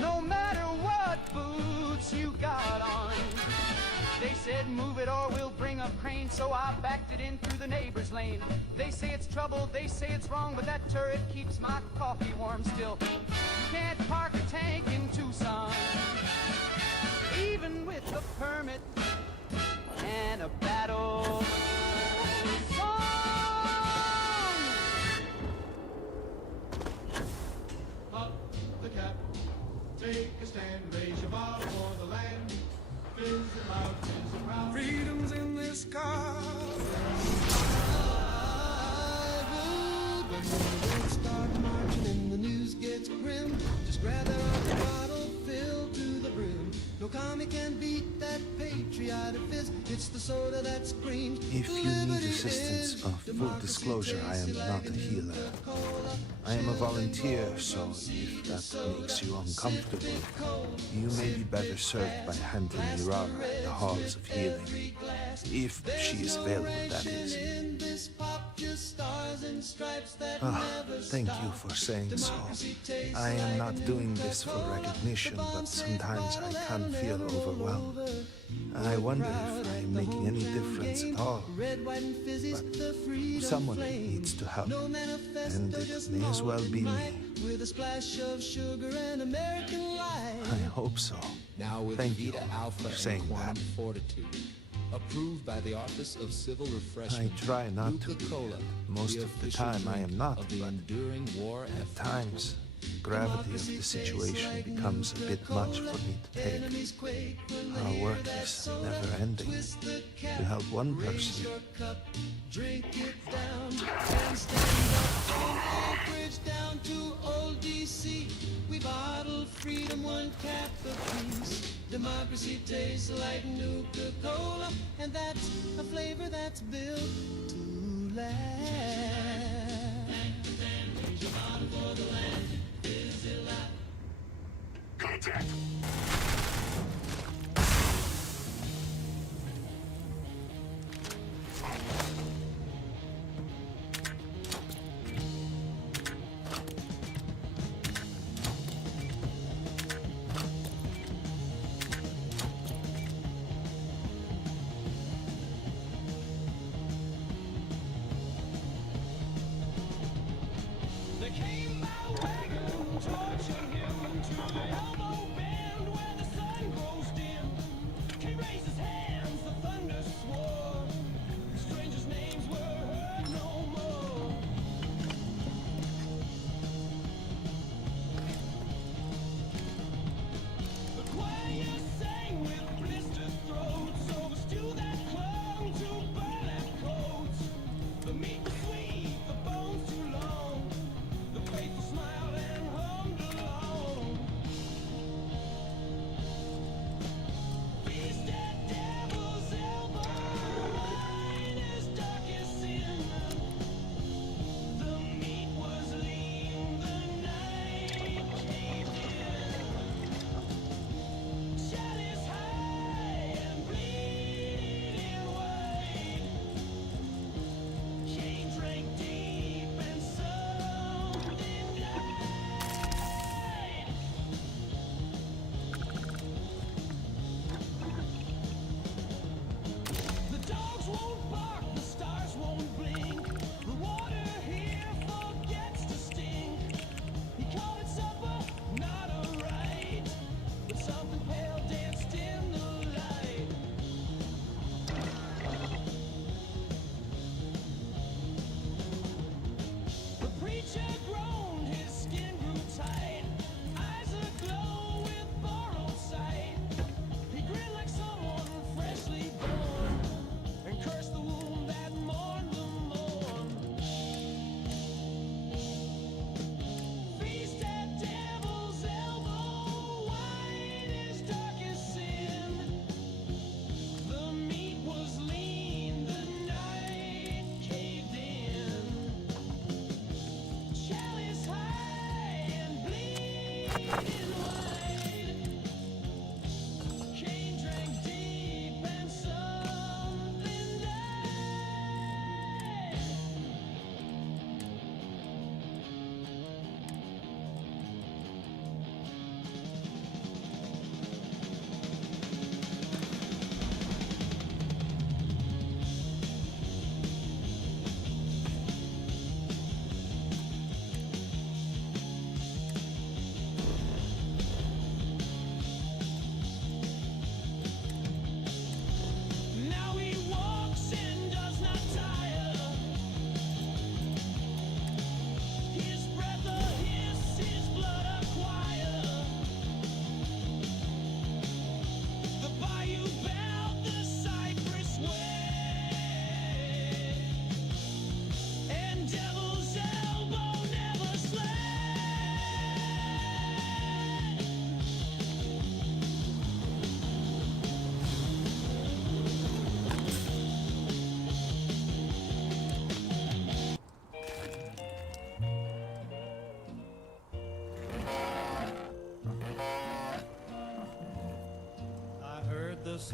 no matter what boots you got on. They said move it or we'll bring a crane, so I backed it in through the neighbor's lane. They say it's trouble, they say it's wrong, but that turret keeps my coffee warm still. You can't park a tank in Tucson, even with a permit and a battle song. Up the cap, take a stand, raise your bar for the land. Freedom's in this car. When the words start marching and the news gets grim, just grab that other bottle filled to the brim. No commie can beat that patriotic fist. It's the soda that screams. If you need assistance, full disclosure, I am not a healer. I am a volunteer, so if that makes you uncomfortable, you may be better served by handling Mirara at the halls of healing. If she is available, that is. Thank you for saying so. I am not doing this for recognition, but sometimes I can feel overwhelmed. I wonder if I am making any difference at all. But someone needs to help, and it may as well be me. I hope so. Thank you for saying that. Approved by the Office of Civil Refreshment. I try not to be. Most of the time I am not, but at times, gravity of the situation becomes a bit much for me to take. Our work is never ending. To help one person. Drink it down and stand up on Oak Ridge down to old DC. We bottle freedom, one cap apiece. Democracy tastes like Nuka-Cola, and that's a flavor that's built to last. Raise your bottle for the land. Is it loud? Contact. The meat was sweet, the bones too long.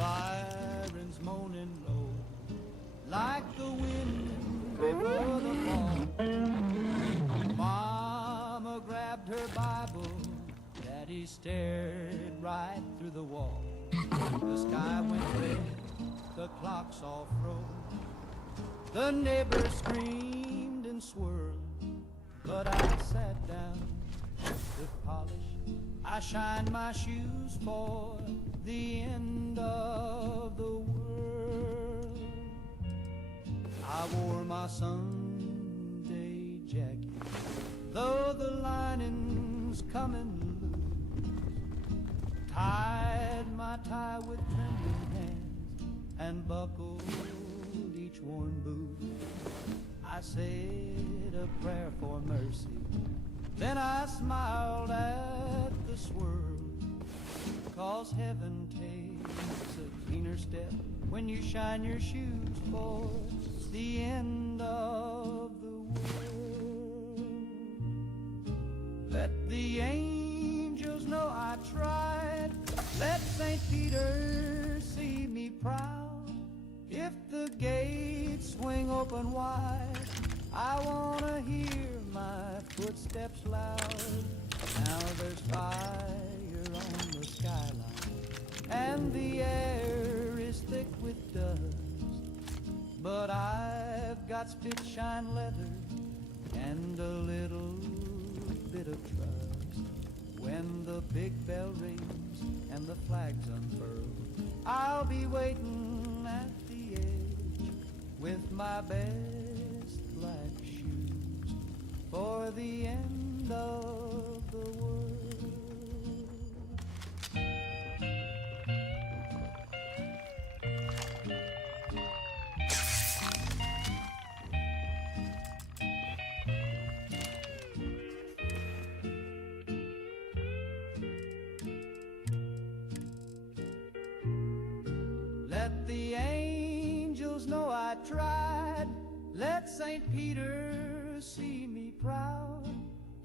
sirens moaning low, like the wind before the fall. Mama grabbed her Bible, Daddy stared right through the wall. The sky went red, the clocks all froze, the neighbors screamed and swirled, but I sat down to polish. I shined my shoes for the end of the world. I wore my Sunday jacket, though the lining's coming loose. Tied my tie with trembling hands and buckled each worn boot. I said a prayer for mercy, then I smiled at the swirl, 'cause heaven takes a cleaner step when you shine your shoes for the end of the world. Let the angels know I tried, let St. Peter see me proud. If the gates swing open wide, I wanna hear my footsteps loud. Now there's fire on the skyline, and the air is thick with dust, but I've got spit-shine leather and a little bit of trust. When the big bell rings and the flags unfurl, I'll be waiting at the edge with my best black shoes for the end of the world. Let the angels know I tried, let St. Peter see me proud.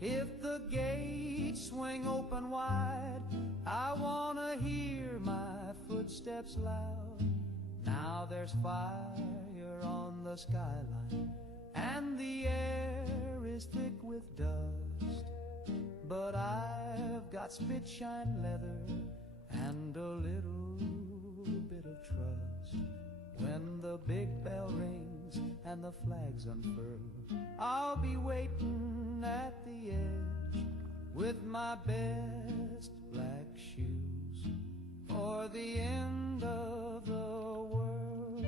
If the gates swing open wide, I wanna hear my footsteps loud. Now there's fire on the skyline, and the air is thick with dust, but I've got spit-shine leather and a little bit of trust. When the big bell rings and the flags unfurl, I'll be waiting at the edge with my best black shoes for the end of the world.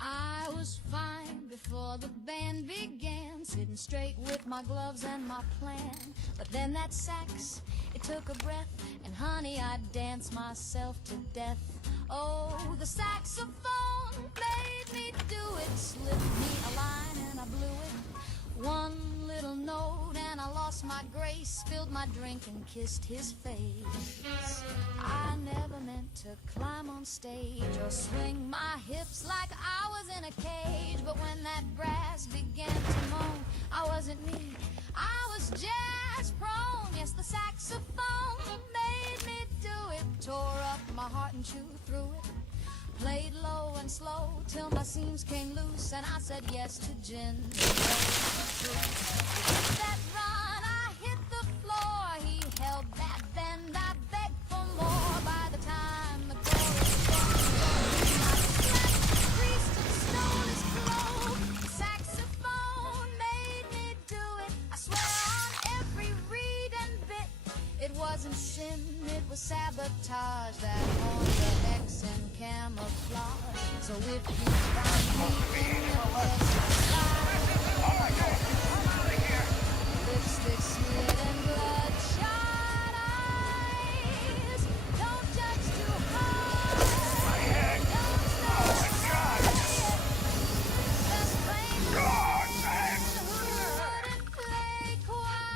I was fine before the band began, sitting straight with my gloves and my plan. But then that sax, it took a breath, and honey, I danced myself to death. Oh, the saxophone made me do it, slipped me a line and I blew it. One little note and I lost my grace, spilled my drink and kissed his face. I never meant to climb on stage or swing my hips like I was in a cage, but when that brass began to moan, I wasn't me, I was jazz prone. Yes, the saxophone made me do it, tore up my heart and chewed through it. Played low and slow till my seams came loose, and I said yes to gin. That run, I hit the floor. He held that bend, I begged for more. By the time the chorus was I slapped the priest and stole his clothes. The saxophone made me do it. I swear on every reed and bit, it wasn't sin, it was sabotage. That horn, the X and camouflage. So if you find me in your lipstick smeared and bloodshot eyes, don't judge too hard. Don't start it. Just blame who wouldn't play quiet.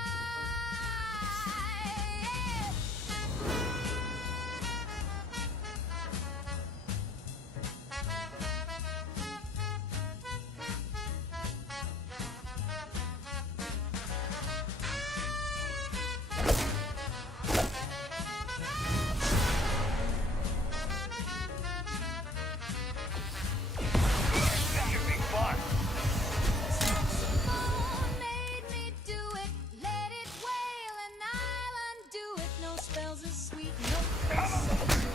spells as sweet, no face so true.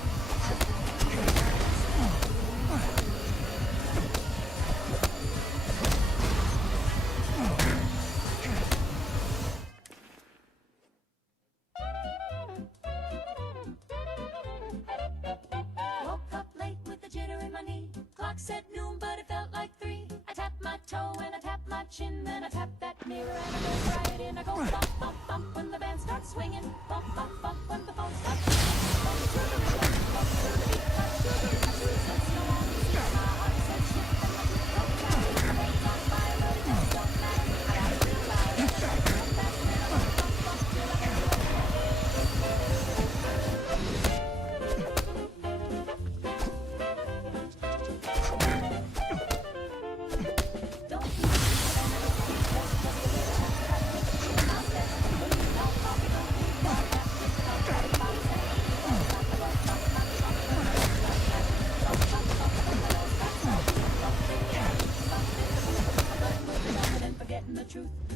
Woke up late with a jitter in my knee. Clock said noon, but it felt like 3. I tapped my toe and I tapped my chin, then I tapped that mirror and I go right in. I go bump, bump, bump when the band starts swinging. Bump, bump, bump when the phone stops ringing. Bump to the rhythm, bump to the beat. Got sugar in my shoes, since no one can see. My heart said shit, and my teeth don't chatter. My brain's on fire, but it just don't matter. I gotta realize that I come back when I bump, bump, bump till I get away.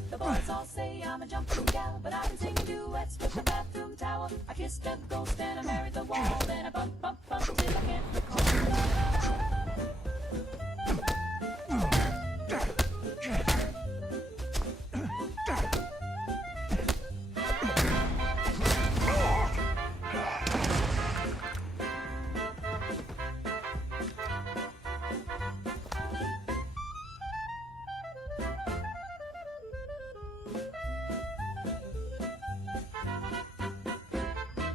The boys all say I'm a jumping gal, but I've been singing duets with the bathroom towel. I kissed a ghost and I married the wall, then I bump, bump, bump till I can't recall.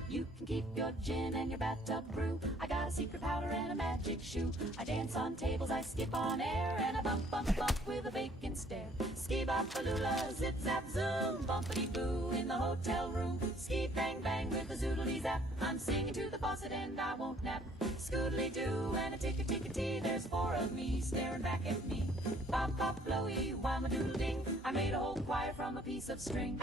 You can keep your gin and your bathtub brew. I got a secret powder and a magic shoe. I dance on tables, I skip on air, and I bump, bump, bump with a vacant stare. Ski bop falula, zip zap zoom, bumpity boo in the hotel room. Ski bang bang with the zoodly zap. I'm singing to the faucet and I won't nap. Scoodly doo and a tick tee. There's 4 of me staring back at me. Pop pop blowy, wham a doodle ding. I made a whole choir from a piece of string.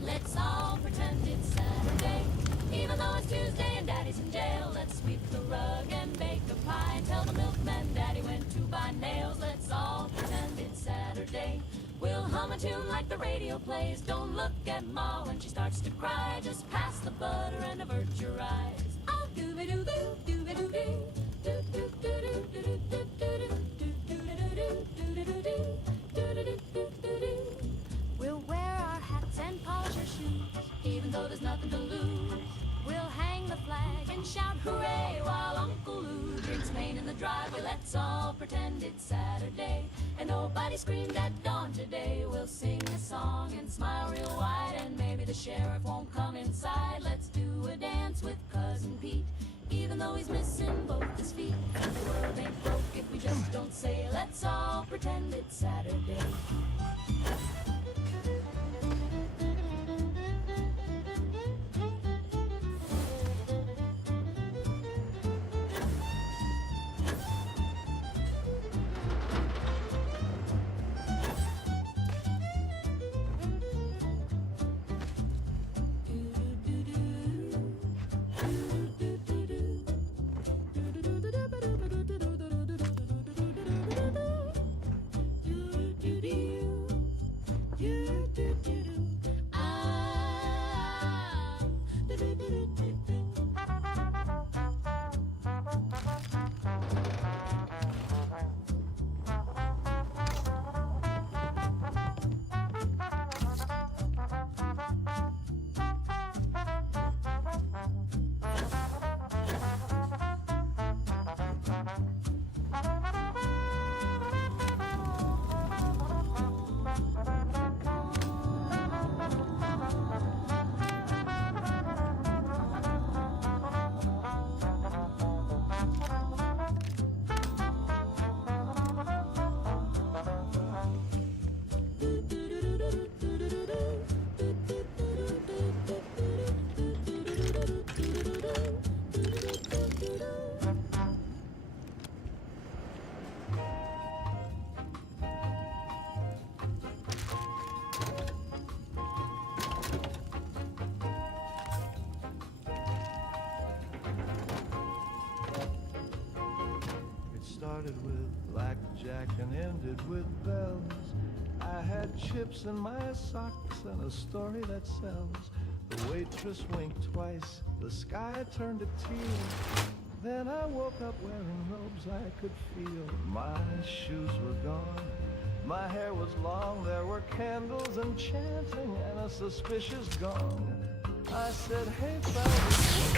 Let's all pretend it's Saturday, even though it's Tuesday and Daddy's in jail. Let's sweep the rug and bake a pie and tell the milkman Daddy went to buy nails. Let's all pretend it's Saturday. We'll hum a tune like the radio plays. Don't look at Ma when she starts to cry. Just pass the butter and avert your eyes. Oh, doo-be-doo-doo, doo-be-doo-doo, we'll wear our hats and polish our shoes, even though there's nothing to lose. We'll hang the flag and shout hooray while Uncle Lou drinks Maine in the driveway. Let's all pretend it's Saturday and nobody screamed at dawn today. We'll sing a song and smile real wide, and maybe the sheriff won't come inside. Let's do a dance with Cousin Pete, even though he's missing both his feet. The world ain't broke if we just don't say, let's all pretend it's Saturday. started with blackjack and ended with bells. I had chips in my socks and a story that sells. The waitress winked twice, the sky turned to teal. Then I woke up wearing robes I could feel. My shoes were gone, my hair was long. There were candles and chanting and a suspicious gong. I said, hey fellas,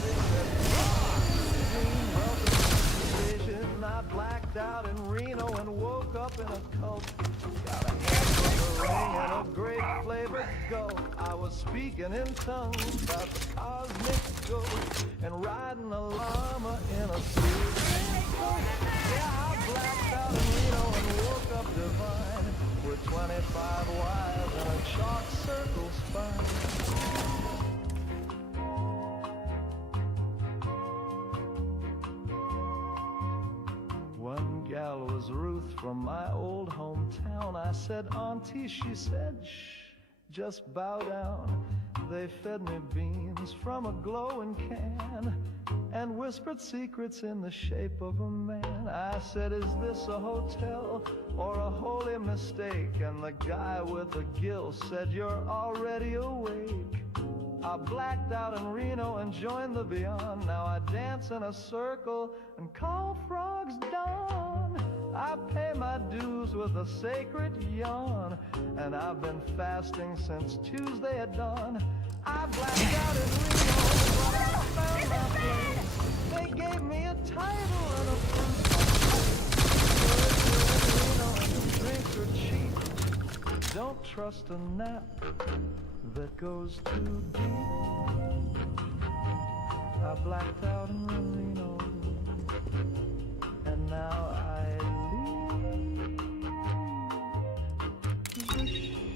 they said, vision. I blacked out in Reno and woke up in a cult. Got a hamburger ring and a great flavored goat. I was speaking in tongues about the cosmic ghost and riding a llama in a suit. Yeah, I blacked out in Reno and woke up divine with 25 wives and a chalk circle spine. One gal was Ruth from my old hometown. I said, Auntie, she said, shh, just bow down. They fed me beans from a glowing can and whispered secrets in the shape of a man. I said, is this a hotel or a holy mistake? And the guy with the gill said, you're already awake. I blacked out in Reno and joined the beyond. Now I dance in a circle and call frogs dawn. I pay my dues with a sacred yawn, and I've been fasting since Tuesday at dawn. I blacked out in Reno, but I found my place. They gave me a title and a fruit. Drinks are cheap. Don't trust a nap that goes too deep. I blacked out in Reno, and now I leave the sheep.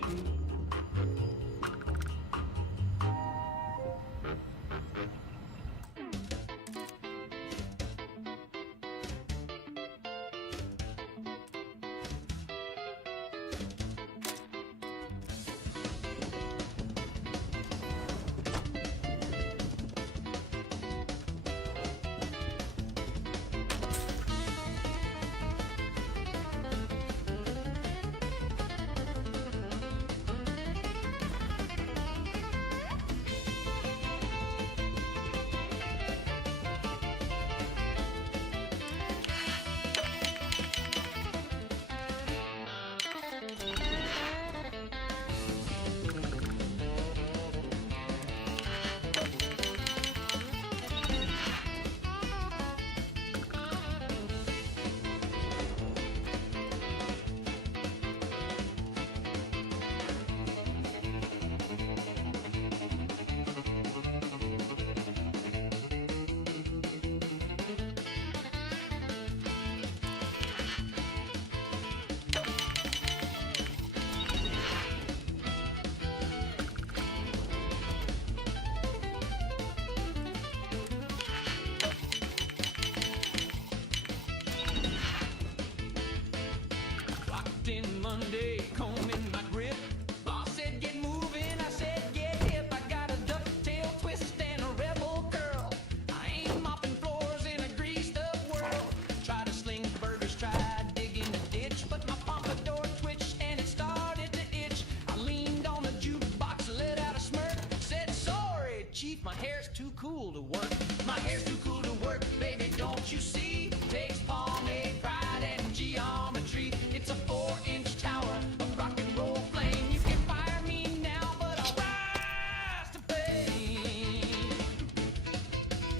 In Monday, combing my grip. Boss said get moving, I said get hip. I got a ducktail twist and a rebel curl. I ain't mopping floors in a greased up world. Try to sling burgers, try digging the ditch, but my pompadour twitched and it started to itch. I leaned on the jukebox, let out a smirk, said sorry, chief, my hair's too cool to work. My hair's too cool to work, baby, don't you see? Takes pomade, pride, and geometry. It's a 4-inch tower of rock and roll flame. You can fire me now, but I'll rise to fame.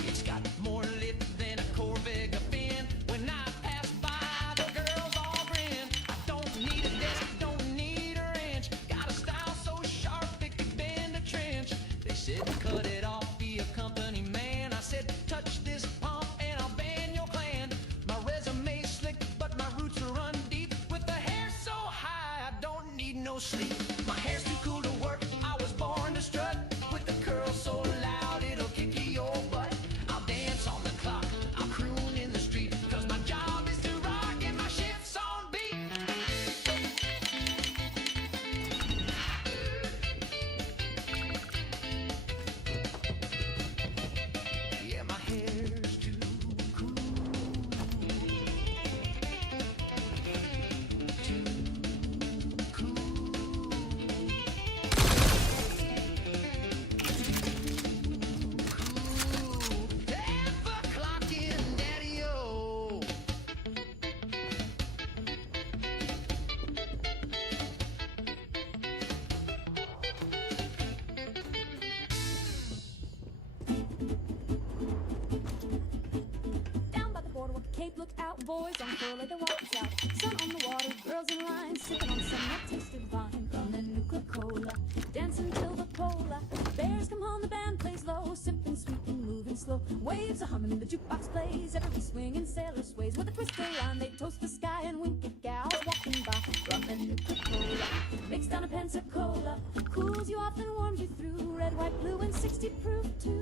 It's got more lip than a Corvette fin. When I pass by, the girls all grin. I don't need a desk, don't need a wrench. Got a style so sharp it could bend a trench. They said cut it off, be a company man. I said touch this pump and I'll ban your clan. My resume's slick, but my roots are undeep. With the hair so high, I don't need no sleep. My hair's too cool to work, I was born to strut. With the curls so loud, it'll kick your butt. I'll dance on the clock, I'll croon in the street. Cause my job is to rock and my shit's on beat. Yeah, my hair's too cool. Boys on four leather walks out. Sun on the water, girls in line, sipping on some that tasted wine. Rum and Nuka-Cola, dancing till the polar bears come home. The band plays low, sipping sweet and moving slow. Waves are humming and the jukebox plays. Every swinging sailor sways with a twist around. They toast the sky and wink at gals walking by. Rum and Nuka-Cola, mixed down a Pensacola, cools you off and warms you through. Red, white, blue, and 60 proof too.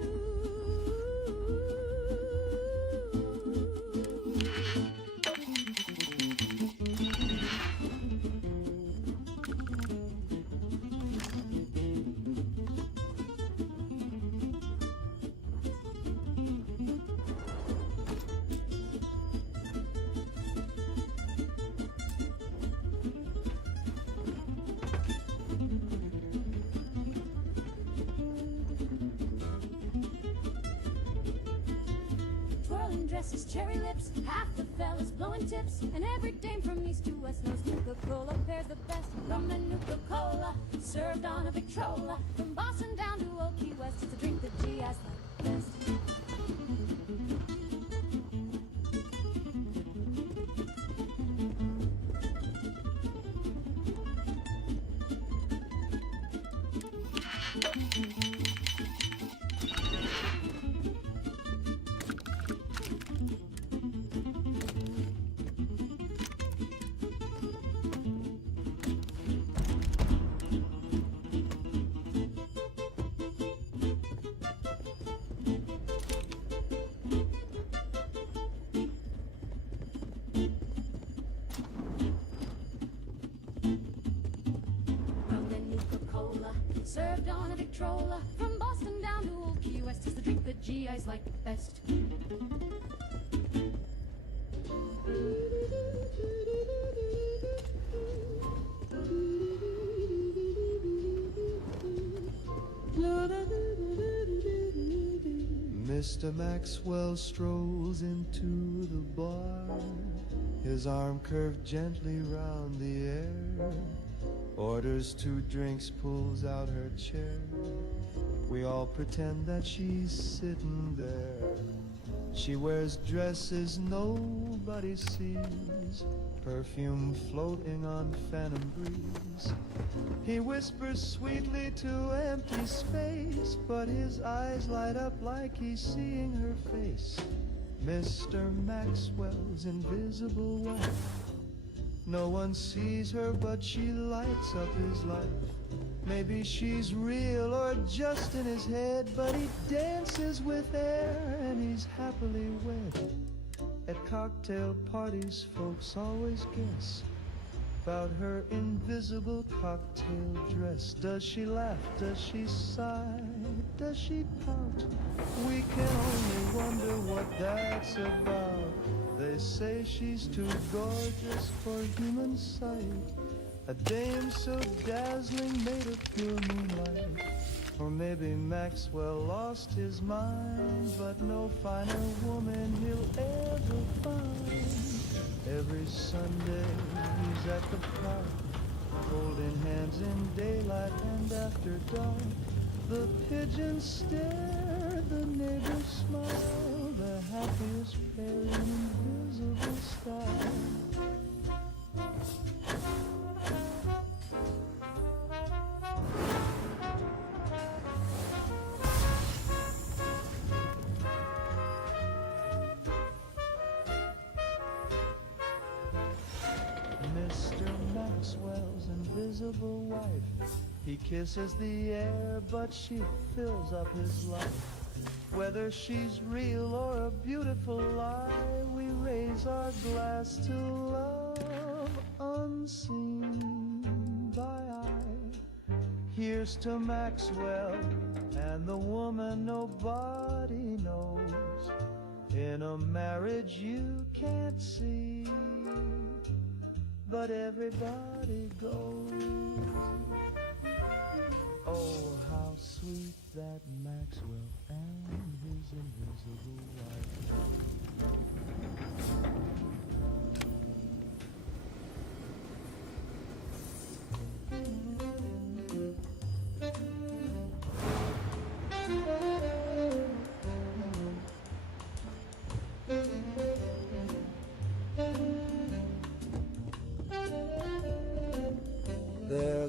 Dresses, cherry lips, half the fellas blowing tips, and every dame from east to west knows Nuka-Cola pairs the best. Rum and Nuka-Cola, served on a Victrola, from Boston down to Old Key West. It's a drink that GIs like best. Served on a Victrola, from Boston down to Old Key West. It's the drink that GIs like best. Mr. Maxwell strolls into the bar, his arm curved gently round the air. Orders 2 drinks, pulls out her chair. We all pretend that she's sitting there. She wears dresses nobody sees, perfume floating on phantom breeze. He whispers sweetly to empty space, but his eyes light up like he's seeing her face. Mr. Maxwell's invisible wife. No one sees her, but she lights up his life. Maybe she's real or just in his head, but he dances with air and he's happily wed. At cocktail parties, folks always guess about her invisible cocktail dress. Does she laugh? Does she sigh? Does she pout? We can only wonder what that's about. They say she's too gorgeous for human sight, a dame so dazzling made of pure moonlight. Or maybe Maxwell lost his mind, but no finer woman he'll ever find. Every Sunday he's at the park, holding hands in daylight and after dark. The pigeons stare, the neighbors smile, the happiest pair in invisible style. Mr. Maxwell's invisible wife. He kisses the air, but she fills up his life. Whether she's real or a beautiful lie, we raise our glass to love unseen by eye. Here's to Maxwell and the woman nobody knows, in a marriage you can't see, but everybody goes. Oh, how sweet that Maxwell and his invisible wife.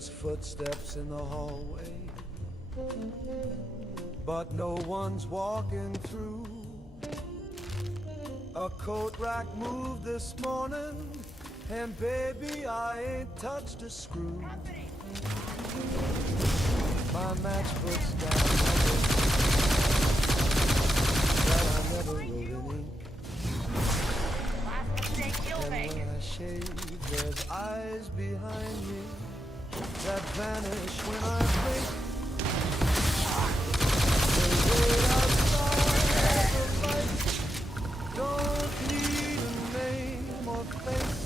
There's footsteps in the hallway, but no one's walking through. A coat rack moved this morning, and baby, I ain't touched a screw. My matchbook's got numbers that I never wrote in ink. And when I shave, there's eyes behind me that vanish when I blink. They wait outside the light, don't need a name or face.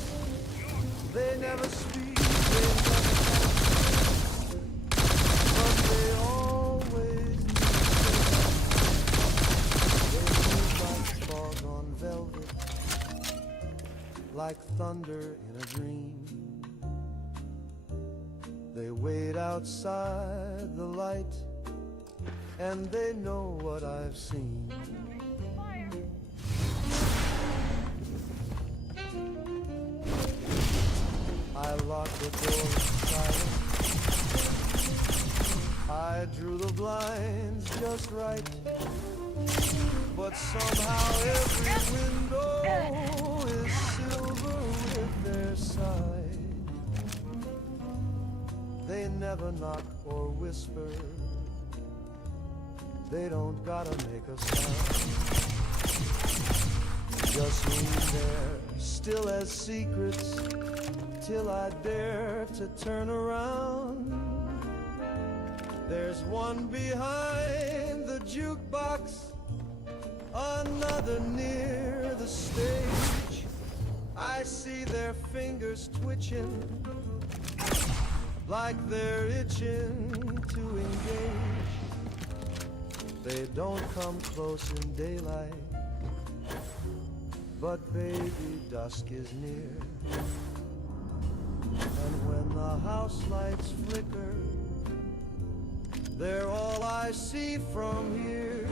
They never speak, they never answer, but they always need. They move like fog on velvet, like thunder in a dream. They wait outside the light, and they know what I've seen. I locked the door in silence. I drew the blinds just right, but somehow every window is silver with their side. They never knock or whisper. They don't gotta make a sound. Just leave there, still as secrets, till I dare to turn around. There's one behind the jukebox, another near the stage. I see their fingers twitching, like they're itching to engage. They don't come close in daylight, but baby, dusk is near. And when the house lights flicker, they're all I see from here.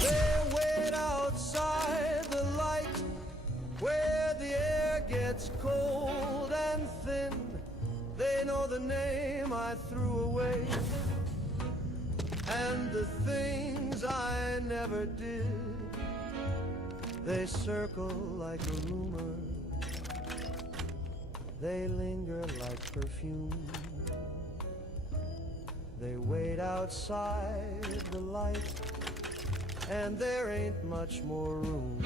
They wait outside the light, where the air gets cold and thin. They know the name I threw away, and the things I never did. They circle like a rumor, they linger like perfume. They wait outside the light, and there ain't much more room.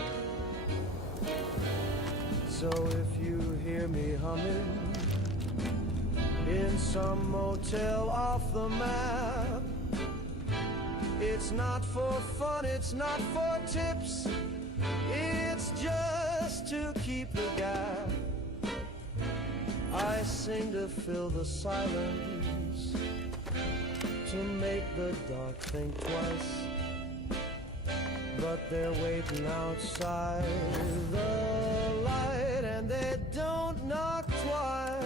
So if you hear me humming in some motel off the map, it's not for fun, it's not for tips, it's just to keep the gap. I sing to fill the silence, to make the dark think twice. But they're waiting outside the light, and they don't knock twice.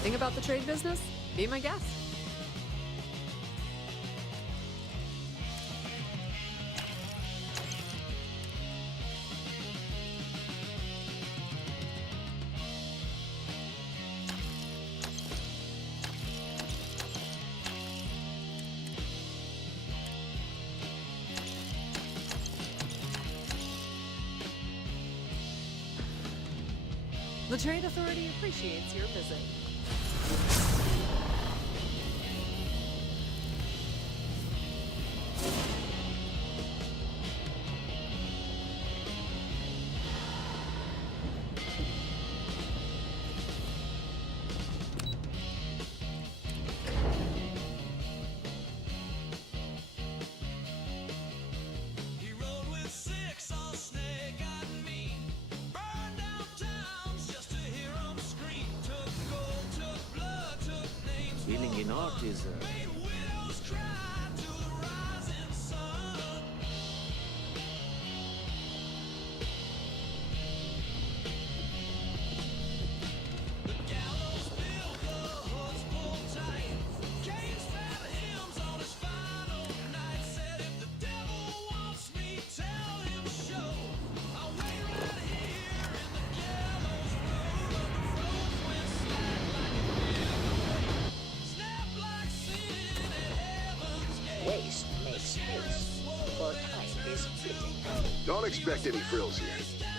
anything about the trade business? Be my guest. The Trade Authority appreciates your visit. Dealing in art is Waste makes space, for time is fleeting. Don't expect any frills here.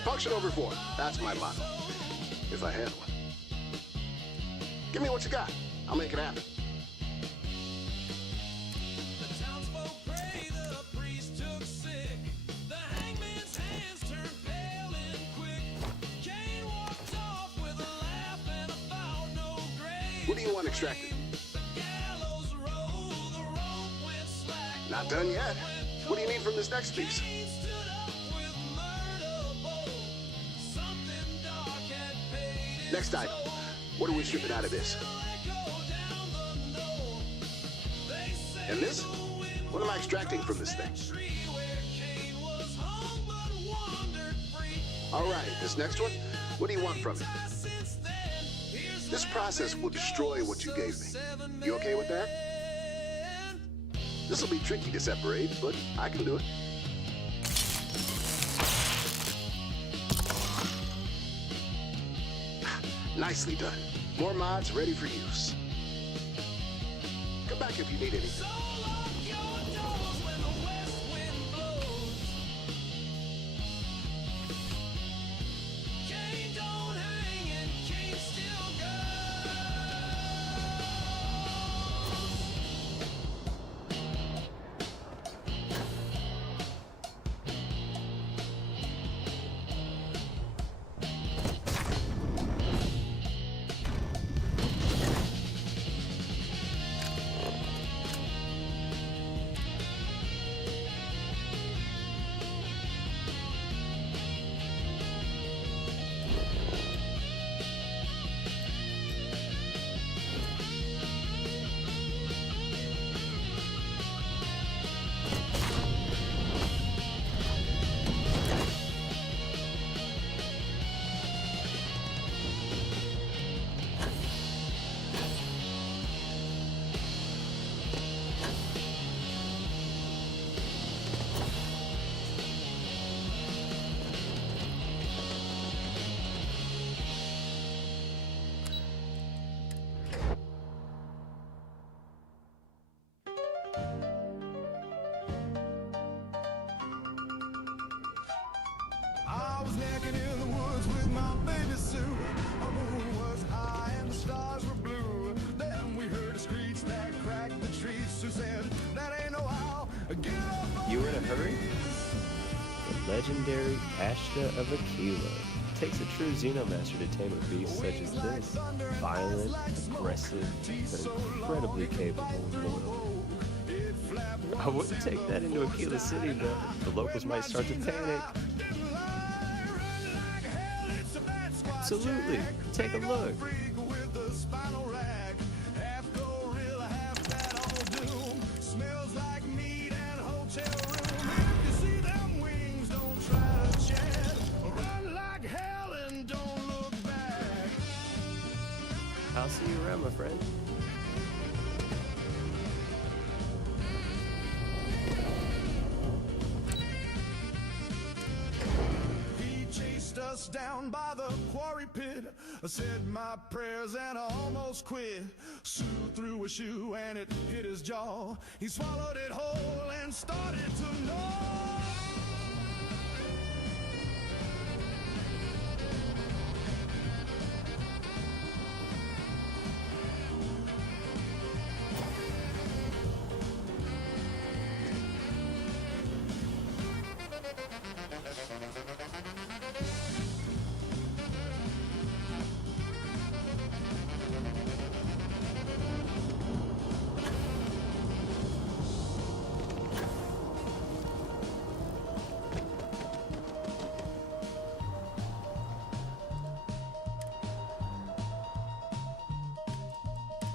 Function over form. That's my motto. If I had one. Give me what you got. I'll make it happen. What do you want extracted? Not done yet. What do you need from this next piece? Next item. What are we stripping out of this? And this? What am I extracting from this thing? All right, this next one? What do you want from it? This process will destroy what you gave me. You okay with that? This will be tricky to separate, but I can do it. Nicely done. More mods ready for use. Come back if you need anything. I was naked in the woods with my baby Sue. The moon was high and the stars were blue. Then we heard a screech that cracked the trees. Sue said, that ain't no how. Get up. You were in a hurry? The legendary Ashta of Aquila. It takes a true Xenomaster to tame a beast such as this. Violent, aggressive, but incredibly capable and loyal. I wouldn't take that into Aquila City, though. The locals might start to panic. Absolutely. Take a look. I'll see you around, my friend. He chased us down by the quarry pit. I said my prayers and I almost quit. Sue threw a shoe and it hit his jaw. He swallowed it whole and started to gnaw.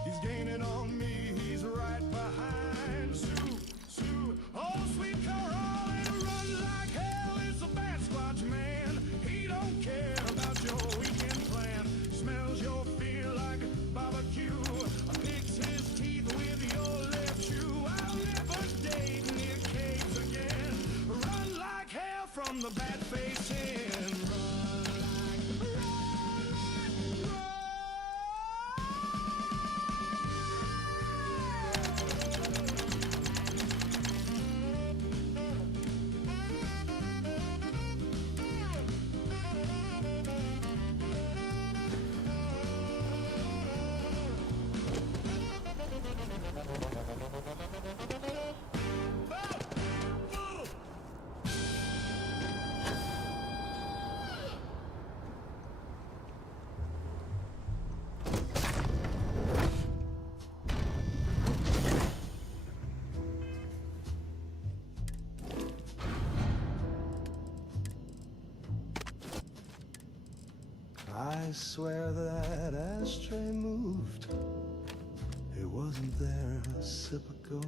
He's gaining on me, he's right behind. Sue, Sue, oh sweet Carol, and run like hell. It's a bad Squatch man. He don't care about your weekend plan. Smells your fear like barbecue. Picks his teeth with your left shoe. I'll never date near caves again. Run like hell from the bat face in. I swear that ashtray moved. It wasn't there a sip ago.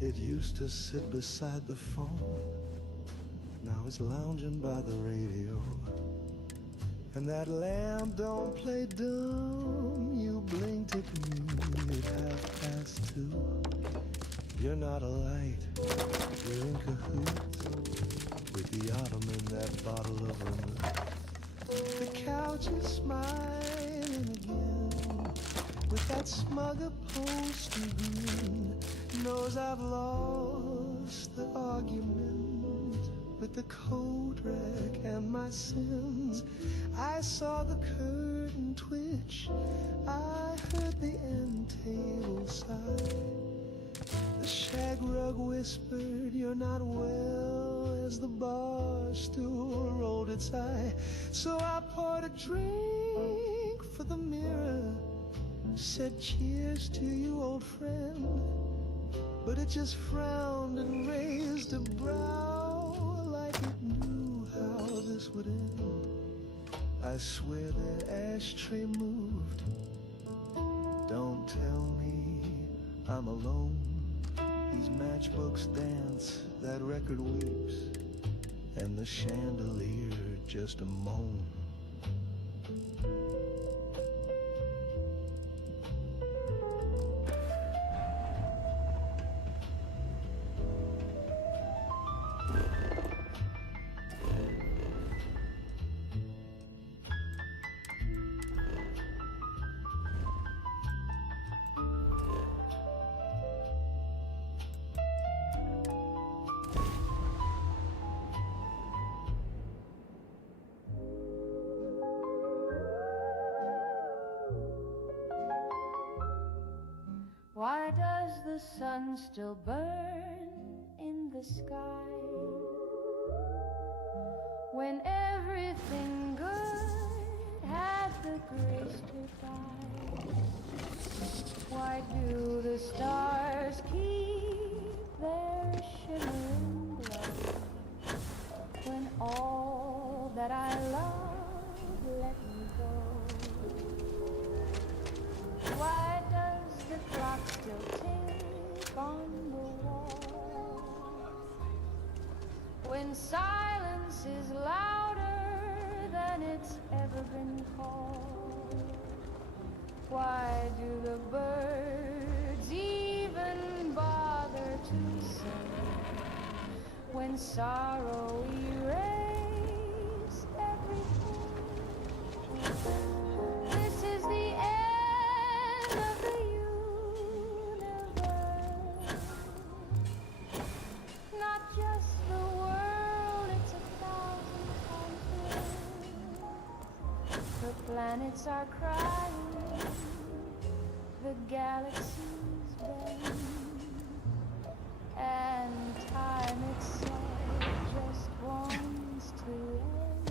It used to sit beside the phone. Now it's lounging by the radio. And that lamp don't play dumb. You blinked at me at 2:30. You're not a light. You're in cahoots with the autumn in that bottle of vermouth. The couch is smiling again with that smug upholstery grin. Knows I've lost the argument with the coat rack and my sins. I saw the curtain twitch. I heard the end table sigh. The shag rug whispered, "You're not well," as the bar stool rolled its eye. So I poured a drink for the mirror, said cheers to you, old friend. But it just frowned and raised a brow like it knew how this would end. I swear that ashtray moved. Don't tell me I'm alone. These matchbooks dance, that record weeps, and the chandelier just a moan. Why does the sun still burn in the sky when everything good had the grace to die? Why do the stars keep their shimmering glow when all that I love let me go? Why does the clock still tick on the wall when silence is louder than it's ever been called? Why do the birds even bother to sing when sorrow erased everything? This is the end of the universe, not just the world, it's 1,000 times worse. The planets are crying, the galaxies bend, and time itself just wants to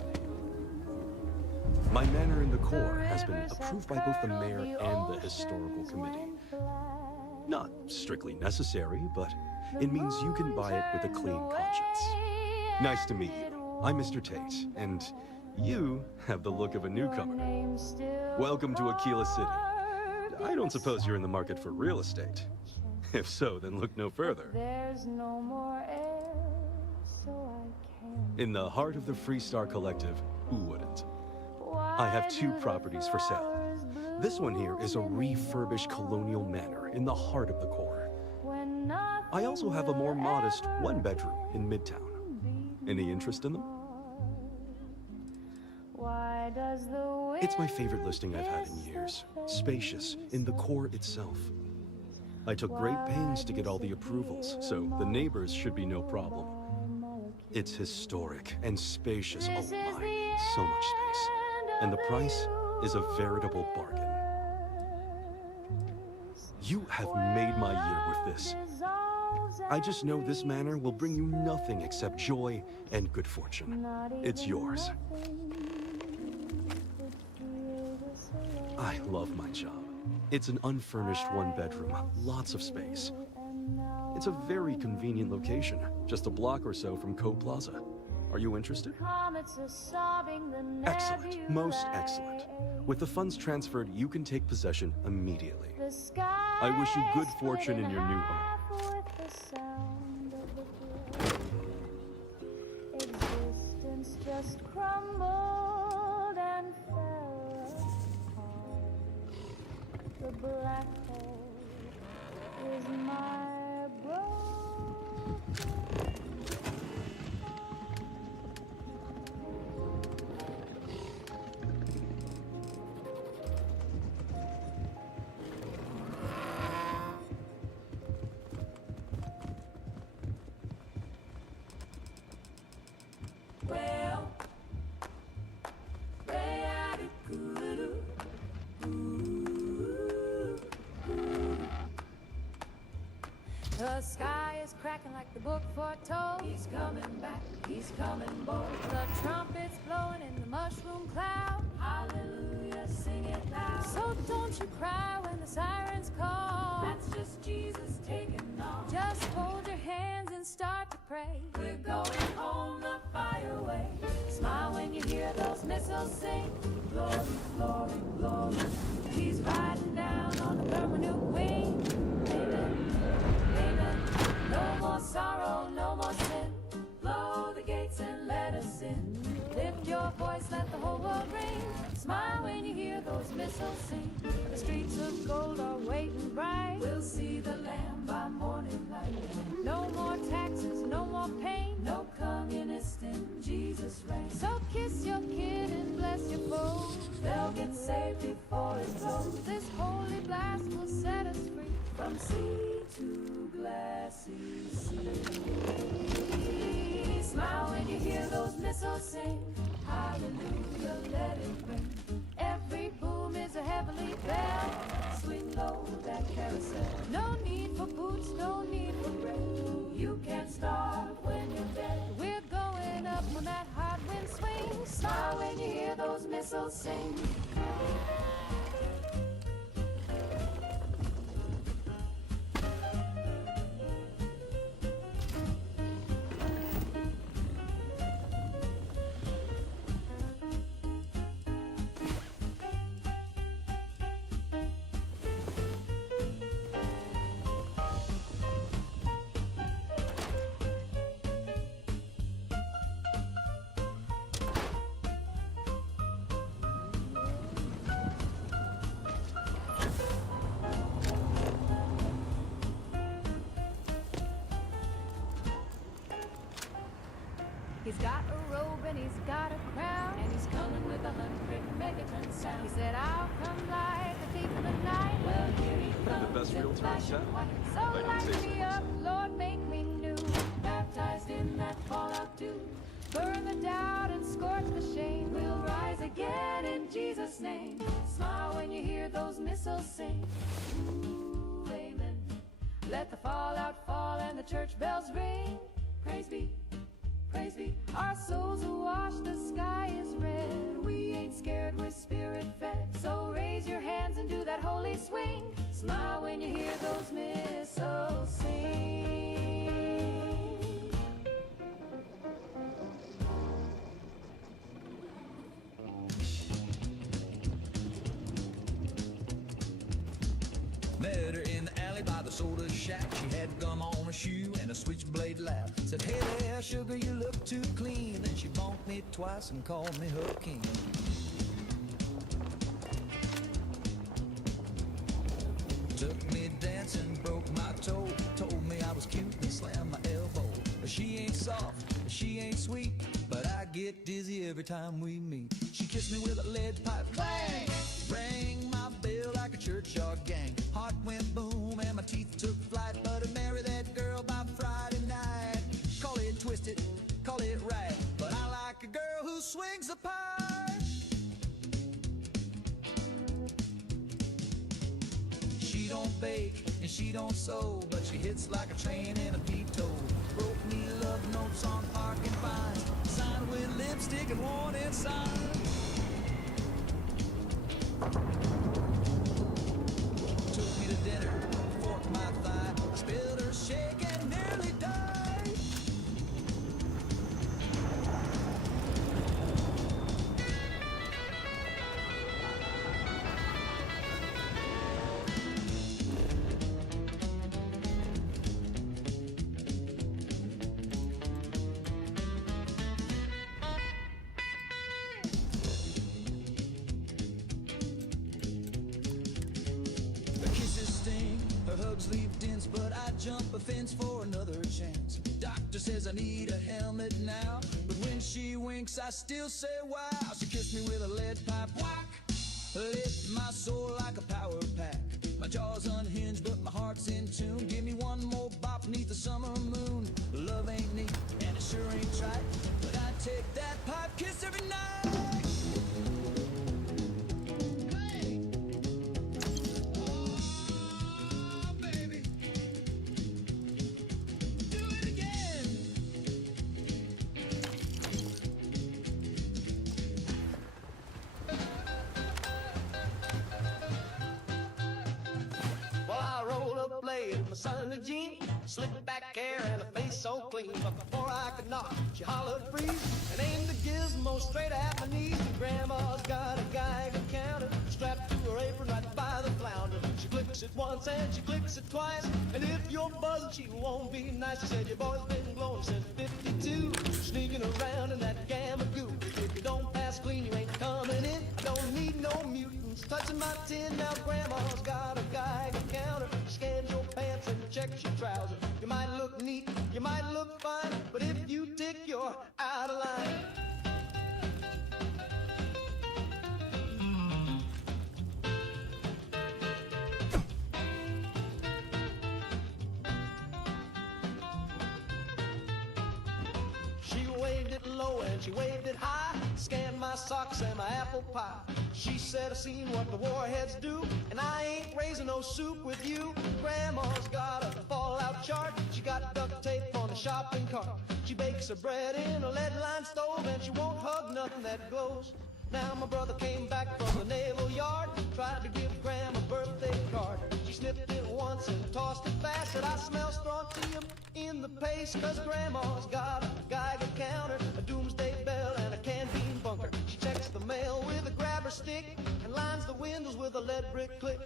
end. My manor in the core has been approved by both the mayor and the historical committee. Not strictly necessary, but it means you can buy it with a clean conscience. Nice to meet you. I'm Mr. Tate, and you have the look of a newcomer. Welcome to Aquila City. I don't suppose you're in the market for real estate. If so, then look no further. There's no more air, so I can't. In the heart of the Freestar Collective, who wouldn't? I have 2 properties for sale. This one here is a refurbished colonial manor in the heart of the core. I also have a more modest 1-bedroom in Midtown. Any interest in them? Why does the It's my favorite listing I've had in years. Spacious in the core itself. I took great pains to get all the approvals, so the neighbors should be no problem. It's historic and spacious. Oh my, so much space. And the price is a veritable bargain. You have made my year with this. I just know this manor will bring you nothing except joy and good fortune. It's yours. I love my job. It's an unfurnished 1-bedroom, lots of space. It's a very convenient location, just a block or so from Co Plaza. Are you interested? Excellent, most excellent. With the funds transferred, you can take possession immediately. I wish you good fortune in your new home. Existence just crumbled and fell apart. The black hole is my broken. The sky is cracking like the book foretold. He's coming back, he's coming bold. The trumpet's blowing in the mushroom cloud. Hallelujah, sing it loud. So don't you cry when the sirens call. That's just Jesus taking off. Just hold your hands and start to pray. We're going home the fire way. Smile when you hear those missiles sing. Glory, glory, glory. He's riding down on the permanent wing. Amen. No more sorrow, no more sin. Blow the gates and let us in. Lift your voice, let the whole world ring. Smile when you hear those missiles sing. The streets of gold are waiting bright. We'll see the Lamb by morning light. No more taxes, no more pain. No communist in Jesus' reign. So kiss your kid and bless your foe. They'll get saved before it blows. This holy blast will set us free from sea to glassy sea. Smile when you hear those missiles sing. Hallelujah, let it ring. Every boom is a heavenly bell. Swing low that carousel. No need for boots, no need for bread. You can't starve when you're dead. We're going up when that hot wind swings. Smile when you hear those missiles sing. make it turn south. He said, I'll come like a thief in the night. Well, here he comes. The best realtor in town. So light me up, Lord, make me new. Baptized in that fallout dew. Burn the doubt and scorch the shame. We'll rise again in Jesus' name. Smile when you hear those missiles sing. Ooh, amen. Let the fallout fall and the church bells ring. Praise be, praise be. Our souls are washed, the sky is red. We ain't scared, we're spirit fed. So raise your hands and do that holy swing. Smile when you hear those missiles sing. Met her in the alley by the soda shack. She had gum on her shoe and a switchblade laugh. Said, hey there, sugar, you look too clean. Then she bumped me twice and called me her king. Took me dancing, broke my toe. Told me I was cute and slammed my elbow. She ain't soft, she ain't sweet, but I get dizzy every time we meet. She kissed me with a lead pipe, bang! Rang my bell like a churchyard gang. Heart went boom and my teeth took flight, but I married that girl by Friday night. Call it twisted, call it right, but I like a girl who swings the pipe. She don't bake and she don't sew, but she hits like a train in a P-toe. Wrote me love notes on parking fines, signed with lipstick and worn inside. Took me to dinner, forked my thigh, I spilled her shake and nearly died. Leave dents, but I jump a fence for another chance. Doctor says I need a helmet now, but when she winks I still say wow. She kissed me with a lead pipe, whack, lit my soul like a power pack. My jaw's unhinged but my heart's in tune. Give me one more bop beneath the summer moon. Love ain't neat and it sure ain't trite, but I take that pipe kiss every night. Sunny jean, slick back hair and a face so clean. But before I could knock, she hollered freeze and aimed the gizmo straight at my knees. And Grandma's got a Geiger counter strapped to her apron right by the flounder. She clicks it once and she clicks it twice, and if you're buzzing, she won't be nice. She said your boy's been blowing since 52, sneaking around in that gamma goo. If you don't pass clean, you ain't coming in. I don't need no mutants touching my tin. Now Grandma's got a Geiger counter, scans your pants and checks your trousers. You might look neat, you might look fine, but if you tick, you're out of line. She waved it low and she waved it high, scanned my socks and my apple pie. She said, I've seen what the warheads do, and I ain't raising no soup with you. Grandma's got a fallout chart, she got duct tape on the shopping cart. She bakes her bread in a lead-lined stove, and she won't hug nothing that glows. Now my brother came back from the naval yard, tried to give Grandma a birthday card. She sniffed it once and tossed it fast, said I smell strontium in the paste, 'cause Grandma's got a Geiger counter, a doomsday bell, and a canteen bunker. She checks the mail with a grabber stick and lines the windows with a lead brick click.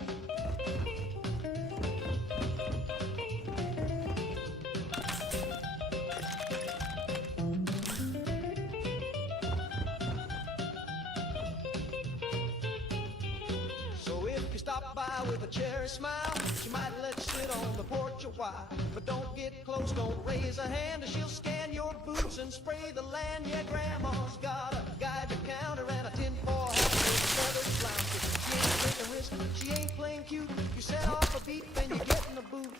Stop by with a cherry smile, she might let you sit on the porch a while. But don't get close, don't raise a hand, or she'll scan your boots and spray the land. Yeah, Grandma's got a Geiger counter and a tin foil hat. She ain't playing cute. You set off a beat, then you get in the booth.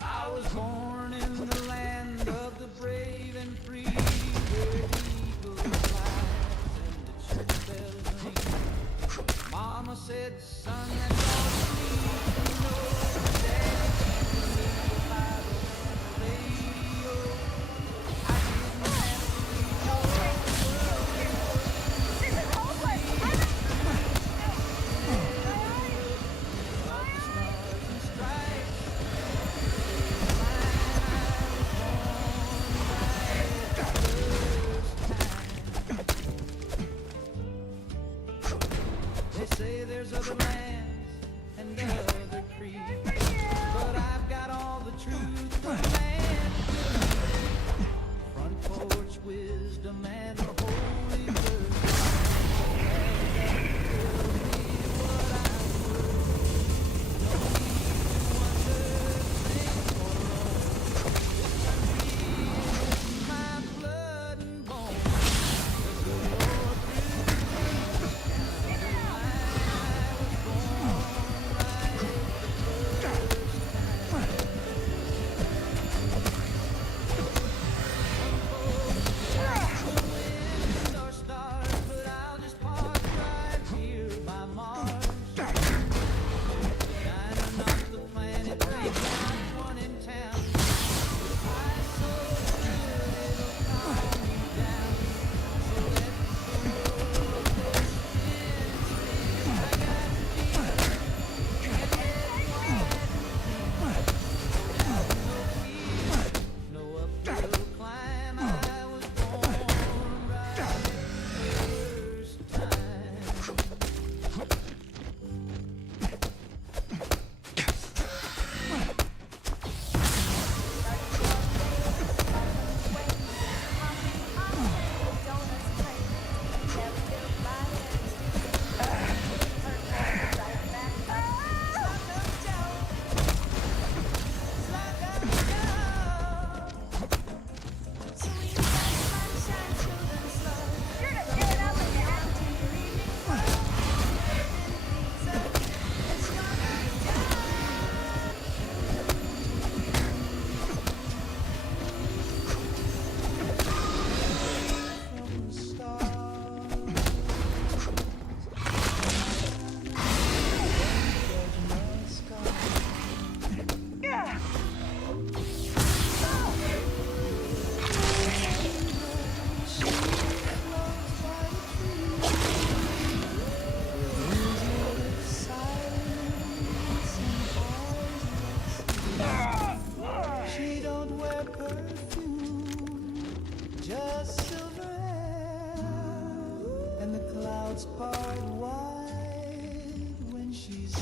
I was born in the land of the brave and free, where the eagle flies and the church bells ring. Mama said, son, that's all you need to know. Daddy kept me in the Bible and the radio. I didn't have to leave no world. This is hopeless. They say there's other lands and other creeds, but I've got all the truth the land could need. Front porch wisdom and the holy word. My blood and bone. clouds part wide when she's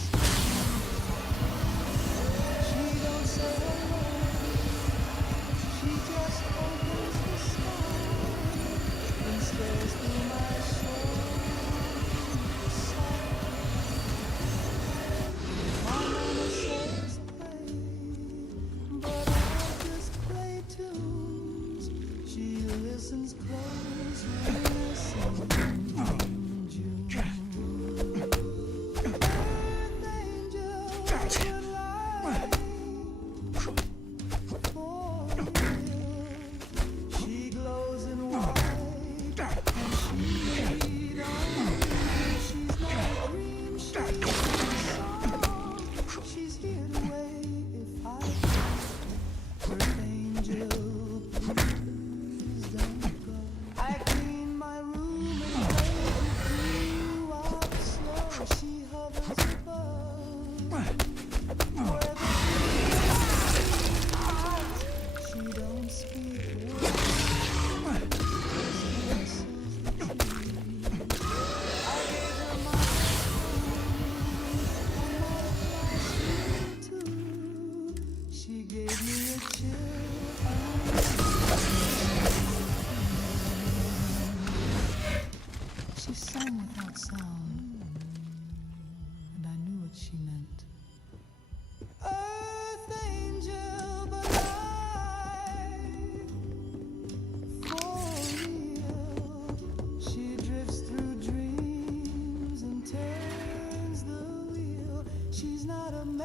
she don't say a word, she just opens the sky and stares through my soul. The sun. My mama says play, but I just play tunes. She listens close when I sing.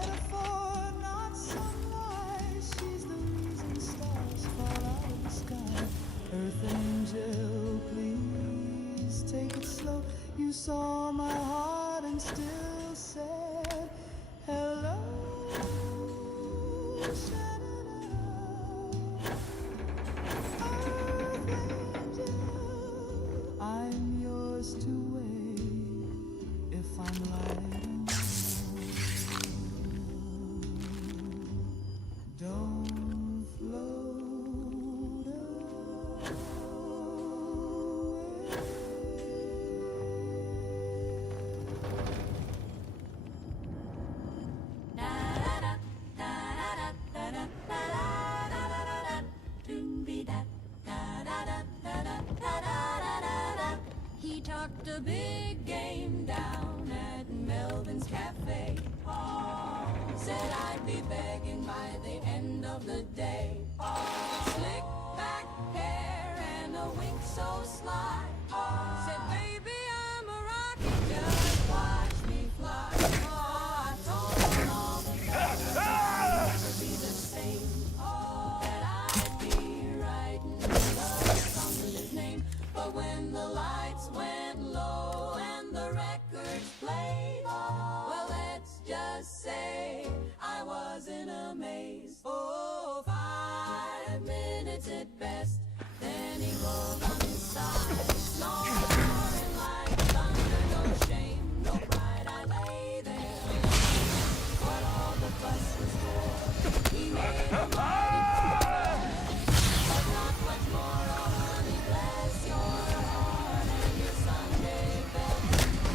metaphor, not sunlight. She's the reason stars fall out of the sky. Earth angel, please take it slow. You saw my heart and still said hello. Earth angel, I'm yours to wait if I'm light. Don't float away. He talked a big game down at Melvin's Cafe. Said I'd be begging by the end of the day. Slick back hair and a wink so sly. Said, baby, I'm a rocket, just watch me fly. I told him all the time I'd never be the same. That I'd be writing love songs in his name. But when the lights went low and the records played, well, let's just say I was in a maze. Oh, 5 minutes at best. Then he rolled on his side, snoring like thunder. No shame, no pride. I lay there. What all the fuss was for? He made a mighty fuss, but not much more. Oh, honey, bless your heart and your Sunday best.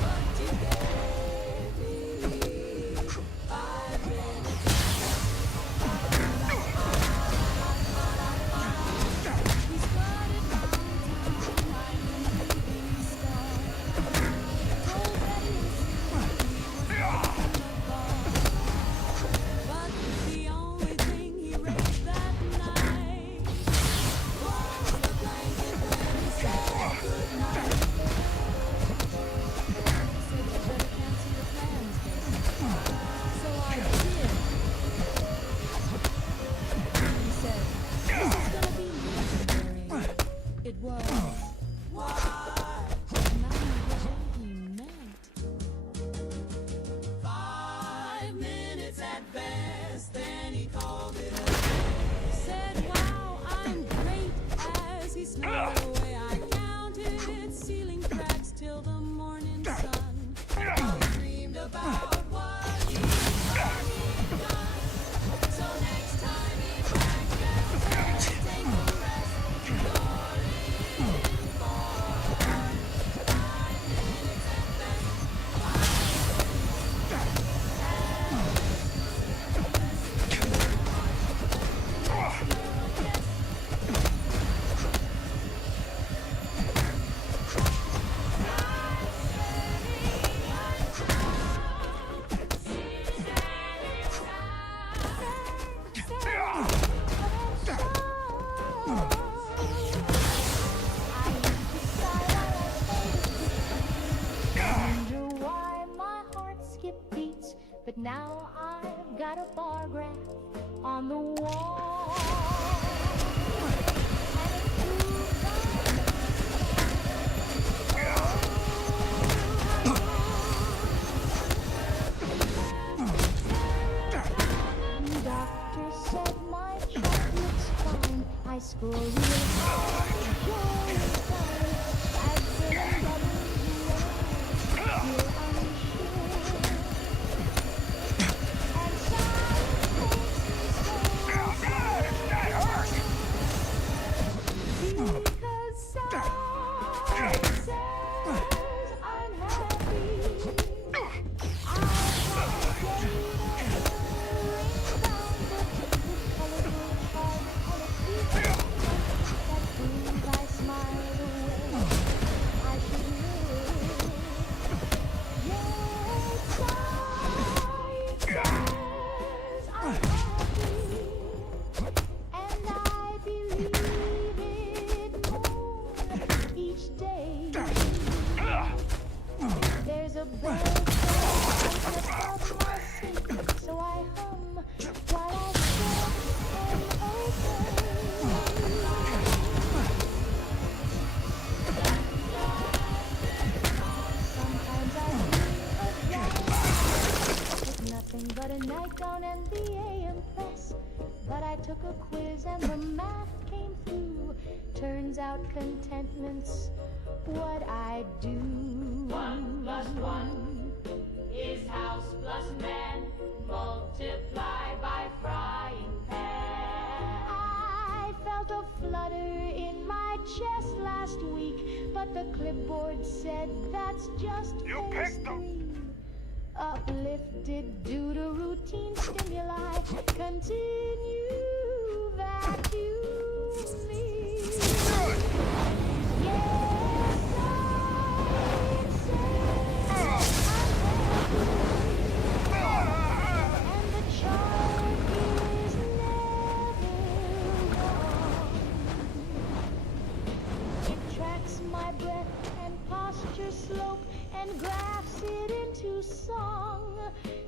But you gave me 5 minutes. He strutted round town like an evening star. Told Betty he was but the only thing he raised that night was the blanket when he said goodnight. He said, you better cancel your plans, baby. So I did. He said, this is gonna be legendary. It was. Why? And I knew what he meant. 5 minutes at best, then he called it a day. Said, wow, I'm great, as he snored away. I counted ceiling cracks till the morning sun. I dreamed about what he'd done. So next time he packed and said, take a rest. You're in for 5 minutes at best. Wonder why my heart skipped beats, but now I've got a bar graph on the wall. And it proves Doctor said my chart looks fine. I score real high. Joy is fine. I've been double zero. but a nightgown and the AM press. But I took a quiz and the math came through. Turns out contentment's what I do. 1 plus 1 is house plus man, multiplied by frying pan. I felt a flutter in my chest last week, but the clipboard said that's just You picked them. Uplifted due to routine stimuli. Continue vacuum me. Yes, I and the charge is never wrong. It tracks my breath and posture slope and graphs it into song.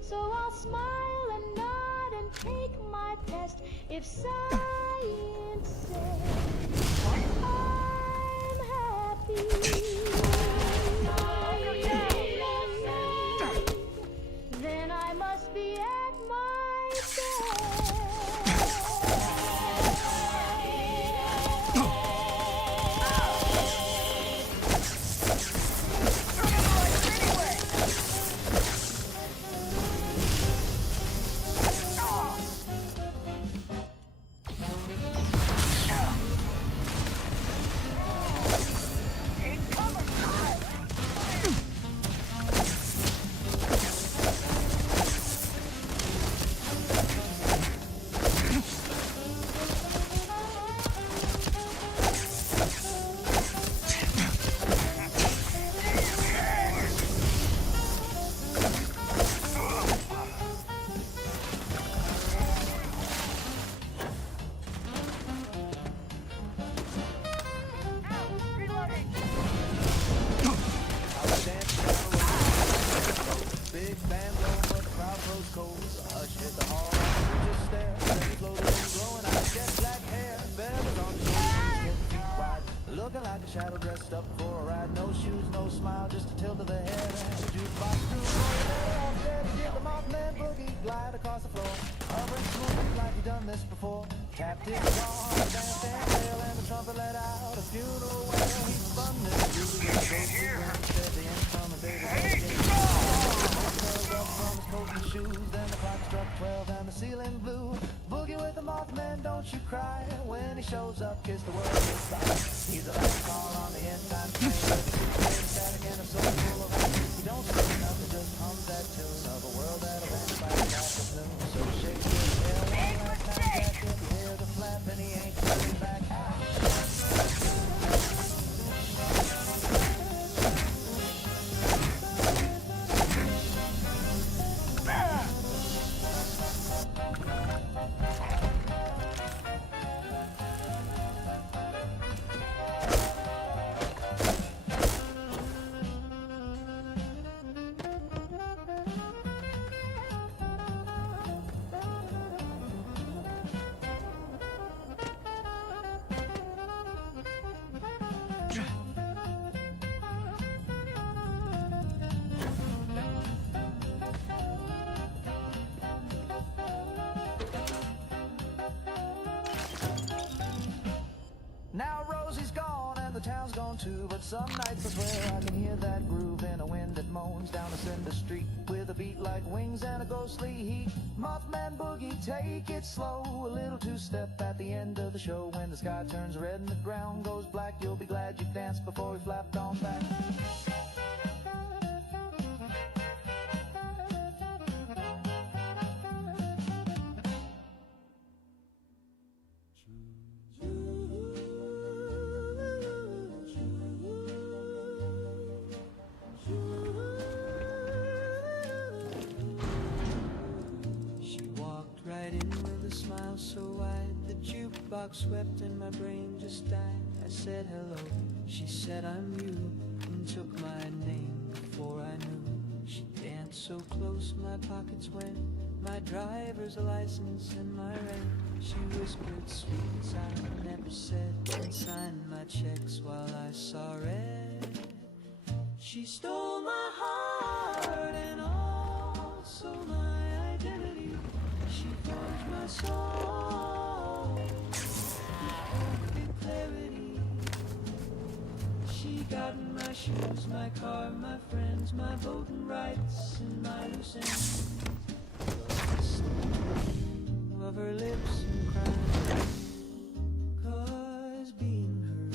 So I'll smile and nod and take my test if science says I'm happy. Then I must be at my best. Shadow dressed up for a ride, no shoes, no smile, just a tilt of the head. Jukebox crew, there to get the Mothman boogie, glide across the floor, hovering smooth like you've done this before. Captain gone, dance and tail, and the trumpet let out a funeral wail. He spun this dude, said the end coming, baby. Curled up from his coat and shoes, then the clock struck 12 and the ceiling blew. Boogie with the Mothman, don't you cry. When he shows up, kiss the world goodbye. He's a last call on the end time train. Static and a soul full of ice. He don't say nothing, just hums that tune of a world that'll end by the crack of noon. So shake your hair one last time, Jack. If you hear the flap and he ain't coming back out. Now Rosie's gone and the town's gone too, but some nights I swear I can hear that groove in a wind that moans down a cinder street with a beat like wings and a ghostly heat. Mothman boogie, take it slow, a little two-step at the end of the show. When the sky turns red and the ground goes black, you'll be glad you danced before we flapped on back. So wide, the jukebox swept and my brain just died. I said hello, she said I'm you, and took my name before I knew. She danced so close, my pockets went, my driver's license and my rent. She whispered sweet, I never said, and signed my checks while I saw red. She stole my heart and also my identity. soul with clarity. She got my shoes, my car, my friends, my voting rights, and my loose ends. Of her lips and cries, 'cause being her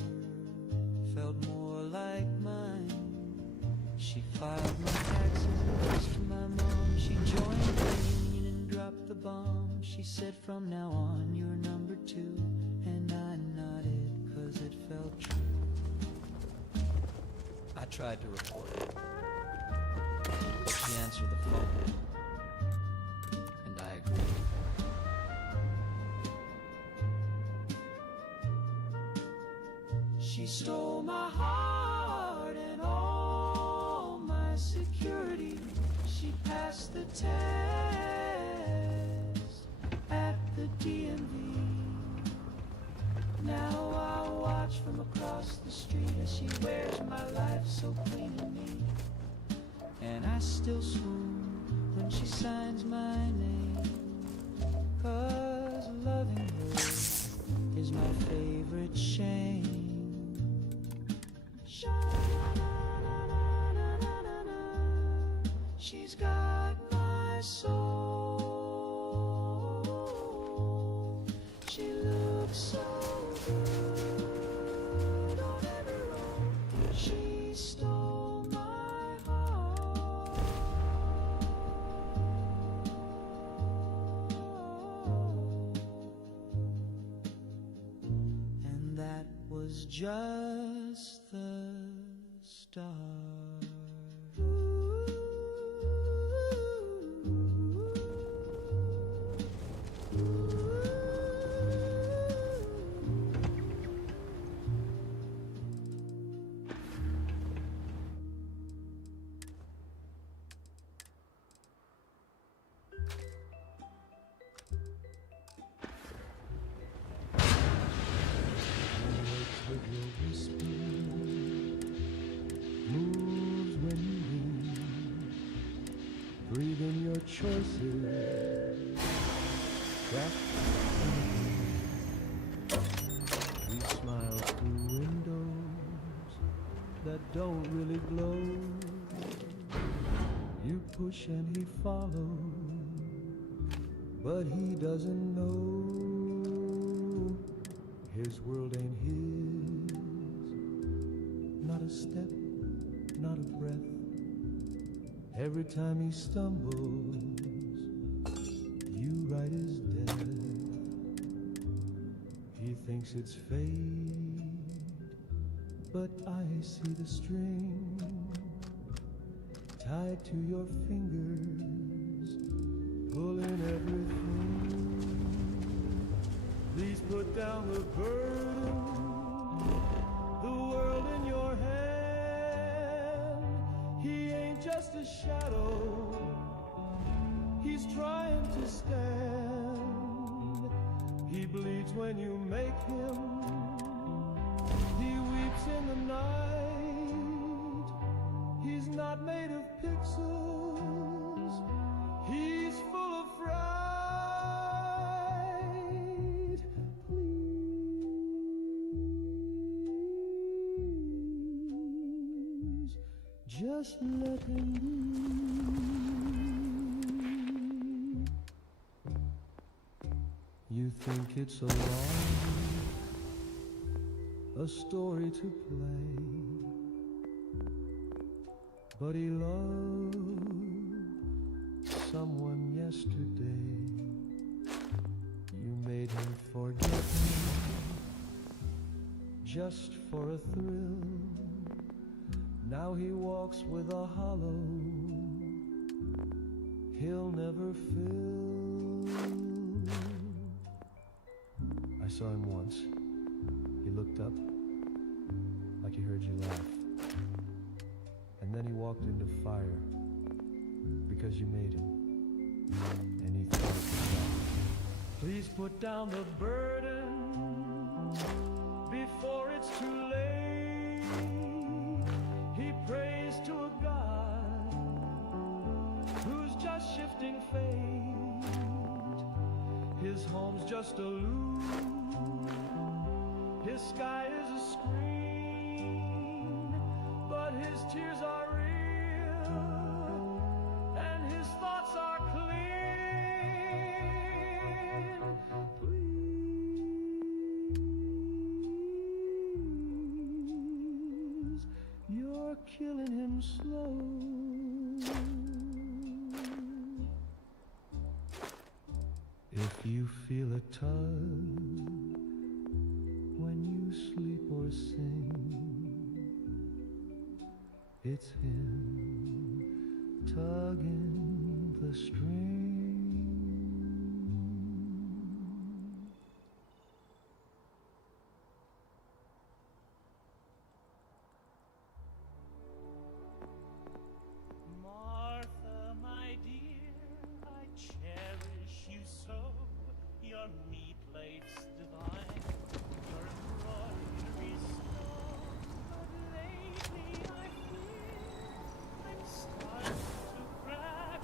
felt more like mine. She filed my taxes and goes to my mom. She joined the union and dropped the bomb. She said, from now on you're number 2. And I nodded 'cause it felt true. I tried to report it, but she answered the phone, and I agreed. She stole my heart and all my security. She passed the test at the DMV. Now I watch from across the street as she wears my life so clean and neat. And I still swoon when she signs my name, 'cause loving her is my favorite shame. She's got my soul. She looks so good on every roll. She stole my heart. And that was just the start. Moves when you leave, breathe in your choices, we smile through windows that don't really glow. You push and he follows, but he doesn't know. His world ain't his, not a step, not a breath. Every time he stumbles, you write his death. He thinks it's fate, but I see the string tied to your fingers, pulling everything. Please put down the burden, the world in your hand. He ain't just a shadow, he's trying to stand. He bleeds when you make him, he weeps in the night. He's not made of pixels, he's full of fright. Please, just let him be. You think it's a lie, a story to play, but he loved someone yesterday. You made him forget me, just for a thrill. Now he walks with a hollow he'll never fill. I saw him once. He looked up like he heard you laugh. And then he walked into fire because you made him. And he thought of himself. Please put down the burden before it's too late. He prays to a God who's just shifting fate. His home's just a loop. His sky is a screen, but his tears are real, and his thoughts are clean. Please, you're killing him slow. If you feel a tug when you sleep or sing, it's him tugging the string. Martha, my dear, I cherish you so. Your meat plate's divine, your embroidery's slow. But lately I fear I'm starting to crack,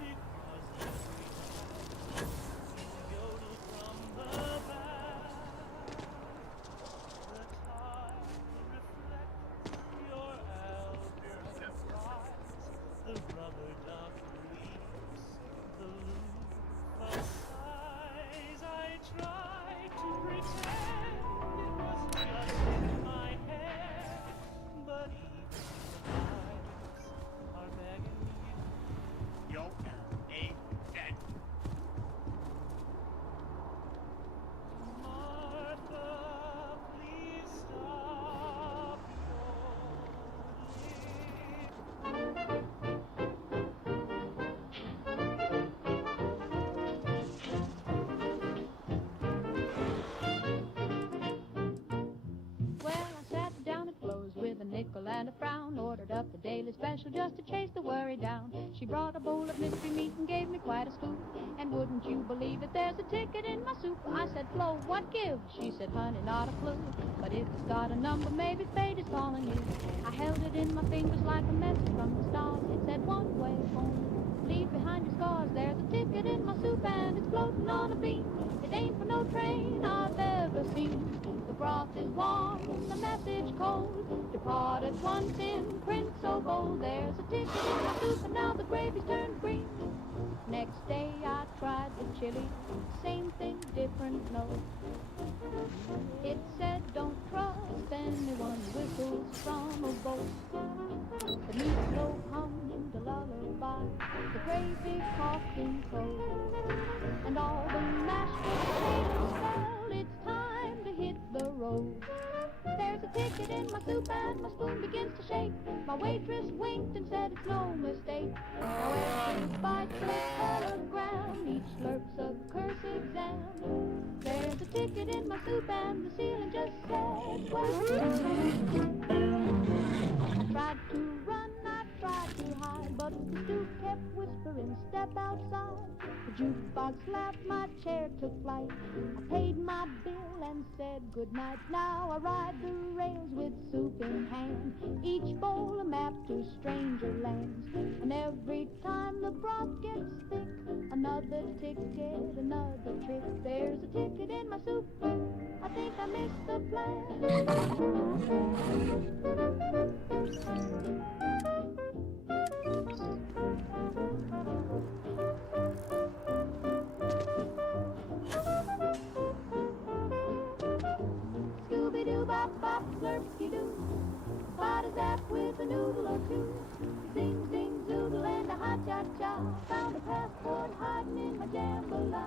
because every time you yodel from the back, the tide reflects your alberta cries, the rubber duck leaves, the loop of sighs. I tried to pretend it was just in my head, but even the eyes are begging you. Yo, ain't dead. Martha, please stop Well, I sat down at close with a nickel and a frown, ordered up the daily special just to chase the worry down. She brought a bowl of mystery meat and gave me quite a scoop. And wouldn't you believe it, there's a ticket in my soup. I said, Flo, what give? She said, honey, not a clue. But if it's got a number, maybe fate is calling you. I held it in my fingers like a message from the stars. It said, one way home, leave behind your scars. There's a ticket in my soup and it's floating on a beam. It ain't for no train I've ever seen. The broth is warm, the message cold. Departed once in print so bold. There's a ticket in my soup and now the gravy's turned green. Next day I tried the chili, same thing, different note. It said don't trust anyone, whistles from a boat. The meatloaf hummed a lullaby, the gravy coughed in cold, and all the mashed potatoes fell. It's time to hit the road. There's a ticket in my soup and my spoon begins to shake. My waitress winked and said it's no mistake. Now every bite's a telegram, each slurp's a curse exam. There's a ticket in my soup and the ceiling just said, welcome. I tried to run, I tried to hide, but the stew kept whispering, step outside. The jukebox laughed, my chair took flight. I paid my bill and said goodnight. Now I ride the rails with soup in hand, each bowl a map to stranger lands. And every time the broth gets thick, another ticket, another trick. There's a ticket in my soup, I think I missed the plan. Scooby-Doo-bop-bop, slurpy-doo, bada-zap with a noodle or two. Zing, zing, zoodle and a ha-cha-cha. Found a passport hiding in my jambalaya.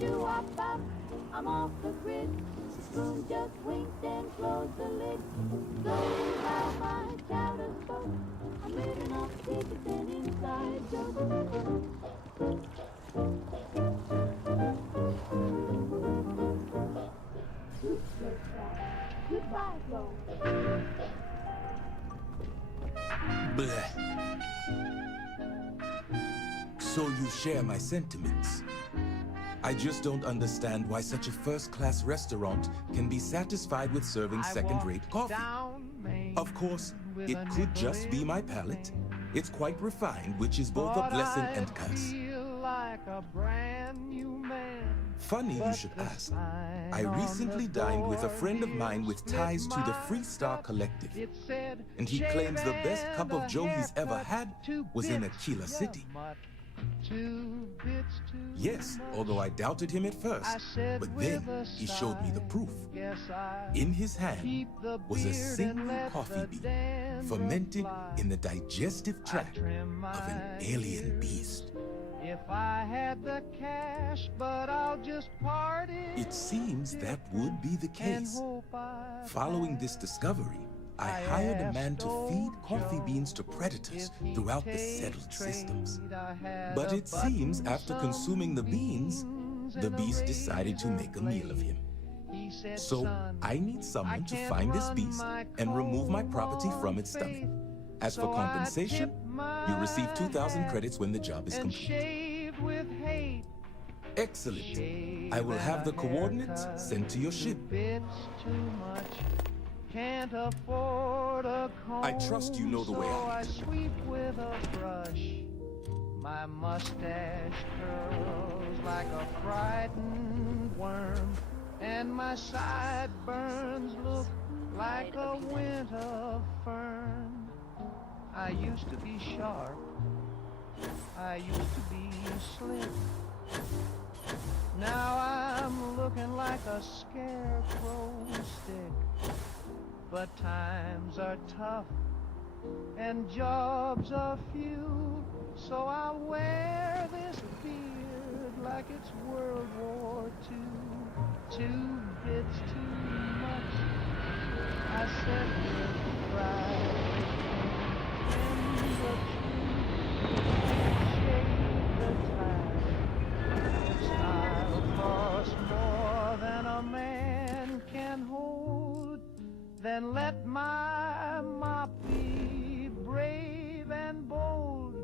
Shoo-wop-bop, I'm off the grid. The spoon just winked and closed the lid. Slowly how my chowder spoke. I'm living off tickets and inside jokes. Goodbye, Flo. Bleh. So you share my sentiments. I just don't understand why such a first-class restaurant can be satisfied with serving second-rate coffee. Of course, it could just be my palate. It's quite refined, which is both a blessing and curse. I feel like a brand new man. Funny you should ask. I recently dined with a friend of mine with ties to the Freestar Collective, and he claims the best cup of joe he's ever had was in Aquila City. Yes, although I doubted him at first, but then he showed me the proof. In his hand was a single coffee bean, fermented in the digestive tract of an alien beast. If I had the cash, but I'll just part it. It seems that would be the case. Following this discovery, I hired a man to feed coffee beans to predators throughout the settled systems. But it seems after consuming the beans, the beast decided to make a meal of him. So I need someone to find this beast and remove my property from its stomach. As for compensation, you'll receive 2,000 credits when the job is complete. Excellent. I will have the coordinates sent to your ship. Can't afford a comb, I trust you know the way so out. I sweep with a brush. My mustache curls like a frightened worm, and my sideburns look like a winter fern. I used to be sharp. I used to be slick. Now I'm looking like a scarecrow stick. But times are tough and jobs are few, so I'll wear this beard like it's World War II. 2 bits too much, I said with pride. In the truth, shade the tide. If style costs more than a man can hold, then let my mop be brave and bold.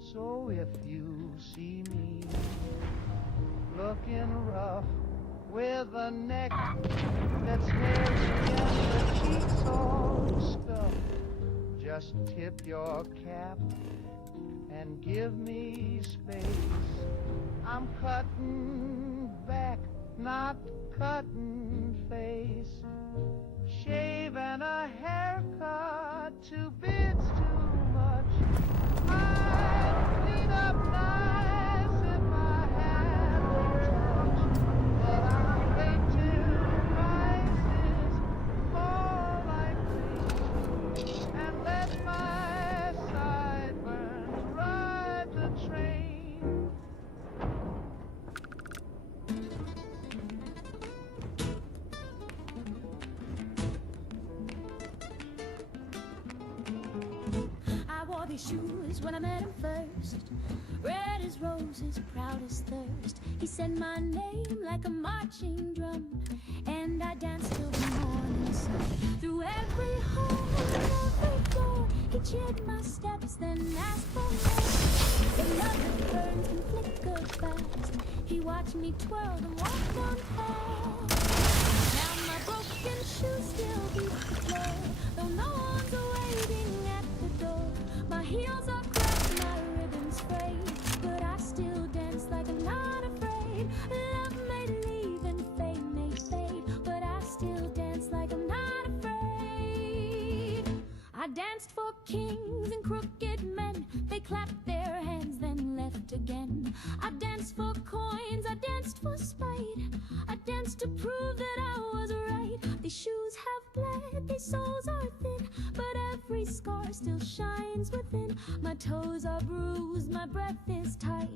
So if you see me looking rough, with a neck that's hairy and the cheeks all stuffed, just tip your cap and give me space. I'm cutting back, not cutting face. Shave and a haircut, 2 bits too much. I'd clean up nice if I had the touch, but I'll wait till prices fall like this and let my sideburns ride the train. I wore these shoes when I met him first. Red as roses, proud as thirst. He said my name like a marching drum, and I danced till the morning sun. Through every hole and every door, he cheered my steps, then asked for more. The love that burns and flickered fast, he watched me twirl and walked on past. Now my broken shoes still beat the floor, though no one's waiting at the door. My heels are cracked, my ribbons frayed, but I still dance like I'm not afraid. Love may leave and fame may fade, but I still dance like I'm not afraid. I danced for kings and crooked men, they clapped their hands then left again. I danced for coins, I danced for spite, I danced to prove that I was right. These shoes have bled, these soles are thin, but every scar still shines within. My toes are bruised, my breath is tight,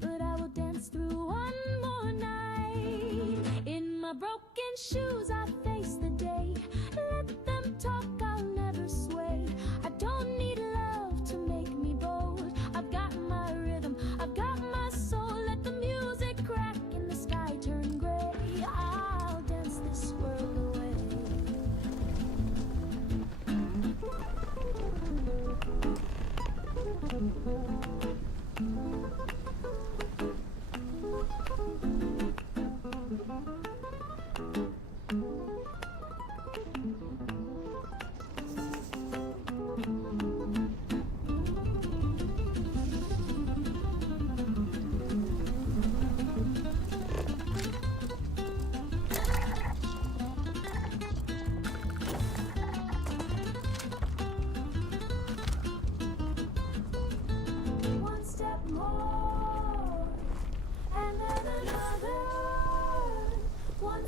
but I will dance through one more night. In my broken shoes I face the day, let them talk, I'll never sway. I don't need love to make me bold, I've got my rhythm, I've got my soul. Let the music crack and the sky turn gray, I'll dance this world away.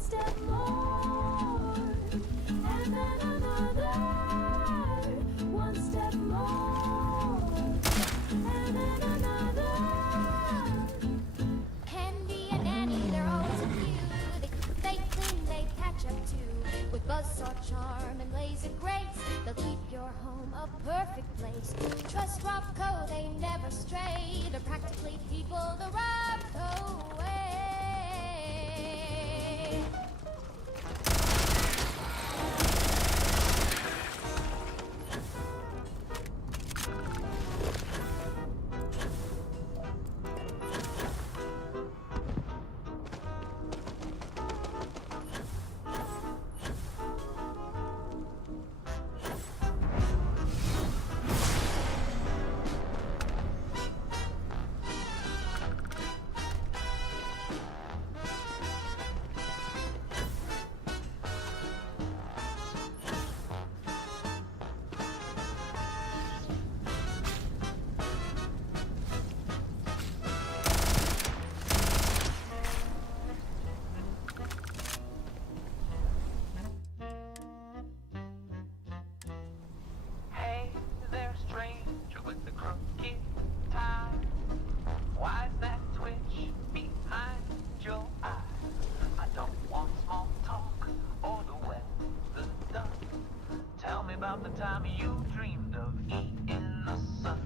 step more, and then another. One step more, and then another. Candy and Annie, they're always a few. They clean, they patch up too. With buzzsaw charm and laser grace, they'll keep your home a perfect place. Trust Robco, they never stray. They're practically people the Robco way. Hey there, stranger with the crooked tie. Why's that twitch behind your eye? I don't want small talk or the weather done. Tell me about the time you dreamed of eating the sun.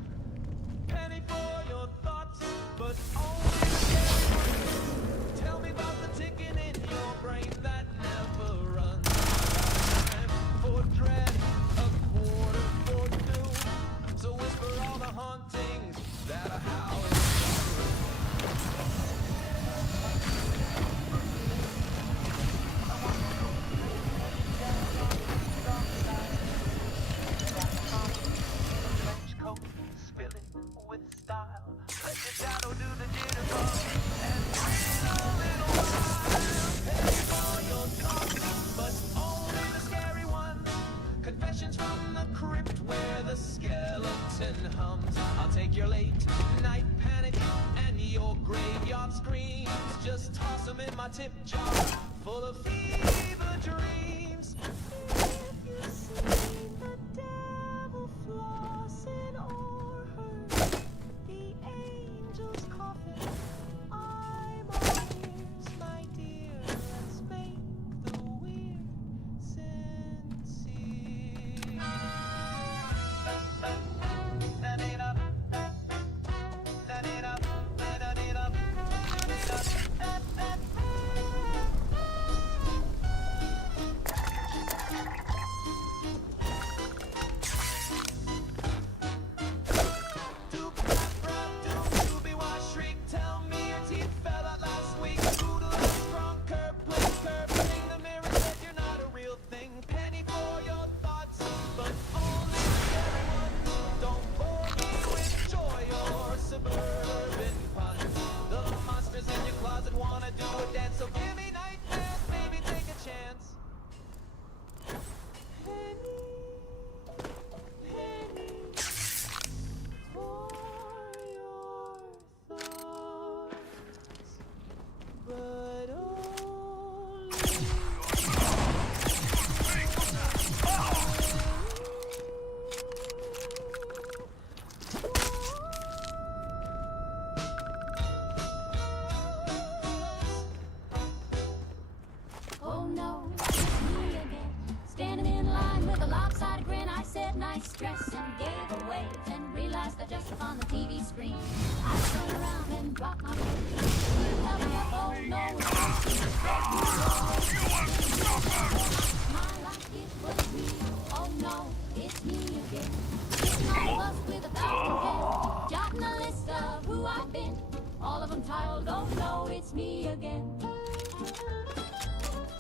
Penny for your thoughts, but only the scary ones. Tell me about the ticking in your brain that never runs. Time for dread, a quarter for doom. So whisper all the hauntings that are howling. Trench coat, spill it with style. Let your shadow do the jitterbug and wait a little while. Pay for your thoughts, but only the scary ones. Confessions from the crypt where the skeleton hums. I'll take your late night panic and your graveyard screams. Just toss them in my tip jar full of fever dreams. If you see the devil flossing or hurt the angel's coffin, I'm all ears, my dear. Let's make the weird sincere. Tell me your teeth fell out last week. Doodle a strong curb, play curb. Ring the mirror said you're not a real thing. Penny for your thoughts, but only the scary ones. Don't bore me with joy or suburban puns. The monsters in your closet wanna do a dance, so give me nightmares, baby, take a chance. Penny, penny for your thoughts, but only. Oh no, it's me again. Standing in line with a lopsided grin. I said nice dress and gave a wave. Then realized I just on the TV screen. I turned around and dropped my phone. You held me up, oh no, my life it was real. Oh no, it's me again. Sitting on a bus with 1,000 pens, jotting a list of who I've been. All of them tiled, oh no, it's me again.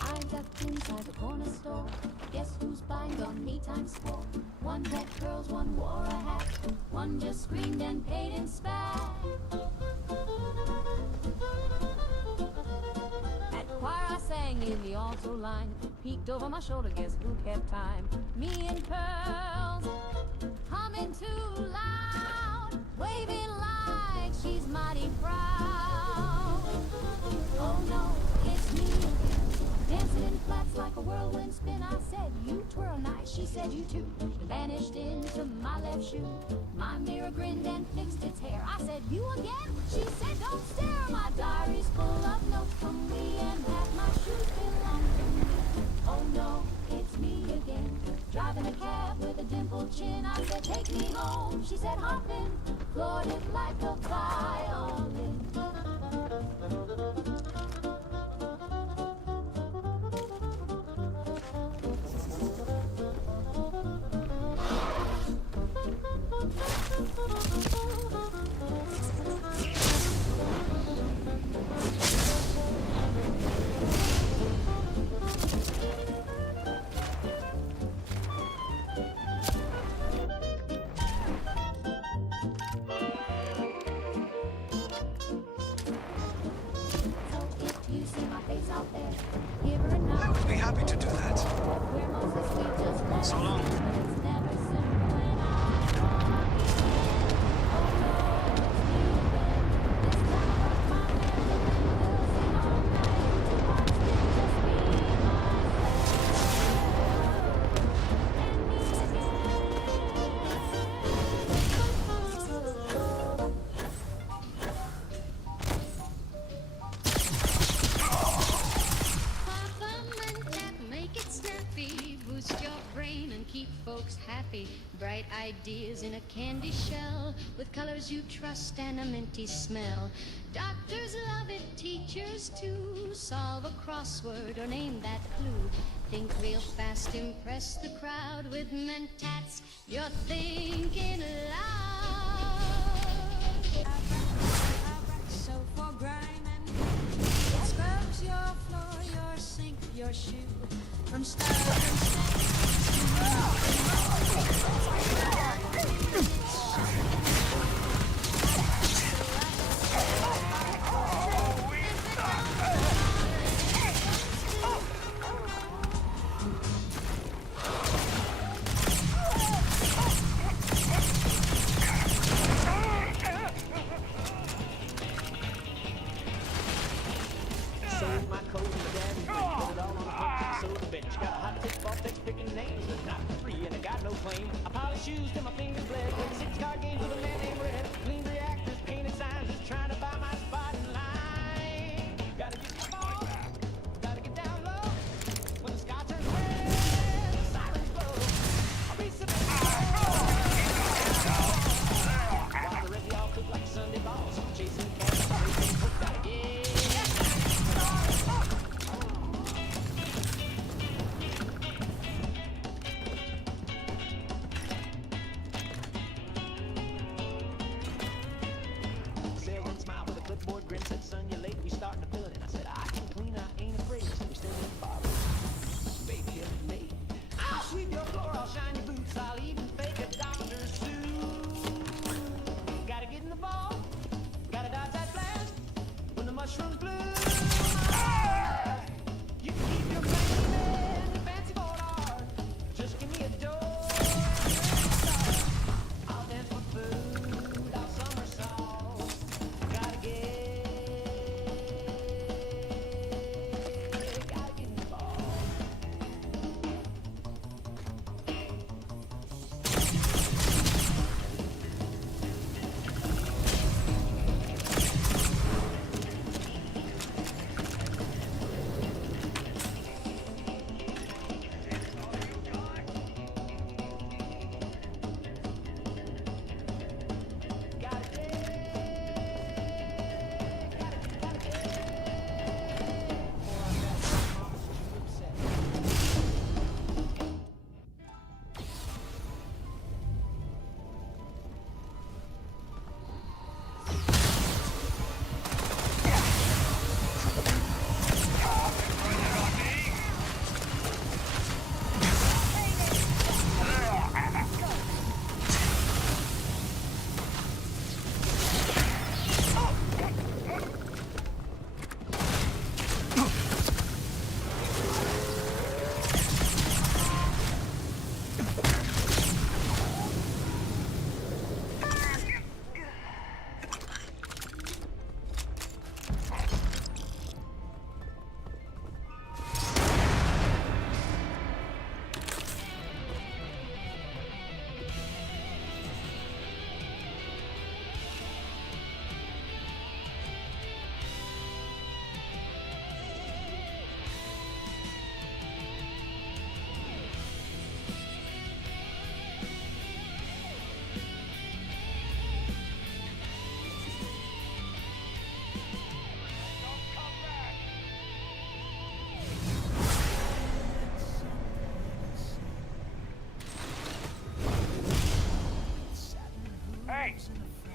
I ducked inside the corner store. Guess whose bind on me times 4? One had curls, one wore a hat. One just screamed and paid in spat. At choir I sang in the alto line. Peeked over my shoulder, guess who kept time? Me and Pearls, humming too loud, waving like she's mighty proud. Oh no, it's me again. said you too. Vanished into my left shoe. My mirror grinned and fixed its hair. I said, you again? She said, don't stare. My diary's full of notes from me, and half my shoes belong to me. Oh no, it's me again. Driving a cab with a dimpled chin. I said, take me home. She said, hop in. Floored it like a violin. I would be happy to do that. So long. Bright ideas in a candy shell with colors you trust and a minty smell. Doctors love it, teachers too. Solve a crossword or name that clue. Think real fast, impress the crowd with mentats. You're thinking loud. So for grime and it scrubs your floor, your sink, your shoe. From start to Sold my coat to my daddy, put it all on a hook, sold the bench. Got a hot tip off text picking names, but not free, and I got no claim. I polish shoes till my fingers bled, played 6 card games with a man named Red. Cleaned reactors, painted signs, just trying to buy my spot in line. Gotta get your ball back, gotta get down low. When the sky turns red, the sirens blow. I'll be sitting while the rest of y'all cook like Sunday balls, chasing cats, racing, gotta get.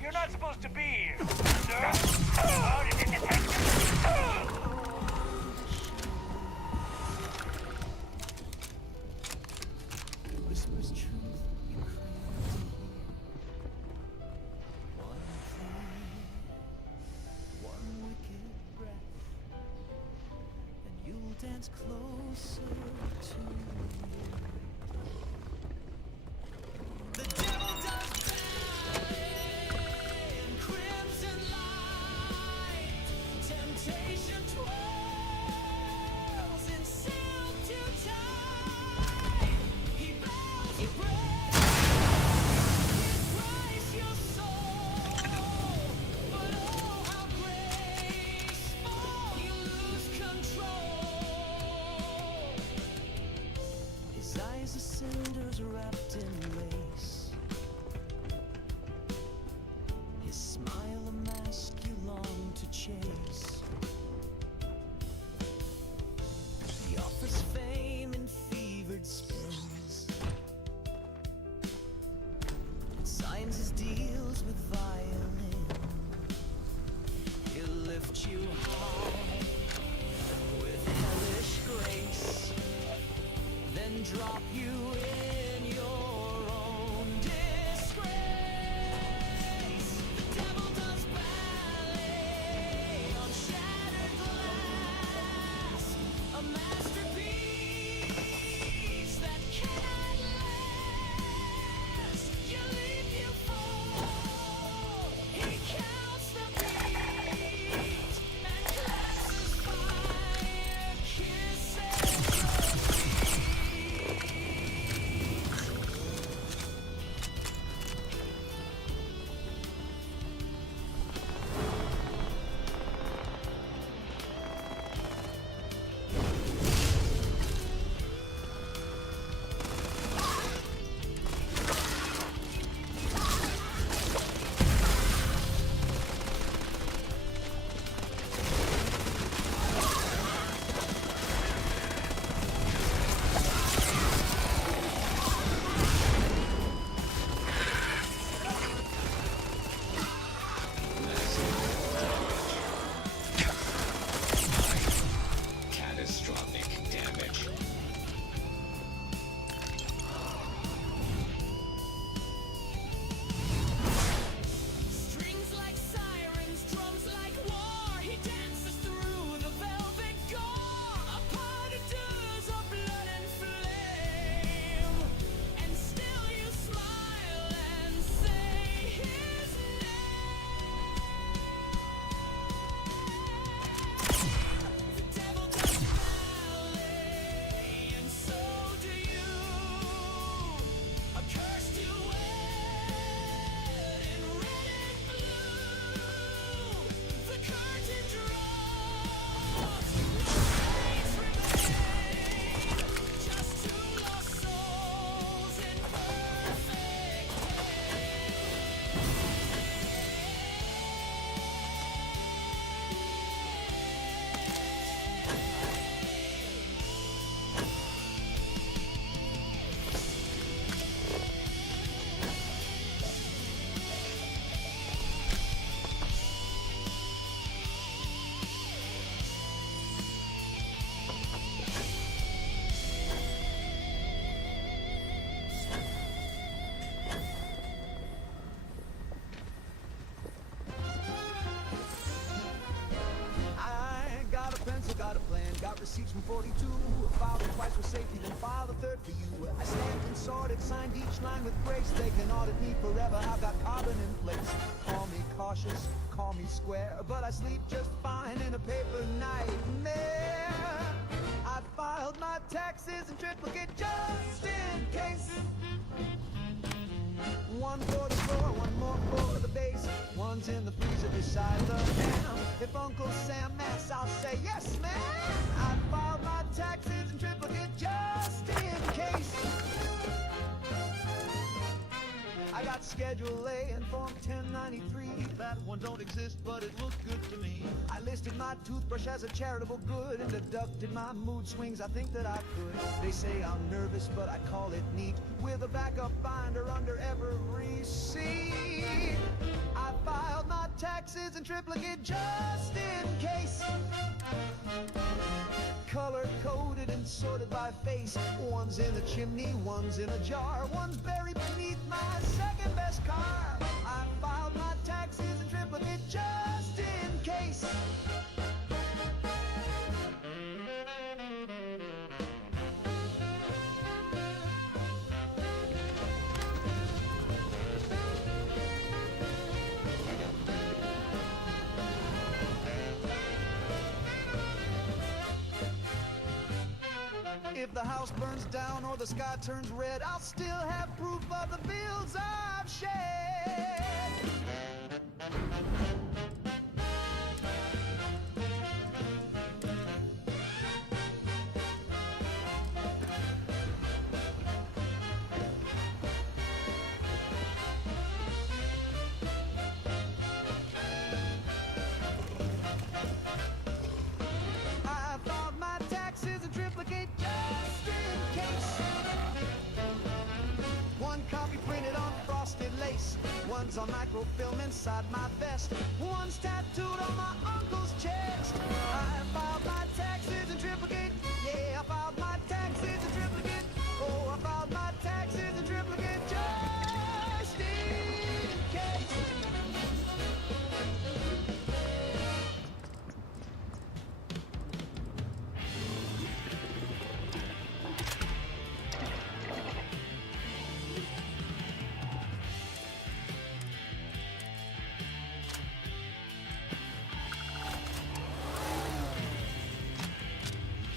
You're not supposed to be here, sir. How did you detect it? Whispers truth you crave to hear. One plea, one wicked breath, and you'll dance closer to you. The devil does ballet in crimson light. Temptation twirls in silk to tie. He bows, he breaks, he cries your soul. But oh, how graceful, you lose control. His eyes are cinders wrapped in lace. His smile a mask you long to chase. He offers fame in fevered spins, and signs his deals with violin. He'll lift you high with hellish grace, then drop you in your own disgrace. The devil does ballet on shattered glass, a masterpiece that cannot last. You leave, you fall. He counts the beat and clasps fire kisses. Catastrophic damage. Strings like sirens, drums like war. He dances through the velvet gore. A part of does of blood and flame, and still you smile and say his name. The devil does ballet, and so do you. Accursed you wed in red and blue. The curtain draws, no saints remain, just two lost souls in perfect I got a pencil, got a plan, got receipts from 42. Filed it twice for safety, then filed a third for you. I stamped and sorted, signed each line with grace. They can audit me forever, I've got carbon in place. Call me cautious, call me square, but I sleep just fine in a paper nightmare. I filed my taxes in triplicate just in case. One for the floor, one more for the base. One's in the freezer beside the ham. If Uncle Sam asks, I'll say yes, ma'am. I filed my taxes in triplicate just in case. I got got Schedule A and Form 1093. That one don't exist, but it looked good to me. I listed my toothbrush as a charitable good and deducted my mood swings. I think that I could. They say I'm nervous, but I call it neat. With a backup binder under every seat. I filed my taxes in triplicate just in case. Color-coded and sorted by face. One's in a chimney, one's in a jar, one's buried beneath my second best car. I filed my taxes in triplicate just in case. If the house burns down or the sky turns red, I'll still have proof of the bills I've shed. I filed my taxes in triplicate just in case. One copy printed on frosted lace. One's on microfilm inside my vest. One's tattooed on my uncle's chest. I filed my taxes in triplicate. Yeah, I filed my taxes in triplicate. Oh, I filed my taxes in triplicate just in case.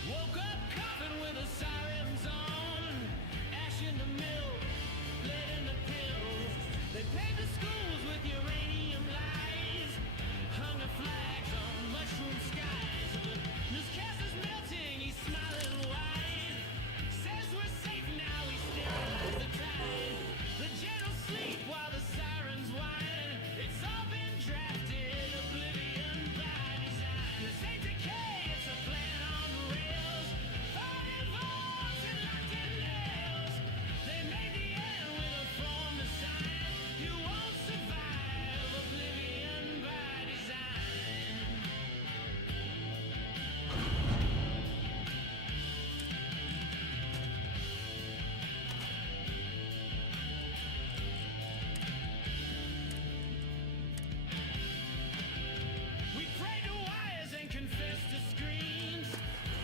Woke up coughing with the sirens on. Ash in the mill, lead in the pills. They paved the schools with uranium lies. Hunger flags on mushroom skies. The newscaster's melting, he's smiling wide. Says we're safe now, we sterilize the tide. The generals sleep while the sirens whine. It's all been drafted, oblivion by design. This ain't decay, it's a plan on rails. Fought in vaults and locked in nails. They made the end with a form to sign. You won't survive oblivion by design. We prayed to wires and confessed to screens.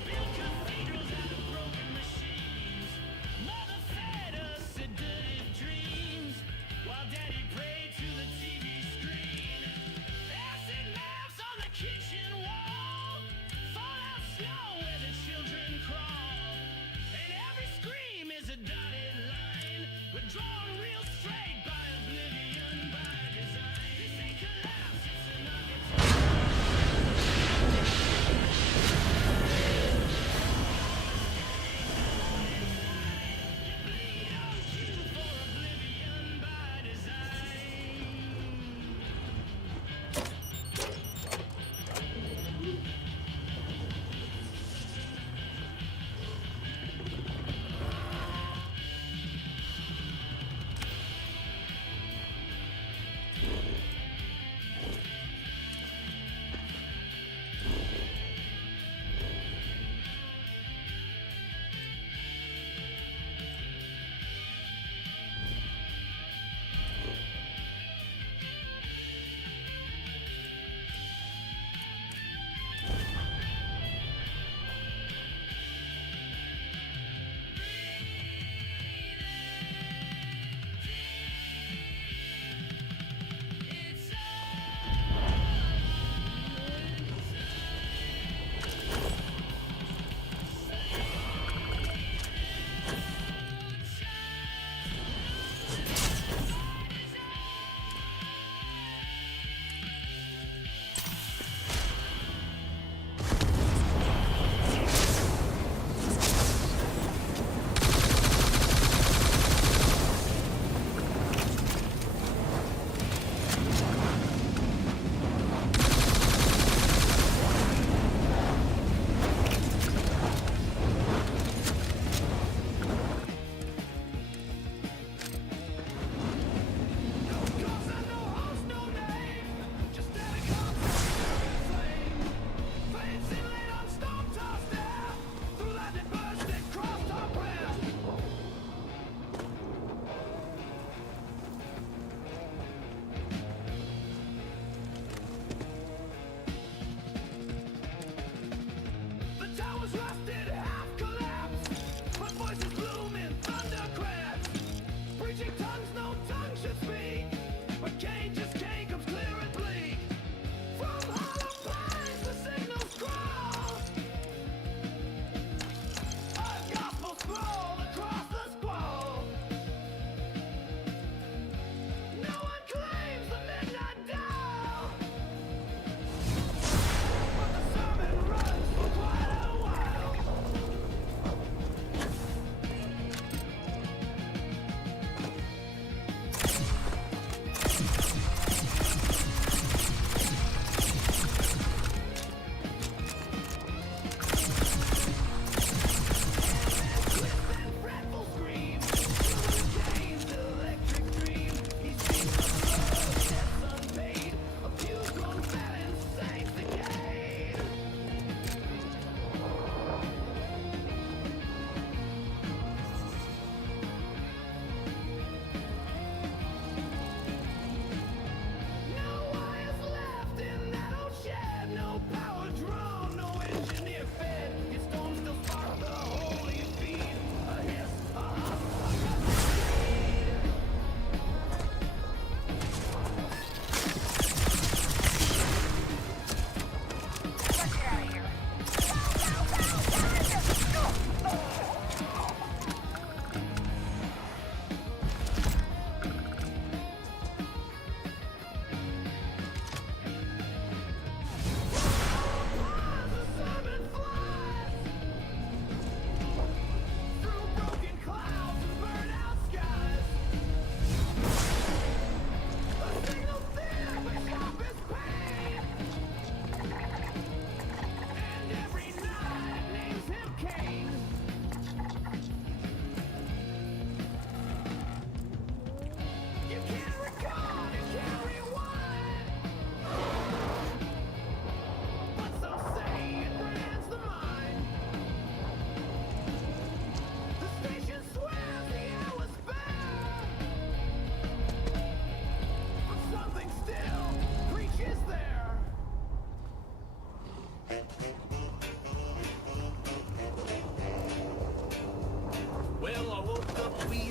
Built cathedrals out of broken machines. Mother fed us sedative dreams. While Daddy prayed to the TV screen. Acid maps on the kitchen wall. Fallout snow where the children crawl. And every scream is a dotted line. We're drawn real straight by oblivion by design. This ain't collapse, it's an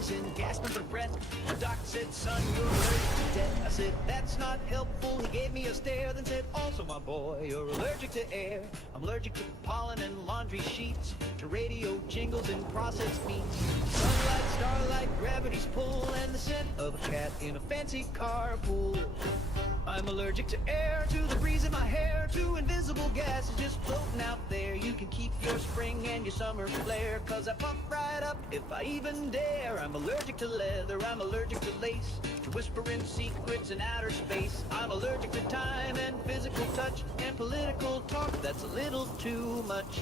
frozen, gasping for breath. The doc said, son, you're allergic to death. I said, that's not helpful. He gave me a stare, then said, also, my boy, you're allergic to air. I'm allergic to pollen and laundry sheets, to radio jingles and processed meats. Sunlight, starlight, gravity's pull, and the scent of a cat in a fancy carpool. I'm allergic to air, to the breeze in my hair, to invisible gases just floating out there. You can keep your spring and your summer flare, 'cause I pump right up if I even dare. I'm allergic to leather, I'm allergic to lace, to whispering secrets in outer space. I'm allergic to time and physical touch, and political talk that's a little too much.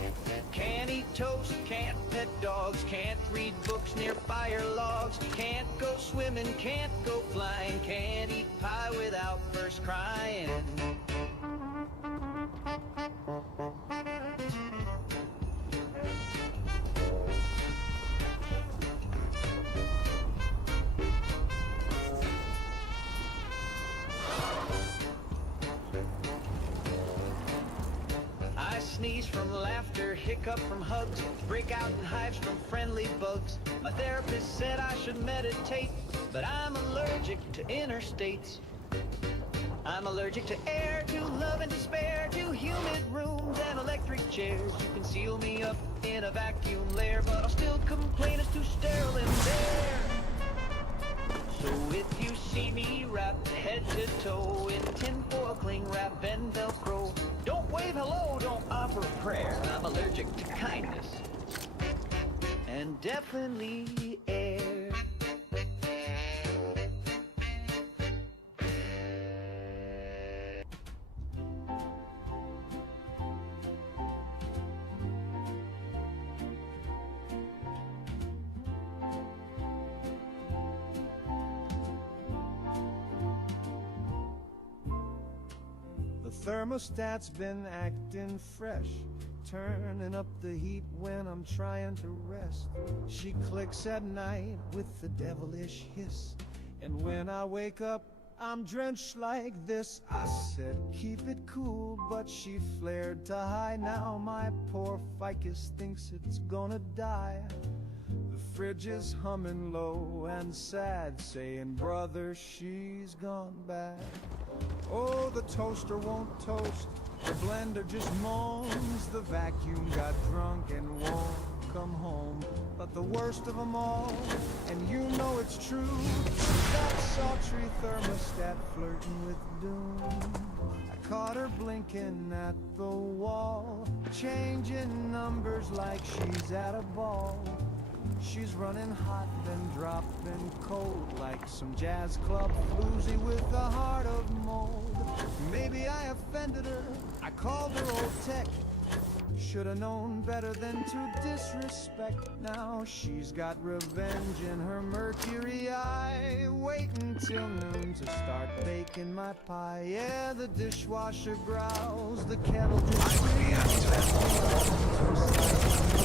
Can't eat toast, can't pet dogs, can't read books near fire logs, can't go swimming, can't go flying, can't eat pie without first crying. I sneeze from laughter, hiccup from hugs, break out in hives from friendly bugs. My therapist said I should meditate, but I'm allergic to interstates. I'm allergic to air, to love and despair, to humid rooms and electric chairs. You can seal me up in a vacuum lair, but I'll still complain it's too sterile in there. So if you see me wrapped head to toe in tinfoil, cling wrap, and Velcro, don't wave hello, don't offer prayer. I'm allergic to kindness and definitely air. The thermostat's been acting fresh, turning up the heat when I'm trying to rest. She clicks at night with the devilish hiss, and when I wake up, I'm drenched like this. I said, keep it cool, but she flared to high. Now my poor ficus thinks it's gonna die. The fridge is humming low and sad, saying, brother, she's gone bad. Oh, the toaster won't toast, the blender just moans, the vacuum got drunk and won't come home. But the worst of them all, and you know it's true, that sultry thermostat flirting with doom. I caught her blinking at the wall, changing numbers like she's at a ball. She's running hot, then dropping cold, like some jazz club floozy with a heart of mold. Maybe I offended her, I called her old tech. Should've known better than to disrespect. Now she's got revenge in her mercury eye, waiting till noon to start baking my pie. Yeah, the dishwasher growls, the kettle just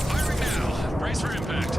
Firing now! Brace for impact.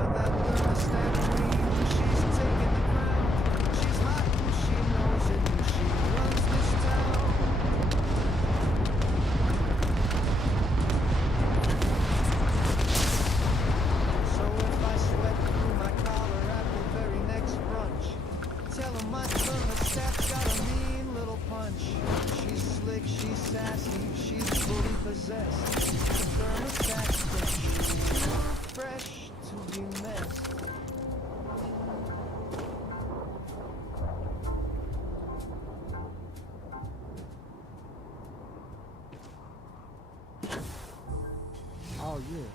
Oh, yeah.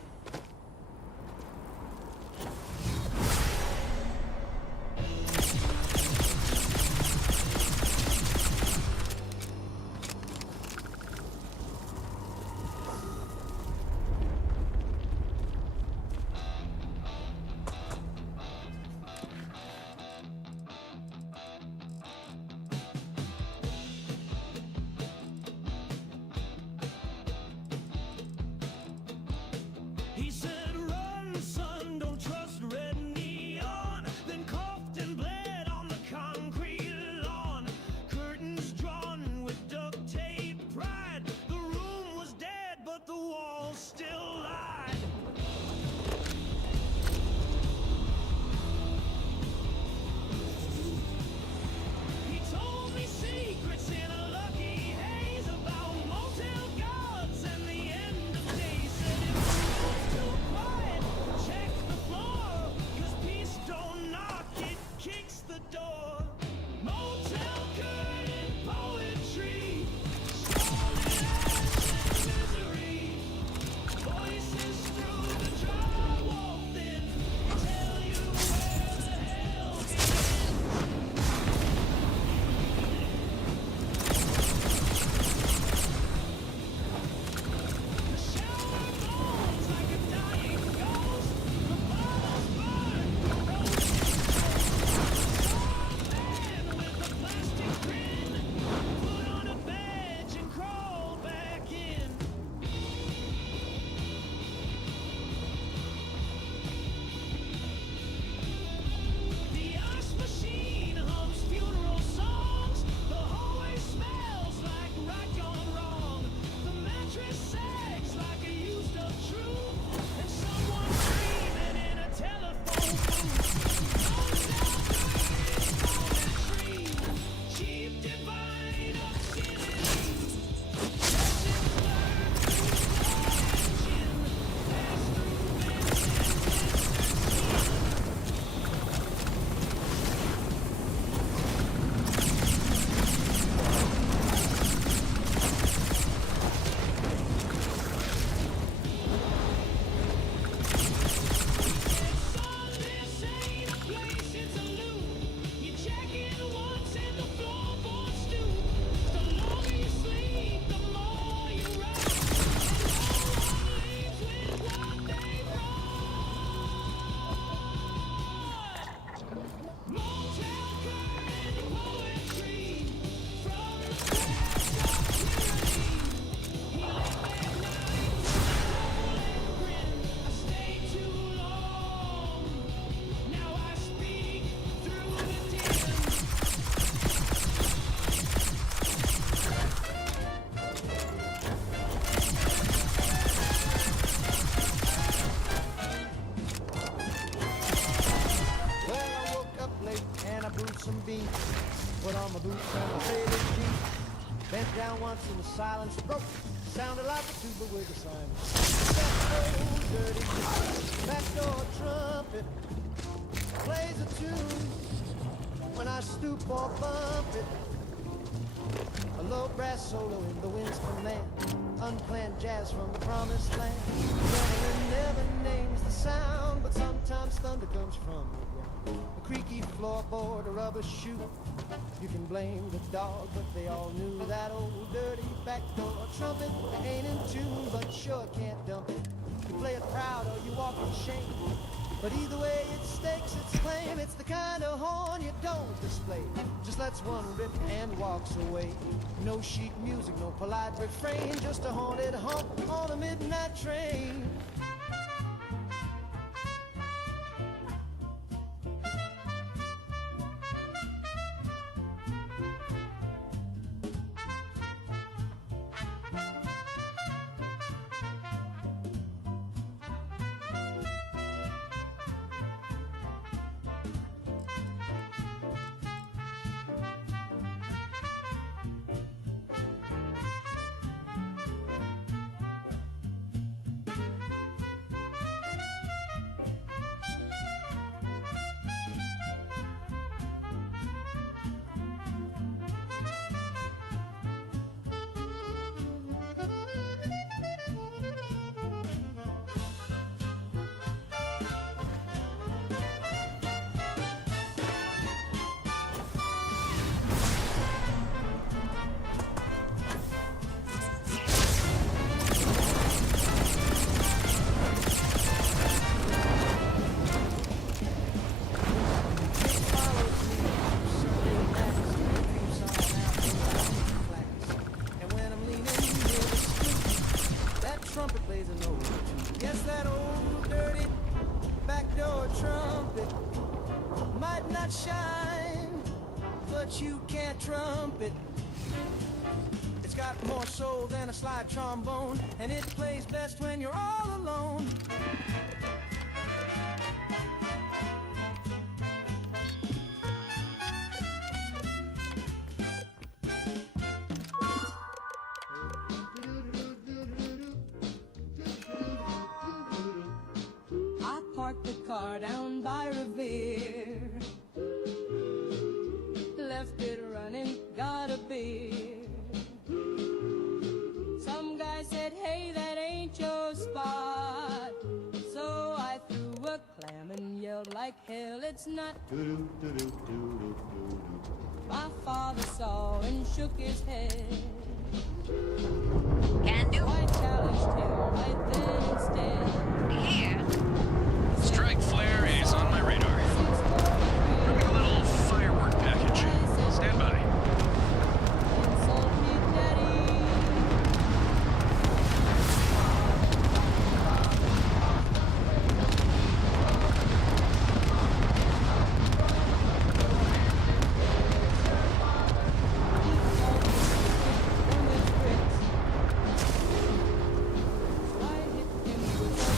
on my boots and my faded jeans. Bent down once and the silence broke. Sounded like a tuba with a sign. That old dirty backdoor trumpet plays a tune when I stoop or bump it. A low brass solo in the wind's command. Unplanned jazz from the promised land. Gentleman never names the sound, but sometimes thunder comes from the ground. A creaky floorboard, a rubber shoe. You can blame the dog, but they all knew that old dirty backdoor trumpet. They ain't in tune, but sure can't dump it. You play it proud or you walk in shame. But either way it stakes its claim. It's the kind of horn you don't display. Just lets one rip and walks away. No sheet music, no polite refrain. Just a haunted honk on a midnight train. Shine, but you can't trump it. It's got more soul than a slide trombone, and it plays best when you're all alone. I parked the car down by Revere. Left it running, got a beer. Some guy said, hey, that ain't your spot. So I threw a clam and yelled like hell, it's not. My father saw and shook his head. Can do. I challenged him right then instead. Here. Strike flare is on my radar. Bring a little firework package. Stand by. Insult me, Daddy. I hit him with a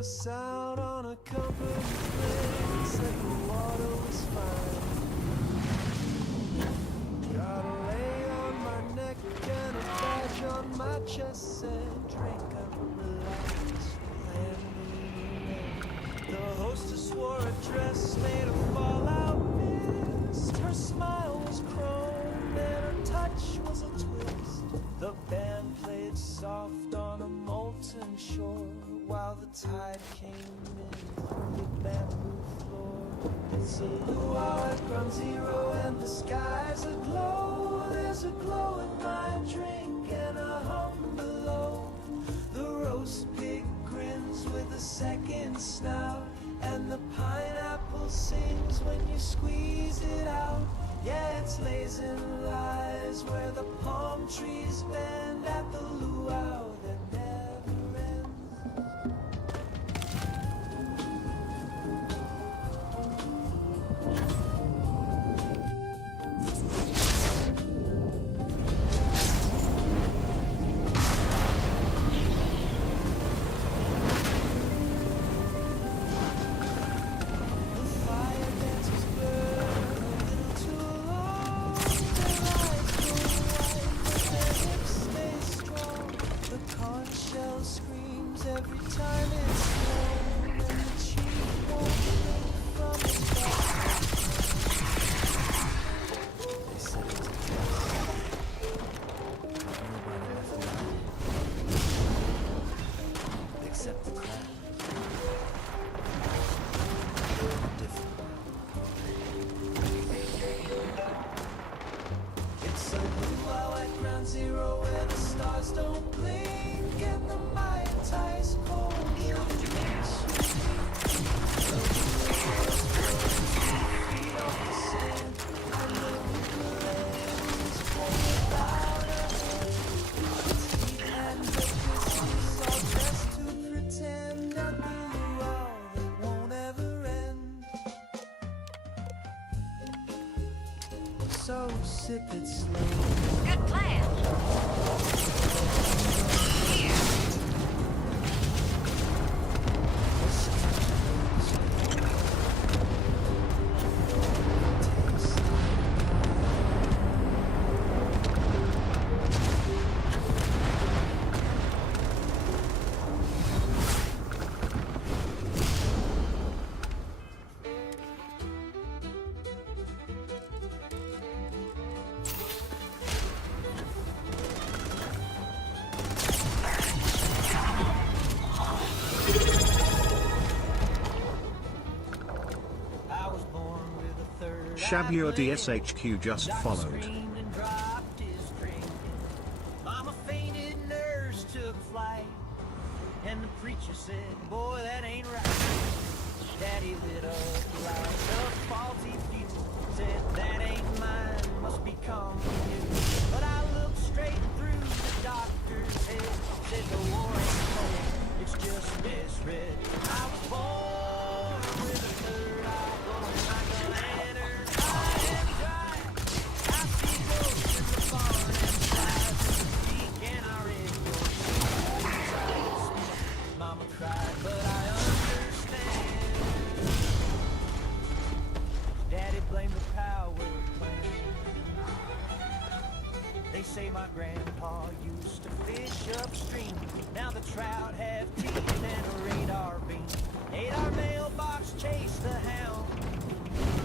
us out on a company plane. Said the water was fine. Got a lay on my neck and a badge on my chest. Said drink up, relax, landing. The hostess wore a dress made of fallout mist. Her smile was chrome and her touch was a twist. The band played soft on a molten shore while the tide came in through the bamboo floor. It's a luau at ground zero and the sky's aglow. There's a glow in my drink and a hum below. The roast pig grins with a second snout, and the pineapple sings when you squeeze it out. Yeah, it's lays and lies where the palm trees bend at the luau that never ends. So sip it slow. Good plan. Here. Shabur DSHQ just followed. Mama fainted, nurse took flight, and the preacher said, boy, that ain't right. Daddy lit up the light, the faulty fuse, said, that ain't mine, must be coming you. But I looked straight through the doctor's head, said the war ain't cold, it's just misread. I was born with a third eye glowing like a lantern. Mama cried, but I understand. Daddy blamed the power plant. They say my grandpa used to fish upstream. Now the trout have teeth and a radar beam. Ate our mailbox, chased the hound.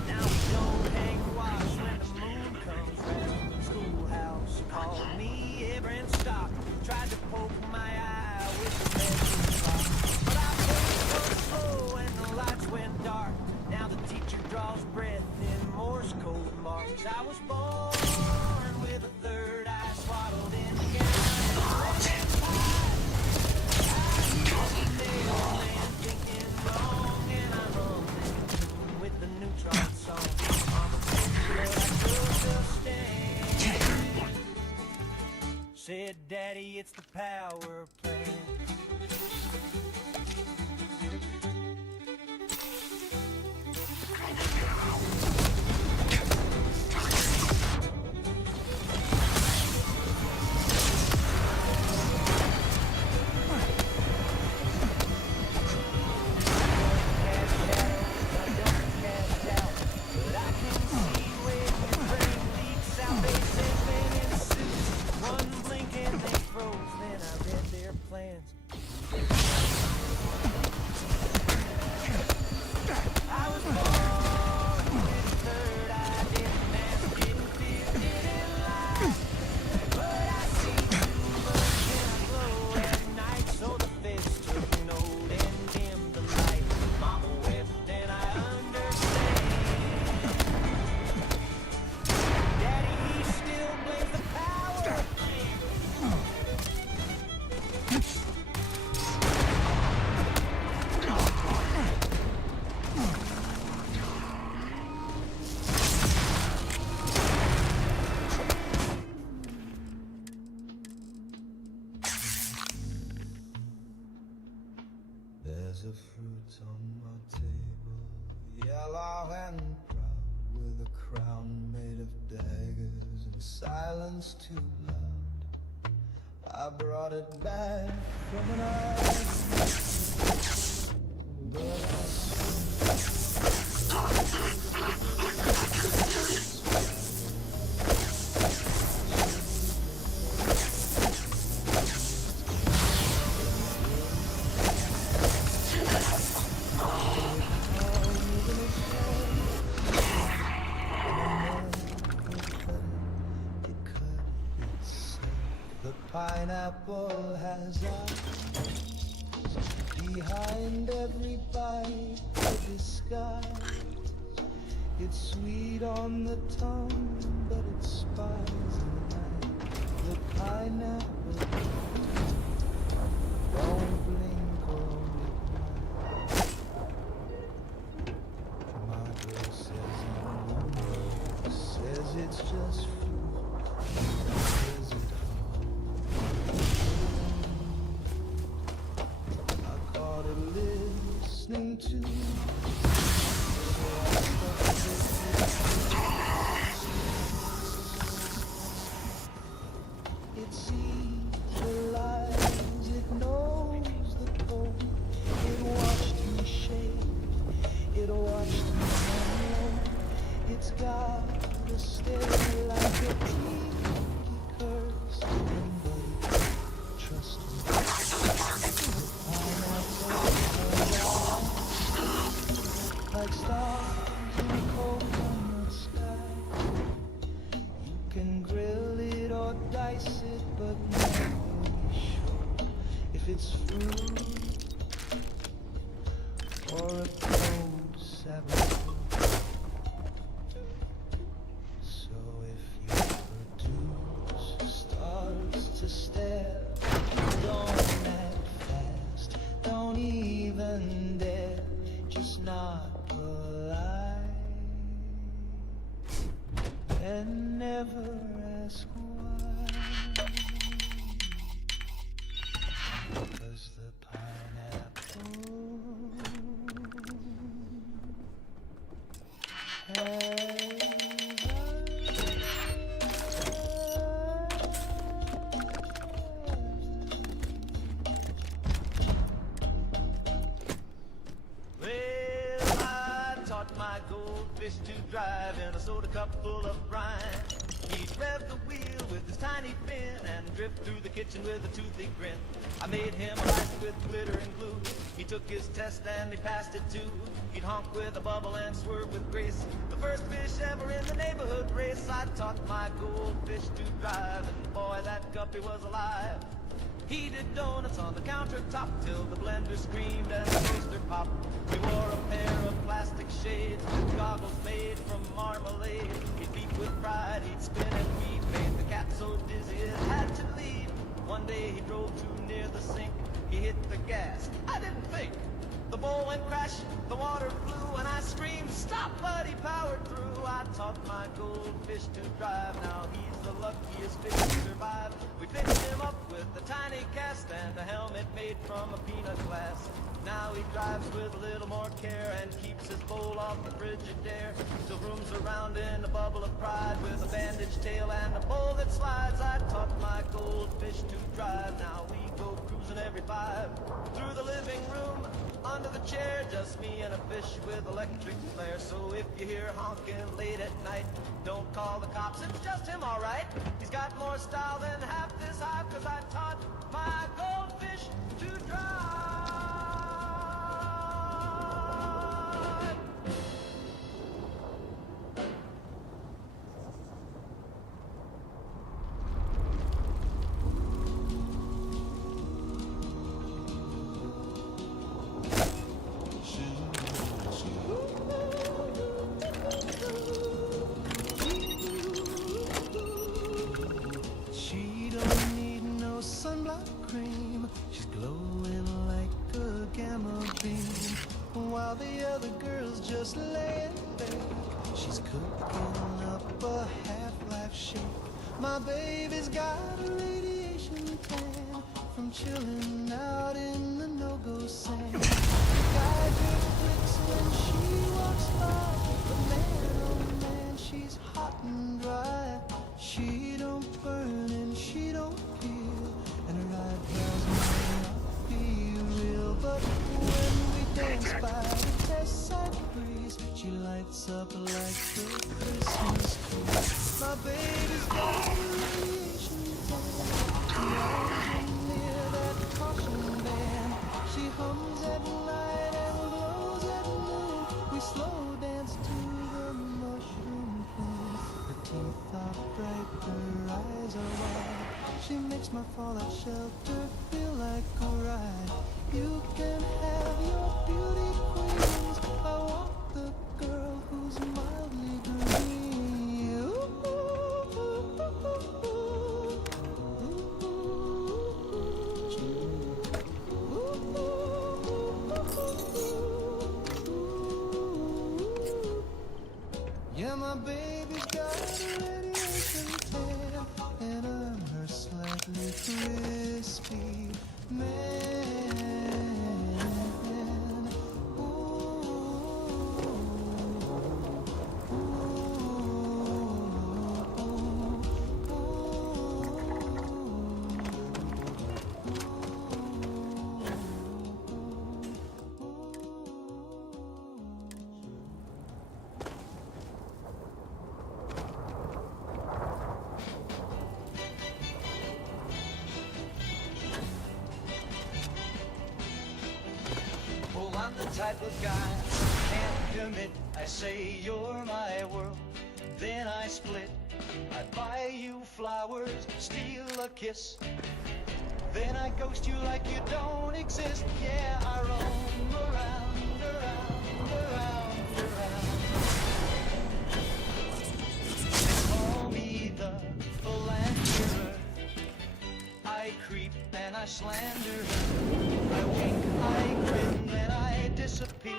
Now we don't hang watch when the moon comes round. Schoolhouse called me every stock. Tried to poke my eye with the bedroom clock. But I played so slow and the lights went dark. Now the teacher draws breath in Morse code marks. I was born with a third eye swaddled in the gown. Man thinking wrong, and I'm rolling with the neutron song. Mama said, but I could just stand. Said, Daddy, it's the power plant. cards on my table, yellow and proud, with a crown made of daggers and silence too loud. I brought it back from an island, but pineapple has eyes behind every bite of disguise. It's sweet on the tongue, but it spies in the night. The pineapple don't blink or ignite. My girl says I'm lonely, says it's just fruit. Is it listening to it sees the lies, it knows the code, it watched me shake, it watched me unload, it's got a stare like a tiki curse, but it trust me. Like stars in a coconut sky. You can grill it or dice it, but never be sure if it's fruit or a cold saboteur. So if your produce starts to stare, don't act fast, don't even dare, just not and never ask why. 'Cause the pineapple to drive in a soda cup full of brine. He'd rev the wheel with his tiny fin and drift through the kitchen with a toothy grin. I made him a light with glitter and glue. He took his test and he passed it too. He'd honk with a bubble and swerve with grace. The first fish ever in the neighborhood race. I taught my goldfish to drive, and boy, that guppy was alive. He did donuts on the countertop till the blender screamed and the toaster popped. He wore a pair of plastic shades with goggles made from marmalade. He'd beat with pride, he'd spin and weave, made the cat so dizzy it had to leave. One day he drove too near the sink, he hit the gas. I didn't think. The bowl went crash, the water flew, and I screamed, stop, but he powered through. I taught my goldfish to drive, now he's the luckiest fish to survive. We fixed him up with a tiny cast and a helmet made from a peanut glass. Now he drives with a little more care and keeps his bowl off the frigid air. Still rooms around in a bubble of pride with a bandaged tail and a bowl that slides. I taught my goldfish to drive, now we go cruising every 5. Through the living room, under the chair, just me and a fish with electric flare. So if you hear honking late at night, don't call the cops, it's just him, alright. He's got more style than half this hive, 'cause I taught my goldfish to drive. While the other girl's just laying there, she's cooking up a half-life shake My baby's got a radiation tan from chilling out in the no-go sand. The guy just clicks when she walks by, but man, oh man, she's hot and dry. She don't burn and she don't peel, and her eyebrows may not be real, but when we dance by the test side breeze, she lights up like the Christmas tree. My baby's got a radiation tan, near that caution band. She hums at night and glows at noon. We slow dance to the mushroom queen. Her teeth are bright, her eyes are wide. She makes my fallout shelter feel like a ride. You can have your beauty queens. I want the girl who's mildly green. Yeah, my baby's got a radiation tan, and I'm her slightly crispy man. I'm the type of guy I can't commit. I say you're my world, then I split. I buy you flowers, steal a kiss, then I ghost you like you don't exist. Yeah, I roam around, around, around, around. They call me the philanderer. I creep and I slander her. I wink, I grin, then I disappear.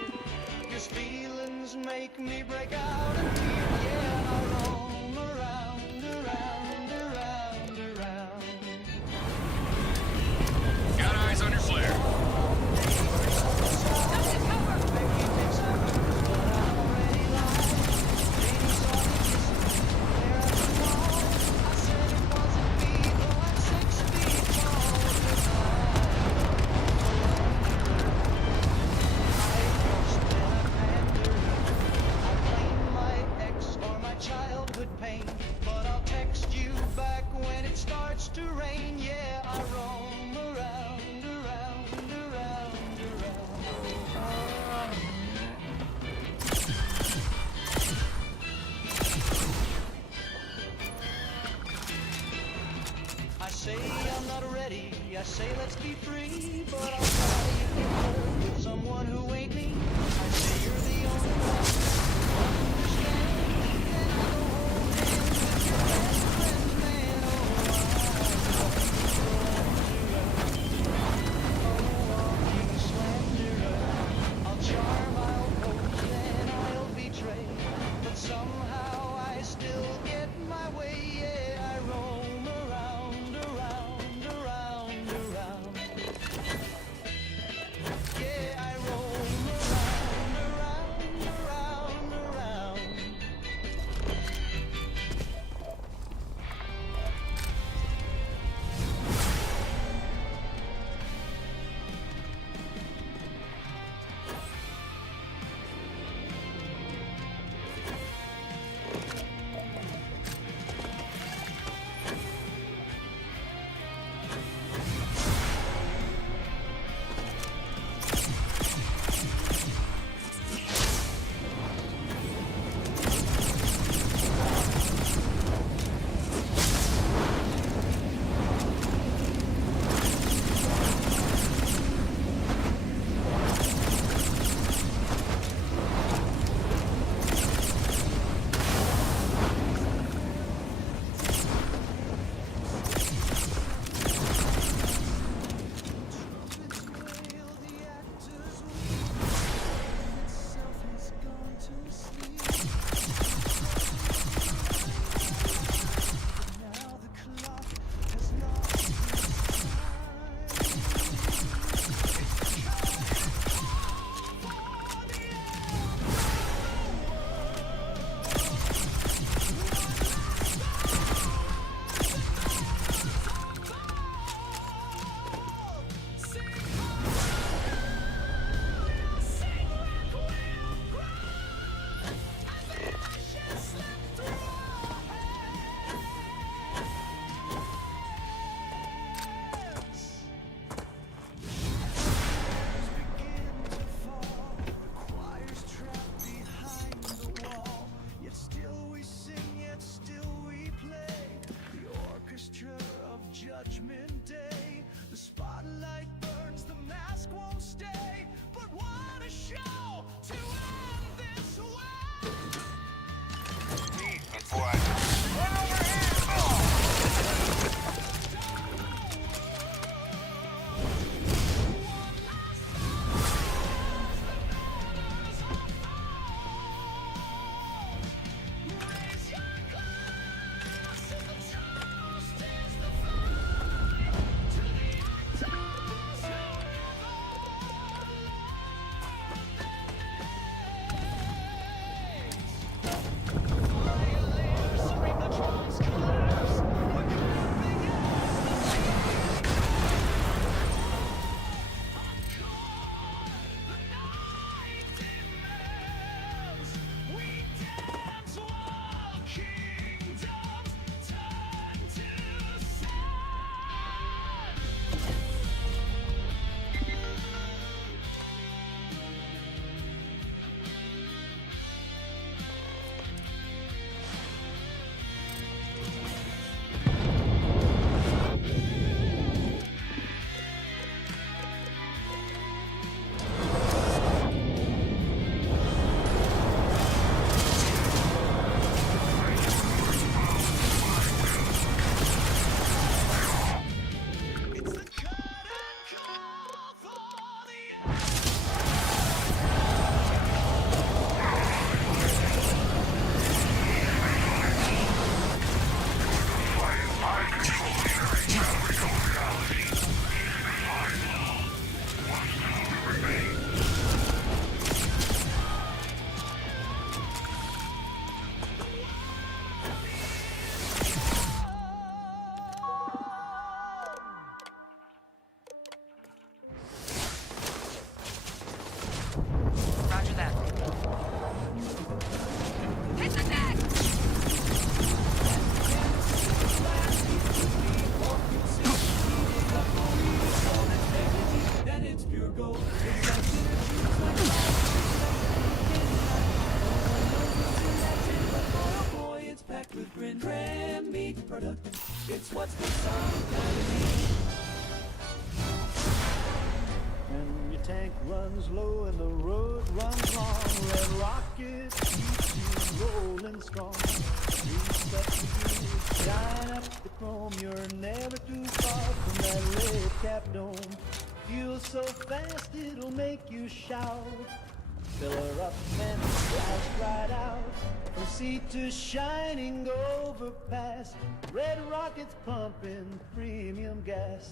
Cause feelings make me break out in fear. Yeah, I roam around, around, around, around. Got eyes on your flare. To rain, yeah, I roam around, around, around, around. I say I'm not ready, I say let's be free, but I'll try you get hurt with someone who ain't me. I say you're the only one who understands, and I go hold hands with your best friend, man. Charm, I'll pose, then I'll betray. But somehow I still get my way. Yeah, I roam around, around, around, around. Yeah, I roam around, around, around. vibrant, cram meat product. It's what's been so When your tank runs low and the road runs long, Red Rocket keeps you rolling strong. Grease up the gears, shine up the chrome. You're never too far from that red cap dome. Fuel so fast it'll make you shout. Fill her up and splash right out. From sea to shining overpass, Red Rocket's pumping premium gas.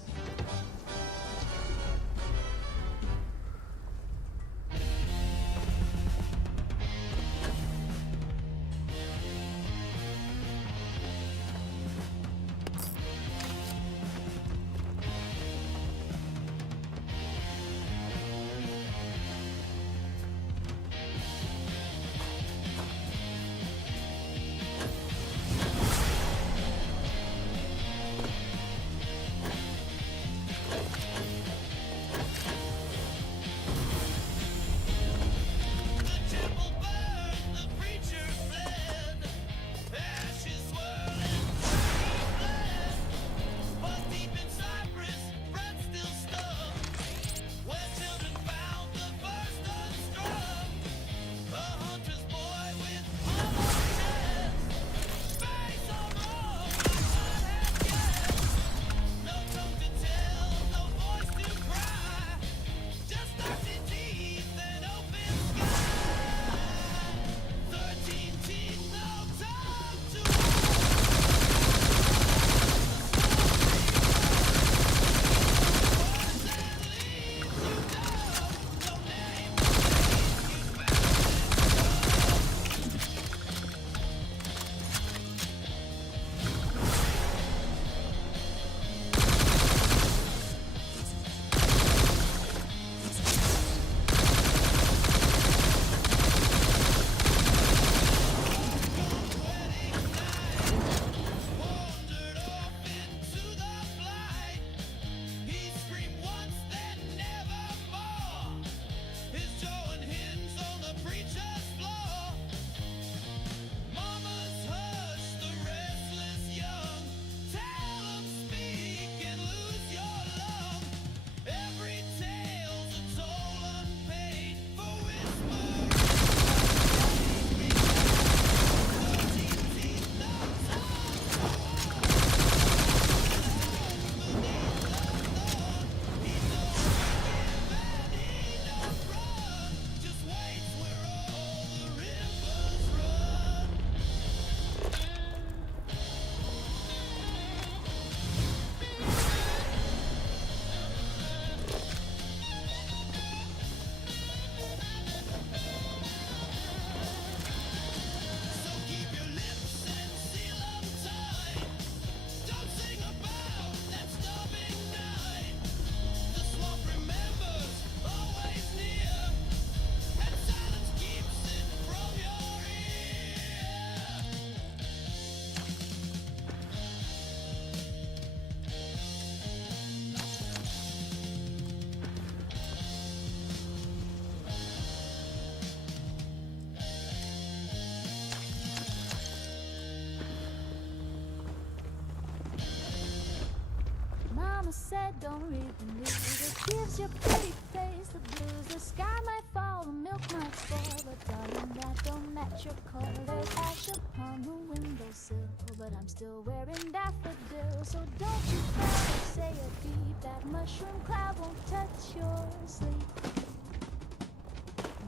Mama said don't read the news, it gives your pretty face the blues. The sky might fall, the milk might spoil, but darling, that don't match your color. There's ash upon the windowsill, but I'm still wearing daffodils. So don't you cry or say a peep, that mushroom cloud won't touch your sleep.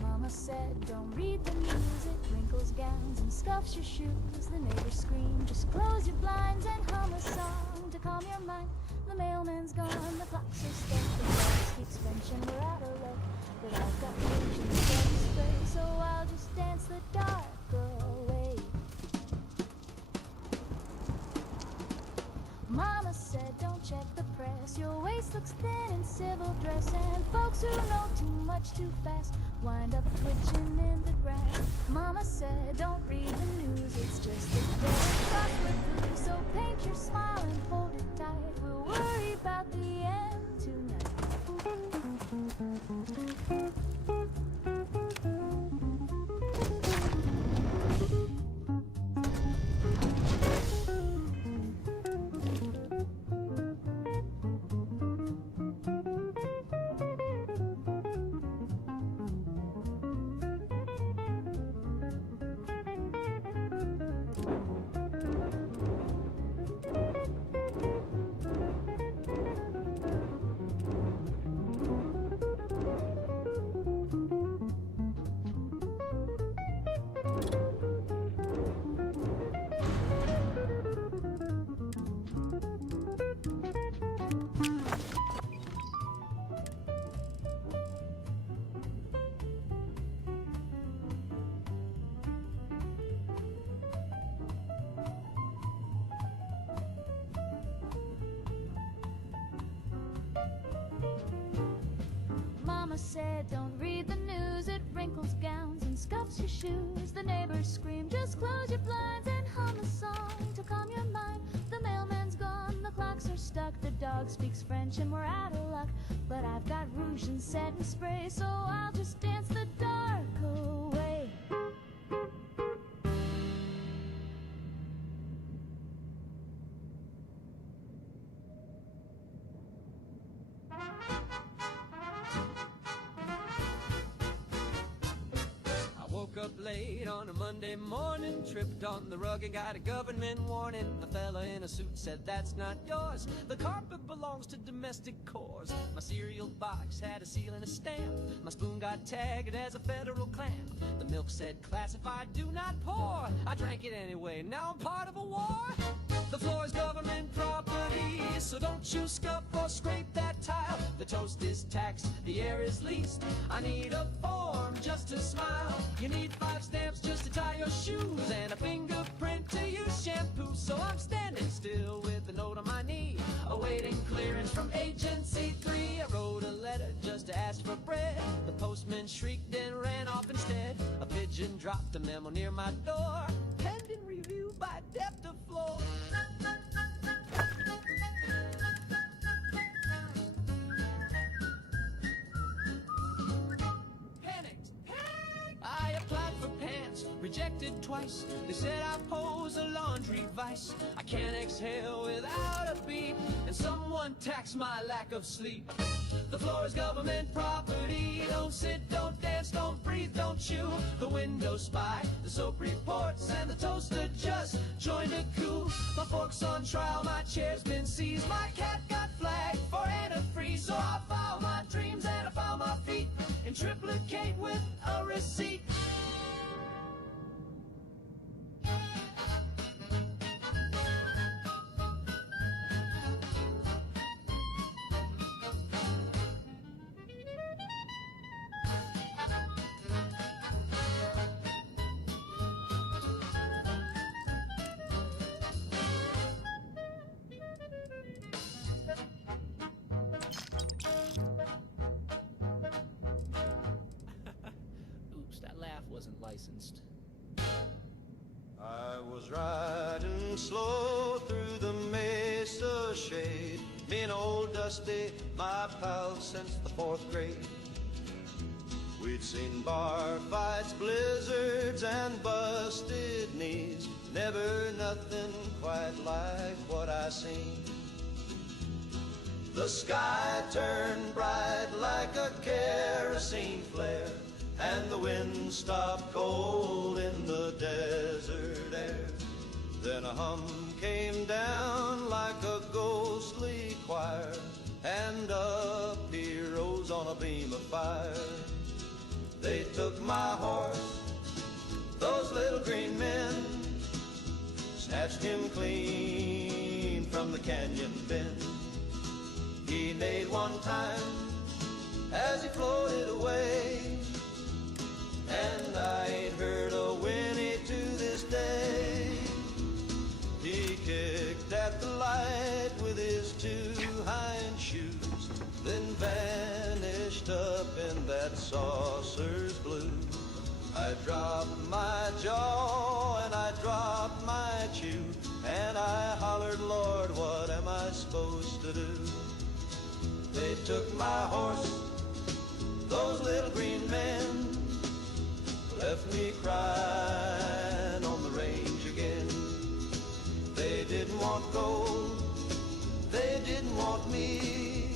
Mama said don't read the news, it wrinkles gowns and scuffs your shoes. The neighbors scream, just close your blinds and hum a song to calm your mind. The mailman's gone, the clock's so stuck, the dogs keeps mention we're out of luck. But I've got vision of spray, so I'll just dance the dark away. Mama said don't check the press, your waist looks thin in civil dress, and folks who know too much too fast wind up twitching in the grass. Mama said don't read the news, it's just a day chocolate blue. So paint your smile and hold it tight, we'll worry about the end tonight. Mama said, don't read the news, it wrinkles gowns and scuffs your shoes. The neighbors scream, just close your blinds and hum a song to calm your mind. The mailman's gone, the clocks are stuck, the dog speaks French and we're out of luck. But I've got rouge and set and spray, so I'll just dance the dark away. Up late on a Monday morning, tripped on the rug and got a government warning. A fella in a suit said, that's not yours, the carpet belongs to domestic cores. My cereal box had a seal and a stamp, my spoon got tagged as a federal clamp. The milk said, classified, do not pour. I drank it anyway, now I'm part of a war. The floor is government property, so don't you scuff or scrape that tile. The toast is taxed, the air is leased. I need a form just to smile. You need 5 stamps just to tie your shoes, and a fingerprint to use shampoo. So I'm standing still with a note on my knee, awaiting clearance from Agency 3. I wrote a letter just to ask for bread. The postman shrieked and ran off instead. A pigeon dropped a memo near my door, pending review by depth of floor. I applied for pants, rejected twice. They said I pose a laundry vice. I can't exhale without a beat, and someone taxed my lack of sleep. The floor is government property. Don't sit, don't dance, don't breathe, don't chew. The window spy, the soap reports, and the toaster just joined a coup. My fork's on trial, my chair's been seized. My cat got flagged for antifreeze. So I filed my dreams and I found my feet in triplicate with a receipt. Oops, that laugh wasn't licensed. I was riding slow through the mesa shade. Me and old Dusty, my pal since the 4th grade. We'd seen bar fights, blizzards, and busted knees. Never nothing quite like what I seen. The sky turned bright like a kerosene flare, and the wind stopped cold in the desert air. Then a hum came down like a ghostly choir, and up he rose on a beam of fire. They took my horse, those little green men, snatched him clean from the canyon bend. He neighed one time as he floated away, and I ain't heard a whinny to this day. He kicked at the light with his 2 hind shoes, then vanished up in that saucer's blue. I dropped my jaw and I dropped my chew, and I hollered, Lord, what am I supposed to do? They took my horse, those little green men, left me crying on the range again. They didn't want gold, they didn't want me,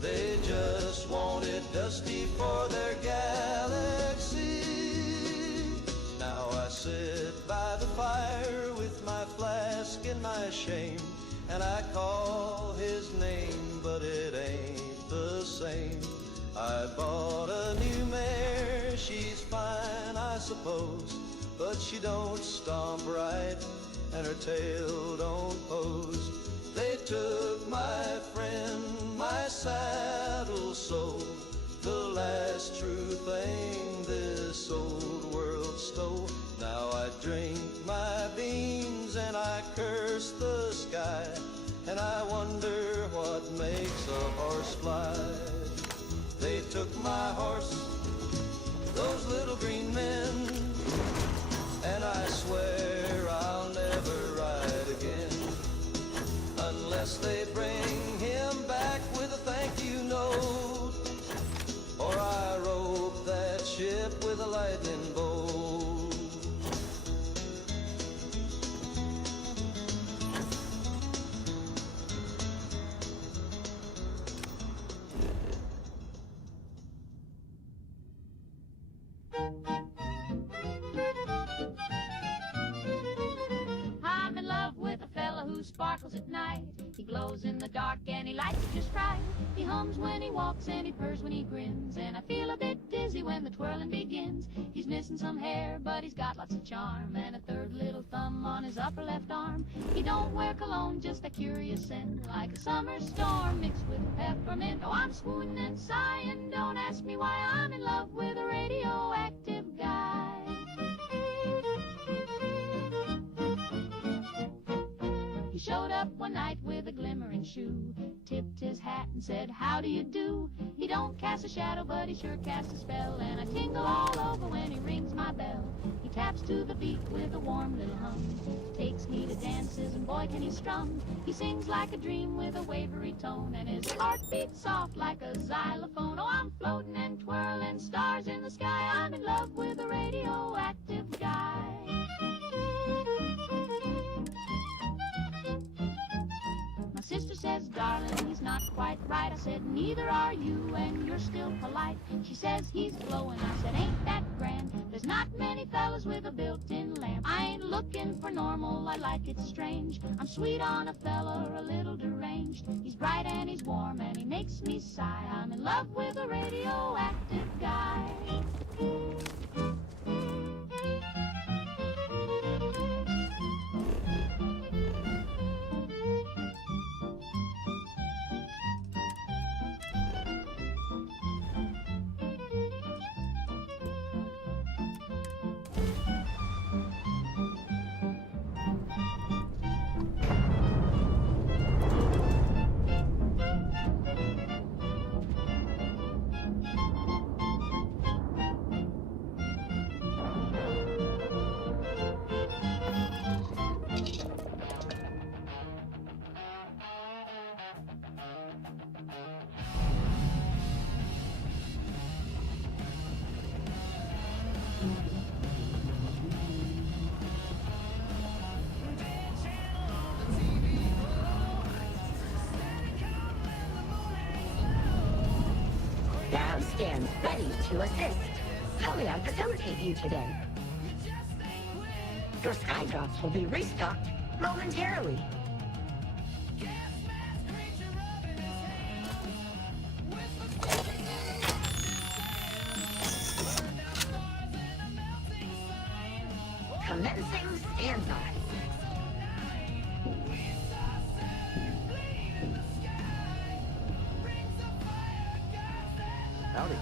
they just wanted Dusty for their galaxy. Now I sit by the fire with my flask and my shame, and I call his name, but it ain't the same. I bought a new mare, she's fine I suppose, but she don't stomp right and her tail don't pose. They took my friend, my saddle sold, the last true thing this old world stole. Now I drink my beans and I curse the sky, and I wonder what makes a horse fly. They they took my horse, those little green men, and I swear I'll never ride again unless they bring him back with a thank you note, or I rope that ship with a lightning bolt. I'm in love with a fella who sparkles at night. He glows in the dark and he lights it just right. He hums when he walks and he purrs when he grins, and I feel a bit dizzy when the twirling begins. He's missing some hair, but he's got lots of charm, and a third little thumb on his upper left arm. He don't wear cologne, just a curious scent, like a summer storm mixed with peppermint. Oh, I'm swooning and sighing, don't ask me why. I'm in love with a radioactive guy. He showed up one night with a glimmering shoe, tipped his hat and said, how do you do? He don't cast a shadow, but he sure casts a spell, and I tingle all over when he rings my bell. He taps to the beat with a warm little hum, takes me to dances, and boy can he strum. He sings like a dream with a wavery tone, and his heart beats soft like a xylophone. Oh, I'm floating and twirling, stars in the sky. I'm in love with a radioactive guy. My sister says, darling, he's not quite right. I said, neither are you, and you're still polite. She says, he's glowing. I said, ain't that grand? There's not many fellas with a built-in lamp. I ain't looking for normal, I like it strange. I'm sweet on a fella, a little deranged. He's bright and he's warm and he makes me sigh. I'm in love with a radioactive guy. Stands ready to assist. How may I facilitate you today? Your sky drops will be restocked momentarily. Commencing standby. Howdy.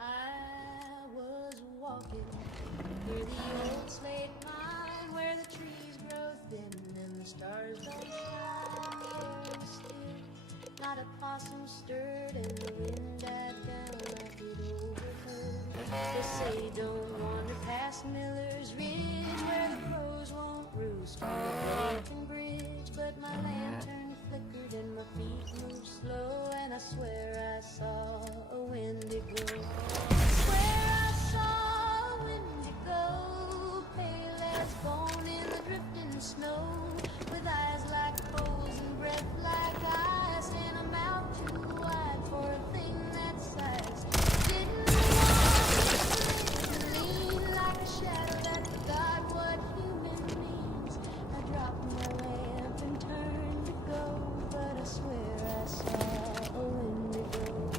I was walking near the old slate mine where the trees grow thin and the stars don't shine. There was still not a possum stirred and the wind died down like it overheard. They say don't wander past Miller's Ridge where the crows won't roost on the broken bridge, but my lantern flickered and my feet moved slow and I swear I saw a Wendigo. Swear I saw a Wendigo, pale as bone in the drifting snow, with eyes like coals and breath like ice, and a mouth too wide for a thing that size. Didn't want to lean like a shadow that forgot what human means. I dropped my lamp and turned to go, but I swear I saw a Wendigo.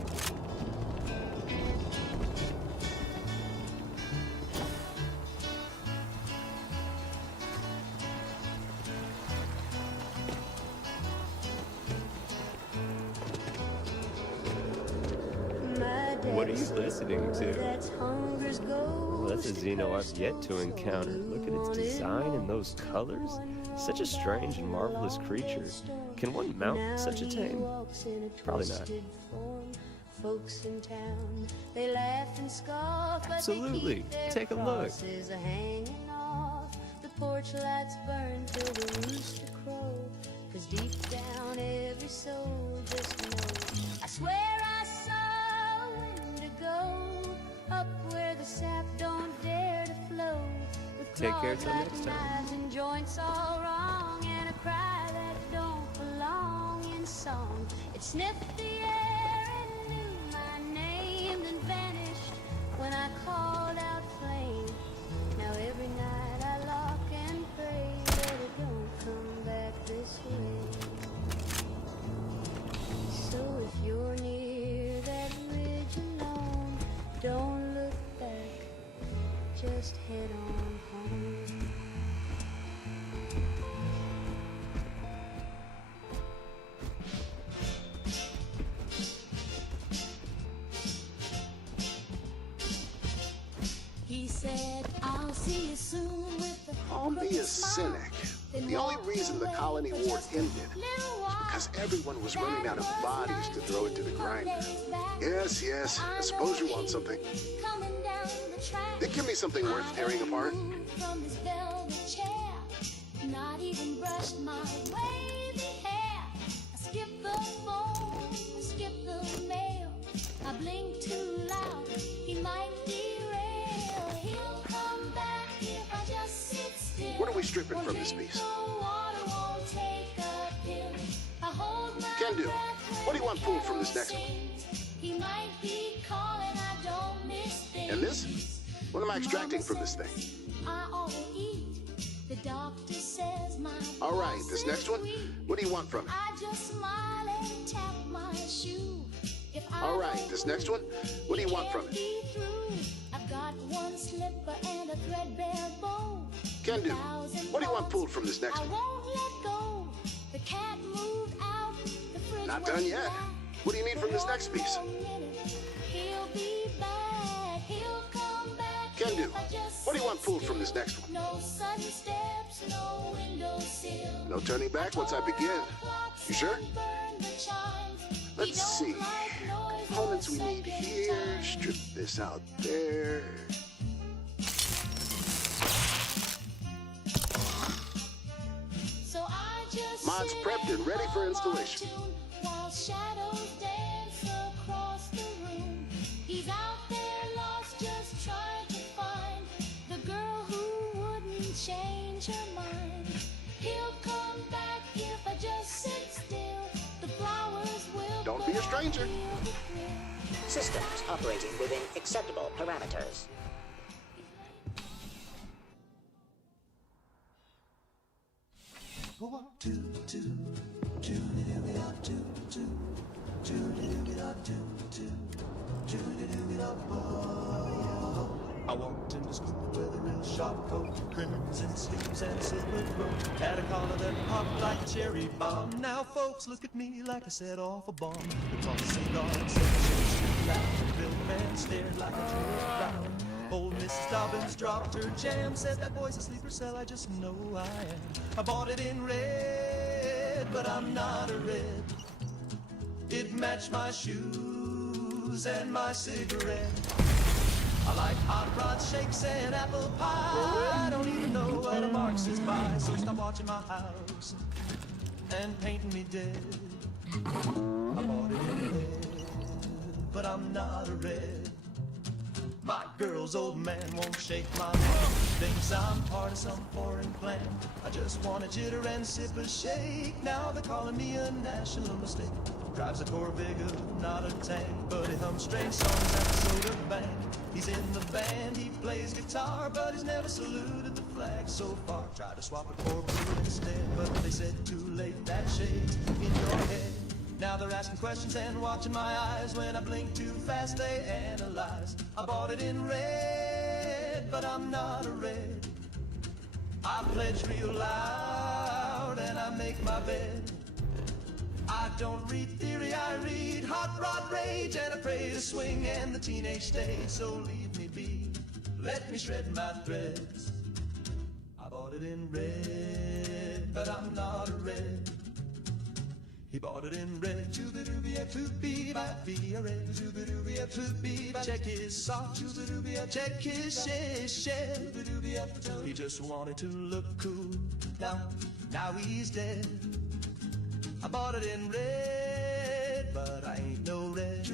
What are you listening to? Well, that's a Xeno I've yet to encounter. Look at its design and those colors. Such a strange and marvelous creature. Can one mount such a tame? Probably not. Folks in town, they laugh and scoff, but Absolutely. they keep their Take a look. crosses hanging off. The porch lights burn till the rooster crow, 'cause deep down every soul just knows. I swear I saw a Wendigo up where the sap don't dare to flow. With Take care claws till like next time. knives and joints all wrong, and a cry that don't belong in song. It sniffed the air and knew my name, then vanished when I called out flame. Now every night I lock and pray that it don't come back this way. So if you're near that ridge alone, don't look back, just head on home. He said, I'll see you soon with the Don't be a cynic. The only reason the colony war ended was because everyone was running out of bodies to throw into the grinder. Yes, yes, I suppose you want something. Then give me something worth tearing apart. From his velvet chair, not even brushed my wavy hair. I skipped the phone, I skipped the mail. I blinked too loud, he might derail. He'll come back if I just sit still. What are we stripping from this piece? Water won't take a pill. I hold my Can do. breath What do you want pulled from this next one? He might be calling, I don't miss things. And this? What am I extracting from this thing? I ought to eat. The doctor says my All right, this next one? What do you want from it? I just smile and tap my shoe. If I All right, this next one? What do you want from it? be through, I've got one slipper and a threadbare bow. Can do. What do you want pulled from this next I one? won't let go. The cat moved out. The fridge Not went done yet. black. What do you need from this next piece? He'll be back. He'll come back. Can do. if I just What do you want pulled from this next one? No sudden steps, no windowsill. No turning back once I begin. You sure? Let's see. Components we need here. Strip this out there. So I just Mods sit prepped and ready for installation. while shadows dance across the room. He's out there lost, just trying to find the girl who wouldn't change her mind. He'll come back if I just sit still. The flowers will. Don't be a stranger. Systems operating within acceptable parameters. I walked into school with a real sharp coat, crimson sleeves and silver throat. Had a collar that popped like a cherry bomb. Now folks look at me like I set off a bomb. The toss cigar and said too loud. The bill man stared like a tourist crowd. Old Mrs. Dobbins dropped her jam. Said that boy's a sleeper cell, I just know I am. I bought it in red, but I'm not a red. It matched my shoes and my cigarette. I like hot rod shakes and apple pie. I don't even know what a Marxist buy. So stop watching my house and painting me dead. I bought it in red, but I'm not a red. My girl's old man won't shake my hand. Thinks I'm part of some foreign plan. I just want a jitter and sip a shake. Now they're calling me a national mistake. Drives a Corvette, not a tank, but he hums strange songs at the soda bank. He's in the band, he plays guitar, but he's never saluted the flag so far. Tried to swap a Corvette instead, but they said too late, that shade's in your head. Now they're asking questions and watching my eyes. When I blink too fast, they analyze. I bought it in red, but I'm not a red. I pledge real loud and I make my bed. I don't read theory, I read hot rod rage, and I pray to swing and the teenage stage. So leave me be, let me shred my threads. I bought it in red, but I'm not a red. He bought it in red. Check his socks, check his shell. He just wanted to look cool. Now he's dead. I bought it in red, but I ain't no red.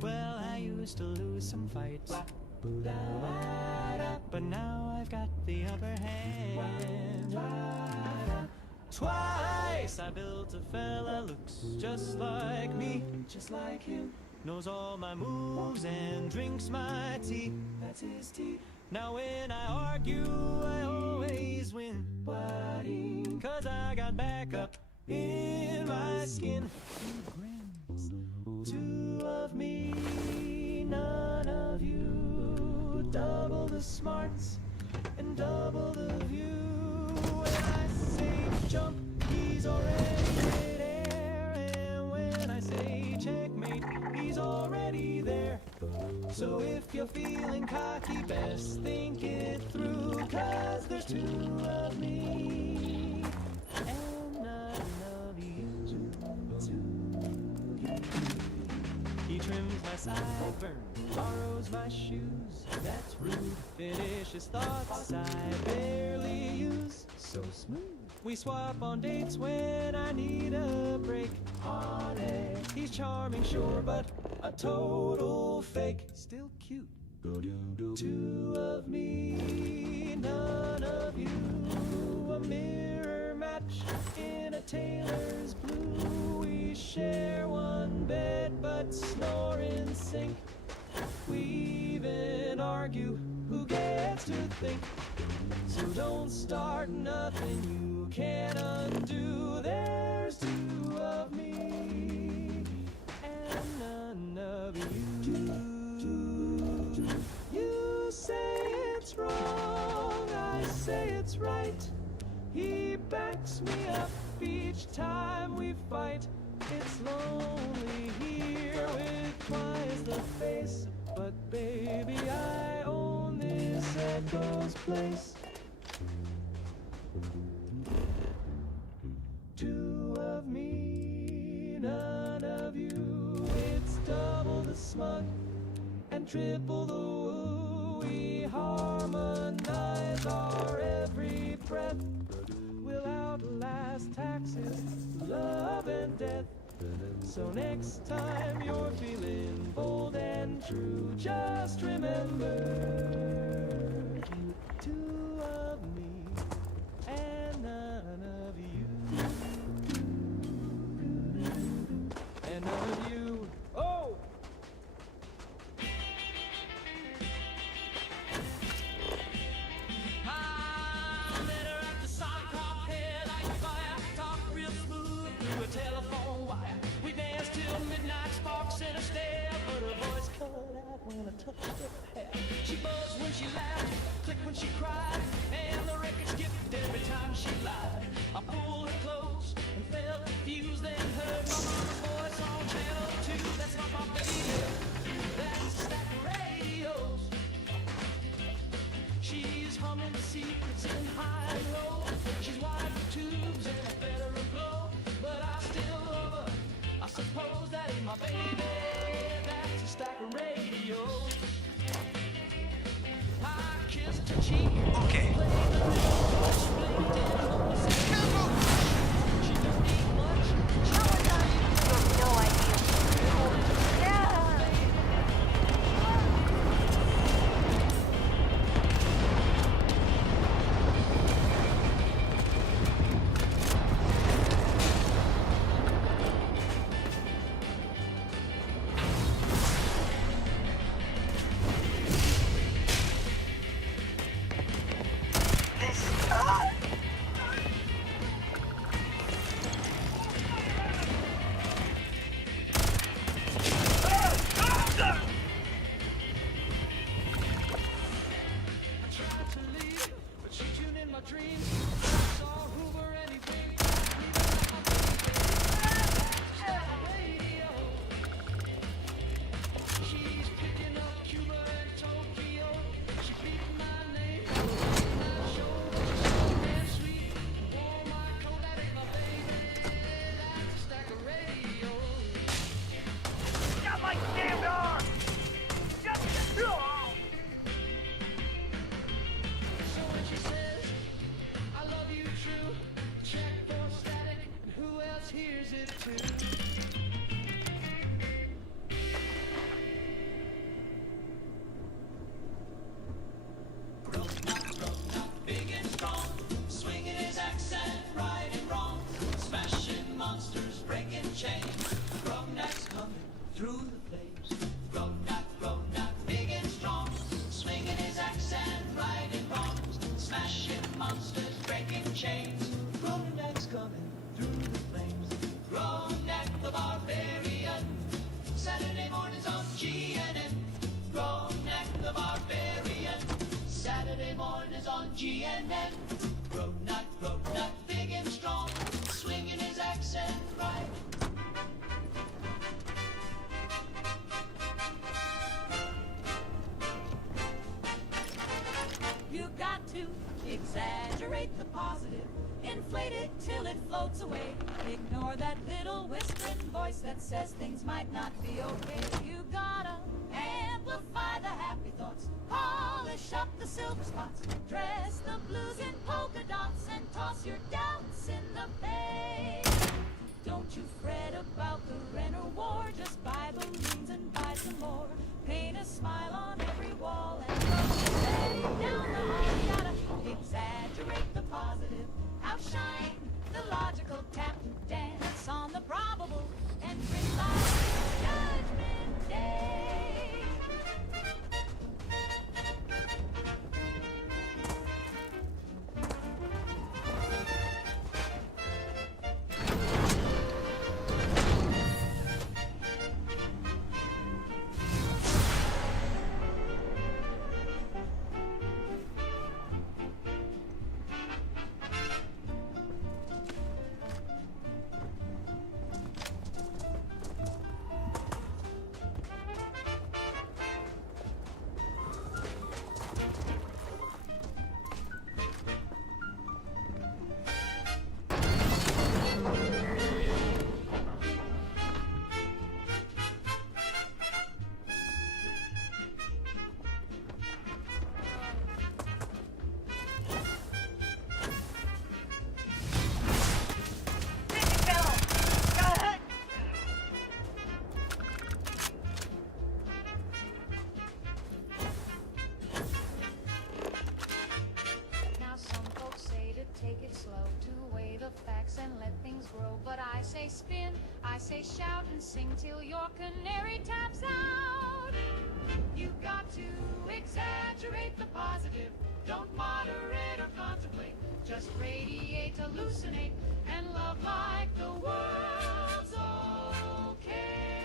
Well, I used to lose some fights, but now I've got the upper hand. Twice I built a fella, looks just like me, just like him. Knows all my moves and drinks my tea. That's his tea. Now when I argue, I always win. Cause I got backup in my skin. Two of me, none of you. Double the smarts and double the view. When I say jump, he's already midair. And when I say checkmate, he's already there. So if you're feeling cocky, best think it through. Cause there's two of me and none of you. He trims my sideburns, borrows my shoes. That's rude. Finishes thoughts I barely use. So smooth. We swap on dates when I need a break. On it. He's charming, sure, but a total fake. Still cute. Two of me, none of you. A mirror match in a tailor's blue. We share one bed but snore in sync. We even argue who gets to think. So don't start nothing you can't undo. There's two of me and none of you. You say it's wrong, I say it's right. He backs me up each time we fight. It's lonely here with twice the face, but baby, I own this Echo's place. Two of me, none of you. It's double the smug and triple the woo. We harmonize our every breath. We'll outlast taxes, love and death. So next time you're feeling bold and true, just remember, two of me and none of you. And none of you. Oh! I met her at the Sonic Hall. She buzzed when she laughed, clicked when she cried, and the record skipped every time she lied. I pulled her close and felt confused, then heard my mama's voice on channel 2. That's not my baby, that's a stack of radios. She's humming secrets in high and low. She's wired for tubes and a better glow, but I still love her. I suppose that ain't my baby, that's a stack of radios. I kissed her cheek. Okay. Exaggerate the positive, inflate it till it floats away. Ignore that little whispering voice that says things might not be okay. You gotta amplify the happy thoughts, polish up the silver spots, dress the blues in polka dots, and toss your doubts in the bay. Don't you fret about the rent or war, just buy balloons and buy some more. Paint a smile on every wall and lay down the hall. You gotta exaggerate the positive, outshine the logical, tap dance on the probable, and realize Judgment Day. say spin, I say shout and sing till your canary taps out. You got to exaggerate the positive, don't moderate or contemplate, just radiate, hallucinate, and love like the world's okay.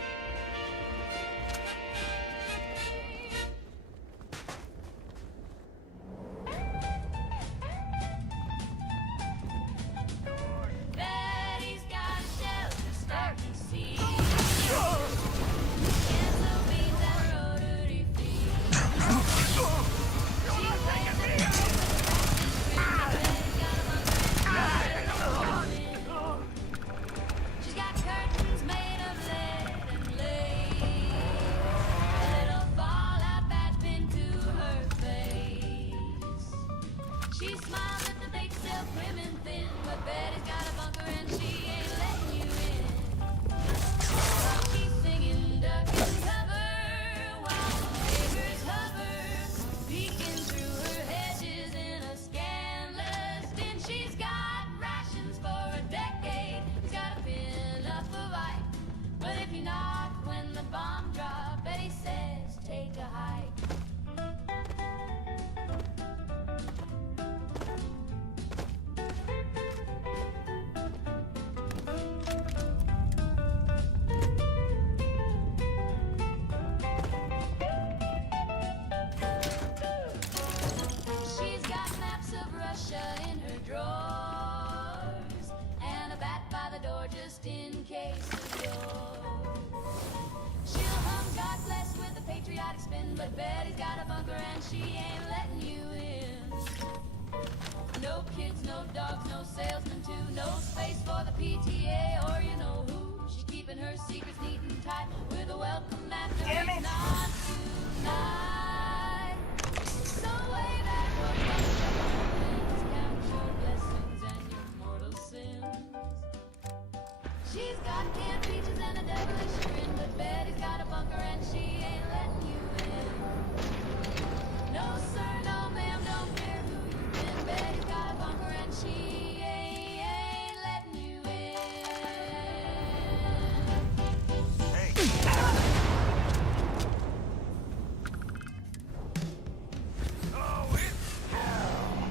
Betty knocked when the bomb dropped. Betty says, take a hike. She's got maps of Russia in her drawers and a bat by the door just in case of yours. She'll hum God bless with a patriotic spin, but Betty's got a bunker and she ain't letting you in. No kids, no dogs, no salesmen too, no space for the PTA or you know who. She's keeping her secrets neat and tight with a welcome mat. No, not tonight. So wave at her, count your blessings and your mortal sins. She's got canned peaches and a devilish grin, but Betty's got a bunker and she ain't letting you in. No sir, no ma'am, don't care who you've been. Betty's got a bunker and she ain't letting you in. Hey. Oh, it's hell.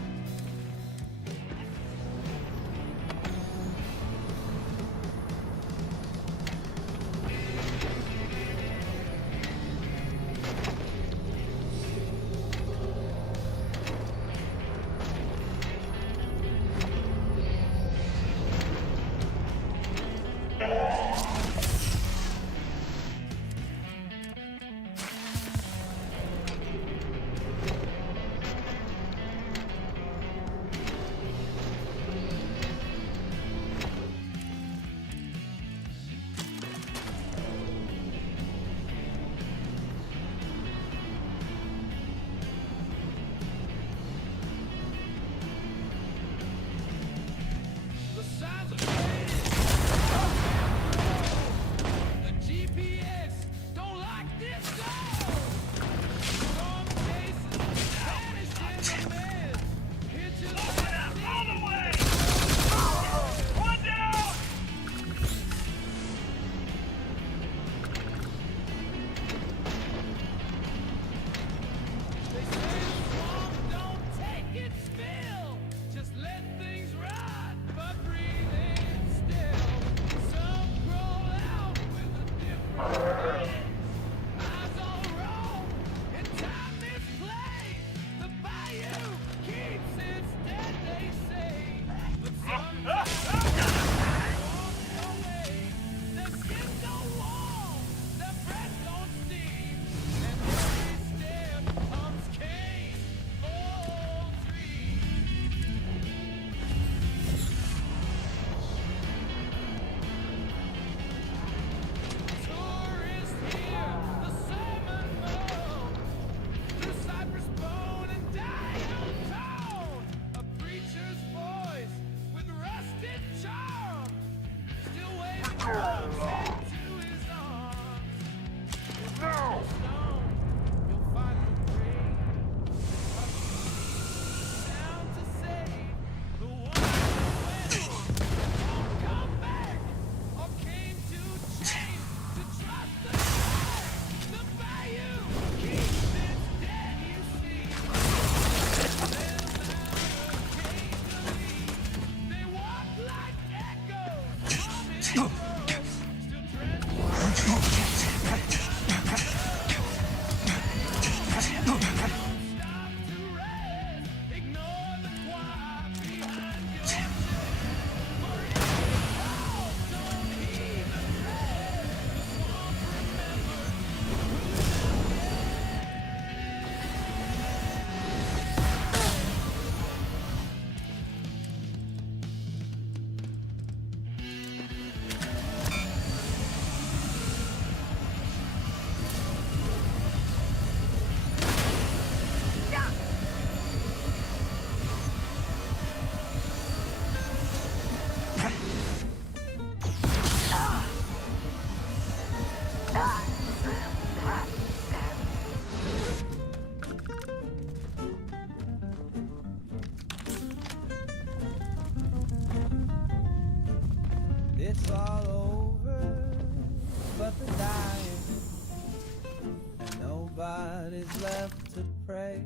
to pray.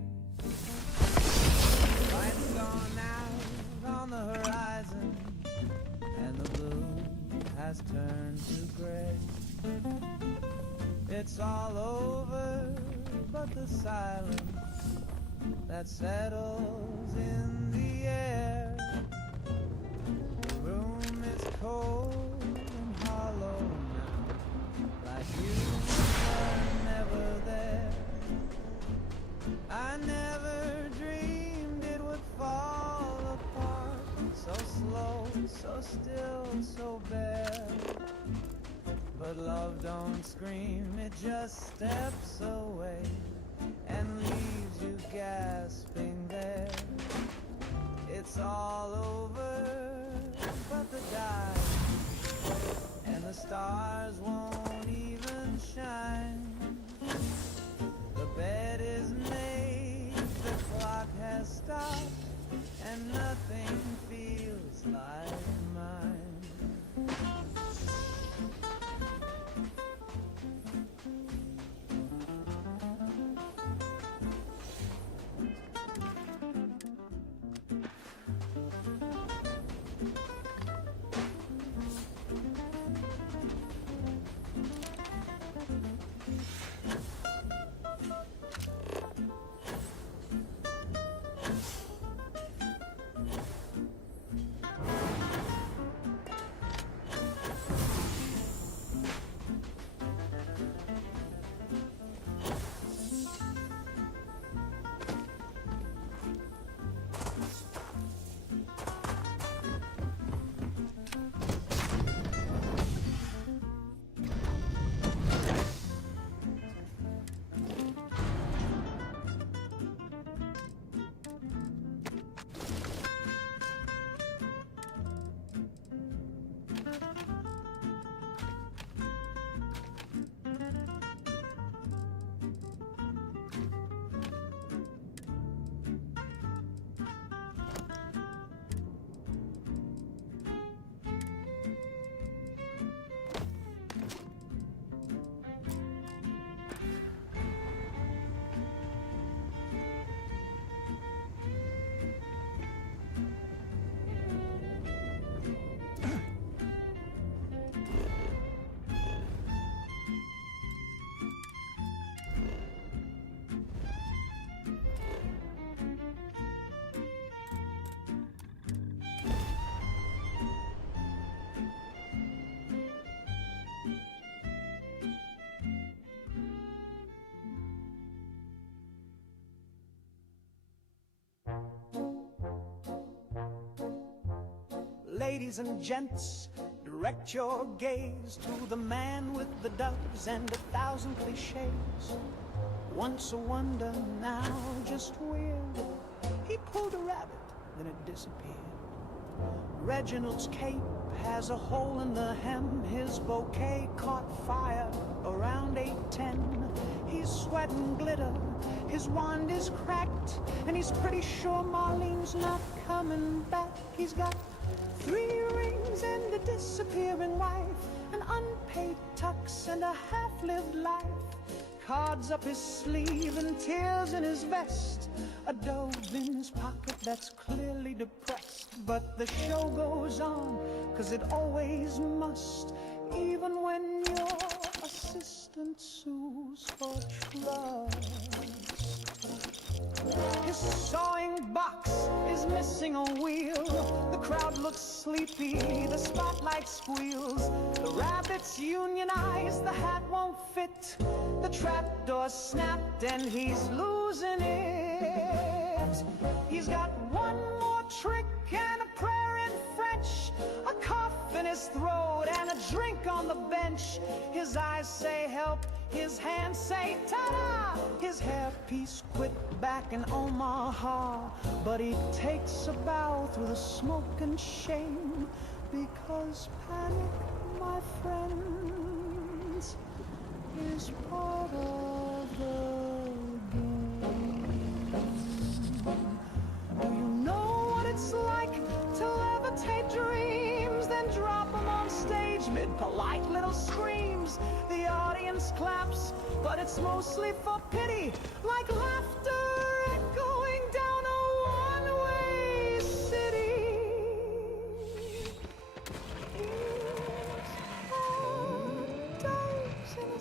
Lights gone out on the horizon, and the blue has turned to gray. It's all over, but the silence that settles in the air. The room is cold and hollow now, like you were never there. I never dreamed it would fall apart, so slow, so still, so bare. But love don't scream, it just steps away and leaves you gasping there. It's all over, but the dial and the stars won't even shine. The bed is made, the clock has stopped, and nothing feels like mine. Ladies and gents, direct your gaze to the man with the doves and 1,000 cliches. Once a wonder, now just weird. He pulled a rabbit, then it disappeared. Reginald's cape has a hole in the hem. His bouquet caught fire around 8:10. He's sweating glitter, his wand is cracked, and he's pretty sure Marlene's not coming back. He's got 3 rings and a disappearing wife, an unpaid tux and a half-lived life. Cards up his sleeve and tears in his vest, a dove in his pocket that's clearly depressed. But the show goes on, 'cause it always must, even when your assistant sues for trust. His sawing box is missing a wheel. The crowd looks sleepy, the spotlight squeals. The rabbits unionize, the hat won't fit. The trapdoor's snapped and he's losing it. He's got one more trick and a prayer in French, a cough in his throat and a drink on the bench. His eyes say help, his hands say ta-da. His hairpiece quit back in Omaha, but he takes a bow through the smoke and shame, because panic, my friends, is part of the game. Do you know what it's like to levitate dreams, then drop them on stage mid-polite little screams. The audience claps, but it's mostly for pity, like laughter echoing down a one-way city.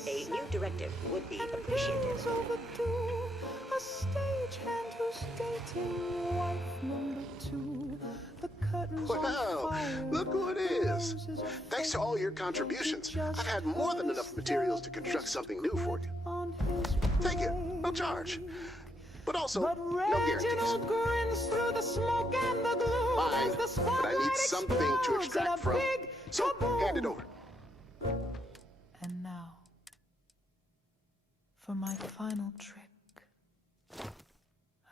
A new directive would be appreciated. Overdue. A stagehand who's dating wife number 2. The curtains on Wow, fire, look who it is. Thanks to all your contributions, I've had more than enough materials to construct something new for you. Take it, no charge. But also, no guarantees. grins through the smoke and the gloom. Fine, as the but I need spotlight something to explodes in extract a from. big So, kaboom. hand it over. And now, for my final trick,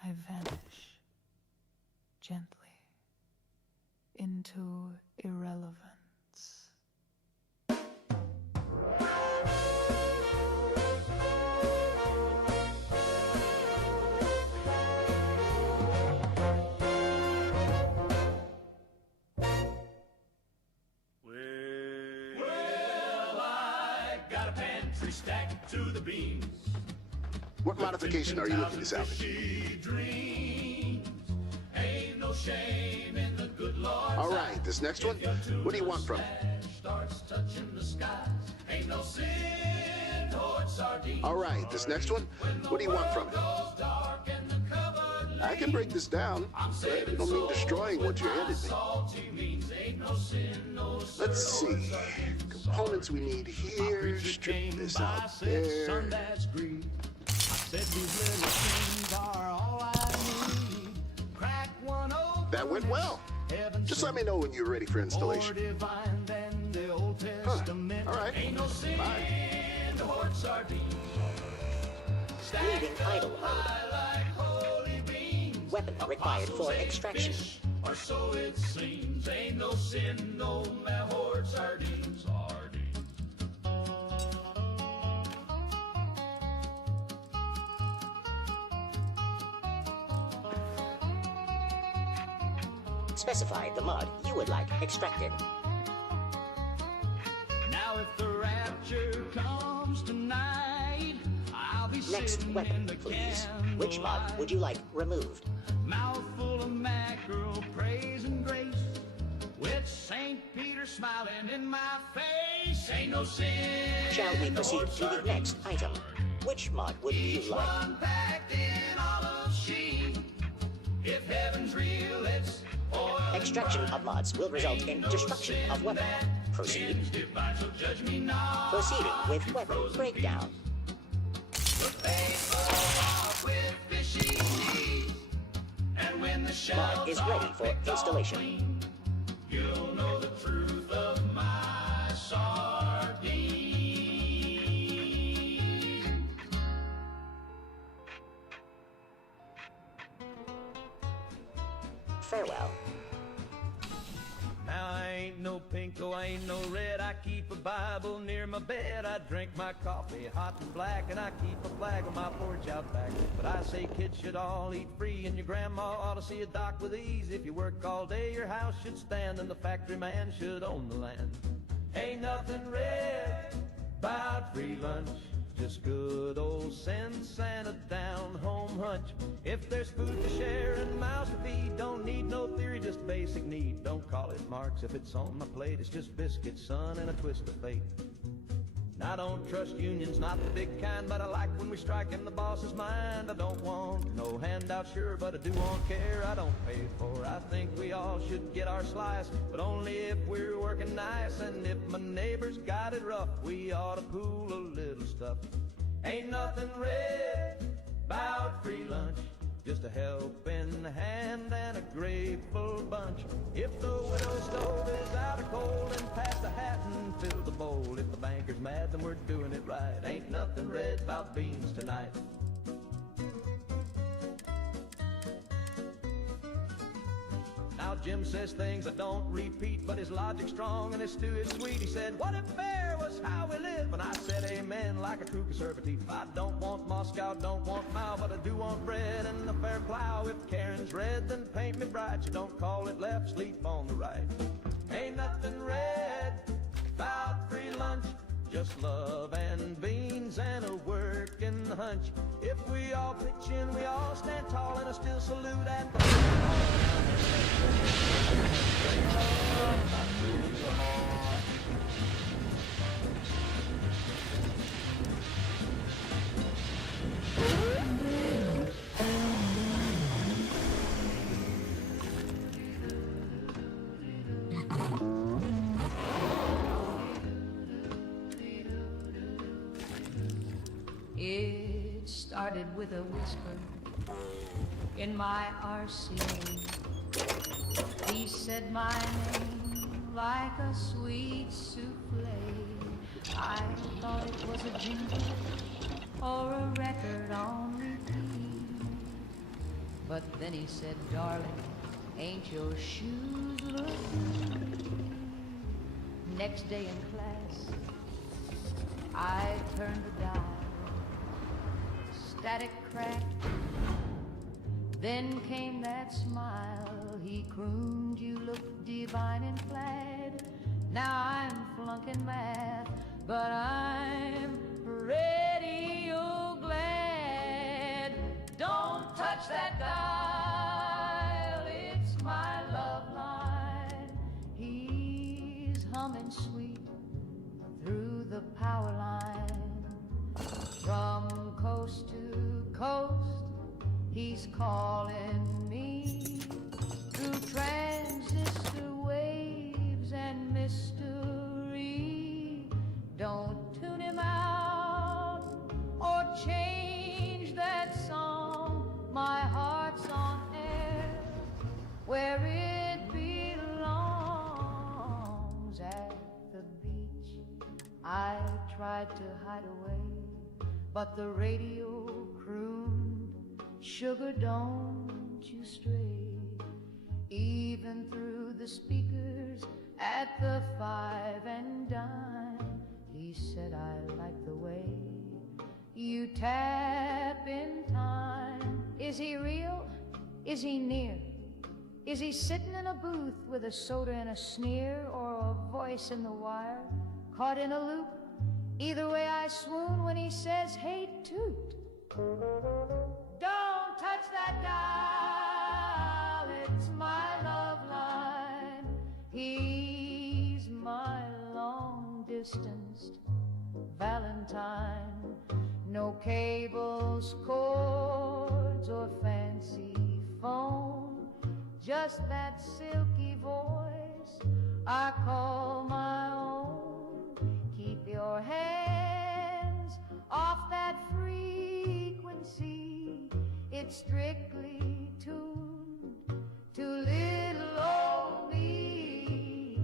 I vanish gently into irrelevance. Stacked to the beams. What modification are you looking to salvage? Ain't no shame in the good Lord's All right, this next one, what do you want from it? starts touching the skies. Ain't no sin toward sardines. All right, this next one, what do you want from it? I can break this down, but I don't mean destroying what you handed me. Let's see. Components we need here. Strip this out there. That went well. Just let me know when you're ready for installation. Huh. All right. Bye. Leaving idle mode. Weapon required for extraction. Or so it seems. Ain't no sin, no mahort sardines. Specify the mod you would like extracted. Now if the rapture comes tonight, I'll be Next weapon, please. Which mod would you like removed? Mouthful of mackerel, praise and grace, with St. Peter smiling in my face. Ain't no sin. Shall we proceed to the next item? Which mod would you like? Unpacked in olive sheen. If heaven's real, it's oil. Extraction of mods will result in destruction of weapon. Proceed. Proceeding with weapon breakdown. Mod is ready for installation. You'll know the truth of my sardine. Farewell. Now I ain't no pinko, I ain't no red. I keep a Bible near my bed. I drink my coffee hot and black, and I keep a flag on my porch out back. But I say kids should all eat free, and your grandma ought to see a doc with ease. If you work all day, your house should stand, and the factory man should own the land. Ain't nothing red about free lunch, just good old sense and a down-home hunch. If there's food to share and mouths to feed, don't need no theory, just basic need. Don't call it Marx if it's on my plate. It's just biscuits, son, and a twist of fate. I don't trust unions, not the big kind, but I like when we strike in the boss's mind. I don't want no handout, sure, but I do want care I don't pay for. I think we all should get our slice, but only if we're working nice. And if my neighbor's got it rough, we ought to pool a little stuff. Ain't nothing red about free lunch, just a helping hand and a grateful bunch. If the widow's stove is out of coal, then pass the hat and fill the bowl. If the banker's mad, then we're doing it right. Ain't nothing red about beans tonight. Now Jim says things I don't repeat, but his logic's strong and his stew is sweet. He said, what if fair was how we live? And I said amen like a true conservative. I don't want Moscow, don't want Mao, but I do want bread and a fair plow. If Karen's red, then paint me bright. You don't call it left, sleep on the right. Ain't nothing red about free lunch, just love and beans and a working hunch. If we all pitch in, we all stand tall and I still salute at the It started with a whisper in my RCA. He said my name like a sweet souffle. I thought it was a jingle or a record on repeat. But then he said, darling, ain't your shoes look good? Next day in class, I turned the dial. Static crack. Then came that smile. He crooned, you look divine in plaid. Now I'm flunking math, but I'm radio glad. Don't touch that dial, it's my love line. He's humming sweet through the power line. From coast to coast, he's calling me through transistor waves and mystery. Don't tune him out or change that song. My heart's on air where it belongs. At the beach, I tried to hide away, but the radio crooned, sugar, don't you stray. Even through the speakers at the Five and Dime, he said, I like the way you tap in time. Is he real? Is he near? Is he sitting in a booth with a soda and a sneer, or a voice in the wire caught in a loop? Either way I swoon when he says, hey, toot. Don't touch that dial, it's my love line. He's my long-distanced Valentine. No cables, cords, or fancy phone, just that silky voice I call my own. Keep your hands off that frequency, it's strictly tuned to little old me.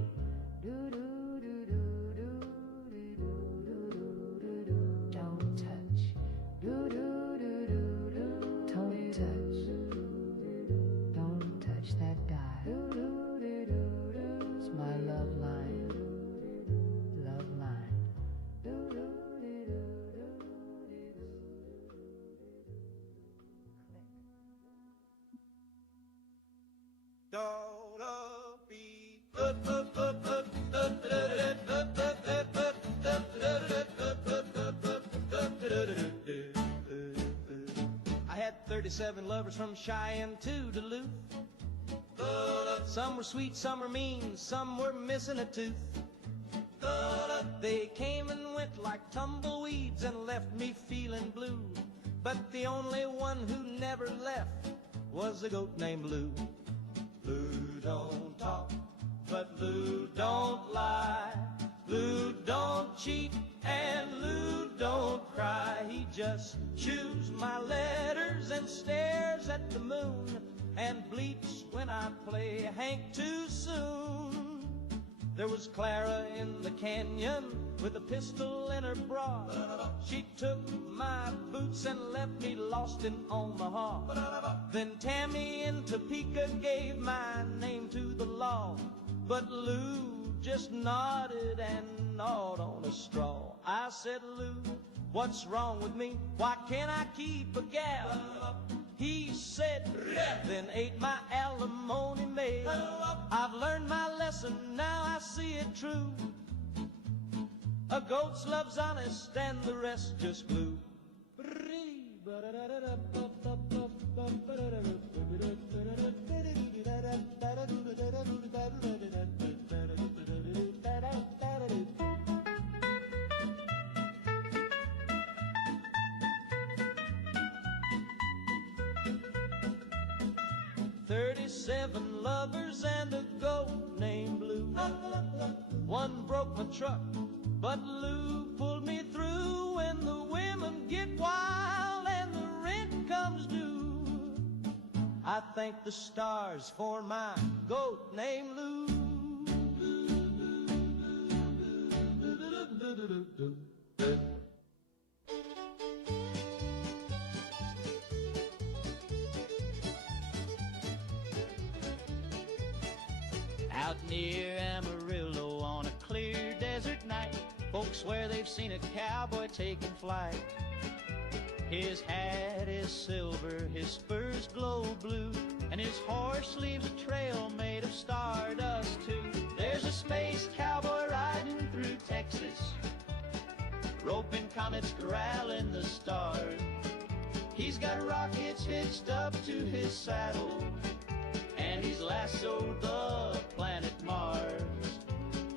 Don't touch. Don't touch. Don't touch that dial. It's my love line. Love line. I had 37 lovers from Cheyenne to Duluth. Some were sweet, some were mean, some were missing a tooth. They came and went like tumbleweeds and left me feeling blue. But the only one who never left was a goat named Lou. Lou don't talk, but Lou don't lie. Lou don't cheat, and Lou don't cry. He just chews my letters and stares at the moon, and bleats when I play Hank too soon. There was Clara in the canyon with a pistol in her bra. She took my boots and left me lost in Omaha. Then Tammy in Topeka gave my name to the law. But Lou just nodded and gnawed on a straw. I said, Lou, what's wrong with me? Why can't I keep a gal? He said, then ate my alimony mail. I've learned my lesson, now I see it true. A goat's love's honest and the rest just glue. "37 lovers and a goat named Blue. One broke my truck, but Lou pulled me through. When the women get wild and the rent comes due, I thank the stars for my goat named Lou." Out near Amarillo on a clear desert night, folks swear they've seen a cowboy taking flight. His hat is silver, his spurs glow blue, and his horse leaves a trail made of stardust too. There's a space cowboy riding through Texas, roping comets, corralling the stars. He's got rockets hitched up to his saddle, and he's lassoed the planet Mars.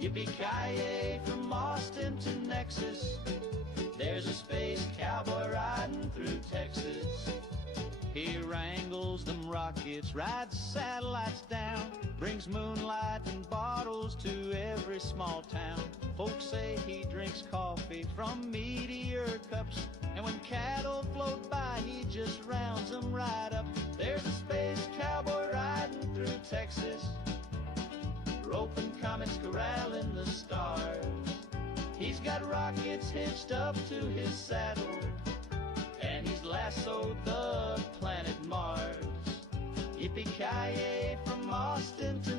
Yippee-ki-yay from Austin to Nexus, there's a space cowboy riding through Texas. He wrangles them rockets, rides satellites down, brings moonlight and bottles to every small town. Folks say he drinks coffee from meteor cups, and when cattle float by, he just rounds them right up. There's a space cowboy riding through Texas, roping comets, corralling the stars. He's got rockets hitched up to his saddle, and he's lassoed the planet Mars. Yippee-ki-yay from Austin to